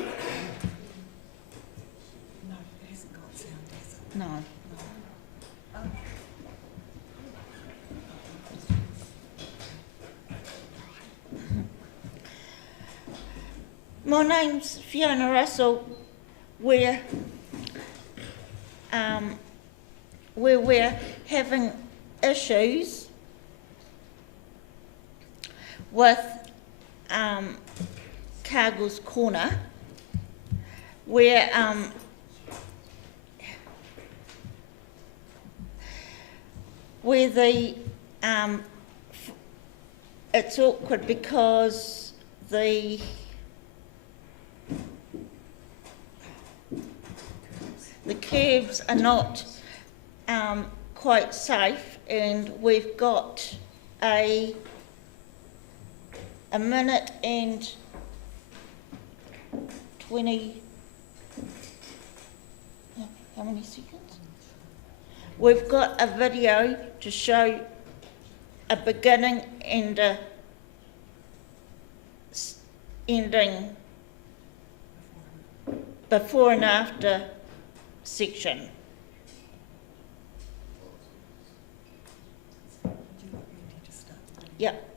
No. My name's Fiona Russell. We're having issues with Cargill's Corner, where the it's awkward because the curbs are not quite safe, and we've got a minute and 20, how many seconds? We've got a video to show a beginning and a ending, before and after section. Yep.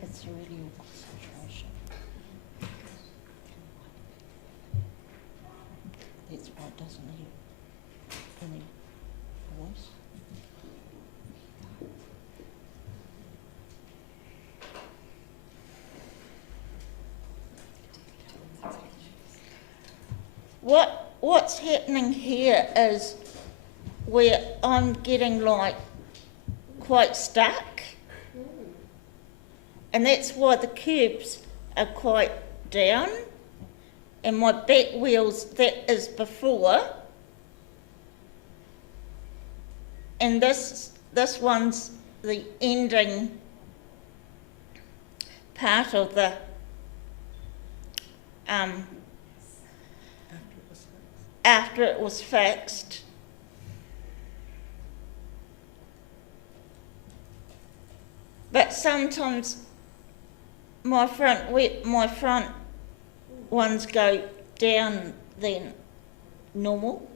It's a really awkward situation. That's why it doesn't need any voice. What's happening here is where I'm getting like quite stuck, and that's why the curbs are quite down, and my back wheels, that is before, and this one's the ending part of the after it was fixed. But sometimes my front ones go down than normal.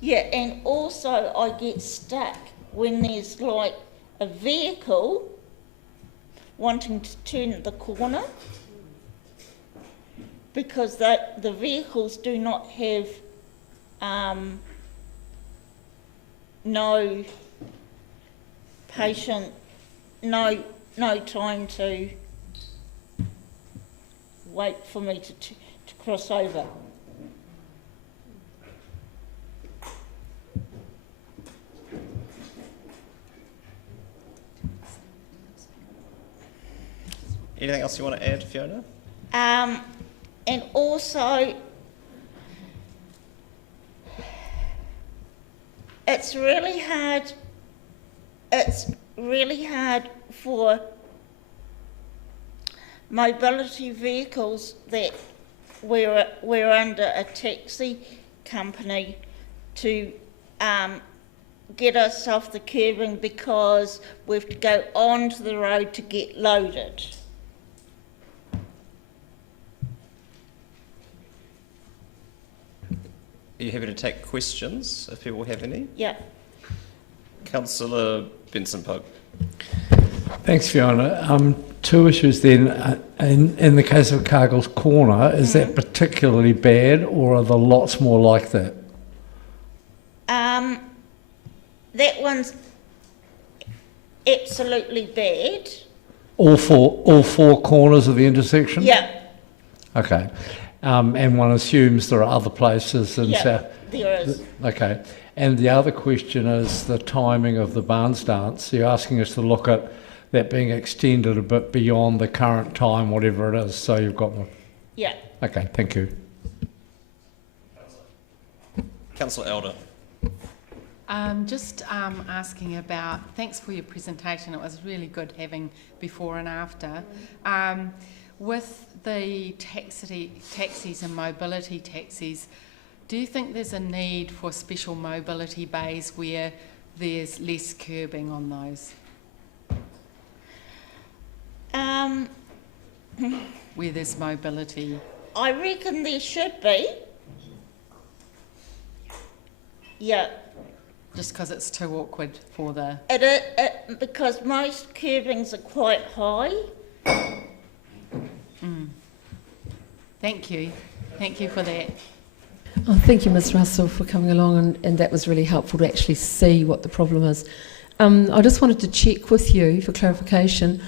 Yeah, and also I get stuck when there's like a vehicle wanting to turn the corner, because the vehicles do not have no time to wait for me to cross over. Anything else you want to add, Fiona? And also, it's really hard for mobility vehicles that we're under a taxi company to get us off the curbing, because we have to go onto the road to get loaded. Are you happy to take questions if people have any? Yeah. Councillor Benson-Pope. Thanks, Fiona. Two issues then. In the case of Cargill's Corner, is that particularly bad, or are there lots more like that? That one's absolutely bad. All four corners of the intersection? Yeah. Okay. And one assumes there are other places in South. There is. Okay. And the other question is the timing of the Barnes dance. You're asking us to look at that being extended a bit beyond the current time, whatever it is, so you've got one. Yeah. Okay, thank you. Councillor Elder. Just asking about, thanks for your presentation, it was really good having before and after. With the taxis and mobility taxis, do you think there's a need for special mobility bays where there's less curbing on those? Where there's mobility? I reckon there should be. Yeah. Just because it's too awkward for the... Because most curbings are quite high. Thank you. Thank you for that. Oh, thank you, Ms Russell, for coming along, and that was really helpful to actually see what the problem is. I just wanted to check with you for clarification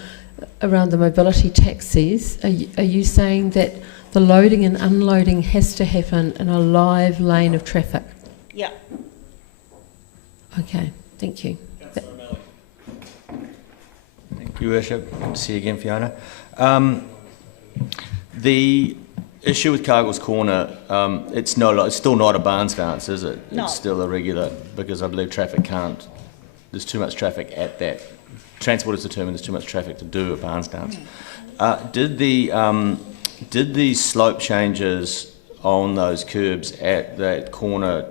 around the mobility taxis. Are you saying that the loading and unloading has to happen in a live lane of traffic? Yeah. Okay, thank you. Thank you, Worship. Good to see you again, Fiona. The issue with Cargill's Corner, it's still not a barn stance, is it? No. It's still irregular, because I believe there's too much traffic at that. Transport is determined there's too much traffic to do a barn stance. Did the slope changes on those curbs at that corner,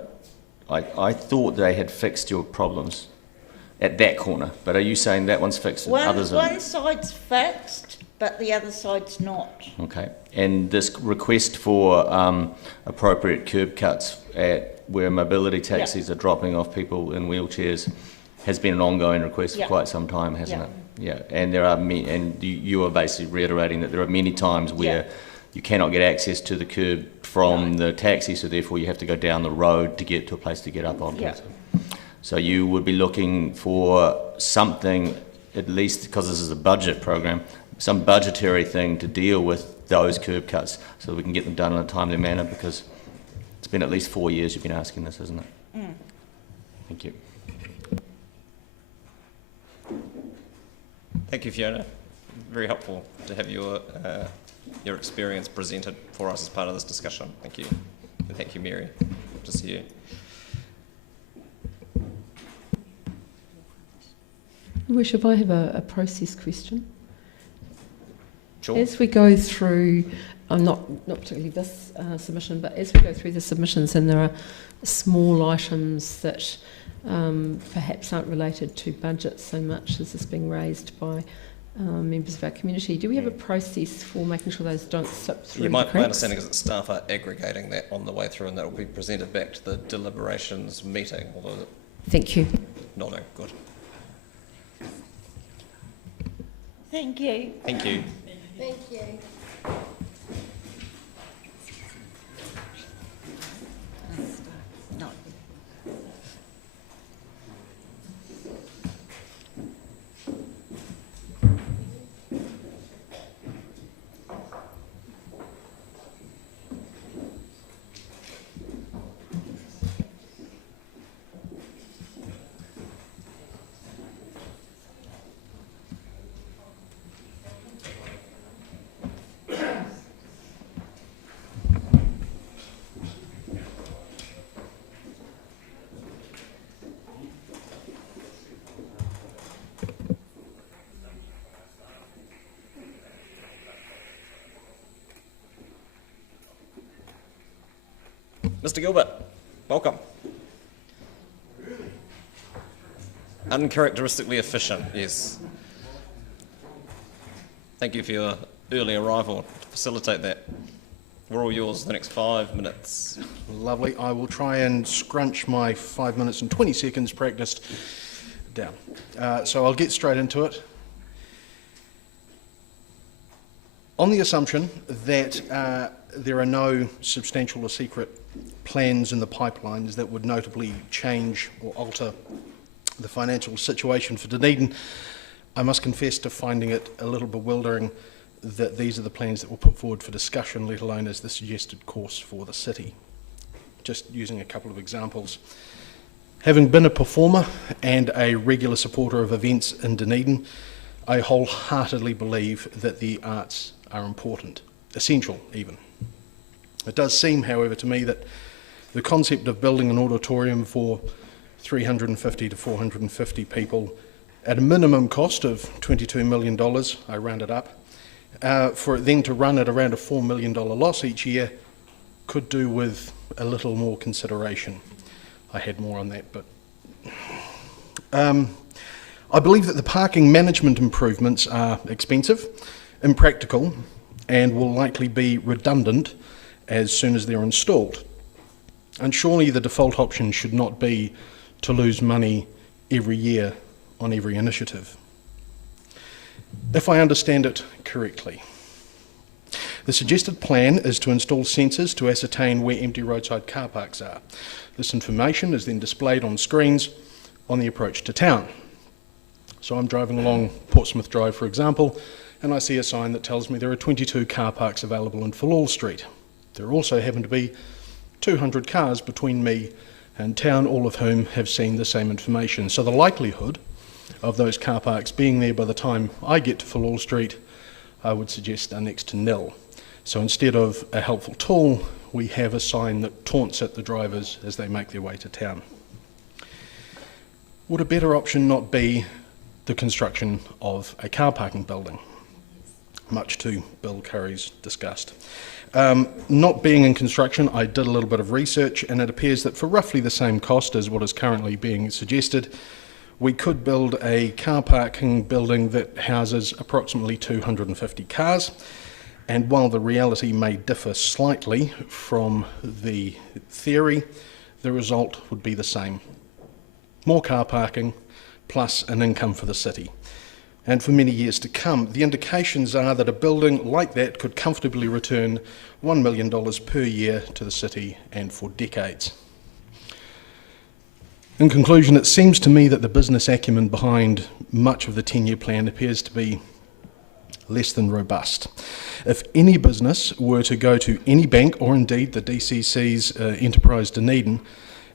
I thought they had fixed your problems at that corner, but are you saying that one's fixed and others are... One side's fixed, but the other side's not. Okay, and this request for appropriate curb cuts at where mobility taxis are dropping off people in wheelchairs has been an ongoing request for quite some time, hasn't it? Yeah, and there are you are basically reiterating that there are many times where you cannot get access to the curb from the taxi, so therefore you have to go down the road to get to a place to get up onto it. So you would be looking for something, at least because this is a budget program, some budgetary thing to deal with those curb cuts so we can get them done in a timely manner, because it's been at least 4 years you've been asking this, isn't it? Thank you. Thank you, Fiona. Very helpful to have your experience presented for us as part of this discussion. Thank you. And thank you, Mary. Good to see you. Worship, I have a process question. Sure. As we go through, not particularly this submission, but as we go through the submissions, and there are small items that perhaps aren't related to budget so much as is being raised by members of our community, do we have a process for making sure those don't slip through the cracks? My understanding is that staff are aggregating that on the way through, and that will be presented back to the deliberations meeting. Thank you. Nodding. Good. Thank you. Thank you. Thank you. Mr. Gilbert, welcome. Uncharacteristically efficient, yes. Thank you for your early arrival to facilitate that. We're all yours the next 5 minutes. Lovely. I will try and scrunch my 5 minutes and 20 seconds practiced down. So I'll get straight into it. On the assumption that there are no substantial or secret plans in the pipelines that would notably change or alter the financial situation for Dunedin, I must confess to finding it a little bewildering that these are the plans that were put forward for discussion, let alone as the suggested course for the city. Just using a couple of examples. Having been a performer and a regular supporter of events in Dunedin, I wholeheartedly believe that the arts are important, essential even. It does seem, however, to me that the concept of building an auditorium for 350 to 450 people at a minimum cost of $22 million, I round it up, for it then to run at around a $4 million loss each year could do with a little more consideration. I had more on that, but I believe that the parking management improvements are expensive, impractical, and will likely be redundant as soon as they're installed. And surely the default option should not be to lose money every year on every initiative. If I understand it correctly, the suggested plan is to install sensors to ascertain where empty roadside car parks are. This information is then displayed on screens on the approach to town. So I'm driving along Portsmouth Drive, for example, and I see a sign that tells me there are 22 car parks available in Falloul Street. There also happen to be 200 cars between me and town, all of whom have seen the same information. So the likelihood of those car parks being there by the time I get to Falloul Street, I would suggest are next to nil. So instead of a helpful tool, we have a sign that taunts at the drivers as they make their way to town. Would a better option not be the construction of a car parking building, much to Bill Curry's disgust? Not being in construction, I did a little bit of research, and it appears that for roughly the same cost as what is currently being suggested, we could build a car parking building that houses approximately 250 cars. And while the reality may differ slightly from the theory, the result would be the same. More car parking, plus an income for the city. And for many years to come, the indications are that a building like that could comfortably return $1 million per year to the city and for decades. In conclusion, it seems to me that the business acumen behind much of the 10-year plan appears to be less than robust. If any business were to go to any bank, or indeed the DCC's Enterprise Dunedin,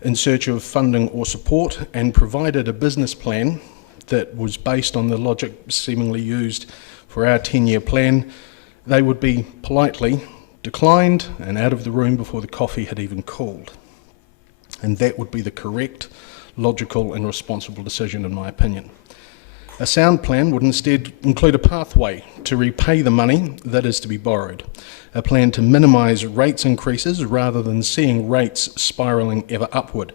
in search of funding or support, and provided a business plan that was based on the logic seemingly used for our 10-year plan, they would be politely declined and out of the room before the coffee had even cooled. And that would be the correct, logical and responsible decision, in my opinion. A sound plan would instead include a pathway to repay the money that is to be borrowed, a plan to minimise rates increases rather than seeing rates spiralling ever upward,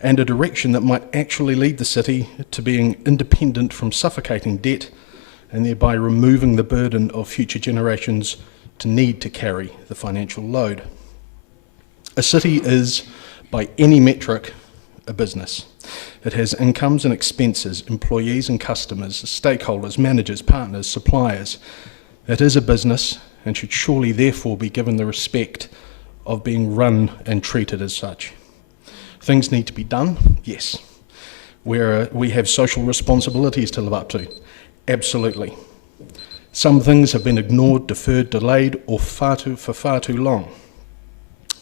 and a direction that might actually lead the city to being independent from suffocating debt and thereby removing the burden of future generations to need to carry the financial load. A city is, by any metric, a business. It has incomes and expenses, employees and customers, stakeholders, managers, partners, suppliers. It is a business and should surely therefore be given the respect of being run and treated as such. Things need to be done, yes. We have social responsibilities to live up to, absolutely. Some things have been ignored, deferred, delayed, or for far too long.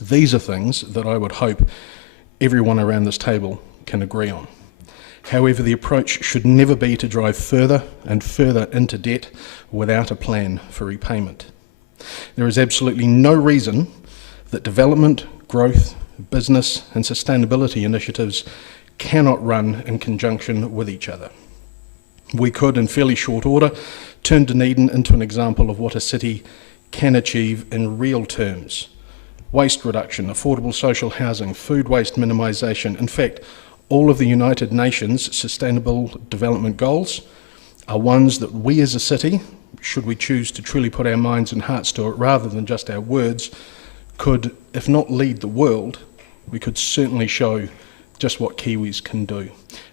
These are things that I would hope everyone around this table can agree on. However, the approach should never be to drive further and further into debt without a plan for repayment. There is absolutely no reason that development, growth, business and sustainability initiatives cannot run in conjunction with each other. We could, in fairly short order, turn Dunedin into an example of what a city can achieve in real terms. Waste reduction, affordable social housing, food waste minimisation. In fact, all of the United Nations Sustainable Development Goals are ones that we as a city, should we choose to truly put our minds and hearts to it rather than just our words, could, if not lead the world, we could certainly show just what Kiwis can do.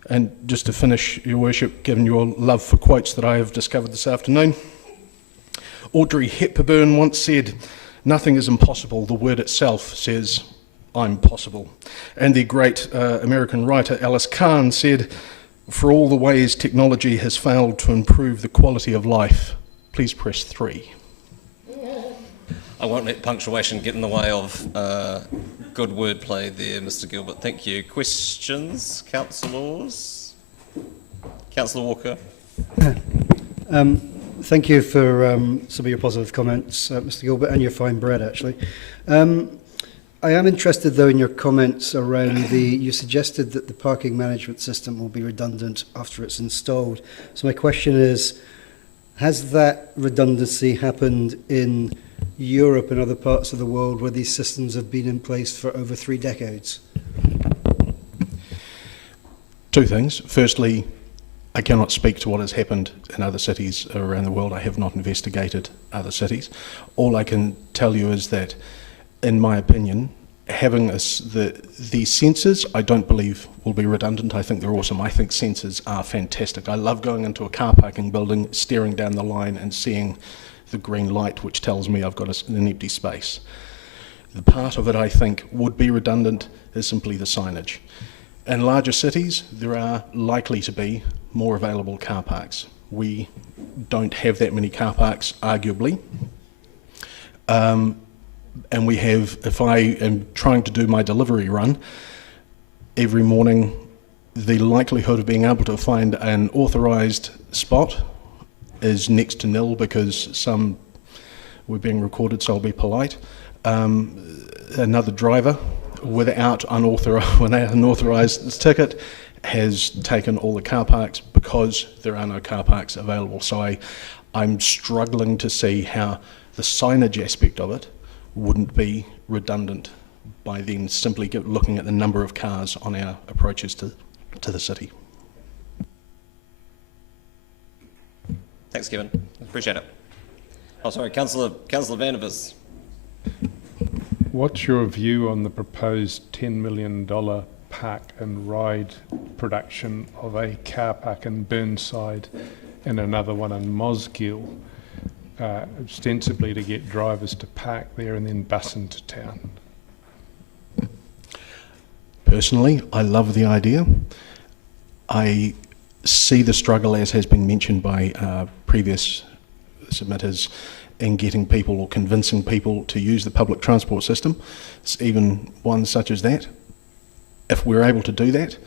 And just to finish, Your Worship, given your love for quotes that I have discovered this afternoon, Audrey Hepburn once said, "Nothing is impossible, the word itself says, I'm possible." And the great American writer Alice Kahn said, "For all the ways technology has failed to improve the quality of life, please press 3. I won't let punctuation get in the way of good wordplay there, Mr. Gilbert. Thank you. Questions, councillors? Councillor Walker. Thank you for some of your positive comments, Mr. Gilbert, and your fine bread, actually. I am interested, though, in your comments around you suggested that the parking management system will be redundant after it's installed. So my question is, has that redundancy happened in Europe and other parts of the world where these systems have been in place for over 3 decades? Two things. Firstly, I cannot speak to what has happened in other cities around the world. I have not investigated other cities. All I can tell you is that, in my opinion, having the sensors, I don't believe will be redundant. I think they're awesome. I think sensors are fantastic. I love going into a car parking building, staring down the line and seeing the green light which tells me I've got an empty space. The part of it I think would be redundant is simply the signage. In larger cities, there are likely to be more available car parks. We don't have that many car parks, arguably. And we have, if I am trying to do my delivery run, every morning the likelihood of being able to find an authorised spot is next to nil because we're being recorded, so I'll be polite. Another driver without an unauthorised ticket has taken all the car parks because there are no car parks available. So I'm struggling to see how the signage aspect of it wouldn't be redundant by then simply looking at the number of cars on our approaches to the city. Thanks, Kevin. Appreciate it. Oh, sorry, Councillor Van der Vis. What's your view on the proposed $10 million park and ride production of a car park in Burnside and another one in Mosgiel, ostensibly to get drivers to park there and then bus into town? Personally, I love the idea. I see the struggle, as has been mentioned by previous submitters, in getting people or convincing people to use the public transport system, even one such as that. If we're able to do that,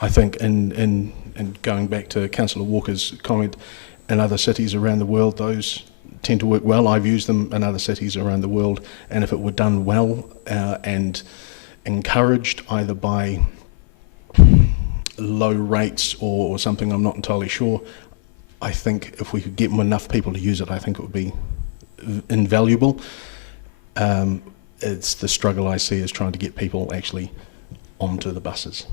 I think, in going back to Councillor Walker's comment, in other cities around the world, those tend to work well. I've used them in other cities around the world, and if it were done well and encouraged either by low rates or something, I'm not entirely sure, I think if we could get enough people to use it, I think it would be invaluable. It's the struggle I see is trying to get people actually onto the buses.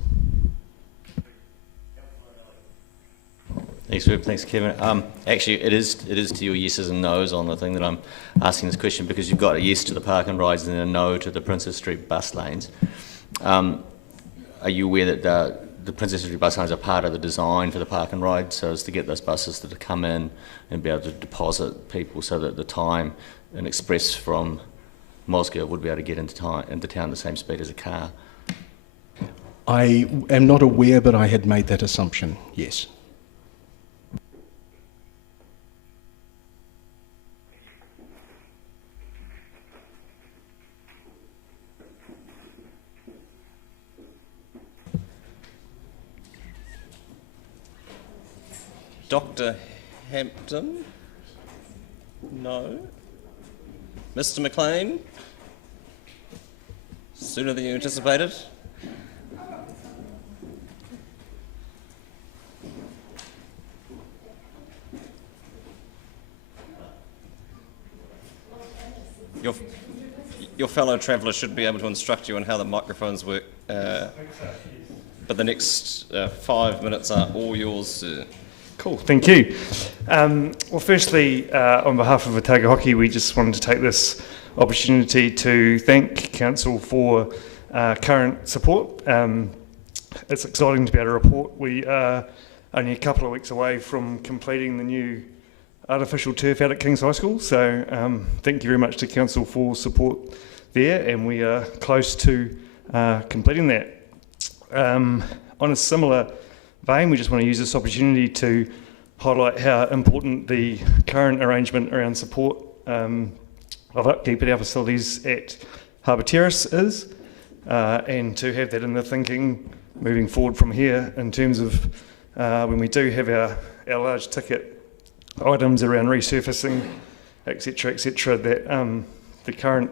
Thanks, Kevin. Actually, it is to your yeses and nos on the thing that I'm asking this question, because you've got a yes to the park and rides and then a no to the Princess Street bus lanes. Are you aware that the Princess Street bus lanes are part of the design for the park and ride, so as to get those buses to come in and be able to deposit people so that the time an express from Mosgiel would be able to get into town at the same speed as a car? I am not aware, but I had made that assumption, yes. Dr. Hampton? No. Mr. McLean? Sooner than you anticipated? Your fellow traveller should be able to instruct you on how the microphones work. But the next 5 minutes are all yours, sir. Cool, thank you. Well, firstly, on behalf of Otago Hockey, we just wanted to take this opportunity to thank Council for current support. It's exciting to be able to report we are only a couple of weeks away from completing the new artificial turf out at King's High School, so thank you very much to Council for support there, and we are close to completing that. On a similar vein, we just want to use this opportunity to highlight how important the current arrangement around support of upkeep at our facilities at Harbour Terrace is, and to have that in the thinking moving forward from here in terms of when we do have our large ticket items around resurfacing, etc., that the current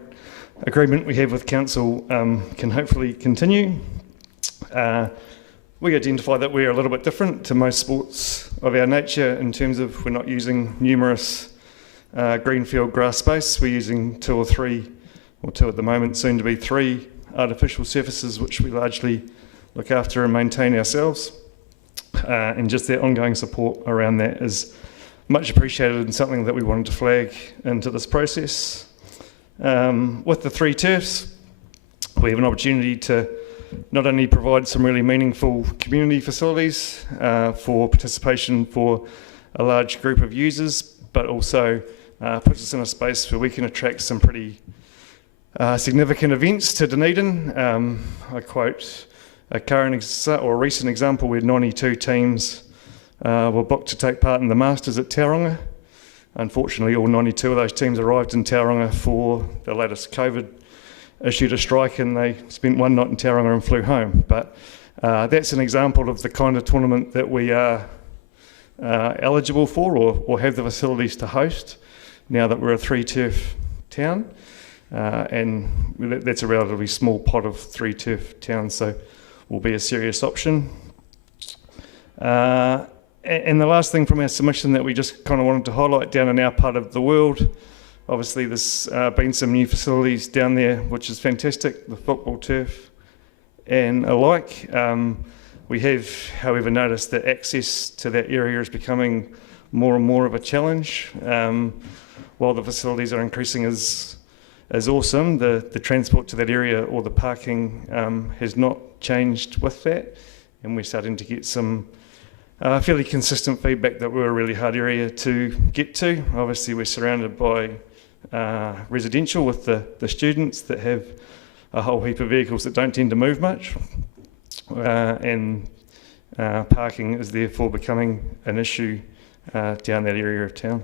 agreement we have with council can hopefully continue. We identify that we're a little bit different to most sports of our nature in terms of we're not using numerous greenfield grass space. We're using 2 or 3, or 2 at the moment, soon to be 3 artificial surfaces which we largely look after and maintain ourselves. And just their ongoing support around that is much appreciated and something that we wanted to flag into this process. With the 3 turfs, we have an opportunity to not only provide some really meaningful community facilities for participation for a large group of users, but also puts us in a space where we can attract some pretty significant events to Dunedin. I quote a recent example where 92 teams were booked to take part in the Masters at Tauranga. Unfortunately, all 92 of those teams arrived in Tauranga for the latest COVID issued a strike, and they spent 1 night in Tauranga and flew home. But that's an example of the kind of tournament that we are eligible for or have the facilities to host now that we're a 3-turf town. And that's a relatively small pot of 3-turf towns, so will be a serious option. And the last thing from our submission that we just kind of wanted to highlight down in our part of the world, obviously there's been some new facilities down there, which is fantastic, the football turf and alike. We have, however, noticed that access to that area is becoming more and more of a challenge. While the facilities are increasing as awesome, the transport to that area or the parking has not changed with that, and we're starting to get some fairly consistent feedback that we're a really hard area to get to. Obviously we're surrounded by residential with the students that have a whole heap of vehicles that don't tend to move much, and parking is therefore becoming an issue down that area of town.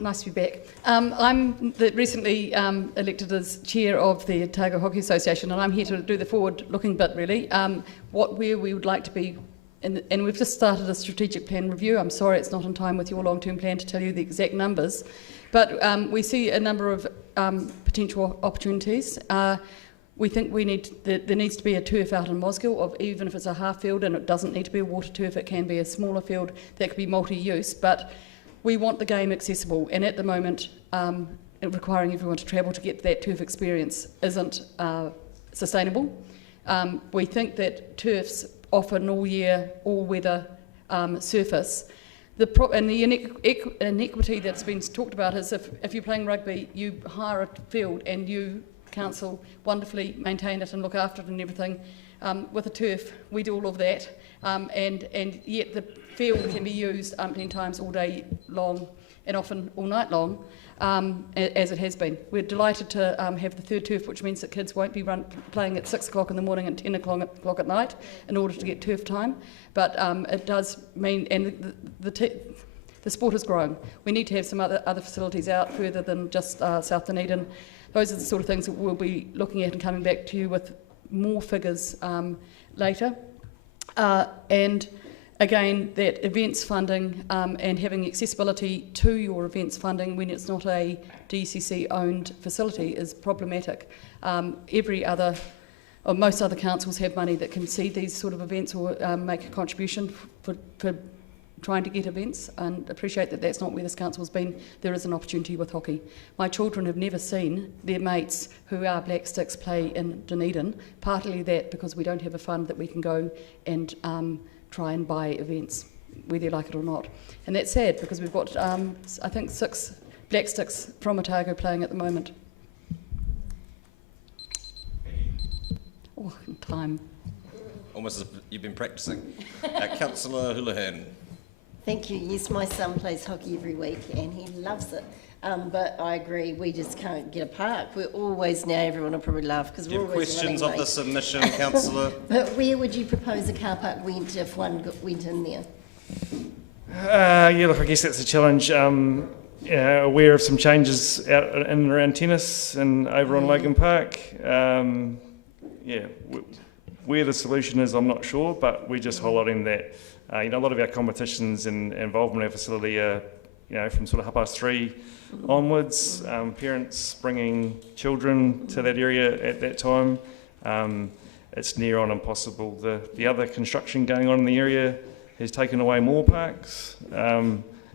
Nice to be back. I'm recently elected as chair of the Otago Hockey Association, and I'm here to do the forward-looking bit, really. Where we would like to be, and we've just started a strategic plan review. I'm sorry it's not in time with your long-term plan to tell you the exact numbers, but we see a number of potential opportunities. We think there needs to be a turf out in Mosgiel, even if it's a half field, and it doesn't need to be a water turf. It can be a smaller field that could be multi-use, but we want the game accessible, and at the moment, requiring everyone to travel to get that turf experience isn't sustainable. We think that turfs offer an all-year, all-weather surface. And the inequity that's been talked about is if you're playing rugby, you hire a field and you, council, wonderfully maintain it and look after it and everything. With a turf, we do all of that, and yet the field can be used umpteen times all day long and often all night long, as it has been. We're delighted to have the 3rd turf, which means that kids won't be playing at 6 o'clock in the morning and 10 o'clock at night in order to get turf time, but it does mean, and the sport is growing. We need to have some other facilities out further than just South Dunedin. Those are the sort of things that we'll be looking at and coming back to you with more figures later. And again, that events funding and having accessibility to your events funding when it's not a DCC-owned facility is problematic. Most other councils have money that can see these sort of events or make a contribution for trying to get events, and appreciate that that's not where this council's been. There is an opportunity with hockey. My children have never seen their mates who are Black Sticks play in Dunedin, partly that because we don't have a fund that we can go and try and buy events, whether you like it or not. And that's sad because we've got, I think, 6 Black Sticks from Otago playing at the moment. Oh, time. Almost as if you've been practising. Councillor Houlihan. Thank you. Yes, my son plays hockey every week and he loves it. But I agree, we just can't get a park. We're always, now everyone will probably laugh because we're always questions of late. the submission, Councillor? But where would you propose a car park went if one went in there? Yeah, look, I guess that's a challenge. Aware of some changes out in and around tennis and over on Logan Park. where the solution is, I'm not sure, but we're just highlighting that a lot of our competitions and involvement in our facility are from sort of 3:30 onwards, parents bringing children to that area at that time. It's near on impossible. The other construction going on in the area has taken away more parks,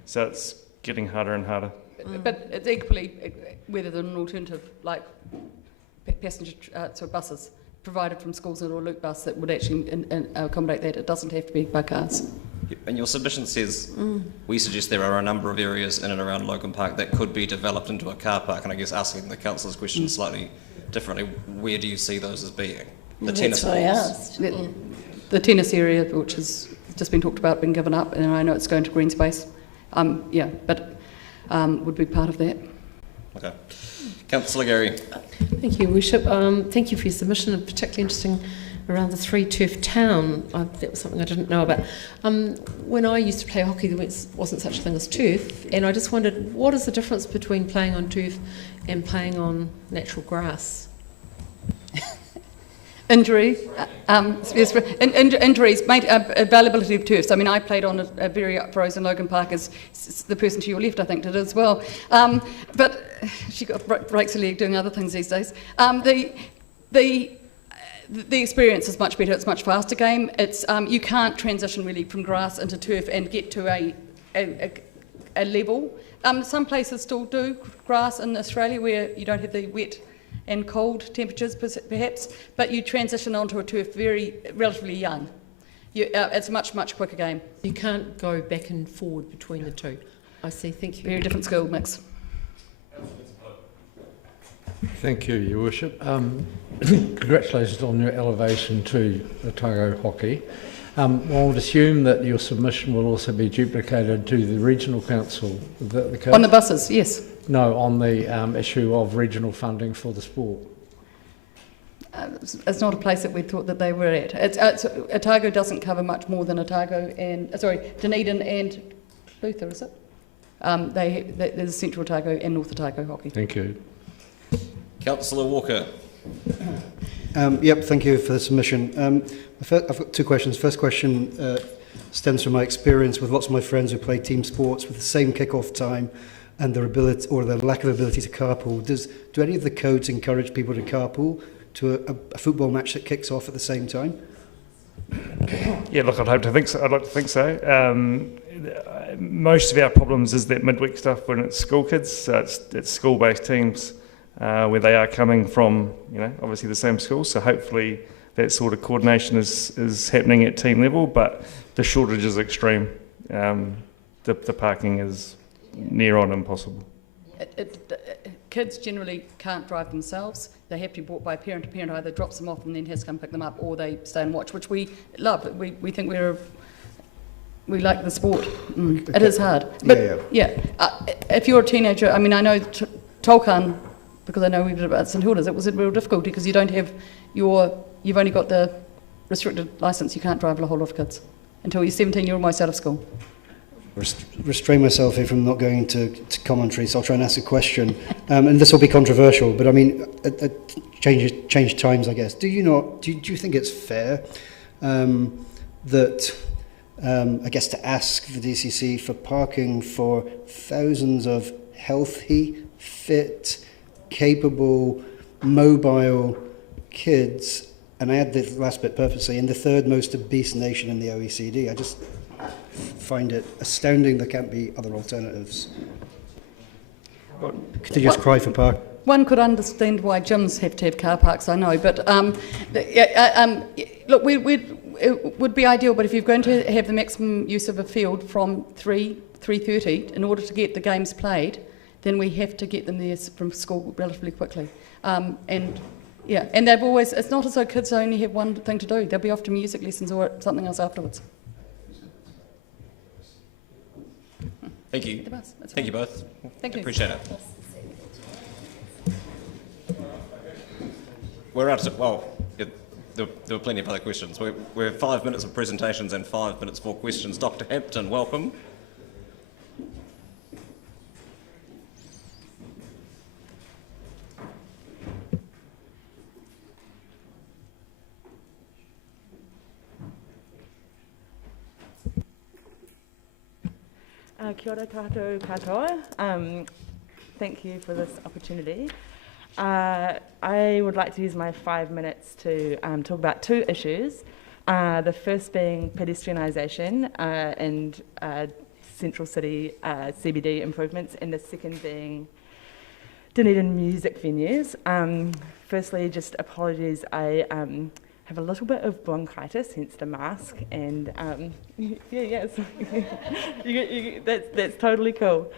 so it's getting harder and harder. But it's equally whether there's an alternative, like passenger buses provided from schools or a loop bus that would actually accommodate that. It doesn't have to be by cars. And your submission says, we suggest there are a number of areas in and around Logan Park that could be developed into a car park, and I guess asking the councillor's question slightly differently, where do you see those as being? That's what I asked. The tennis area, which has just been talked about, been given up, and I know it's going to green space. But would be part of that. Okay. Councillor Gary. Thank you, Worship. Thank you for your submission, and particularly interesting around the three-turf town. That was something I didn't know about. When I used to play hockey, there wasn't such a thing as turf, and I just wondered, what is the difference between playing on turf and playing on natural grass? Injuries, injuries, availability of turfs. I mean, I played on a very frozen Logan Park, as the person to your left, I think, did as well. But she breaks her leg doing other things these days. The experience is much better. It's a much faster game. It's you can't transition really from grass into turf and get to a level. Some places still do grass in Australia where you don't have the wet and cold temperatures perhaps, but you transition onto a turf relatively young. It's a much quicker game. You can't go back and forward between the two. I see, thank you. Very different skill mix. Thank you, Your Worship. Congratulations on your elevation to Otago hockey. I would assume that your submission will also be duplicated to the regional council. Is that the case? On the buses, yes. No, on the issue of regional funding for the sport. It's not a place that we thought that they were at. Otago doesn't cover much more than Dunedin and Luther, is it? There's Central Otago and North Otago hockey. Thank you. Councillor Walker. Thank you for the submission. I've got two questions. First question stems from my experience with lots of my friends who play team sports with the same kick-off time and their ability or their lack of ability to carpool. Do any of the codes encourage people to carpool to a football match that kicks off at the same time? Yeah, look, I'd like to think so. Most of our problems is that midweek stuff when it's school kids, so it's school-based teams where they are coming from, obviously the same school. So hopefully that sort of coordination is happening at team level, but the shortage is extreme. The parking is near on impossible. Kids generally can't drive themselves. They have to be brought by parent to parent, either drops them off and then has to come pick them up, or they stay and watch, which we love. We think we like the sport. It is hard. But if you're a teenager, I mean, I know Tolkien, because I know we did about St Hilda's, it was a real difficulty because you don't have you've only got the restricted licence. You can't drive a whole lot of kids until you're 17. You're almost out of school. Restrain myself here from not going to commentary, so I'll try and ask a question. And this will be controversial, but I mean, change times, I guess. Do you think it's fair that, I guess, to ask the DCC for parking for thousands of healthy, fit, capable, mobile kids, and I add the last bit purposely, in the third most obese nation in the OECD? I just find it astounding there can't be other alternatives. Could you just cry for park? One could understand why gyms have to have car parks, I know, but look, it would be ideal, but if you're going to have the maximum use of a field from 3:30 in order to get the games played, then we have to get them there from school relatively quickly. And they've always, it's not as though kids only have one thing to do. They'll be off to music lessons or something else afterwards. Thank you. Thank you both. Thank you. Appreciate it. We're out of, there were plenty of other questions. We're 5 minutes of presentations and 5 minutes for questions. Dr. Hampton, welcome. Kia ora tātou katoa. Thank you for this opportunity. I would like to use my 5 minutes to talk about two issues. The first being pedestrianisation and central city CBD improvements, and the second being Dunedin music venues. Firstly, just apologies, I have a little bit of bronchitis, hence the mask, and yes, that's totally cool.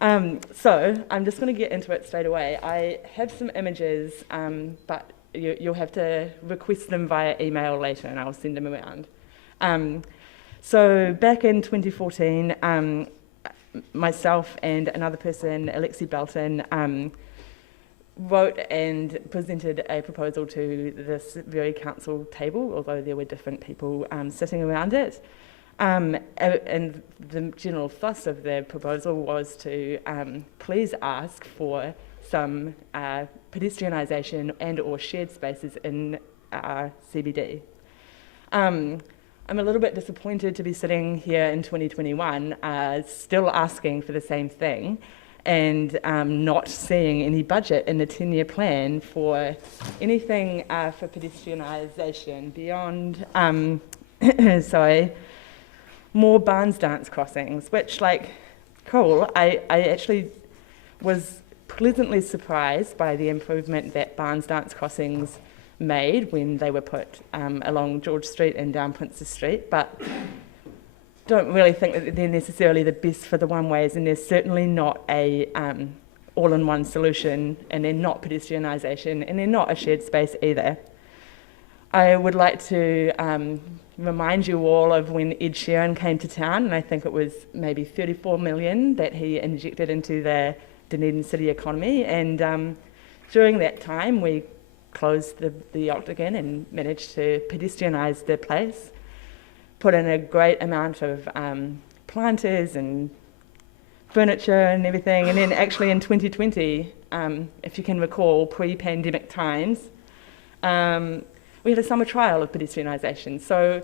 So I'm just going to get into it straight away. I have some images, but you'll have to request them via email later, and I'll send them around. So back in 2014, myself and another person, Alexi Belton, wrote and presented a proposal to this very council table, although there were different people sitting around it. And the general thrust of the proposal was to please ask for some pedestrianisation and or shared spaces in CBD. I'm a little bit disappointed to be sitting here in 2021 still asking for the same thing, and not seeing any budget in the 10-year plan for anything for pedestrianisation beyond, more Barnes Dance crossings, which, like, cool. I actually was pleasantly surprised by the improvement that Barnes Dance crossings made when they were put along George Street and down Princes Street, but don't really think that they're necessarily the best for the one-ways, and they're certainly not a all-in-one solution, and they're not pedestrianisation, and they're not a shared space either. I would like to remind you all of when Ed Sheeran came to town, and I think it was maybe 34 million that he injected into the Dunedin city economy, and during that time we closed the Octagon and managed to pedestrianise the place, put in a great amount of planters and furniture and everything, and then actually in 2020, if you can recall, pre-pandemic times, we had a summer trial of pedestrianisation. So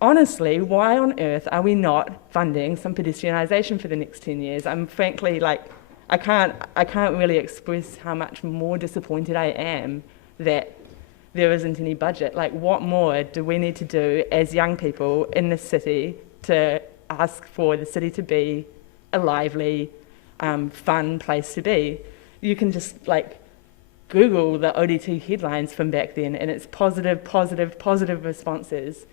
honestly, why on earth are we not funding some pedestrianisation for the next 10 years? I'm frankly, like, I can't really express how much more disappointed I am that there isn't any budget. Like, what more do we need to do as young people in the city to ask for the city to be a lively, fun place to be? You can just, like, Google the ODT headlines from back then, and it's positive responses,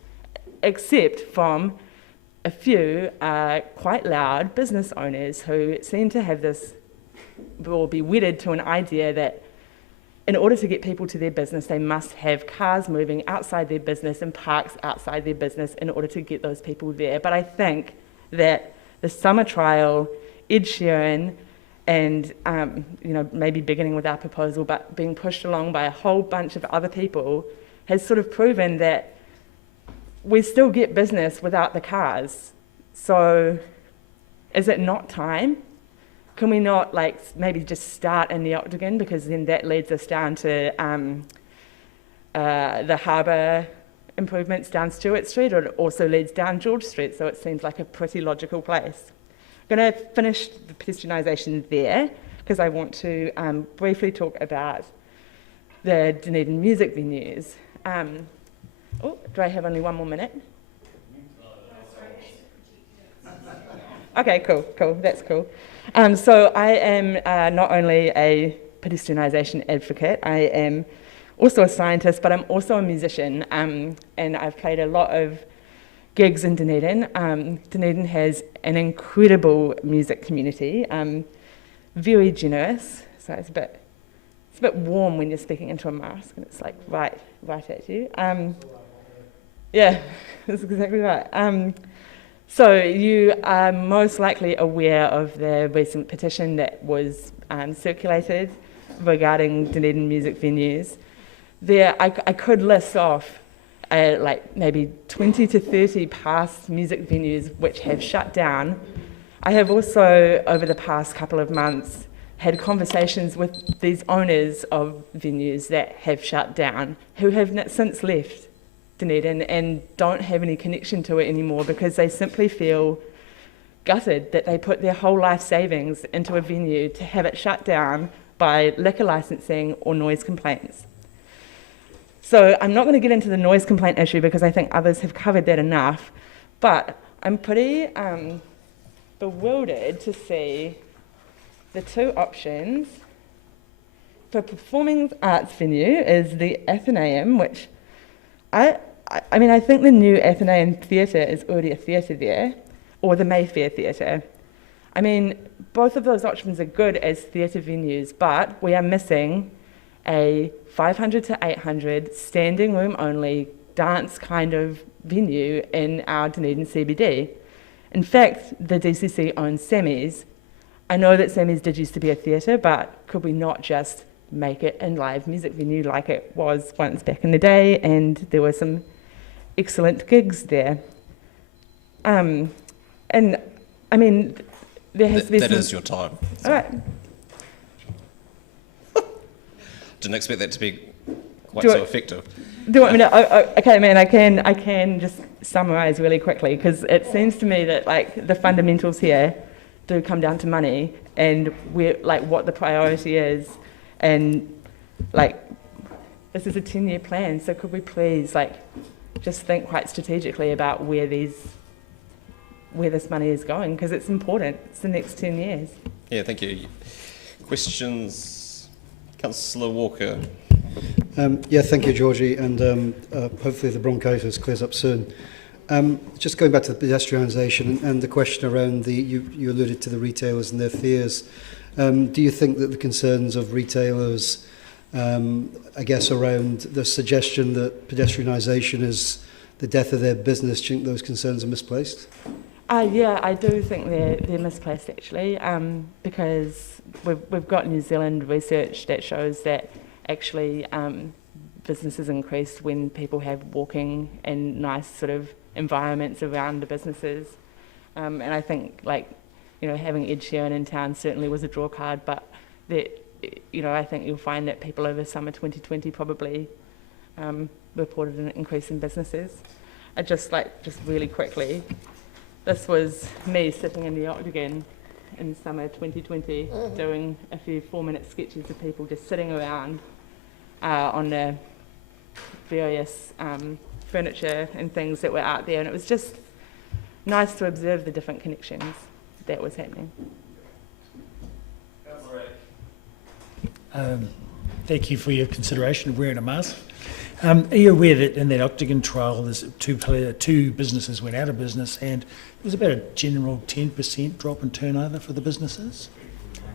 except from a few quite loud business owners who seem to have this, or be wedded to an idea that in order to get people to their business, they must have cars moving outside their business and parks outside their business in order to get those people there. But I think that the summer trial, Ed Sheeran, and maybe beginning with our proposal, but being pushed along by a whole bunch of other people, has sort of proven that we still get business without the cars. So is it not time? Can we not, like, maybe just start in the Octagon, because then that leads us down to the harbour improvements down Stewart Street, or it also leads down George Street, so it seems like a pretty logical place. I'm going to finish the pedestrianisation there, because I want to briefly talk about the Dunedin music venues. Do I have only one more minute? Okay, cool, that's cool. So I am not only a pedestrianisation advocate, I am also a scientist, but I'm also a musician, and I've played a lot of gigs in Dunedin. Dunedin has an incredible music community, very generous, so it's a bit warm when you're speaking into a mask, and it's like right at you. Yeah, that's exactly right. So you are most likely aware of the recent petition that was circulated regarding Dunedin music venues. There, I could list off like maybe 20 to 30 past music venues which have shut down. I have also, over the past couple of months, had conversations with these owners of venues that have shut down, who have since left Dunedin and don't have any connection to it anymore, because they simply feel gutted that they put their whole life savings into a venue to have it shut down by liquor licensing or noise complaints. So I'm not going to get into the noise complaint issue because I think others have covered that enough, but I'm pretty bewildered to see the two options. For performing arts venue is the Athenaeum, which I mean, I think the new Athenaeum Theatre is already a theatre there, or the Mayfair Theatre. I mean, both of those options are good as theatre venues, but we are missing a 500 to 800 standing room only dance kind of venue in our Dunedin CBD. In fact, the DCC owns Sammy's. I know that Sammy's did used to be a theatre, but could we not just make it a live music venue like it was once back in the day? And there were some excellent gigs there. And I mean, there has to be That some... is your time. All right. Didn't expect that to be quite Do so I- effective. Do you want me to? Okay, man. I can just summarise really quickly because it seems to me that like the fundamentals here do come down to money and where like what the priority is, and like this is a 10-year plan. So could we please like just think quite strategically about where this money is going, because it's important. It's the next 10 years. Yeah, thank you. Questions? Councillor Walker. Yeah, thank you, Georgie, and hopefully the bronchitis clears up soon. Just going back to the pedestrianisation and the question around you alluded to the retailers and their fears. Do you think that the concerns of retailers, I guess, around the suggestion that pedestrianisation is the death of their business, do you think those concerns are misplaced? Yeah, I do think they're misplaced actually, because we've got New Zealand research that shows that actually businesses increase when people have walking and nice sort of environments around the businesses. And I think having Ed Sheeran in town certainly was a draw card, but I think you'll find that people over summer 2020 probably reported an increase in businesses. Just really quickly, this was me sitting in the Octagon in summer 2020 doing a few 4-minute sketches of people just sitting around on the various furniture and things that were out there, and it was just nice to observe the different connections that was happening. Thank you for your consideration of wearing a mask. Are you aware that in that Octagon trial, there's two businesses went out of business, and there was about a general 10% drop in turnover for the businesses,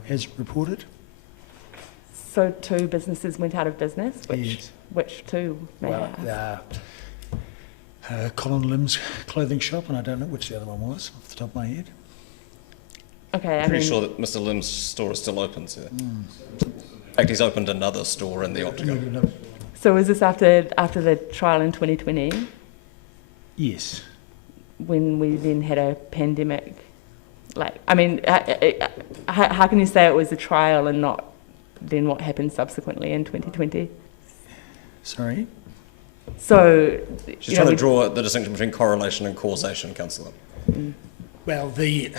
as reported? So 2 businesses went out of business? Yes. Which 2? Colin Lim's clothing shop, and I don't know which the other one was off the top of my head. Okay, Pretty sure that Mr. Lim's store is still open, sir. In fact, he's opened another store in the Octagon. So was this after the trial in 2020? Yes. When we then had a pandemic? How can you say it was a trial and not then what happened subsequently in 2020? Sorry? So... She's trying to draw the distinction between correlation and causation, Councillor. Well, the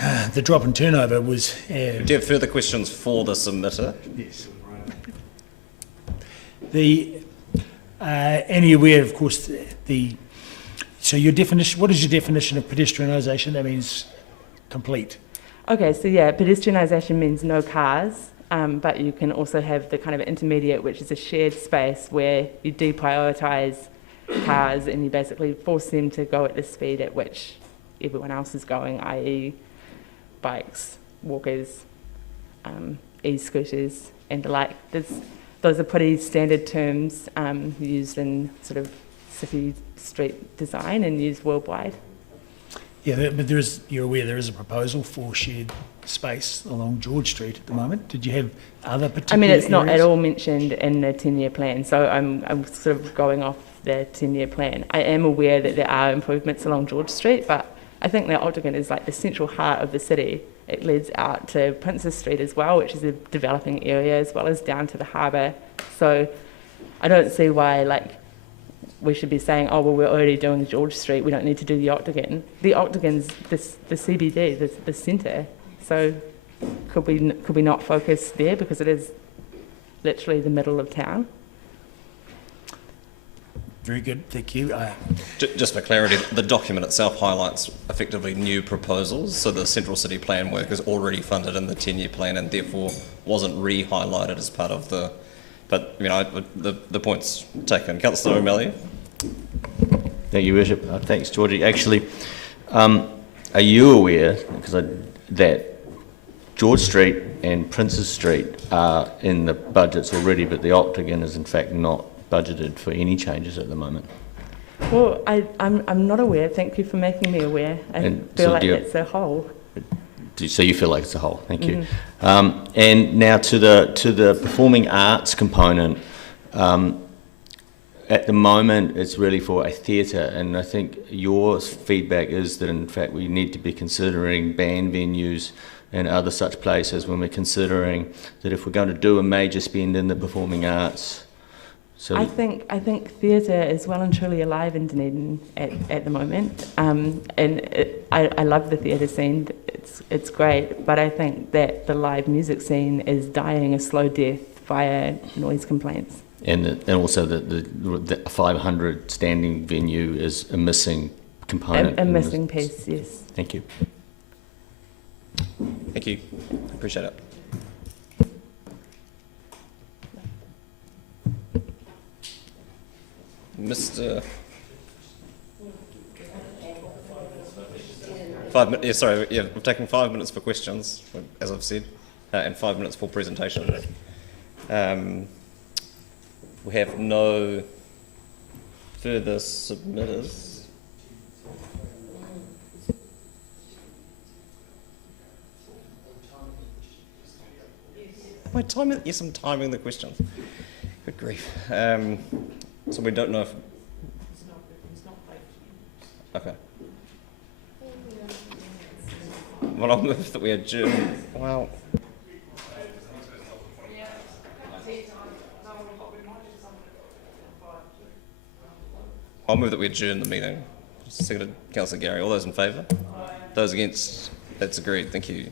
drop in turnover was... Do you have further questions for the submitter? Yes. And you're aware, of course, so your definition, what is your definition of pedestrianisation? That means complete. Okay, so yeah, pedestrianisation means no cars, but you can also have the kind of intermediate, which is a shared space where you deprioritise cars and you basically force them to go at the speed at which everyone else is going, i.e. bikes, walkers, e-scooters and the like. Those are pretty standard terms used in sort of city street design and used worldwide. Yeah, but you're aware there is a proposal for shared space along George Street at the moment. Did you have other particular I mean, it's not areas? at all mentioned in the 10-year plan, so I'm sort of going off the 10-year plan. I am aware that there are improvements along George Street, but I think the Octagon is like the central heart of the city. It leads out to Princess Street as well, which is a developing area, as well as down to the harbour. So I don't see why we should be saying, oh, well, we're already doing George Street, we don't need to do the Octagon. The Octagon's the CBD, the centre. So could we not focus there because it is literally the middle of town? Very good, thank you. Just for clarity, the document itself highlights effectively new proposals, so the Central City Plan work is already funded in the 10-year plan and therefore wasn't re-highlighted as part of the... But, you know, the point's taken. Councillor O'Malley. Thank you, Bishop. Thanks, Georgie. Actually, are you aware that George Street and Princes Street are in the budgets already, but the Octagon is in fact not budgeted for any changes at the moment? Well, I'm not aware. Thank you for making me aware. I feel like it's a whole. So you feel like it's a whole. Thank you. And now to the performing arts component. At the moment, it's really for a theatre, and I think your feedback is that in fact we need to be considering band venues and other such places when we're considering that if we're going to do a major spend in the performing arts. So I think theatre is well and truly alive in Dunedin at the moment, and I love the theatre scene. It's great, but I think that the live music scene is dying a slow death via noise complaints. And also the 500 standing venue is a missing component. A missing piece, yes. Thank you. Thank you. Appreciate it. Mr. 5 minutes. Yeah, sorry. Yeah, we're taking 5 minutes for questions, as I've said, and 5 minutes for presentation. We have no further submitters. Wait, timing? Yes, I'm timing the questions. Good grief. So we don't know if... Okay. Well, I'll move that we adjourn. Well... I'll move that we adjourn the meeting. Seconded, Councillor Gary. All those in favour? Those against? That's agreed. Thank you.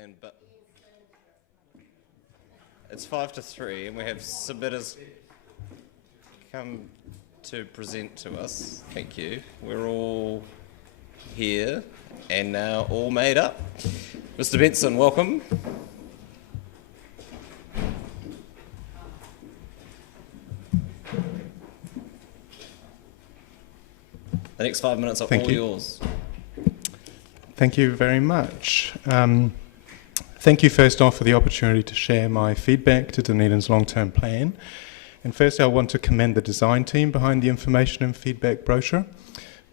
hand, but it's 5-3, and we have submitters come to present to us. Thank you. We're all here and now all made up. Mr. Benson, welcome. The next 5 minutes are all yours. Thank you very much. Thank you first off for the opportunity to share my feedback to Dunedin's long-term plan. And first I want to commend the design team behind the information and feedback brochure.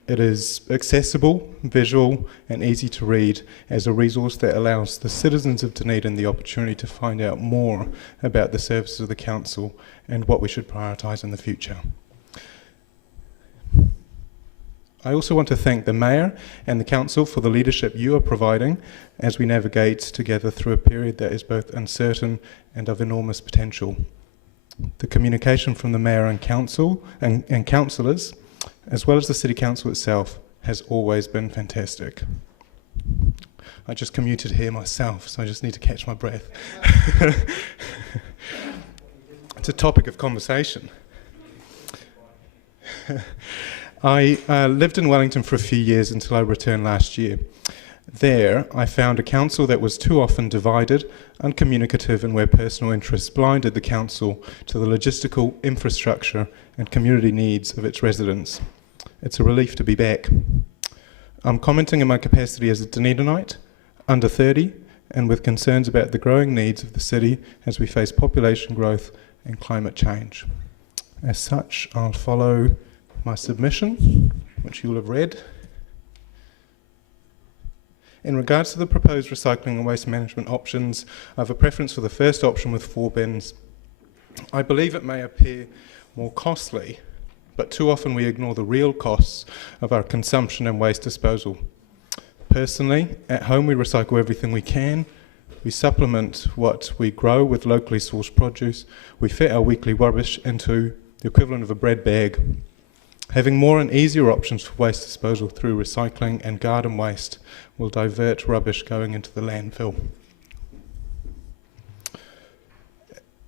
It is accessible, visual and easy to read as a resource that allows the citizens of Dunedin the opportunity to find out more about the services of the council and what we should prioritise in the future. I also want to thank the Mayor and the Council for the leadership you are providing as we navigate together through a period that is both uncertain and of enormous potential. The communication from the Mayor and Council and councillors, as well as the City Council itself, has always been fantastic. I just commuted here myself, so I just need to catch my breath. It's a topic of conversation. I lived in Wellington for a few years until I returned last year. There, I found a council that was too often divided, uncommunicative, and where personal interests blinded the council to the logistical, infrastructure, and community needs of its residents. It's a relief to be back. I'm commenting in my capacity as a Dunedinite, under 30, and with concerns about the growing needs of the city as we face population growth and climate change. As such, I'll follow my submission, which you will have read. In regards to the proposed recycling and waste management options, I have a preference for the first option with 4 bins. I believe it may appear more costly, but too often we ignore the real costs of our consumption and waste disposal. Personally, at home we recycle everything we can. We supplement what we grow with locally sourced produce. We fit our weekly rubbish into the equivalent of a bread bag. Having more and easier options for waste disposal through recycling and garden waste will divert rubbish going into the landfill.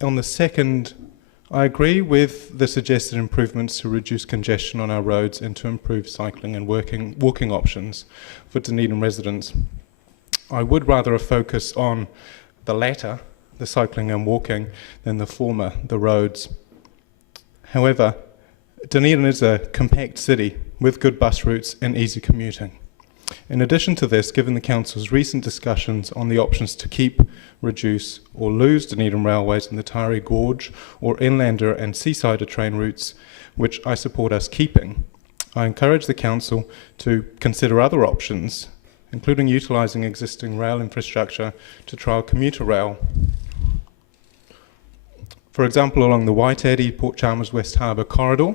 On the second, I agree with the suggested improvements to reduce congestion on our roads and to improve cycling and walking options for Dunedin residents. I would rather focus on the latter, the cycling and walking, than the former, the roads. However, Dunedin is a compact city with good bus routes and easy commuting. In addition to this, given the Council's recent discussions on the options to keep, reduce or lose Dunedin railways in the Tari Gorge or inlander and seasider train routes, which I support us keeping, I encourage the Council to consider other options, including utilising existing rail infrastructure to trial commuter rail. For example, along the Waitati, Port Chalmers West Harbour corridor,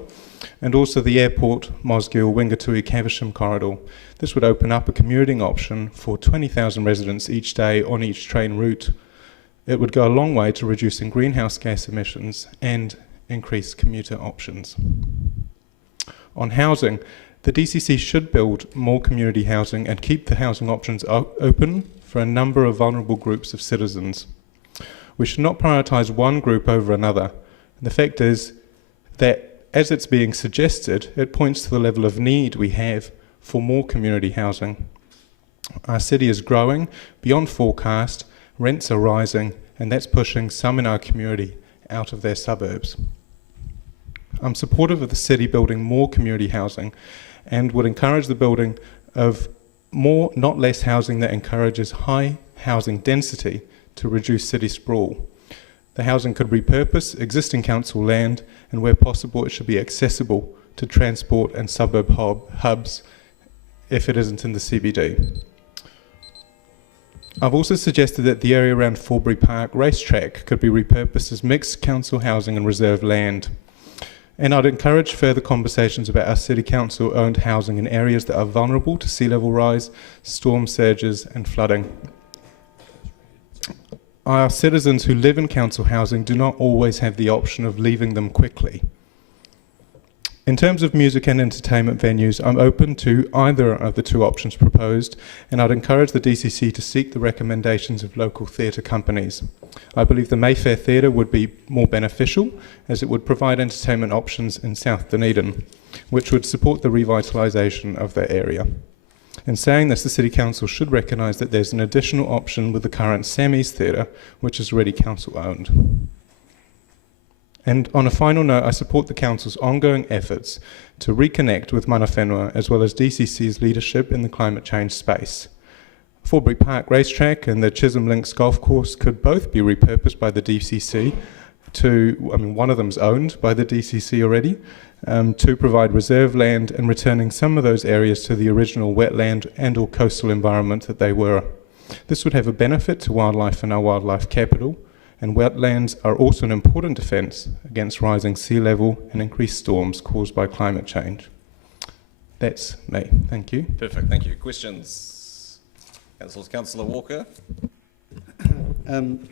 and also the airport, Mosgiel, Wingatui, Caversham corridor. This would open up a commuting option for 20,000 residents each day on each train route. It would go a long way to reducing greenhouse gas emissions and increase commuter options. On housing, the DCC should build more community housing and keep the housing options open for a number of vulnerable groups of citizens. We should not prioritise one group over another. The fact is that, as it's being suggested, it points to the level of need we have for more community housing. Our city is growing beyond forecast, rents are rising, and that's pushing some in our community out of their suburbs. I'm supportive of the city building more community housing and would encourage the building of more, not less, housing that encourages high housing density to reduce city sprawl. The housing could repurpose existing council land, and where possible it should be accessible to transport and suburb hubs if it isn't in the CBD. I've also suggested that the area around Forbury Park racetrack could be repurposed as mixed council housing and reserve land. And I'd encourage further conversations about our City Council owned housing in areas that are vulnerable to sea level rise, storm surges and flooding. Our citizens who live in council housing do not always have the option of leaving them quickly. In terms of music and entertainment venues, I'm open to either of the two options proposed, and I'd encourage the DCC to seek the recommendations of local theatre companies. I believe the Mayfair Theatre would be more beneficial, as it would provide entertainment options in South Dunedin, which would support the revitalisation of that area. In saying this, the City Council should recognise that there's an additional option with the current Sammy's Theatre, which is already council-owned. And on a final note, I support the Council's ongoing efforts to reconnect with mana whenua, as well as DCC's leadership in the climate change space. Forbury Park Racetrack and the Chisholm Links Golf Course could both be repurposed by the DCC to, one of them's owned by the DCC already, to provide reserve land and returning some of those areas to the original wetland and or coastal environment that they were. This would have a benefit to wildlife in our wildlife capital, and wetlands are also an important defence against rising sea level and increased storms caused by climate change. That's me. Thank you. Perfect, thank you. Questions? Councillor Walker.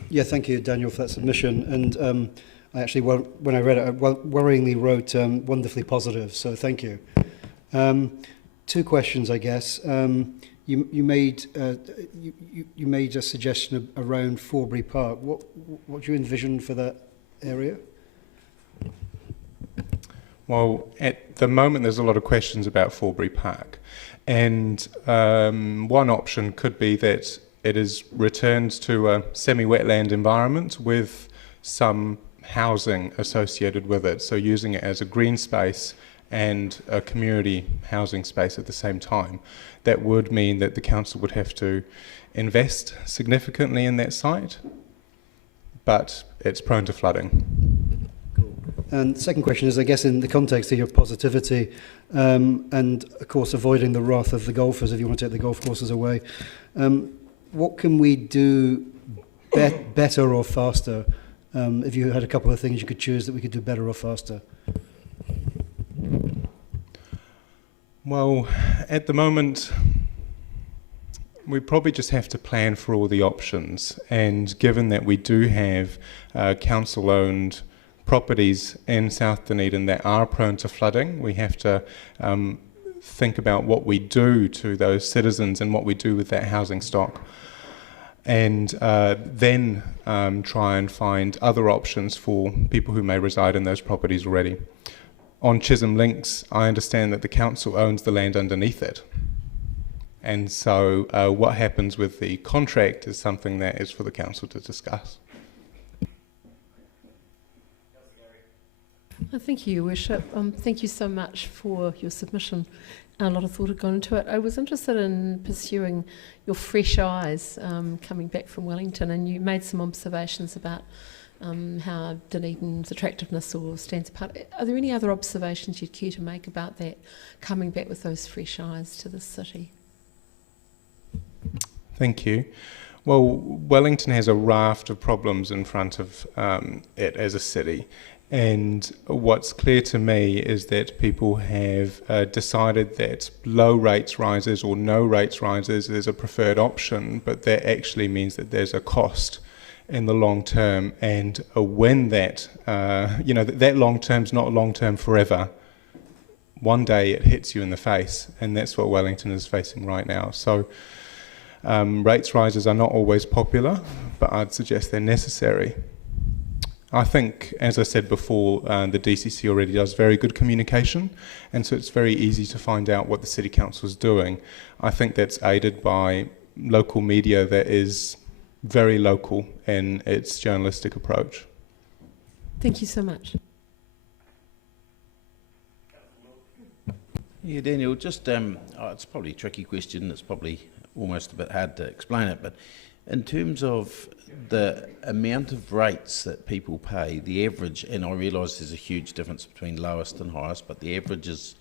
Yeah, thank you, Daniel, for that submission. And I actually, when I read it, I worryingly wrote wonderfully positive, so thank you. Two questions, I guess. You made a suggestion around Forbury Park. What do you envision for that area? Well, at the moment there's a lot of questions about Forbury Park, and one option could be that it is returned to a semi-wetland environment with some housing associated with it, so using it as a green space and a community housing space at the same time. That would mean that the council would have to invest significantly in that site, but it's prone to flooding. Cool. And the second question is, I guess, in the context of your positivity and, of course, avoiding the wrath of the golfers if you want to take the golf courses away, what can we do better or faster? If you had a couple of things you could choose that we could do better or faster. Well, at the moment, we probably just have to plan for all the options. And given that we do have council-owned properties in South Dunedin that are prone to flooding, we have to think about what we do to those citizens and what we do with that housing stock. And then try and find other options for people who may reside in those properties already. On Chisholm Links, I understand that the council owns the land underneath it. And so what happens with the contract is something that is for the council to discuss. Thank you, Your Worship. Thank you so much for your submission. A lot of thought had gone into it. I was interested in pursuing your fresh eyes coming back from Wellington, and you made some observations about how Dunedin's attractiveness or stands apart. Are there any other observations you'd care to make about that, coming back with those fresh eyes to the city? Thank you. Well, Wellington has a raft of problems in front of it as a city. And what's clear to me is that people have decided that low rates rises or no rates rises is a preferred option, but that actually means that there's a cost in the long term. And when that, that long term's not long term forever. One day it hits you in the face, and that's what Wellington is facing right now. So rates rises are not always popular, but I'd suggest they're necessary. I think, as I said before, the DCC already does very good communication, and so it's very easy to find out what the City Council is doing. I think that's aided by local media that is very local in its journalistic approach. Thank you so much. Yeah, Daniel, just it's probably a tricky question. It's probably almost a bit hard to explain it, but in terms of the amount of rates that people pay, the average, and I realise there's a huge difference between lowest and highest, but the average is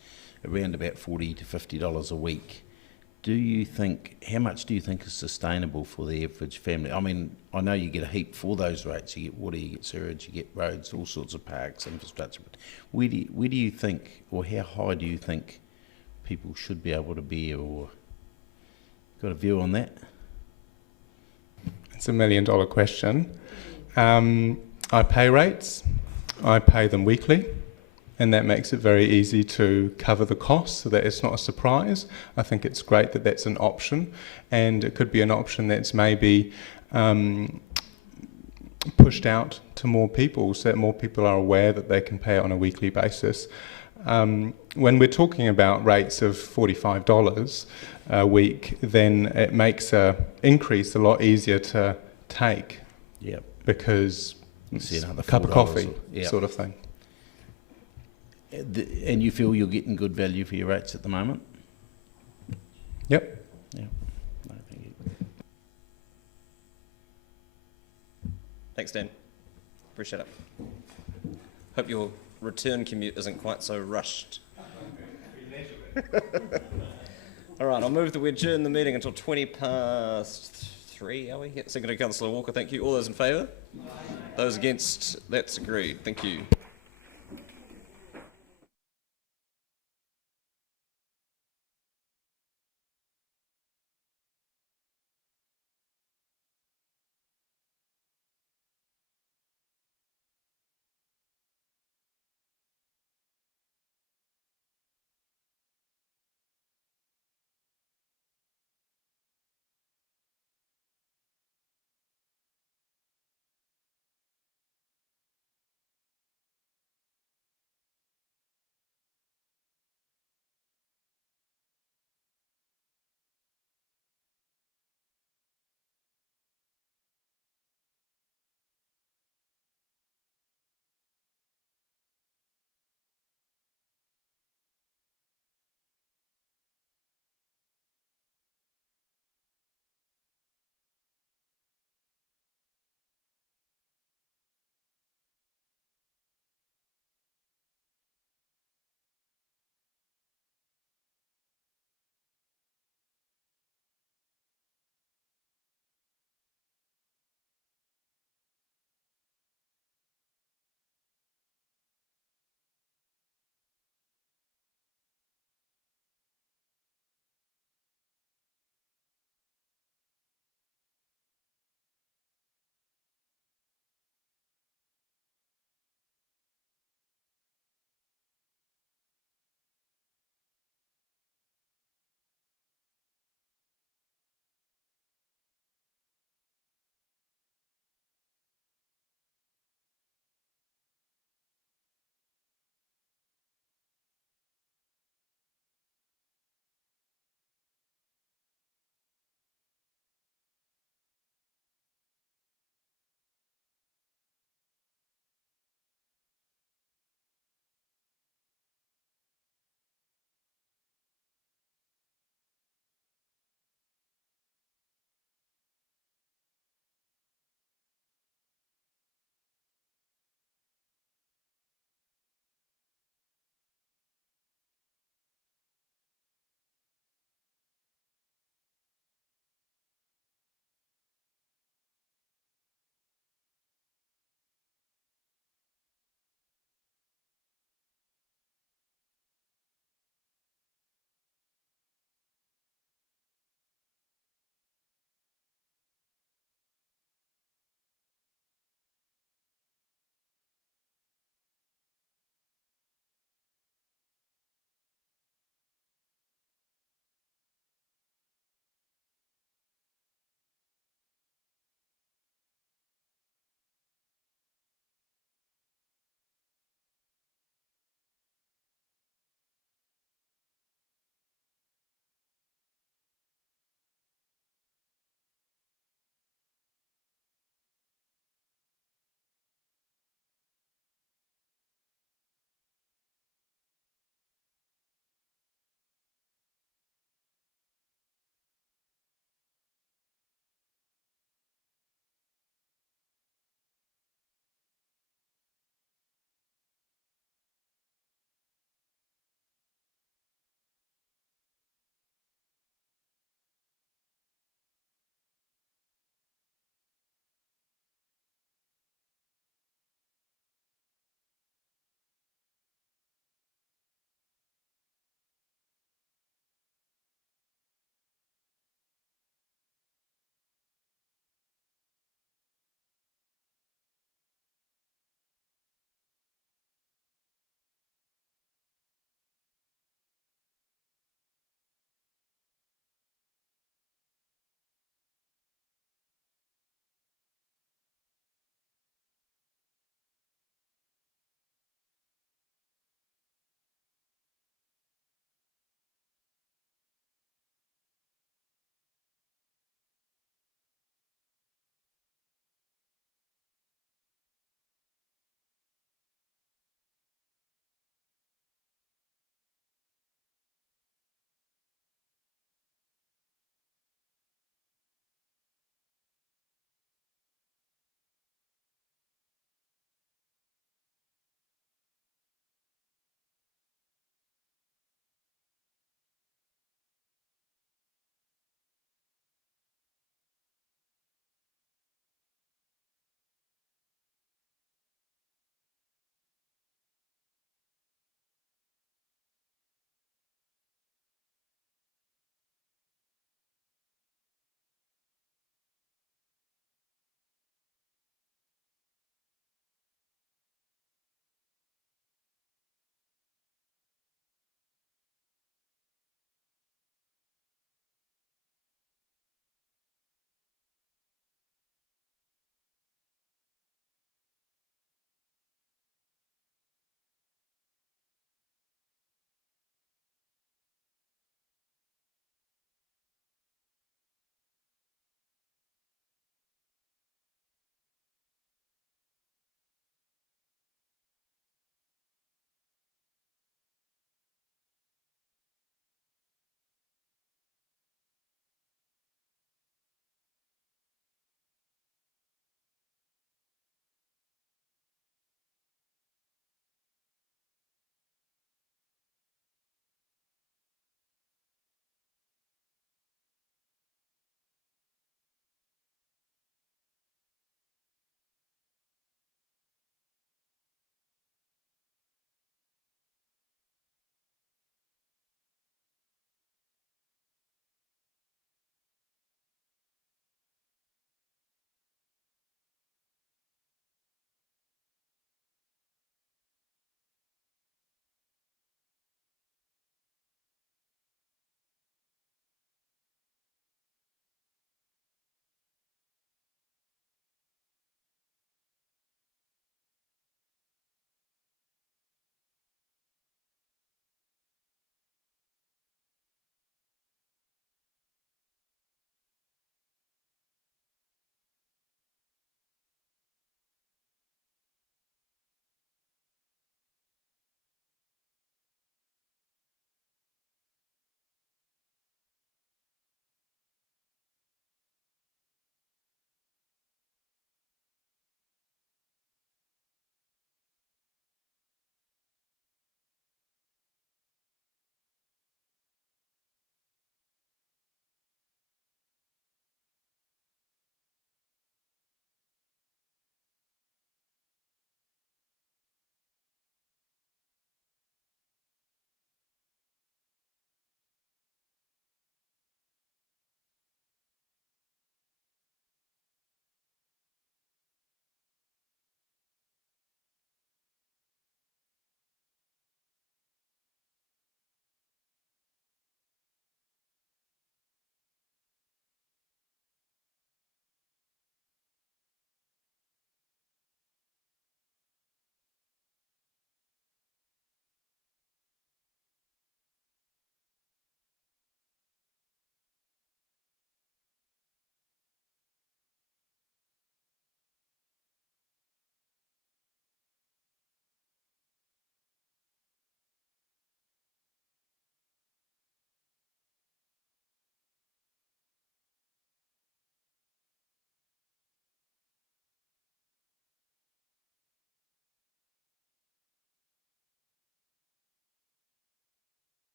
around about $40 to $50 a week. Do you think, how much do you think is sustainable for the average family? I mean, I know you get a heap for those rates. You get water, you get sewage, you get roads, all sorts of parks, infrastructure. But where do you think, or how high do you think people should be able to bear, or got a view on that? It's $1 million question. I pay rates, I pay them weekly, and that makes it very easy to cover the costs so that it's not a surprise. I think it's great that that's an option, and it could be an option that's maybe pushed out to more people so that more people are aware that they can pay it on a weekly basis. When we're talking about rates of $45 a week, then it makes an increase a lot easier to take. Yep. Because it's a cup of coffee yep. sort of thing. And you feel you're getting good value for your rates at the moment? Yep. Yeah. No, thank you. Thanks, Dan. Appreciate it. Hope your return commute isn't quite so rushed. All right, I'll move that we adjourn the meeting until 3:20, are we? Yeah, Secretary Councillor Walker, thank you. All those in favour? Those against? That's agreed. Thank you.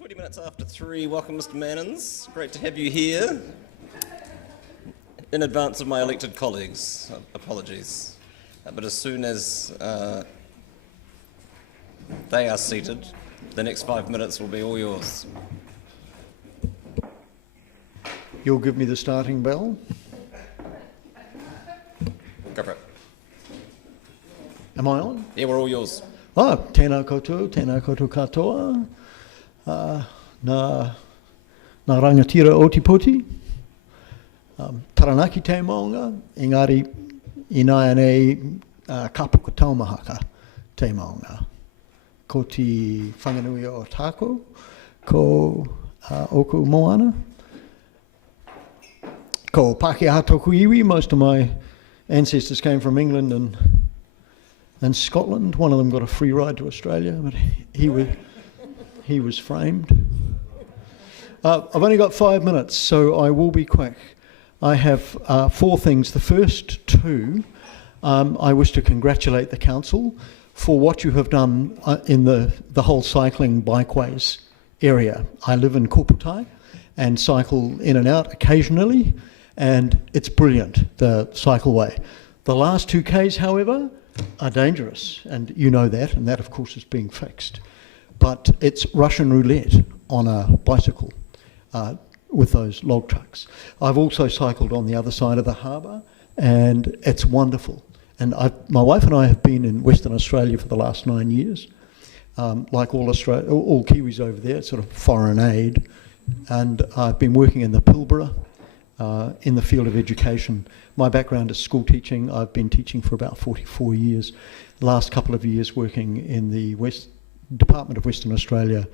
20 minutes after 3, welcome Mr. Mannins. Great to have you here. In advance of my elected colleagues, apologies. But as soon as they are seated, the next 5 minutes will be all yours. You'll give me the starting bell? Go for it. Am I on? Yeah, we're all yours. Tēnā koutou katoa. Nā rangatira Otipoti. Taranaki te maunga, engari ina nei kapuka taumahaka te maunga. Ko te whanganui o Otago, ko oku moana. Ko Pākehā toku iwi, most of my ancestors came from England and Scotland. One of them got a free ride to Australia, but he was framed. I've only got 5 minutes, so I will be quick. I have 4 things. The first 2, I wish to congratulate the council for what you have done in the whole cycling bikeways area. I live in Koputai and cycle in and out occasionally, and it's brilliant, the cycleway. The last 2 Ks, however, are dangerous, and you know that, and that of course is being fixed. But it's Russian roulette on a bicycle with those log trucks. I've also cycled on the other side of the harbour, and it's wonderful. And my wife and I have been in Western Australia for the last 9 years. Like all Kiwis over there, it's sort of foreign aid. And I've been working in the Pilbara in the field of education. My background is school teaching. I've been teaching for about 44 years. The last couple of years working in the Department of Western Australia,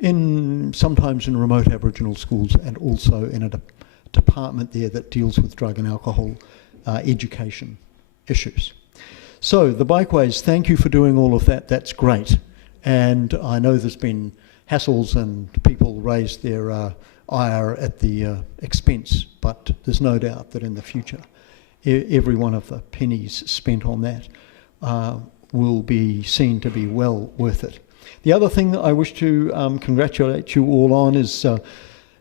sometimes in remote Aboriginal schools, and also in a department there that deals with drug and alcohol education issues. So the bikeways, thank you for doing all of that. That's great. And I know there's been hassles and people raised their ire at the expense, but there's no doubt that in the future, every one of the pennies spent on that will be seen to be well worth it. The other thing that I wish to congratulate you all on is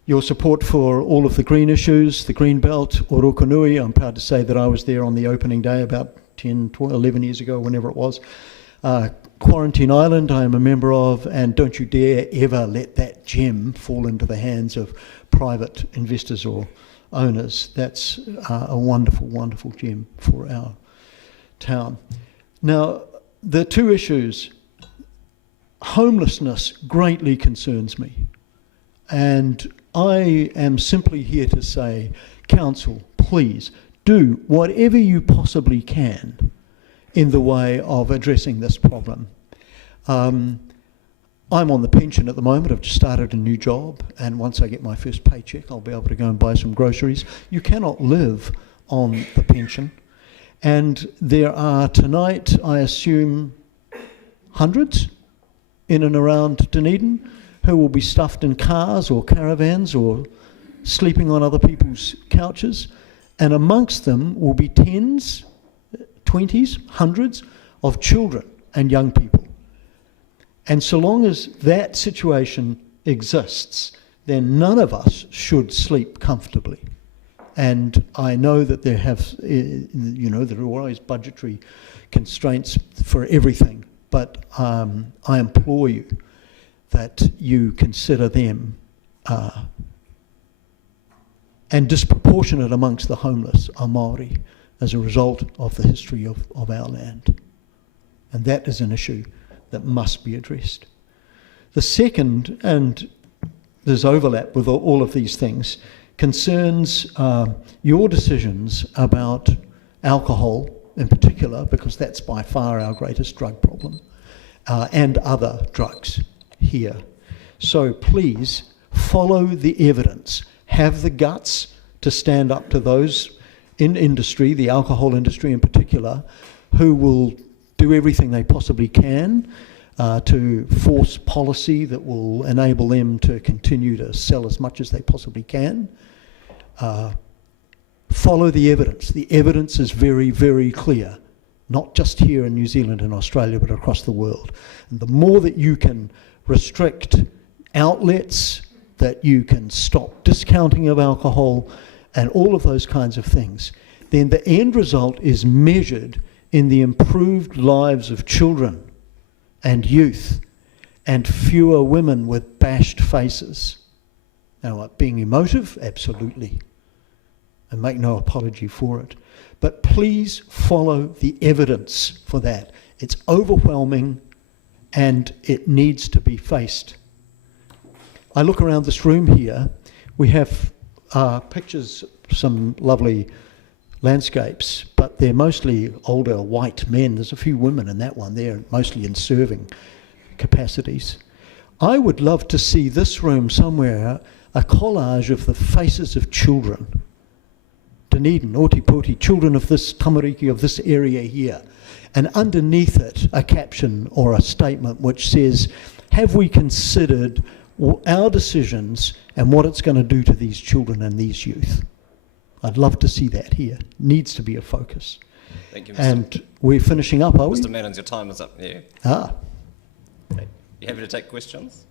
your support for all of the green issues, the Green Belt, Orokonui. I'm proud to say that I was there on the opening day about 10, 12, 11 years ago, whenever it was. Quarantine Island, I am a member of, and don't you dare ever let that gem fall into the hands of private investors or owners. That's a wonderful, wonderful gem for our town. Now, the 2 issues, homelessness greatly concerns me. And I am simply here to say, Council, please do whatever you possibly can in the way of addressing this problem. I'm on the pension at the moment. I've just started a new job, and once I get my first paycheck, I'll be able to go and buy some groceries. You cannot live on the pension. And there are tonight, I assume, hundreds in and around Dunedin who will be stuffed in cars or caravans or sleeping on other people's couches. And amongst them will be 10s, 20s, hundreds of children and young people. And so long as that situation exists, then none of us should sleep comfortably. And I know that there are always budgetary constraints for everything, but I implore you that you consider them and disproportionate amongst the homeless are Māori as a result of the history of our land. And that is an issue that must be addressed. The second, and there's overlap with all of these things, concerns your decisions about alcohol in particular, because that's by far our greatest drug problem, and other drugs here. So please follow the evidence. Have the guts to stand up to those in industry, the alcohol industry in particular, who will do everything they possibly can to force policy that will enable them to continue to sell as much as they possibly can. Follow the evidence. The evidence is very, very clear, not just here in New Zealand and Australia, but across the world. And the more that you can restrict outlets, that you can stop discounting of alcohol, and all of those kinds of things, then the end result is measured in the improved lives of children and youth and fewer women with bashed faces. Now, being emotive, absolutely, and make no apology for it. But please follow the evidence for that. It's overwhelming and it needs to be faced. I look around this room here, we have pictures, some lovely landscapes, but they're mostly older white men. There's a few women in that one. They're mostly in serving capacities. I would love to see this room somewhere, a collage of the faces of children. Dunedin, Otipoti, children of this tamariki, of this area here. And underneath it, a caption or a statement which says, have we considered our decisions and what it's going to do to these children and these youth? I'd love to see that here. Needs to be a focus. Thank you, Mr. And we're finishing up, are we? Mr. Mannins, your time is up. Yeah. Okay. You happy to take questions?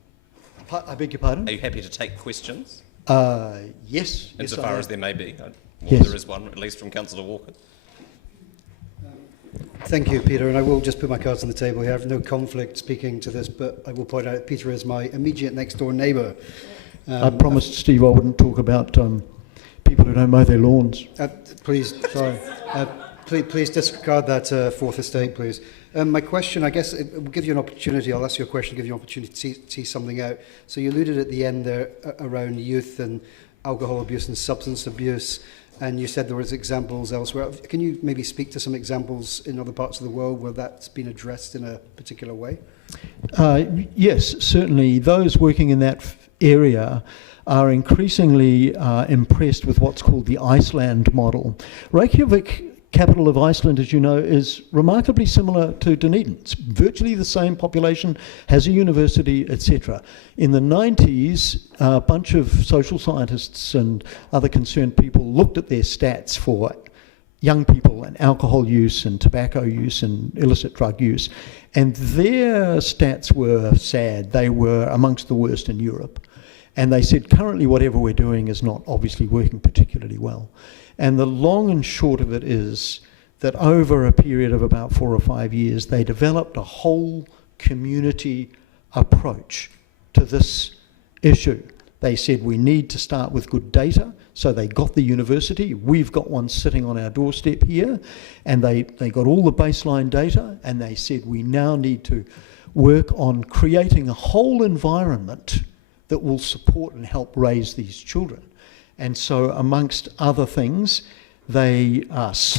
I beg your pardon? Are you happy to take questions? Yes. Insofar as there may be. Yes. There is one, at least from Councillor Walker. Thank you, Peter, and I will just put my cards on the table here. I have no conflict speaking to this, but I will point out Peter is my immediate next-door neighbour. I promised Steve I wouldn't talk about people who don't mow their lawns. Please, sorry. Please disregard that fourth estate, please. My question, I guess, it will give you an opportunity. I'll ask you a question, give you an opportunity to tease something out. So you alluded at the end there around youth and alcohol abuse and substance abuse, and you said there was examples elsewhere. Can you maybe speak to some examples in other parts of the world where that's been addressed in a particular way? Yes, certainly. Those working in that area are increasingly impressed with what's called the Iceland model. Reykjavik, capital of Iceland, as you know, is remarkably similar to Dunedin. It's virtually the same population, has a university, etc. In the 90s, a bunch of social scientists and other concerned people looked at their stats for young people and alcohol use and tobacco use and illicit drug use, and their stats were sad. They were amongst the worst in Europe. And they said, currently whatever we're doing is not obviously working particularly well. And the long and short of it is that over a period of about 4 or 5 years, they developed a whole community approach to this issue. They said we need to start with good data, so they got the university. We've got one sitting on our doorstep here, and they got all the baseline data, and they said we now need to work on creating a whole environment that will support and help raise these children. And so, amongst other things, they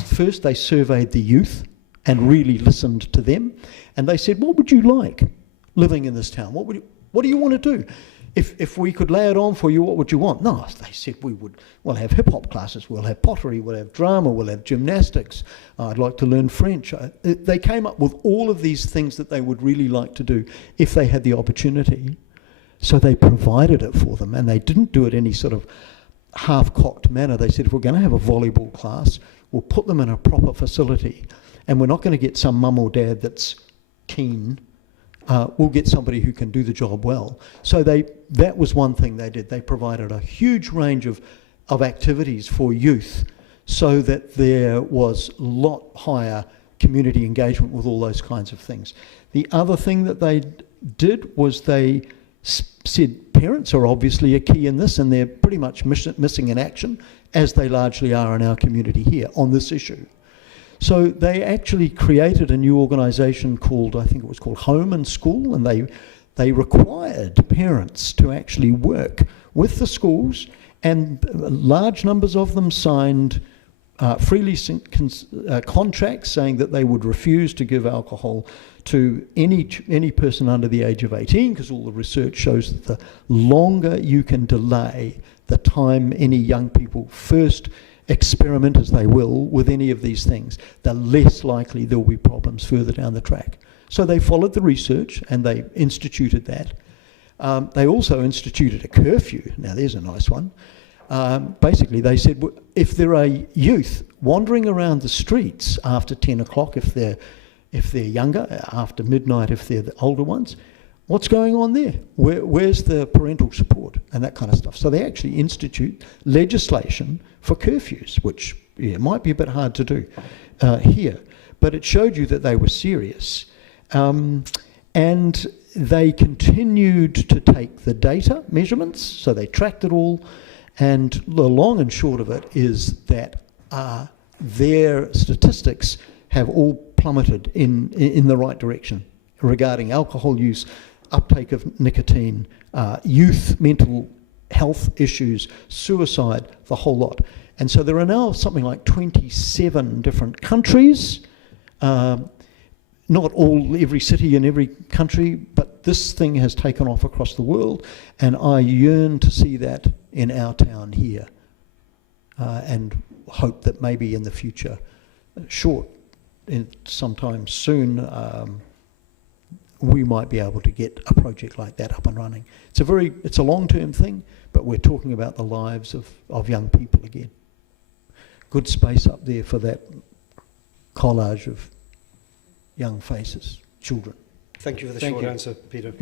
first they surveyed the youth and really listened to them. And they said, what would you like living in this town? What do you want to do? If we could lay it on for you, what would you want? No, they said we'll have hip-hop classes, we'll have pottery, we'll have drama, we'll have gymnastics. I'd like to learn French. They came up with all of these things that they would really like to do if they had the opportunity. So they provided it for them, and they didn't do it any sort of half-cocked manner. They said, if we're going to have a volleyball class, we'll put them in a proper facility, and we're not going to get some mum or dad that's keen. We'll get somebody who can do the job well. So that was one thing they did. They provided a huge range of activities for youth so that there was a lot higher community engagement with all those kinds of things. The other thing that they did was they said parents are obviously a key in this, and they're pretty much missing in action, as they largely are in our community here on this issue. So they actually created a new organisation called, I think it was called Home and School, and they required parents to actually work with the schools, and large numbers of them signed freely contracts saying that they would refuse to give alcohol to any person under the age of 18, because all the research shows that the longer you can delay the time any young people first experiment, as they will, with any of these things, the less likely there will be problems further down the track. So they followed the research and they instituted that. They also instituted a curfew. Now there's a nice one. Basically they said, if there are youth wandering around the streets after 10 o'clock, if they're younger, after midnight if they're the older ones, What's going on there? Where's the parental support and that kind of stuff? So they actually institute legislation for curfews, which might be a bit hard to do here. But it showed you that they were serious. And they continued to take the data measurements, so they tracked it all. And the long and short of it is that their statistics have all plummeted in the right direction regarding alcohol use, uptake of nicotine, youth mental health issues, suicide, the whole lot. And so there are now something like 27 different countries, not every city in every country, but this thing has taken off across the world, and I yearn to see that in our town here, and hope that maybe in the future, sometime soon, we might be able to get a project like that up and running. It's a long-term thing, but we're talking about the lives of young people again. Good space up there for that collage of young faces, children. Thank you for the short answer, Peter.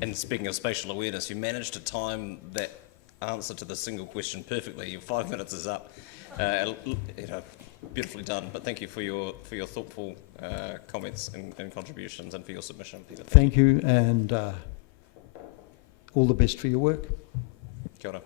And speaking of spatial awareness, you managed to time that answer to the single question perfectly. Your 5 minutes is up. Beautifully done. But thank you for your thoughtful comments and contributions, and for your submission, Peter. Thank you, and all the best for your work. Kia ora.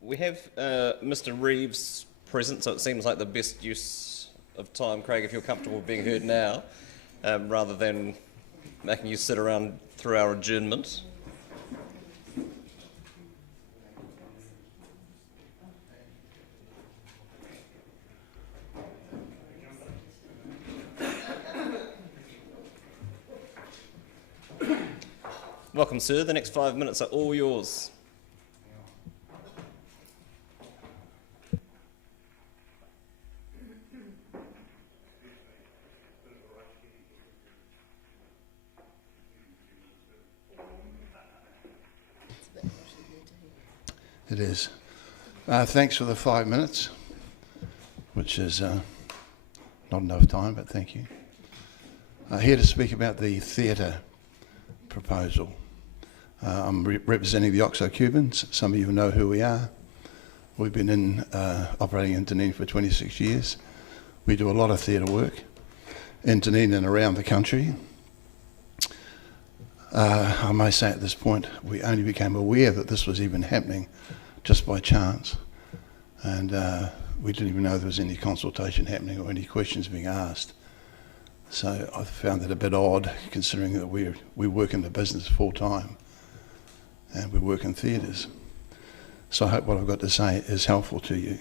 We have Mr. Reeves present, so it seems like the best use of time, Craig, if you're comfortable being heard now, rather than making you sit around through our adjournment. Welcome, sir. The next 5 minutes are all yours. It is. Thanks for the 5 minutes, which is not enough time, but thank you. Here to speak about the theatre proposal. I'm representing the Oxo Cubans. Some of you know who we are. We've been operating in Dunedin for 26 years. We do a lot of theatre work in Dunedin and around the country. I may say at this point, we only became aware that this was even happening just by chance. And we didn't even know there was any consultation happening or any questions being asked. So I found it a bit odd, considering that we work in the business full time and we work in theatres. So I hope what I've got to say is helpful to you.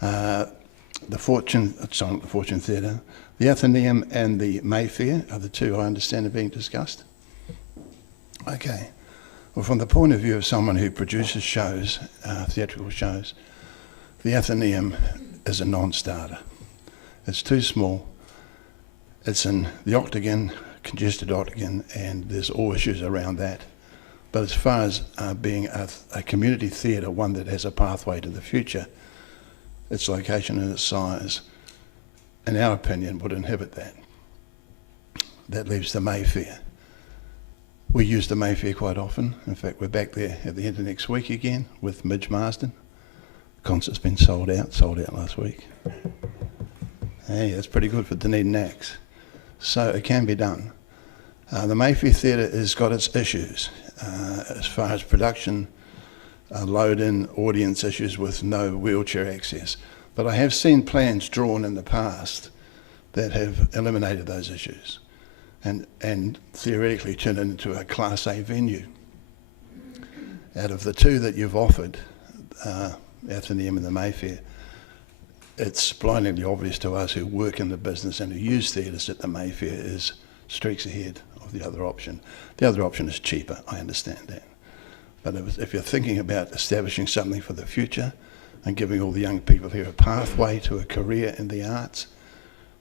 The Fortune Theatre, the Athenaeum and the Mayfair are the two I understand are being discussed. Okay. Well, from the point of view of someone who produces shows, theatrical shows, the Athenaeum is a non-starter. It's too small. It's in the Octagon, congested Octagon, and there's all issues around that. But as far as being a community theatre, one that has a pathway to the future, its location and its size, in our opinion, would inhibit that. That leaves the Mayfair. We use the Mayfair quite often. In fact, we're back there at the end of next week again with Midge Marsden. The concert's been sold out last week. Hey, that's pretty good for Dunedin acts. So it can be done. The Mayfair Theatre has got its issues as far as production, load-in, audience issues with no wheelchair access. But I have seen plans drawn in the past that have eliminated those issues and theoretically turned it into a Class A venue. Out of the two that you've offered, Athenaeum and the Mayfair, it's blindingly obvious to us who work in the business and who use theatres that the Mayfair is streaks ahead of the other option. The other option is cheaper, I understand that. But if you're thinking about establishing something for the future and giving all the young people here a pathway to a career in the arts,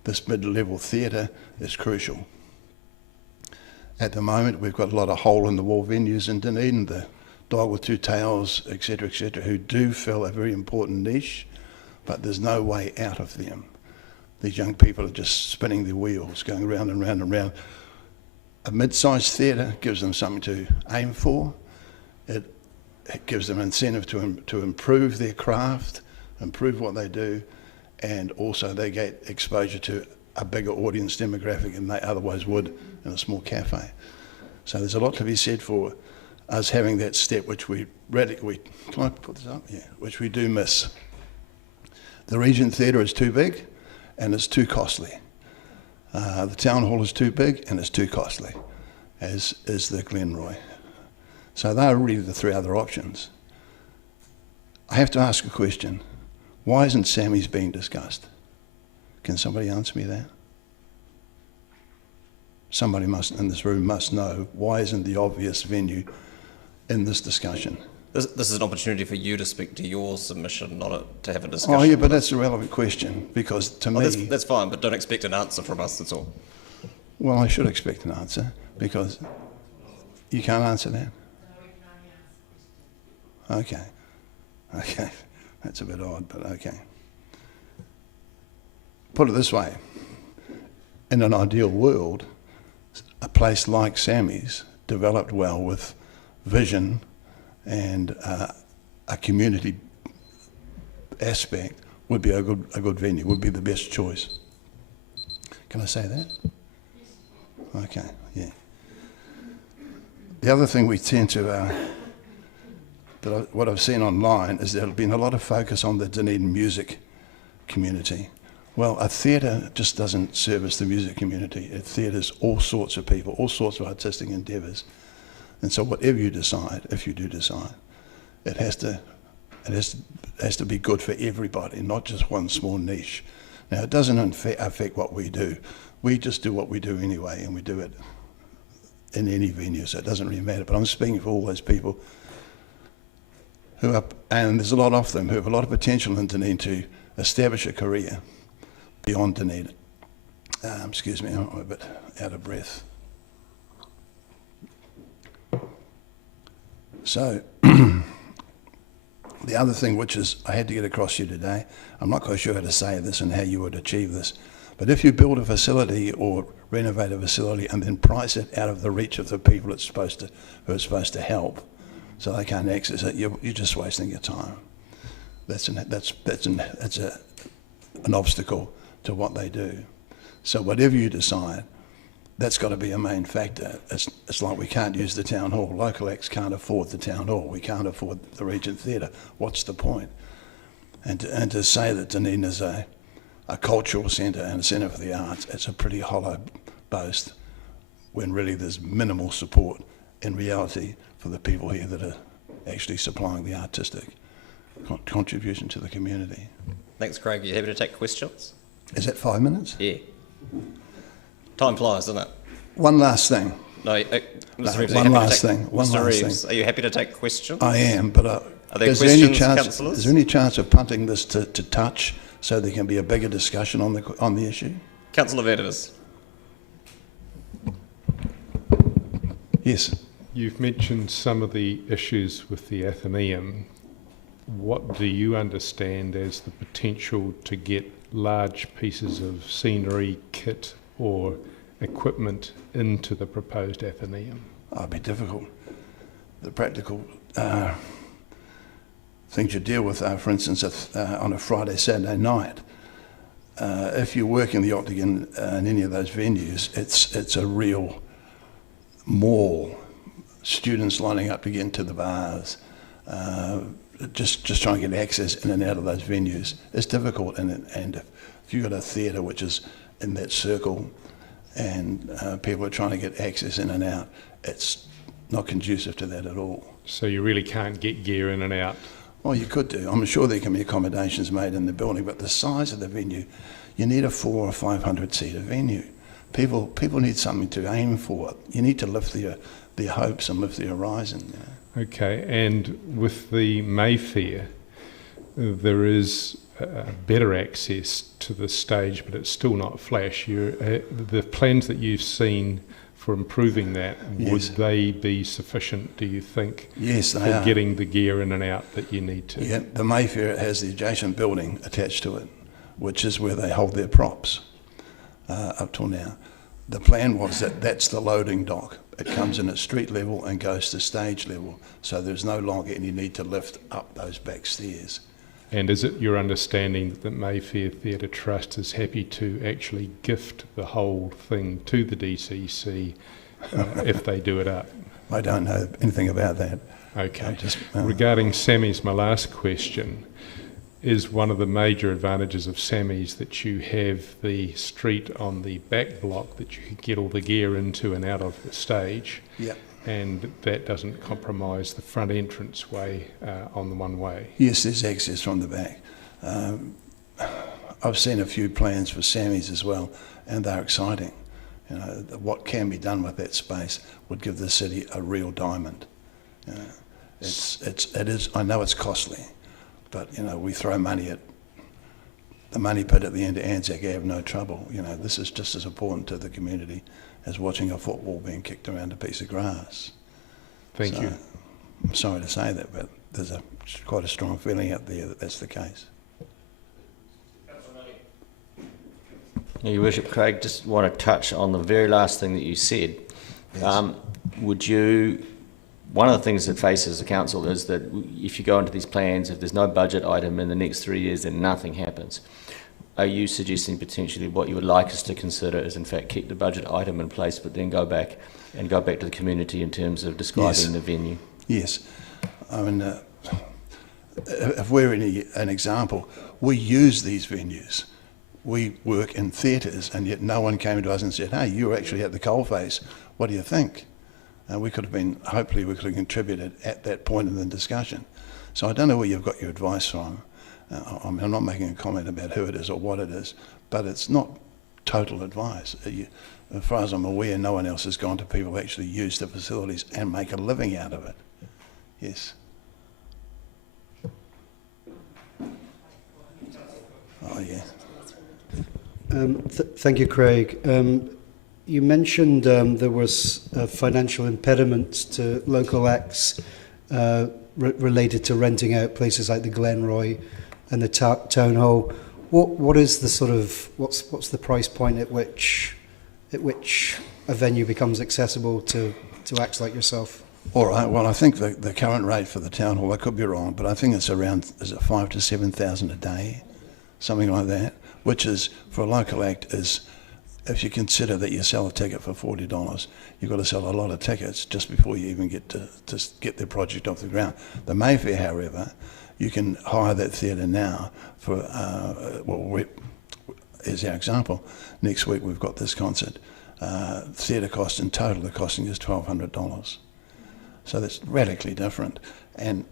this mid-level theatre is crucial. At the moment, we've got a lot of hole-in-the-wall venues in Dunedin, the dog with two tails, etc., who do fill a very important niche, but there's no way out of them. These young people are just spinning their wheels, going round and round and round. A mid-sized theatre gives them something to aim for. It gives them incentive to improve their craft, improve what they do, and also they get exposure to a bigger audience demographic than they otherwise would in a small cafe. So there's a lot to be said for us having that step, which we radically, can I put this up? Yeah, which we do miss. The Regent Theatre is too big and it's too costly. The Town Hall is too big and it's too costly, as is the Glenroy. So they are really the three other options. I have to ask a question. Why isn't Sammy's being discussed? Can somebody answer me that? Somebody in this room must know, why isn't the obvious venue in this discussion? This is an opportunity for you to speak to your submission, not to have a discussion. Oh yeah, but that's a relevant question, because to me... That's fine, but don't expect an answer from us, that's all. Well, I should expect an answer, because you can't answer that? Okay. Okay. That's a bit odd, but okay. Put it this way. In an ideal world, a place like Sammy's, developed well with vision and a community aspect, would be a good venue, would be the best choice. Can I say that? Okay, yeah. The other thing we tend to, what I've seen online is there's been a lot of focus on the Dunedin music community. Well, a theatre just doesn't service the music community. It theatres all sorts of people, all sorts of artistic endeavours. And so whatever you decide, if you do decide, it has to be good for everybody, not just one small niche. Now, it doesn't affect what we do. We just do what we do anyway, and we do it in any venue, so it doesn't really matter. But I'm speaking for all those people who are, and there's a lot of them, who have a lot of potential in Dunedin to establish a career beyond Dunedin. Excuse me, I'm a bit out of breath. So, the other thing which is, I had to get across to you today, I'm not quite sure how to say this and how you would achieve this, but if you build a facility or renovate a facility and then price it out of the reach of the people who it's supposed to help, so they can't access it, you're just wasting your time. That's an obstacle to what they do. So whatever you decide, that's got to be a main factor. It's like we can't use the town hall. Local acts can't afford the town hall. We can't afford the Regent Theatre. What's the point? And to say that Dunedin is a cultural centre and a centre for the arts, it's a pretty hollow boast when really there's minimal support in reality for the people here that are actually supplying the artistic contribution to the community. Thanks, Craig. You happy to take questions? Is that 5 minutes? Yeah. Time flies, doesn't it? One last thing. No, Mr. Reeves, one last thing. Mr. Reeves, are you happy to take questions? I am, but are there is there any chance of punting this to touch so there can be a bigger discussion on the issue? Councillor Vandervis. Yes. You've mentioned some of the issues with the Athenaeum. What do you understand as the potential to get large pieces of scenery, kit or equipment into the proposed Athenaeum? It'd be difficult. The practical things you deal with are, for instance, on a Friday, Saturday night. If you work in the Octagon in any of those venues, it's a real mall. Students lining up to get into the bars, just trying to get access in and out of those venues. It's difficult, and if you've got a theatre which is in that circle and people are trying to get access in and out, it's not conducive to that at all. So you really can't get gear in and out? Well, you could do. I'm sure there can be accommodations made in the building, but the size of the venue, you need a 400 or 500 seater venue. People need something to aim for. You need to lift their hopes and lift their horizon. You know? Okay, and with the Mayfair, there is better access to the stage, but it's still not flash. The plans that you've seen for improving that, would Yes. they be sufficient, do you think, Yes, they for are. getting the gear in and out that you need to? Yeah, the Mayfair has the adjacent building attached to it, which is where they hold their props up till now. The plan was that that's the loading dock. It comes in at street level and goes to stage level, so there's no longer any need to lift up those back stairs. And is it your understanding that the Mayfair Theatre Trust is happy to actually gift the whole thing to the DCC if they do it up? I don't know anything about that. Okay. Regarding Sammy's, my last question, is one of the major advantages of Sammy's that you have the street on the back block that you can get all the gear into and out of the stage. Yep. And that doesn't compromise the front entrance way on the one way. Yes, there's access from the back. I've seen a few plans for Sammy's as well, and they're exciting. You know, what can be done with that space would give the city a real diamond. You know, it is. I know it's costly, but you know, we throw money at the money pit at the end of Anzac Ave, no trouble. You know, this is just as important to the community as watching a football being kicked around a piece of grass. Thank you. I'm sorry to say that, but there's quite a strong feeling out there that that's the case. Your Worship, Craig, just want to touch on the very last thing that you said. Yes. One of the things that faces the council is that if you go into these plans, if there's no budget item in the next 3 years, then nothing happens. Are you suggesting potentially what you would like us to consider is in fact keep the budget item in place, but then go back to the community in terms of describing the venue? Yes. I mean, if we're an example, we use these venues. We work in theatres, and yet no one came to us and said, hey, you're actually at the coalface. What do you think? Hopefully we could have contributed at that point in the discussion. So I don't know where you've got your advice from. I'm not making a comment about who it is or what it is, but it's not total advice. As far as I'm aware, no one else has gone to people who actually use the facilities and make a living out of it. Yes. Oh, yeah. Thank you, Craig. You mentioned there was financial impediments to local acts related to renting out places like the Glenroy and the town hall. What is the sort of what's the price point at which a venue becomes accessible to acts like yourself? All right. Well, I think the current rate for the town hall, I could be wrong, but I think it's around, is it 5,000 to 7,000 a day, something like that, which is for a local act is, if you consider that you sell a ticket for $40, you've got to sell a lot of tickets just before you even get to get the project off the ground. The Mayfair, however, you can hire that theatre now for, here's our example. Next week we've got this concert. Theatre cost in total, the costing is $1,200. So that's radically different. And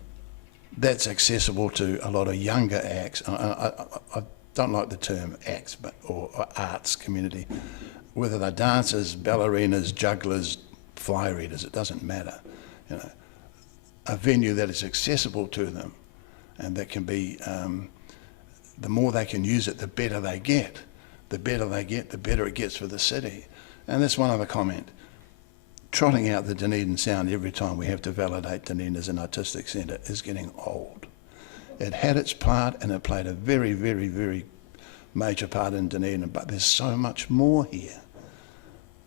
that's accessible to a lot of younger acts. I don't like the term acts, or arts community. Whether they're dancers, ballerinas, jugglers, fly readers, it doesn't matter. You know, a venue that is accessible to them, and that can be, the more they can use it, the better they get. The better they get, the better it gets for the city. And that's one other comment. Trotting out the Dunedin sound every time we have to validate Dunedin as an artistic centre is getting old. It had its part, and it played a very, very, very major part in Dunedin, but there's so much more here.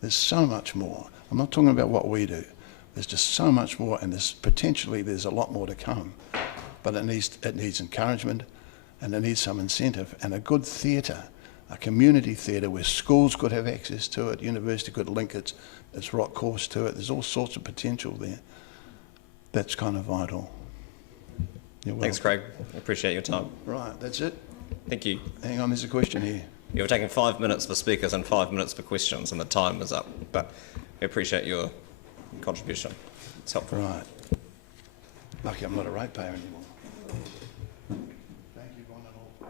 There's so much more. I'm not talking about what we do. There's just so much more, and there's a lot more to come. But it needs encouragement, and it needs some incentive, and a good theatre, a community theatre where schools could have access to it, university could link its rock course to it. There's all sorts of potential there. That's kind of vital. Thanks, Craig. I appreciate your time. Right, that's it. Thank you. Hang on, there's a question here. We're taking 5 minutes for speakers and 5 minutes for questions, and the time is up. But we appreciate your contribution. It's helpful. Right. Lucky I'm not a ratepayer anymore. Thank you, one and all.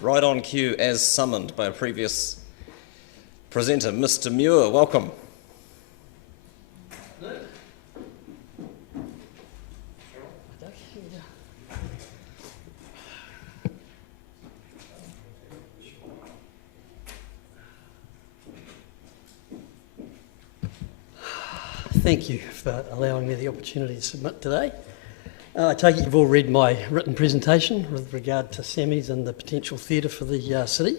Right on cue, as summoned by a previous presenter, Mr. Muir. Welcome. Thank you for allowing me the opportunity to submit today. I take it you've all read my written presentation with regard to Sammy's and the potential theatre for the city.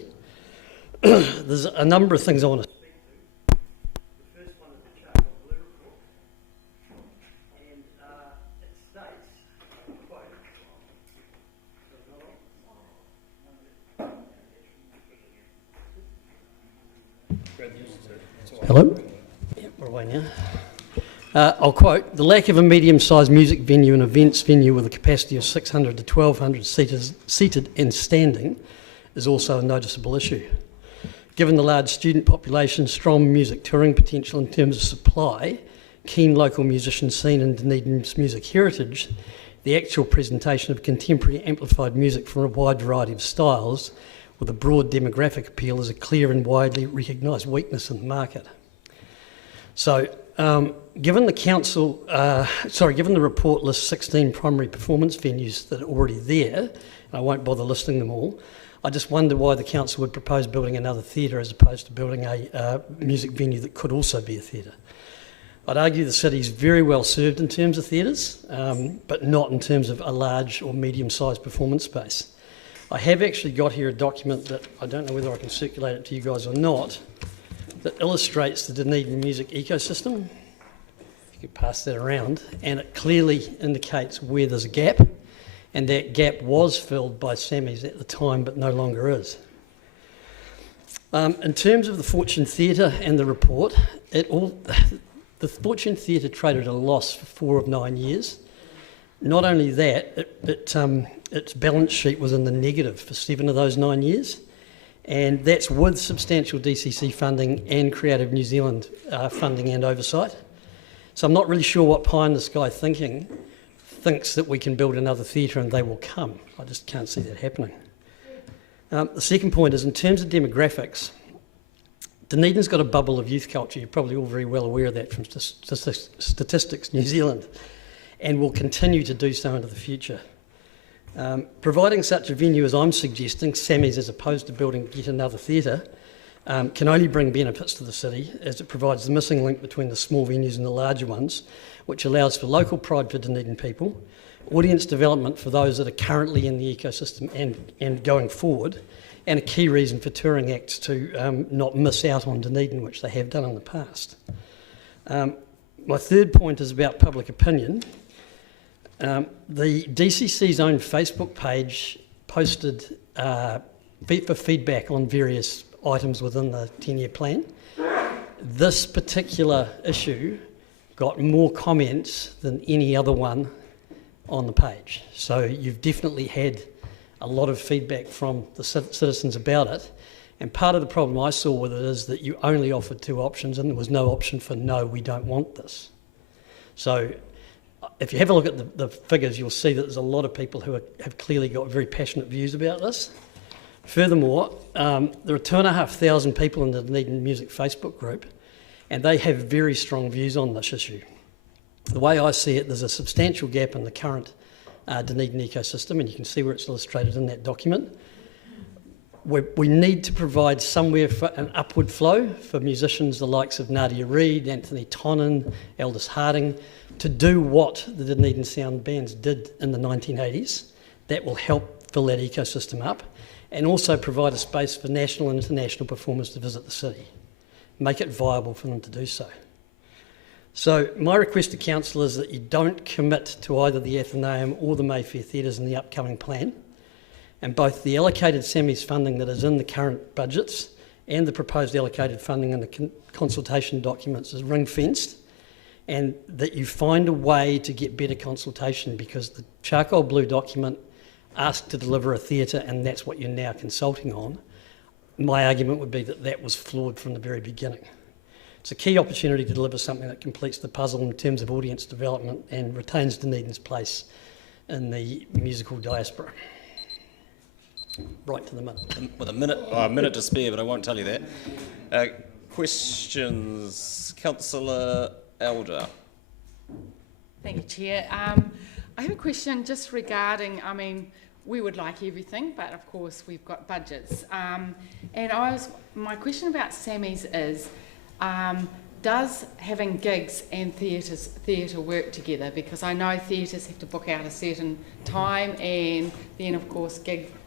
There's a number of things I want to speak to. The first one is the Charcoal Blue report, and it states, quote, hello? Yep, we're away now. I'll quote, "The lack of a medium-sized music venue and events venue with a capacity of 600 to 1,200 seated and standing is also a noticeable issue. Given the large student population, strong music touring potential in terms of supply, keen local musician scene and Dunedin's music heritage, the actual presentation of contemporary amplified music from a wide variety of styles with a broad demographic appeal is a clear and widely recognised weakness in the market." So, given the report lists 16 primary performance venues that are already there, and I won't bother listing them all, I just wonder why the council would propose building another theatre as opposed to building a music venue that could also be a theatre. I'd argue the city is very well served in terms of theatres, but not in terms of a large or medium-sized performance space. I have actually got here a document that I don't know whether I can circulate it to you guys or not, that illustrates the Dunedin music ecosystem. If you could pass that around, and it clearly indicates where there's a gap, and that gap was filled by Sammy's at the time, but no longer is. In terms of the Fortune Theatre and the report, the Fortune Theatre traded at a loss for 4 of 9 years. Not only that, its balance sheet was in the negative for 7 of those 9 years. And that's with substantial DCC funding and Creative New Zealand funding and oversight. So I'm not really sure what pie in the sky thinks that we can build another theatre and they will come. I just can't see that happening. The second point is in terms of demographics, Dunedin's got a bubble of youth culture. You're probably all very well aware of that from Statistics New Zealand, and will continue to do so into the future. Providing such a venue as I'm suggesting, Sammy's, as opposed to building yet another theatre, can only bring benefits to the city as it provides the missing link between the small venues and the larger ones, which allows for local pride for Dunedin people, audience development for those that are currently in the ecosystem and going forward, and a key reason for touring acts to not miss out on Dunedin, which they have done in the past. My third point is about public opinion. The DCC's own Facebook page posted for feedback on various items within the 10-year plan. This particular issue got more comments than any other one on the page. So you've definitely had a lot of feedback from the citizens about it. And part of the problem I saw with it is that you only offered 2 options and there was no option for no, we don't want this. So if you have a look at the figures, you'll see that there's a lot of people who have clearly got very passionate views about this. Furthermore, there are 2,500 people in the Dunedin Music Facebook group, and they have very strong views on this issue. The way I see it, there's a substantial gap in the current Dunedin ecosystem, and you can see where it's illustrated in that document. We need to provide somewhere for an upward flow for musicians the likes of Nadia Reid, Anthony Tonnan, Aldous Harding, to do what the Dunedin sound bands did in the 1980s. That will help fill that ecosystem up, and also provide a space for national and international performers to visit the city. Make it viable for them to do so. So my request to council is that you don't commit to either the Athenaeum or the Mayfair theatres in the upcoming plan, and both the allocated Sammy's funding that is in the current budgets and the proposed allocated funding in the consultation documents is ring-fenced, and that you find a way to get better consultation, because the Charcoal Blue document asked to deliver a theatre and that's what you're now consulting on. My argument would be that that was flawed from the very beginning. It's a key opportunity to deliver something that completes the puzzle in terms of audience development and retains Dunedin's place in the musical diaspora. Right to the minute. With a minute to spare, but I won't tell you that. Questions? Councillor Elder. Thank you, Chair. I have a question just regarding, we would like everything, but of course we've got budgets. And my question about Sammy's is, does having gigs and theatre work together? Because I know theatres have to book out a certain time, and then of course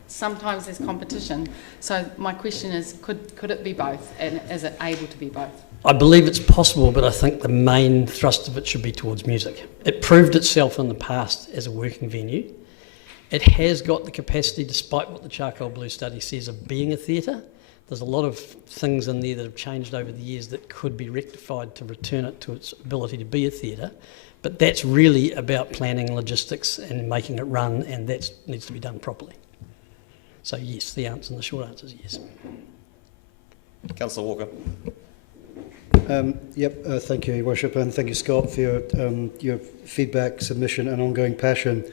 sometimes there's competition. So my question is, could it be both, and is it able to be both? I believe it's possible, but I think the main thrust of it should be towards music. It proved itself in the past as a working venue. It has got the capacity, despite what the Charcoal Blue study says, of being a theatre. There's a lot of things in there that have changed over the years that could be rectified to return it to its ability to be a theatre. But that's really about planning, logistics and making it run, and that needs to be done properly. So yes, the short answer is yes. Councillor Walker. Thank you, Your Worship, and thank you, Scott, for your feedback, submission and ongoing passion.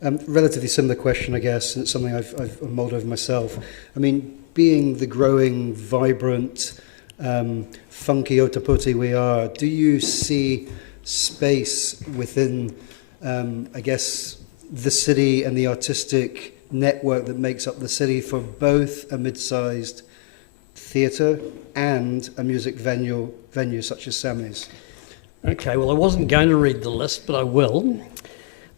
Relatively similar question, I guess, and it's something I've mulled over myself. I mean, being the growing, vibrant, funky Ōtepoti we are, do you see space within, I guess, the city and the artistic network that makes up the city for both a mid-sized theatre and a music venue such as Sammy's? Okay, well, I wasn't going to read the list, but I will.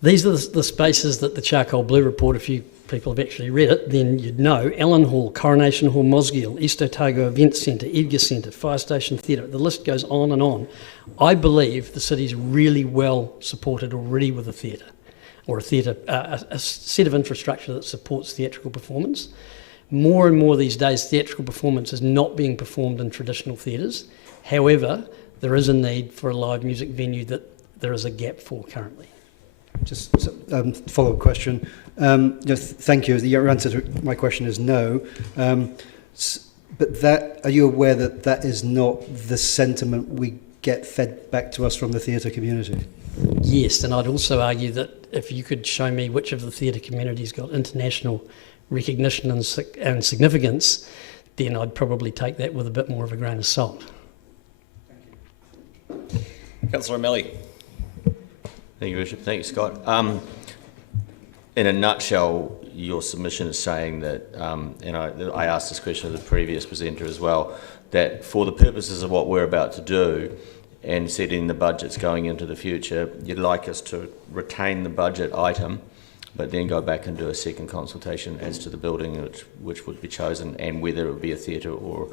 These are the spaces that the Charcoal Blue report, if you people have actually read it, then you'd know. Allen Hall, Coronation Hall, Mosgiel, East Otago Event Centre, Edgar Centre, Fire Station Theatre. The list goes on and on. I believe the city's really well supported already with a theatre, or a set of infrastructure that supports theatrical performance. More and more these days, theatrical performance is not being performed in traditional theatres. However, there is a need for a live music venue that there is a gap for currently. Just a follow-up question. Thank you. Your answer to my question is no. But are you aware that that is not the sentiment we get fed back to us from the theatre community? Yes, and I'd also argue that if you could show me which of the theatre communities got international recognition and significance, then I'd probably take that with a bit more of a grain of salt. Councillor O'Malley. Thank you, Bishop. Thank you, Scott. In a nutshell, your submission is saying that, and I asked this question of the previous presenter as well, that for the purposes of what we're about to do and setting the budgets going into the future, you'd like us to retain the budget item, but then go back and do a second consultation as to the building which would be chosen, and whether it would be a theatre or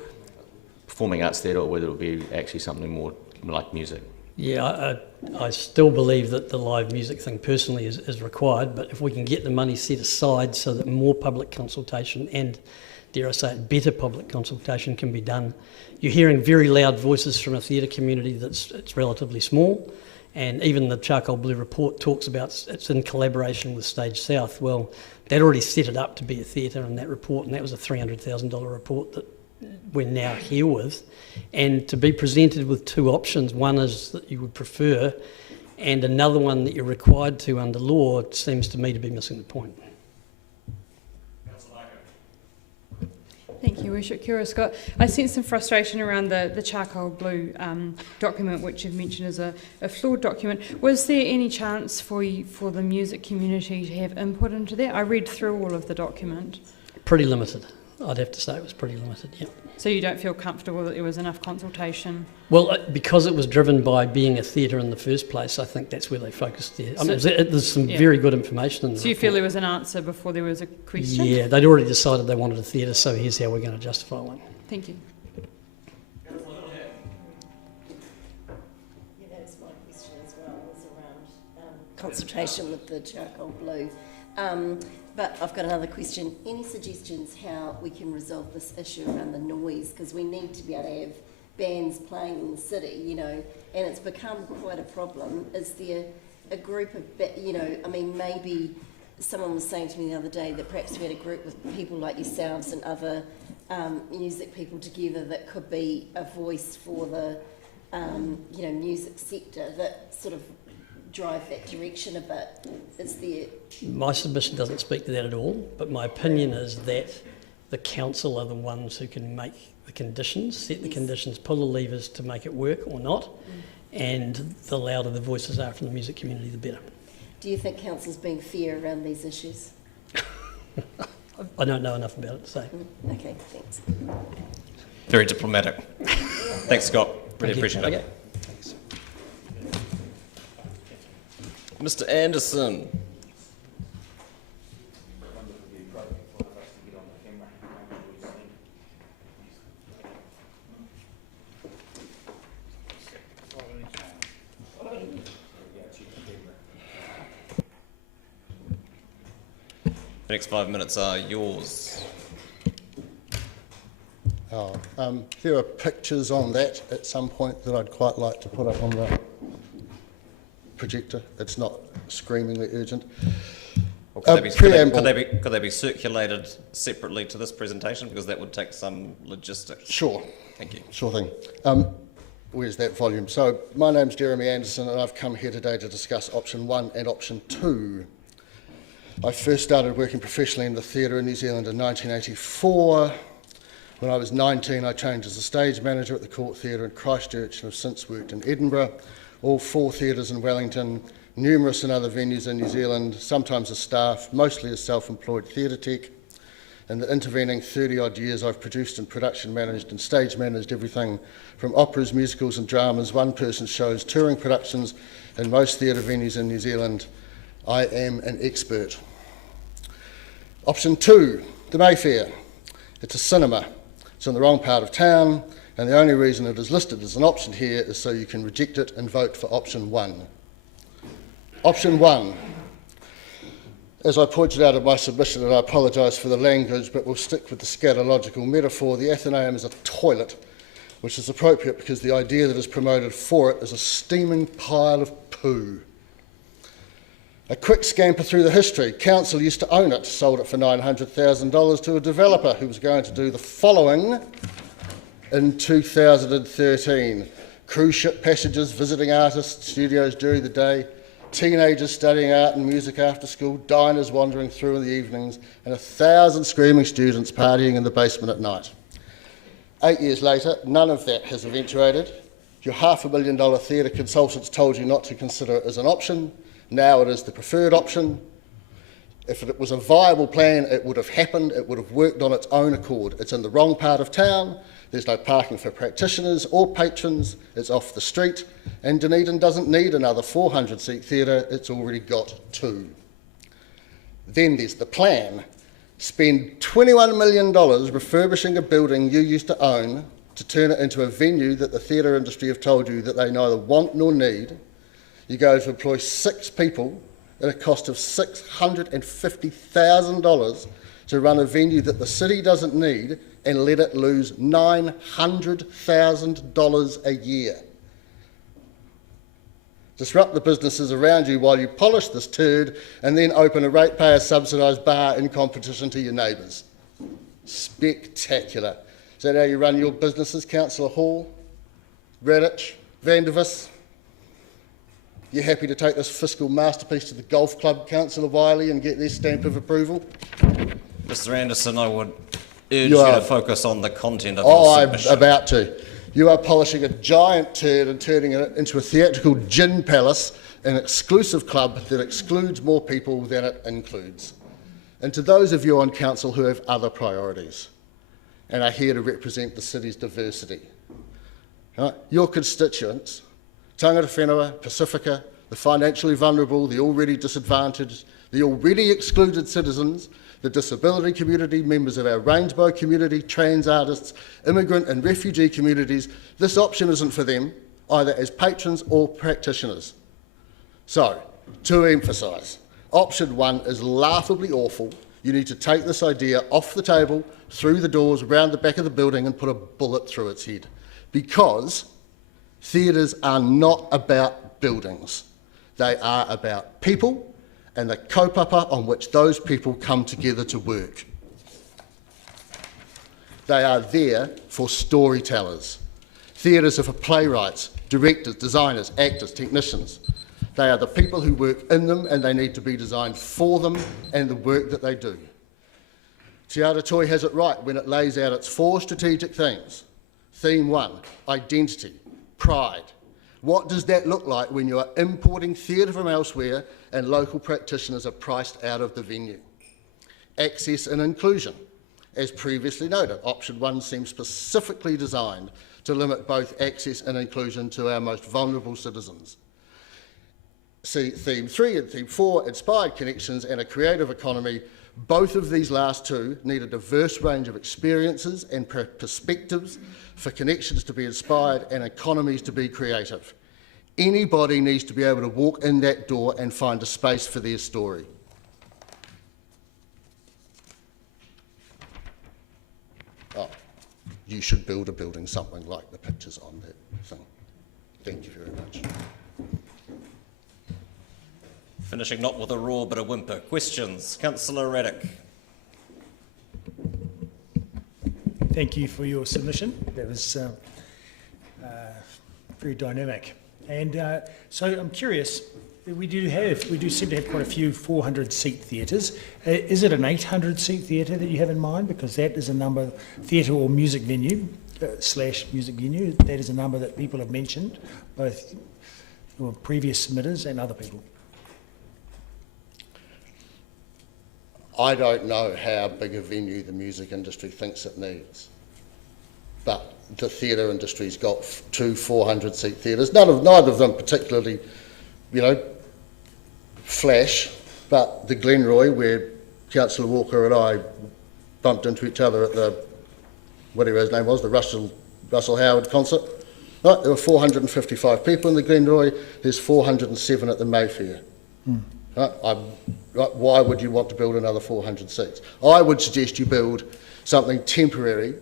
performing arts theatre, or whether it would be actually something more like music. Yeah, I still believe that the live music thing personally is required, but if we can get the money set aside so that more public consultation and, dare I say it, better public consultation can be done. You're hearing very loud voices from a theatre community it's relatively small, and even the Charcoal Blue report talks about it's in collaboration with Stage South. Well, they'd already set it up to be a theatre in that report, and that was a $300,000 report that we're now here with. And to be presented with two options, one is that you would prefer, and another one that you're required to under law, seems to me to be missing the point. Thank you, Worship. Kia ora, Scott. I sense some frustration around the Charcoal Blue document, which you've mentioned as a flawed document. Was there any chance for the music community to have input into that? I read through all of the document. Pretty limited. I'd have to say it was pretty limited, yeah. So you don't feel comfortable that there was enough consultation? Well, because it was driven by being a theatre in the first place, I think that's where they focused there. There's some very good information in the So you feel there was an answer before there was a question? Yeah, they'd already decided they wanted a theatre, so here's how we're going to justify one. Thank you. Yeah, that was my question as well, was around consultation with the Charcoal Blue. But I've got another question. Any suggestions how we can resolve this issue around the noise? Because we need to be able to have bands playing in the city, and it's become quite a problem. Is there a group of, maybe someone was saying to me the other day that perhaps we had a group with people like yourselves and other music people together that could be a voice for the, music sector that sort of drive that direction a bit. Is there... My submission doesn't speak to that at all, but my opinion is that the council are the ones who can make the conditions, set the conditions, pull the levers to make it work or not, and the louder the voices are from the music community, the better. Do you think council's being fair around these issues? I don't know enough about it to say. Okay, thanks. Very diplomatic. Thanks, Scott. Really appreciate it. Okay. Mr. Anderson. The next 5 minutes are yours. There are pictures on that at some point that I'd quite like to put up on the projector. It's not screamingly urgent. Or could they be circulated separately to this presentation, because that would take some logistics? Sure. Thank you. Sure thing. Where's that volume? So my name's Jeremy Anderson, and I've come here today to discuss option 1 and option 2. I first started working professionally in the theatre in New Zealand in 1984. When I was 19, I trained as a stage manager at the Court Theatre in Christchurch and have since worked in Edinburgh, all 4 theatres in Wellington, numerous in other venues in New Zealand, sometimes as staff, mostly as self-employed theatre tech. In the intervening 30-odd years, I've produced and production managed and stage managed everything from operas, musicals and dramas, one-person shows, touring productions in most theatre venues in New Zealand. I am an expert. Option 2, the Mayfair. It's a cinema. It's in the wrong part of town, and the only reason it is listed as an option here is so you can reject it and vote for option 1. Option 1. As I pointed out in my submission, and I apologise for the language, but we'll stick with the scatological metaphor, the Athenaeum is a toilet, which is appropriate because the idea that is promoted for it is a steaming pile of poo. A quick scamper through the history. Council used to own it, sold it for $900,000 to a developer who was going to do the following in 2013. Cruise ship passengers, visiting artists, studios during the day, teenagers studying art and music after school, diners wandering through in the evenings, and 1,000 screaming students partying in the basement at night. 8 years later, none of that has eventuated. Your $500,000 theatre consultants told you not to consider it as an option. Now it is the preferred option. If it was a viable plan, it would have happened. It would have worked on its own accord. It's in the wrong part of town. There's no parking for practitioners or patrons. It's off the street. And Dunedin doesn't need another 400-seat theatre. It's already got 2. Then there's the plan. Spend $21 million refurbishing a building you used to own to turn it into a venue that the theatre industry have told you that they neither want nor need. You go to employ 6 people at a cost of $650,000 to run a venue that the city doesn't need and let it lose $900,000 a year. Disrupt the businesses around you while you polish this turd and then open a ratepayer subsidised bar in competition to your neighbours. Spectacular. Is that how you run your businesses, Councillor Hall, Redditch, Vandervis? You happy to take this fiscal masterpiece to the golf club, Councillor Wiley, and get their stamp of approval? Mr. Anderson, I would urge you to focus on the content of your submission. I'm about to. You are polishing a giant turd and turning it into a theatrical gin palace, an exclusive club that excludes more people than it includes. And to those of you on council who have other priorities and are here to represent the city's diversity, your constituents, Tangata Whenua, Pacifica, the financially vulnerable, the already disadvantaged, the already excluded citizens, the disability community, members of our rainbow community, trans artists, immigrant and refugee communities, this option isn't for them, either as patrons or practitioners. So, to emphasise, option 1 is laughably awful. You need to take this idea off the table, through the doors, round the back of the building and put a bullet through its head. Because theatres are not about buildings. They are about people and the kaupapa on which those people come together to work. They are there for storytellers. Theatres are for playwrights, directors, designers, actors, technicians. They are the people who work in them, and they need to be designed for them and the work that they do. Te Aratoi has it right when it lays out its 4 strategic themes. Theme 1, identity. Pride. What does that look like when you are importing theatre from elsewhere and local practitioners are priced out of the venue? Access and inclusion. As previously noted, option 1 seems specifically designed to limit both access and inclusion to our most vulnerable citizens. theme 3 and theme 4, inspired connections and a creative economy. Both of these last two need a diverse range of experiences and perspectives for connections to be inspired and economies to be creative. Anybody needs to be able to walk in that door and find a space for their story. Oh, you should build a building something like the pictures on that thing. Thank you very much. Finishing not with a roar but a whimper. Questions? Councillor Raddick. Thank you for your submission. That was very dynamic. And so I'm curious, we do seem to have quite a few 400-seat theatres. Is it an 800-seat theatre that you have in mind? Because that is a number, theatre or music venue, / music venue, that is a number that people have mentioned, both your previous submitters and other people. I don't know how big a venue the music industry thinks it needs, but the theatre industry's got 2 400-seat theatres. Neither of them particularly, flash, but the Glenroy, where Councillor Walker and I bumped into each other at the, whatever his name was, the Russell Howard concert. Right, there were 455 people in the Glenroy. There's 407 at the Mayfair. Right, why would you want to build another 400 seats? I would suggest you build something temporary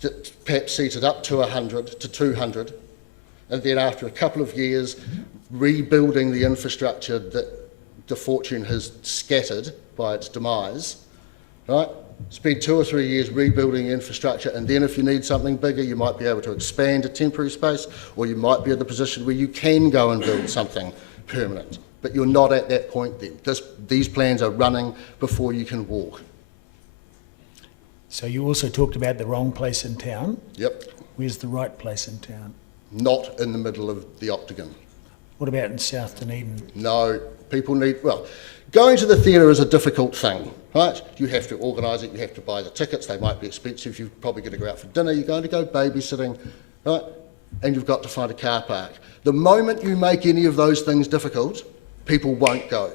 that perhaps seated up to 100 to 200, and then after a couple of years, rebuilding the infrastructure that the fortune has scattered by its demise, right? Spend 2 or 3 years rebuilding the infrastructure, and then if you need something bigger, you might be able to expand a temporary space, or you might be in a position where you can go and build something permanent. But you're not at that point then. These plans are running before you can walk. So you also talked about the wrong place in town. Yep. Where's the right place in town? Not in the middle of the Octagon. What about in South Dunedin? No, people need, well, going to the theatre is a difficult thing, right? You have to organise it, you have to buy the tickets, they might be expensive, you're probably going to go out for dinner, you're going to go babysitting, right? And you've got to find a car park. The moment you make any of those things difficult, people won't go.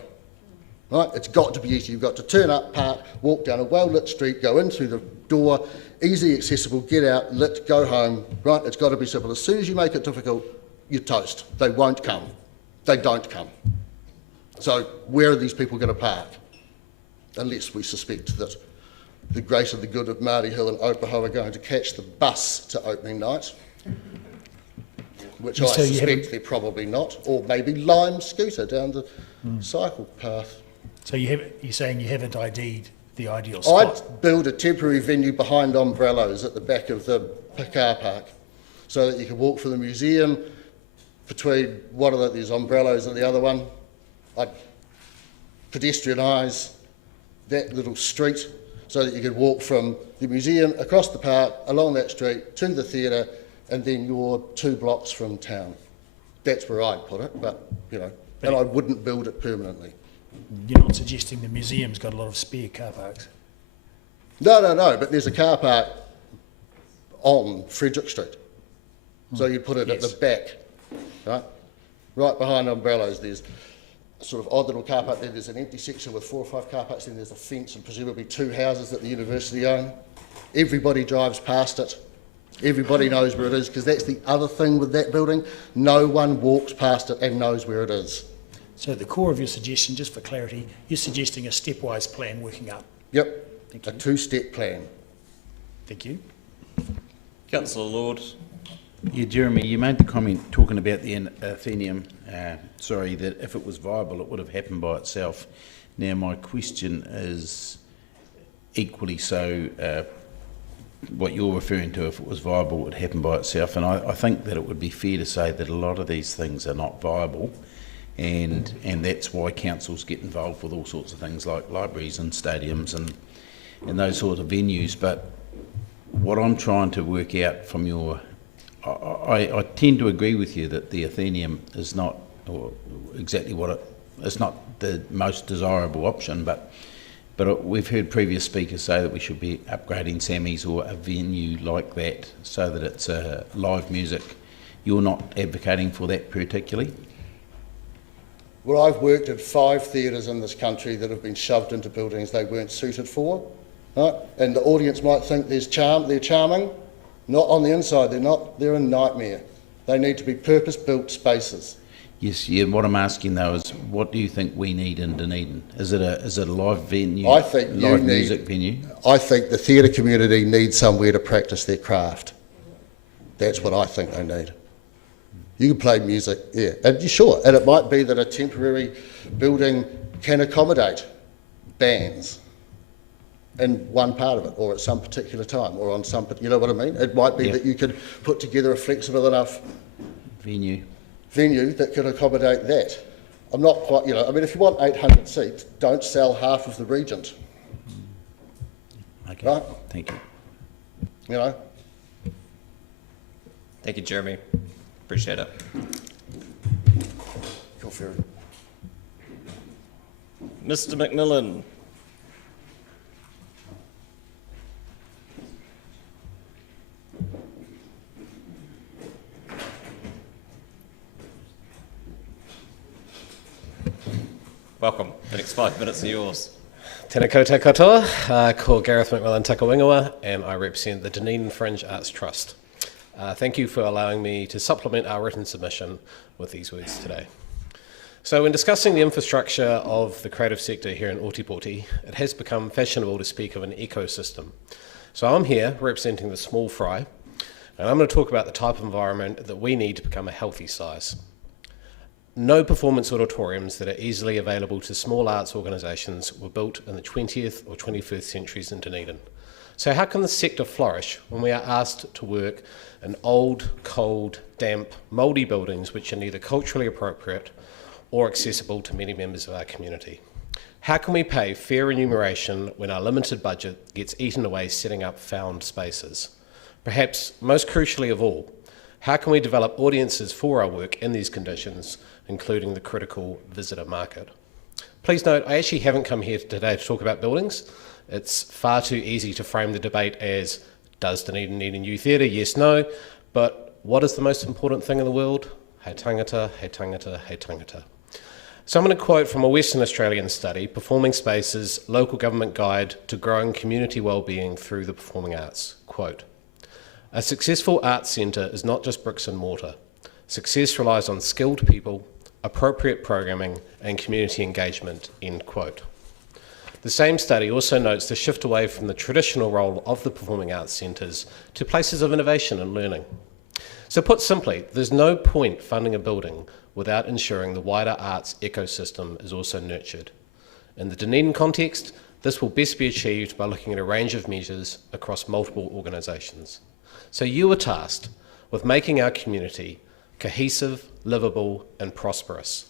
Right? It's got to be easy. You've got to turn up, park, walk down a well-lit street, go in through the door, easy accessible, get out, lit, go home. Right? It's got to be simple. As soon as you make it difficult, you're toast. They won't come. They don't come. So where are these people going to park? Unless we suspect that the great and the good of Māori Hill and Otago are going to catch the bus to opening night, which I suspect they're probably not, or maybe lime scooter down the cycle path. So you're saying you haven't ID'd the ideal spot? I'd build a temporary venue behind umbrellas at the back of the car park so that you can walk from the museum between one of these umbrellas and the other one. I'd pedestrianise that little street so that you could walk from the museum across the park, along that street, to the theatre, and then you're 2 blocks from town. That's where I'd put it, but, and I wouldn't build it permanently. You're not suggesting the museum's got a lot of spare car parks? No, but there's a car park on Frederick Street. So you'd put it at the back, right behind umbrellas. There's a sort of odd little car park there. There's an empty section with 4 or 5 car parks, then there's a fence and presumably 2 houses that the university own. Everybody drives past it. Everybody knows where it is, because that's the other thing with that building. No one walks past it and knows where it is. So the core of your suggestion, just for clarity, you're suggesting a stepwise plan working up? Yep, a 2-step plan. Thank you. Councillor Lord. Yeah, Jeremy, you made the comment talking about the Athenaeum, that if it was viable, it would have happened by itself. Now, my question is equally so, what you're referring to, if it was viable, it would happen by itself. And I think that it would be fair to say that a lot of these things are not viable, and that's why councils get involved with all sorts of things like libraries and stadiums and those sorts of venues. But what I'm trying to work out from your... I tend to agree with you that the Athenaeum is not, or exactly what it's not the most desirable option, but we've heard previous speakers say that we should be upgrading Sammy's or a venue like that so that it's live music. You're not advocating for that particularly? Well, I've worked at 5 theatres in this country that have been shoved into buildings they weren't suited for, right? And the audience might think they're charming. Not on the inside, they're not. They're a nightmare. They need to be purpose-built spaces. Yes, yeah. What I'm asking though is, what do you think we need in Dunedin? Is it a live venue? I think live music venue. I think the theatre community needs somewhere to practice their craft. That's what I think they need. You can play music, yeah, and sure, and it might be that a temporary building can accommodate bands in one part of it, or at some particular time, or on some, you know what I mean? It might be that you could put together a flexible enough venue that could accommodate that. I'm not quite, you know, I mean, if you want 800 seats, don't sell half of the Regent. Okay, right? Thank you. You know? Thank you, Jeremy. Appreciate it. Cool, Ferry. Mr. McMillan. Welcome. The next 5 minutes are yours. Tēnā koutou katoa, ko Gareth McMillan Takawingawa, and I represent the Dunedin Fringe Arts Trust. Thank you for allowing me to supplement our written submission with these words today. So when discussing the infrastructure of the creative sector here in Otipoti, it has become fashionable to speak of an ecosystem. So I'm here representing the small fry, and I'm going to talk about the type of environment that we need to become a healthy size. No performance auditoriums that are easily available to small arts organisations were built in the 20th or 21st centuries in Dunedin. So how can the sector flourish when we are asked to work in old, cold, damp, mouldy buildings which are neither culturally appropriate or accessible to many members of our community? How can we pay fair remuneration when our limited budget gets eaten away setting up found spaces? Perhaps most crucially of all, how can we develop audiences for our work in these conditions, including the critical visitor market? Please note, I actually haven't come here today to talk about buildings. It's far too easy to frame the debate as, does Dunedin need a new theatre? Yes, no. But what is the most important thing in the world? Hei tangata, hei tangata, hei tangata. So I'm going to quote from a Western Australian study, Performing Spaces, Local Government Guide to Growing Community Wellbeing Through the Performing Arts. Quote, a successful arts centre is not just bricks and mortar. Success relies on skilled people, appropriate programming and community engagement, end quote. The same study also notes the shift away from the traditional role of the performing arts centres to places of innovation and learning. So put simply, there's no point funding a building without ensuring the wider arts ecosystem is also nurtured. In the Dunedin context, this will best be achieved by looking at a range of measures across multiple organisations. So you are tasked with making our community cohesive, livable and prosperous.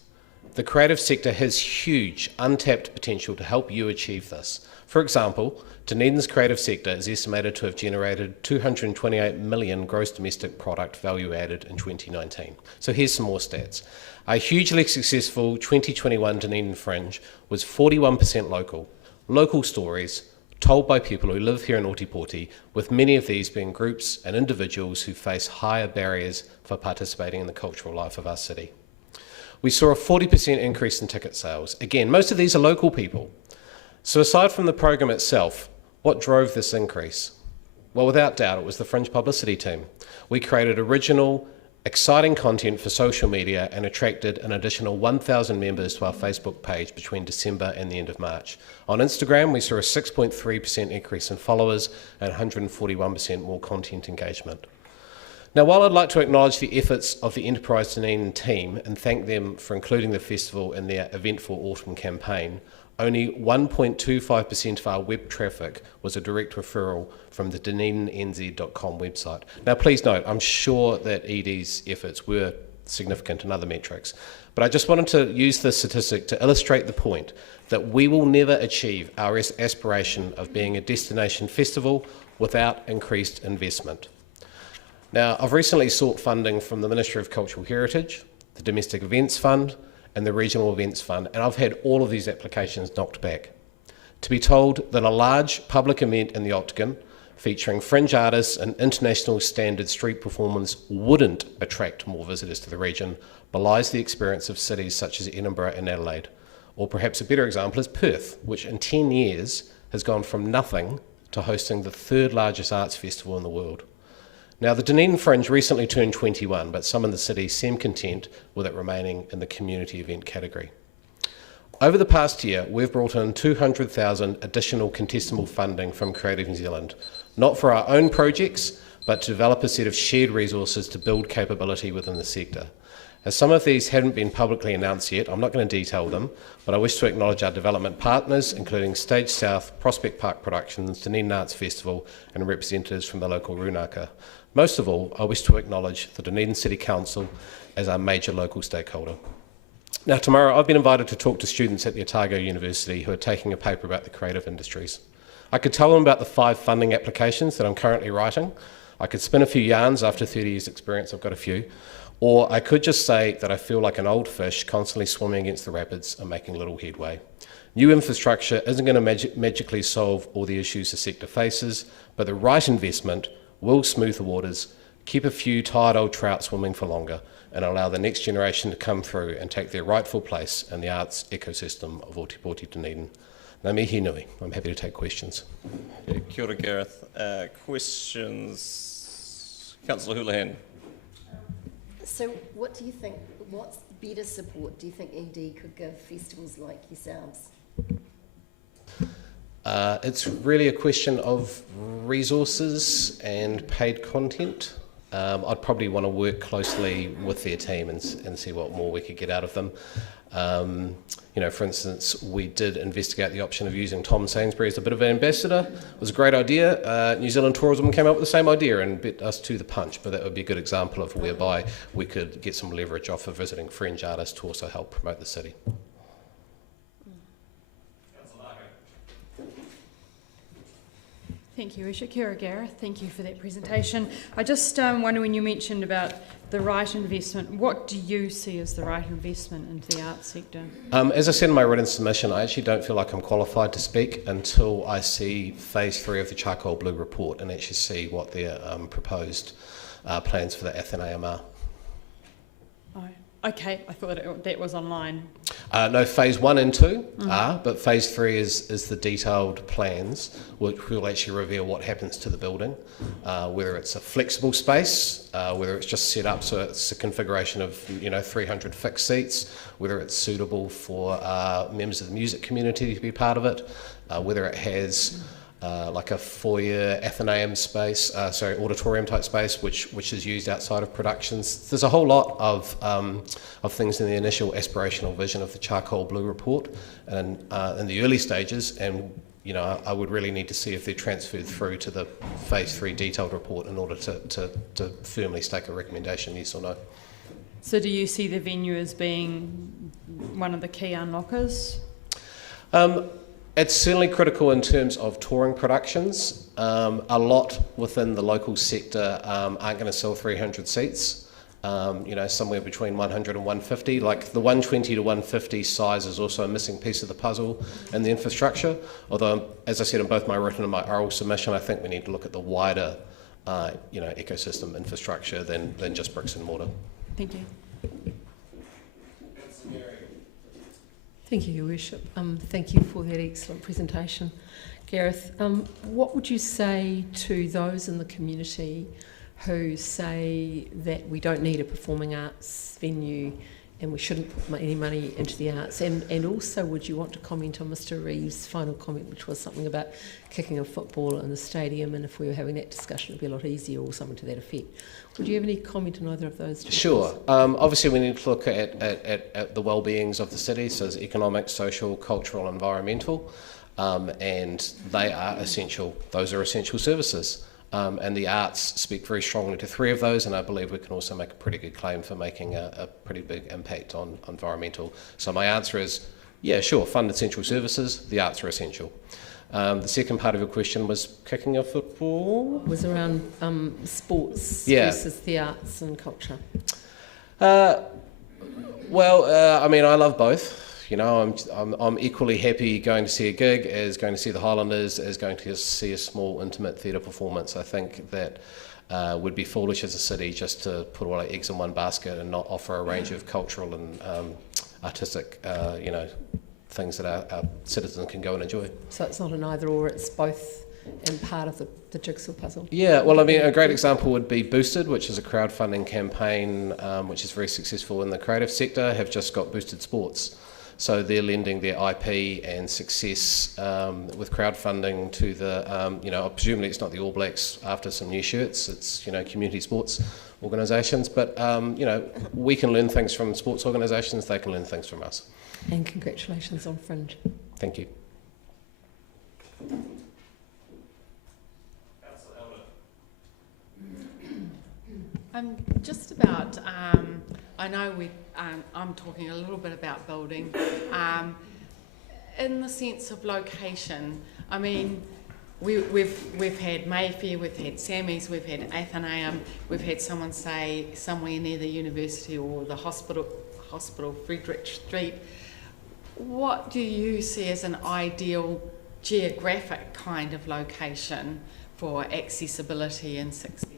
The creative sector has huge untapped potential to help you achieve this. For example, Dunedin's creative sector is estimated to have generated 228 million gross domestic product value added in 2019. So here's some more stats. Our hugely successful 2021 Dunedin Fringe was 41% local stories told by people who live here in Otipoti, with many of these being groups and individuals who face higher barriers for participating in the cultural life of our city. We saw a 40% increase in ticket sales. Again, most of these are local people. So aside from the program itself, what drove this increase? Well, without doubt, it was the Fringe publicity team. We created original, exciting content for social media and attracted an additional 1,000 members to our Facebook page between December and the end of March. On Instagram, we saw a 6.3% increase in followers and 141% more content engagement. Now, while I'd like to acknowledge the efforts of the Enterprise Dunedin team and thank them for including the festival in their eventful autumn campaign, only 1.25% of our web traffic was a direct referral from the dunedinNZ.com website. Now, please note, I'm sure that ED's efforts were significant in other metrics, but I just wanted to use this statistic to illustrate the point that we will never achieve our aspiration of being a destination festival without increased investment. Now, I've recently sought funding from the Ministry of Cultural Heritage, the Domestic Events Fund, and the Regional Events Fund, and I've had all of these applications knocked back. To be told that a large public event in the Octagon, featuring fringe artists and international standard street performance, wouldn't attract more visitors to the region belies the experience of cities such as Edinburgh and Adelaide. Or perhaps a better example is Perth, which in 10 years has gone from nothing to hosting the third largest arts festival in the world. Now, the Dunedin Fringe recently turned 21, but some in the city seem content with it remaining in the community event category. Over the past year, we've brought in 200,000 additional contestable funding from Creative New Zealand, not for our own projects, but to develop a set of shared resources to build capability within the sector. As some of these haven't been publicly announced yet, I'm not going to detail them, but I wish to acknowledge our development partners, including Stage South, Prospect Park Productions, Dunedin Arts Festival, and representatives from the local Runaka. Most of all, I wish to acknowledge the Dunedin City Council as our major local stakeholder. Now, tomorrow I've been invited to talk to students at the Otago University who are taking a paper about the creative industries. I could tell them about the 5 funding applications that I'm currently writing. I could spin a few yarns after 30 years experience, I've got a few. Or I could just say that I feel like an old fish constantly swimming against the rapids and making little headway. New infrastructure isn't going to magically solve all the issues the sector faces, but the right investment will smooth the waters, keep a few tired old trout swimming for longer, and allow the next generation to come through and take their rightful place in the arts ecosystem of Ōtepoti Dunedin. Ngā mihi nui. I'm happy to take questions. Yeah, kia ora, Gareth. Questions? Councillor Houlihan. So what do you think, what's better support do you think ED could give festivals like yourselves? It's really a question of resources and paid content. I'd probably want to work closely with their team and see what more we could get out of them. You know, for instance, we did investigate the option of using Tom Sainsbury as a bit of an ambassador. It was a great idea. New Zealand Tourism came up with the same idea and bit us to the punch, but that would be a good example of whereby we could get some leverage off of visiting fringe artists to also help promote the city. Thank you, Isha. Kia ora, Gareth. Thank you for that presentation. I just wonder, when you mentioned about the right investment, what do you see as the right investment into the arts sector? As I said in my written submission, I actually don't feel like I'm qualified to speak until I see phase 3 of the Charcoal Blue report and actually see what their proposed plans for the Athenaeum are. Oh, okay, I thought that was online. No, phase 1 and 2 are, but phase 3 is the detailed plans, which will actually reveal what happens to the building, whether it's a flexible space, whether it's just set up so it's a configuration of 300 fixed seats, whether it's suitable for members of the music community to be part of it, whether it has like a foyer Athenaeum space, auditorium type space, which is used outside of productions. There's a whole lot of things in the initial aspirational vision of the Charcoal Blue report, and in the early stages, and I would really need to see if they're transferred through to the phase 3 detailed report in order to firmly stake a recommendation, yes or no. So do you see the venue as being one of the key unlockers? It's certainly critical in terms of touring productions. A lot within the local sector aren't going to sell 300 seats. Somewhere between 100 and 150. Like the 120 to 150 size is also a missing piece of the puzzle in the infrastructure. Although, as I said in both my written and my oral submission, I think we need to look at the wider, ecosystem infrastructure than just bricks and mortar. Thank you. Thank you, Your Worship. Thank you for that excellent presentation. Gareth, what would you say to those in the community who say that we don't need a performing arts venue and we shouldn't put any money into the arts? And also, would you want to comment on Mr. Reeves' final comment, which was something about kicking a football in the stadium, and if we were having that discussion, it would be a lot easier, or something to that effect? Would you have any comment on either of those? Sure. Obviously, we need to look at the well-beings of the city, so it's economic, social, cultural, environmental, and they are essential. Those are essential services. And the arts speak very strongly to 3 of those, and I believe we can also make a pretty good claim for making a pretty big impact on environmental. So my answer is, yeah, sure, fund essential services, the arts are essential. The second part of your question was kicking a football? Was around sports versus the arts and culture. I love both. I'm equally happy going to see a gig as going to see the Highlanders, as going to see a small intimate theatre performance. I think that would be foolish as a city just to put all our eggs in one basket and not offer a range of cultural and artistic, things that our citizens can go and enjoy. So it's not an either or, it's both and part of the jigsaw puzzle. Yeah, well, I mean, a great example would be Boosted, which is a crowdfunding campaign which is very successful in the creative sector, have just got Boosted Sports. So they're lending their IP and success with crowdfunding to the, presumably it's not the All Blacks after some new shirts, it's, community sports organisations. But, we can learn things from sports organisations, they can learn things from us. And congratulations on Fringe. Thank you. Just about, I know I'm talking a little bit about building, in the sense of location. I mean, we've had Mayfair, we've had Sammy's, we've had Athenaeum, we've had someone say somewhere near the university or the hospital, Friedrich Street. What do you see as an ideal geographic kind of location for accessibility and success?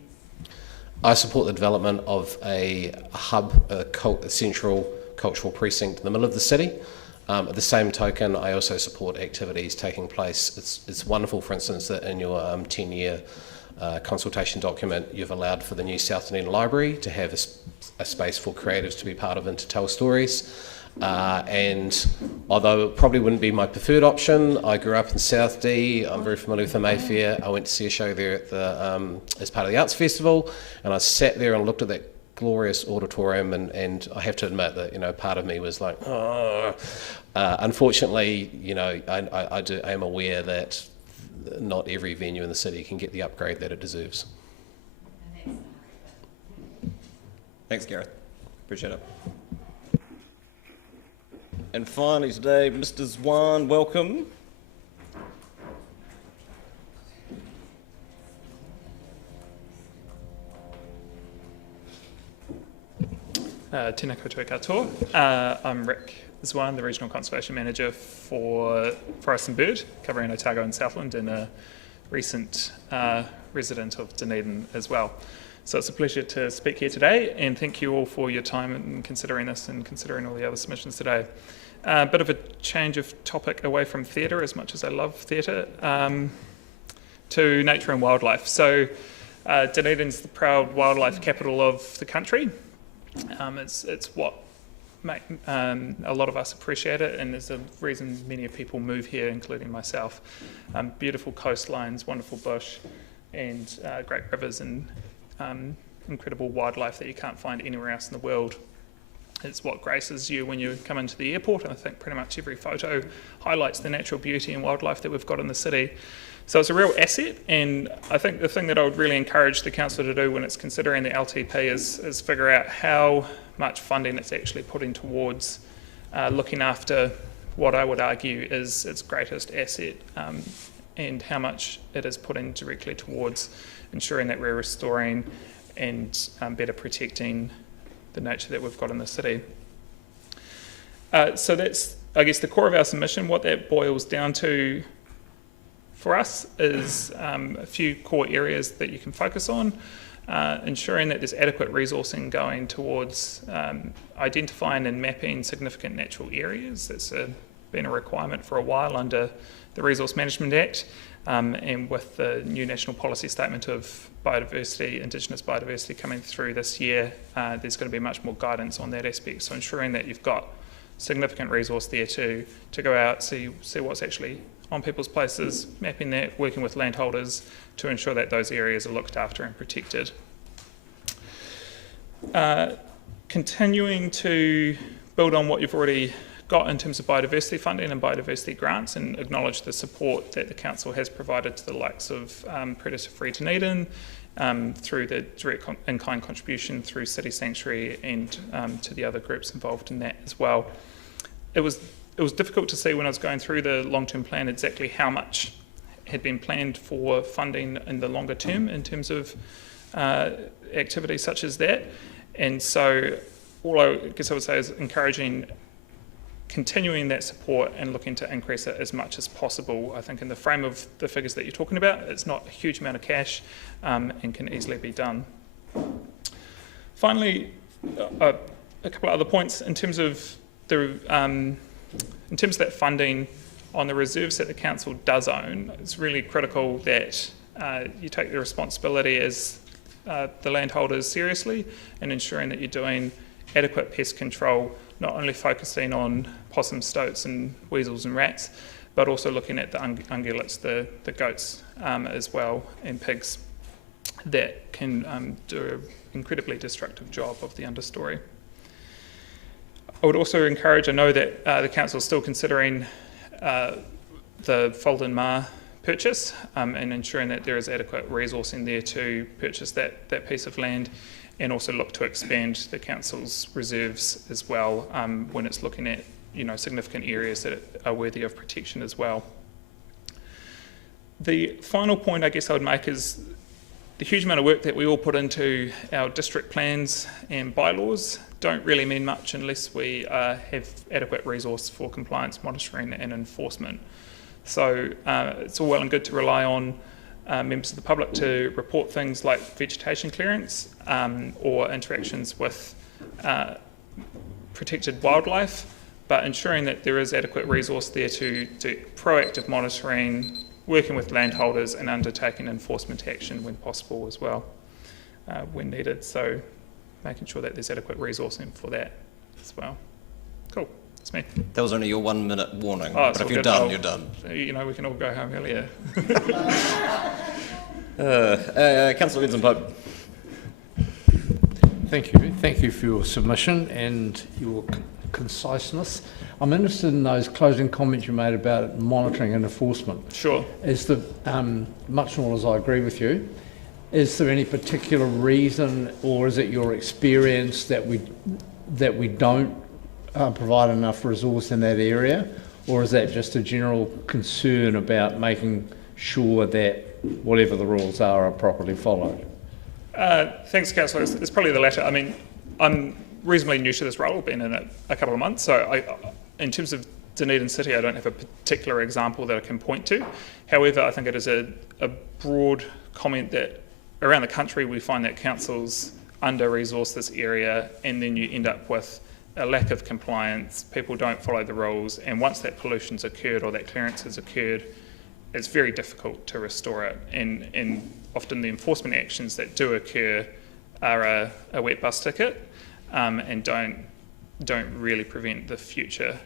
I support the development of a hub, a central cultural precinct in the middle of the city. At the same token, I also support activities taking place. It's wonderful, for instance, that in your 10-year consultation document, you've allowed for the new South Dunedin Library to have a space for creatives to be part of and to tell stories. And although it probably wouldn't be my preferred option, I grew up in South D, I'm very familiar with the Mayfair. I went to see a show there at as part of the Arts Festival, and I sat there and looked at that glorious auditorium, and I have to admit that, part of me was like, oh. Unfortunately, I am aware that not every venue in the city can get the upgrade that it deserves. Thanks, Gareth. Appreciate it. And finally today, Mr. Zwan, welcome. Tēnā koutou katoa. I'm Rick Zwan, the Regional Conservation Manager for Forest and Bird, covering Otago and Southland, and a recent resident of Dunedin as well. So it's a pleasure to speak here today, and thank you all for your time in considering this and considering all the other submissions today. A bit of a change of topic away from theatre, as much as I love theatre, to nature and wildlife. So Dunedin's the proud wildlife capital of the country. It's what make a lot of us appreciate it, and there's a reason many people move here, including myself. Beautiful coastlines, wonderful bush, and great rivers, and incredible wildlife that you can't find anywhere else in the world. It's what graces you when you come into the airport, and I think pretty much every photo highlights the natural beauty and wildlife that we've got in the city. So it's a real asset, and I think the thing that I would really encourage the council to do when it's considering the LTP is figure out how much funding it's actually putting towards looking after what I would argue is its greatest asset, and how much it is putting directly towards ensuring that we're restoring and better protecting the nature that we've got in the city. So that's, I guess, the core of our submission. What that boils down to for us is a few core areas that you can focus on, ensuring that there's adequate resourcing going towards identifying and mapping significant natural areas. That's been a requirement for a while under the Resource Management Act, and with the new National Policy Statement of Biodiversity, Indigenous biodiversity coming through this year, there's going to be much more guidance on that aspect. So ensuring that you've got significant resource there to go out, see what's actually on people's places, mapping that, working with landholders to ensure that those areas are looked after and protected. Continuing to build on what you've already got in terms of biodiversity funding and biodiversity grants, and acknowledge the support that the council has provided to the likes of Predator Free Dunedin, through the direct in-kind contribution through City Sanctuary, and to the other groups involved in that as well. It was difficult to see when I was going through the long-term plan exactly how much had been planned for funding in the longer term in terms of activities such as that. And so all I guess I would say is encouraging continuing that support and looking to increase it as much as possible. I think in the frame of the figures that you're talking about, it's not a huge amount of cash and can easily be done. Finally, a couple of other points in terms of that funding on the reserves that the council does own. It's really critical that you take the responsibility as the landholders seriously and ensuring that you're doing adequate pest control, not only focusing on possums, stoats and weasels and rats, but also looking at the ungulates, the goats as well, and pigs that can do an incredibly destructive job of the understory. I would also encourage, I know that the council is still considering the Folden Ma purchase and ensuring that there is adequate resourcing there to purchase that piece of land, and also look to expand the council's reserves as well when it's looking at significant areas that are worthy of protection as well. The final point I guess I would make is the huge amount of work that we all put into our district plans and bylaws don't really mean much unless we have adequate resource for compliance, monitoring and enforcement. So it's all well and good to rely on members of the public to report things like vegetation clearance or interactions with protected wildlife, but ensuring that there is adequate resource there to do proactive monitoring, working with landholders and undertaking enforcement action when possible as well, when needed. So making sure that there's adequate resourcing for that as well. Cool. That's me. That was only your 1 minute warning, oh, but if you're done, you're done. We can all go home earlier. Councillor Vincent-Pope. Thank you for your submission and your conciseness. I'm interested in those closing comments you made about monitoring and enforcement. Sure. Much more as I agree with you, is there any particular reason, or is it your experience that we don't provide enough resource in that area, or is that just a general concern about making sure that whatever the rules are properly followed? Thanks, Councillor. It's probably the latter. I mean, I'm reasonably new to this role, I've been in it a couple of months, so in terms of Dunedin City, I don't have a particular example that I can point to. However, I think it is a broad comment that around the country we find that councils under-resource this area, and then you end up with a lack of compliance, people don't follow the rules, and once that pollution's occurred or that clearance has occurred, it's very difficult to restore it, and often the enforcement actions that do occur are a wet bus ticket and don't really prevent the future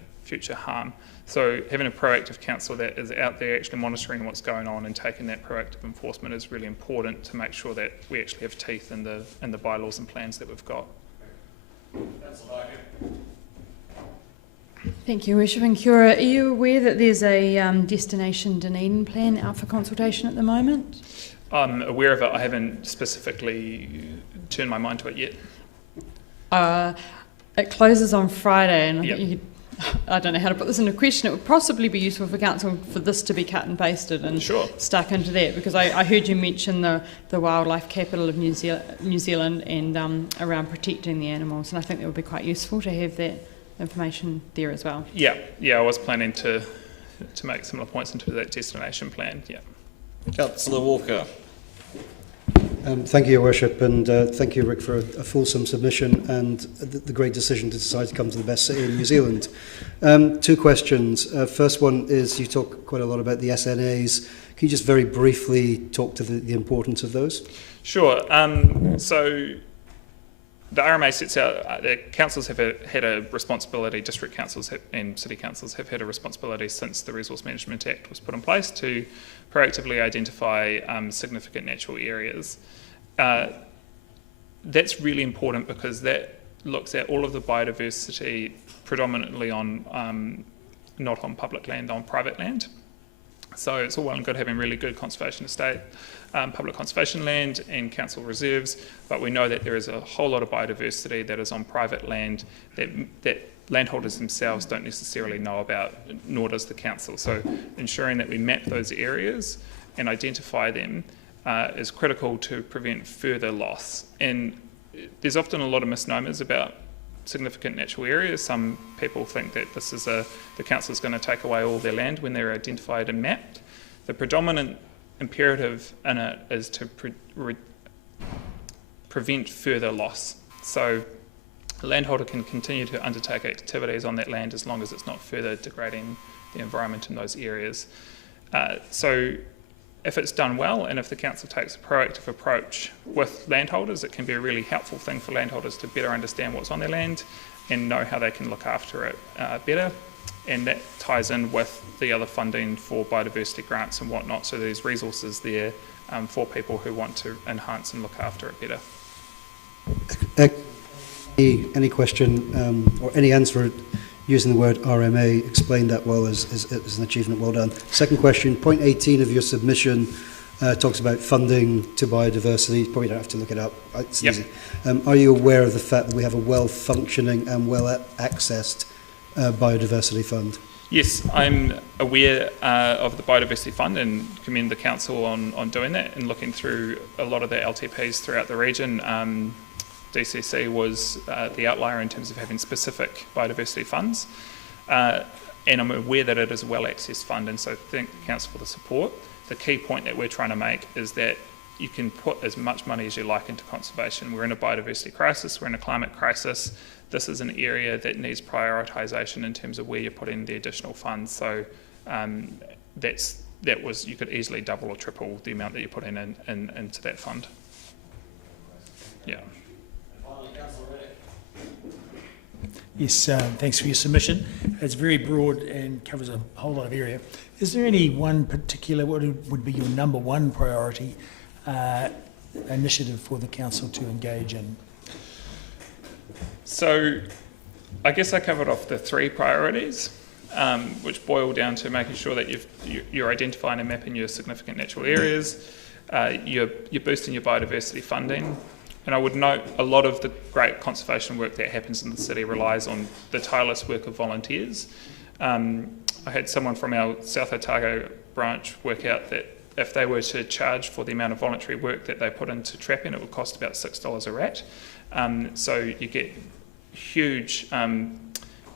harm. So having a proactive council that is out there actually monitoring what's going on and taking that proactive enforcement is really important to make sure that we actually have teeth in the bylaws and plans that we've got. Thank you, Worship and Kia ora. Are you aware that there's a Destination Dunedin plan out for consultation at the moment? I'm aware of it. I haven't specifically turned my mind to it yet. It closes on Friday, and Yep. I don't know how to put this into question. It would possibly be useful for council for this to be cut and pasted and stuck into that, because I heard you mention the wildlife capital of New Zealand and around protecting the animals, and I think it would be quite useful to have that information there as well. Yeah, I was planning to make similar points into that destination plan. Yeah. Councillor Walker. Thank you, Your Worship, and thank you, Rick, for a fulsome submission and the great decision to decide to come to the best city in New Zealand. 2 questions. First one is, you talk quite a lot about the SNAs. Can you just very briefly talk to the importance of those? Sure. So the RMA sets out that councils have had a responsibility, district councils and city councils have had a responsibility since the Resource Management Act was put in place to proactively identify significant natural areas. That's really important because that looks at all of the biodiversity predominantly on not on public land, on private land. So it's all well and good having really good conservation estate, public conservation land and council reserves, but we know that there is a whole lot of biodiversity that is on private land that landholders themselves don't necessarily know about, nor does the council. So ensuring that we map those areas and identify them is critical to prevent further loss. And there's often a lot of misnomers about significant natural areas. Some people think that this is the council is going to take away all their land when they're identified and mapped. The predominant imperative in it is to prevent further loss. So the landholder can continue to undertake activities on that land as long as it's not further degrading the environment in those areas. So if it's done well, and if the council takes a proactive approach with landholders, it can be a really helpful thing for landholders to better understand what's on their land and know how they can look after it better. And that ties in with the other funding for biodiversity grants and whatnot. So there's resources there for people who want to enhance and look after it better. Any question or any answer using the word RMA, explained that well is an achievement well done. Second question, point 18 of your submission talks about funding to biodiversity. Probably don't have to look it up. It's easy. Are you aware of the fact that we have a well-functioning and well-accessed biodiversity fund? Yes, I'm aware of the Biodiversity Fund and commend the council on doing that and looking through a lot of the LTPs throughout the region. DCC was the outlier in terms of having specific biodiversity funds, and I'm aware that it is a well-accessed fund, and so thank the council for the support. The key point that we're trying to make is that you can put as much money as you like into conservation. We're in a biodiversity crisis, we're in a climate crisis. This is an area that needs prioritisation in terms of where you're putting the additional funds. So you could easily double or triple the amount that you're putting into that fund. Yeah. Yes, thanks for your submission. It's very broad and covers a whole lot of area. Is there any one particular, what would be your number one priority initiative for the council to engage in? So I guess I covered off the three priorities, which boil down to making sure that you're identifying and mapping your significant natural areas, you're boosting your biodiversity funding. And I would note a lot of the great conservation work that happens in the city relies on the tireless work of volunteers. I had someone from our South Otago branch work out that if they were to charge for the amount of voluntary work that they put into trapping, it would cost about $6 a rat. So you get huge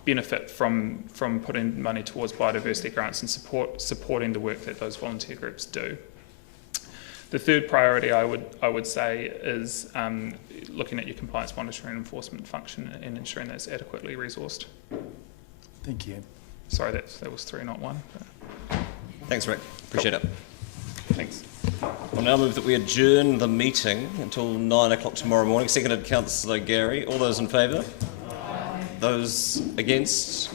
benefit from putting money towards biodiversity grants and supporting the work that those volunteer groups do. The third priority I would say is looking at your compliance monitoring and enforcement function and ensuring that's adequately resourced. Thank you. Sorry, that was three, not one. Thanks, Rick. Appreciate it. Thanks. I'll now move that we adjourn the meeting until 9 o'clock tomorrow morning. Seconded Councillor Gary. All those in favour? Those against?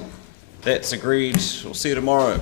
That's agreed. We'll see you tomorrow.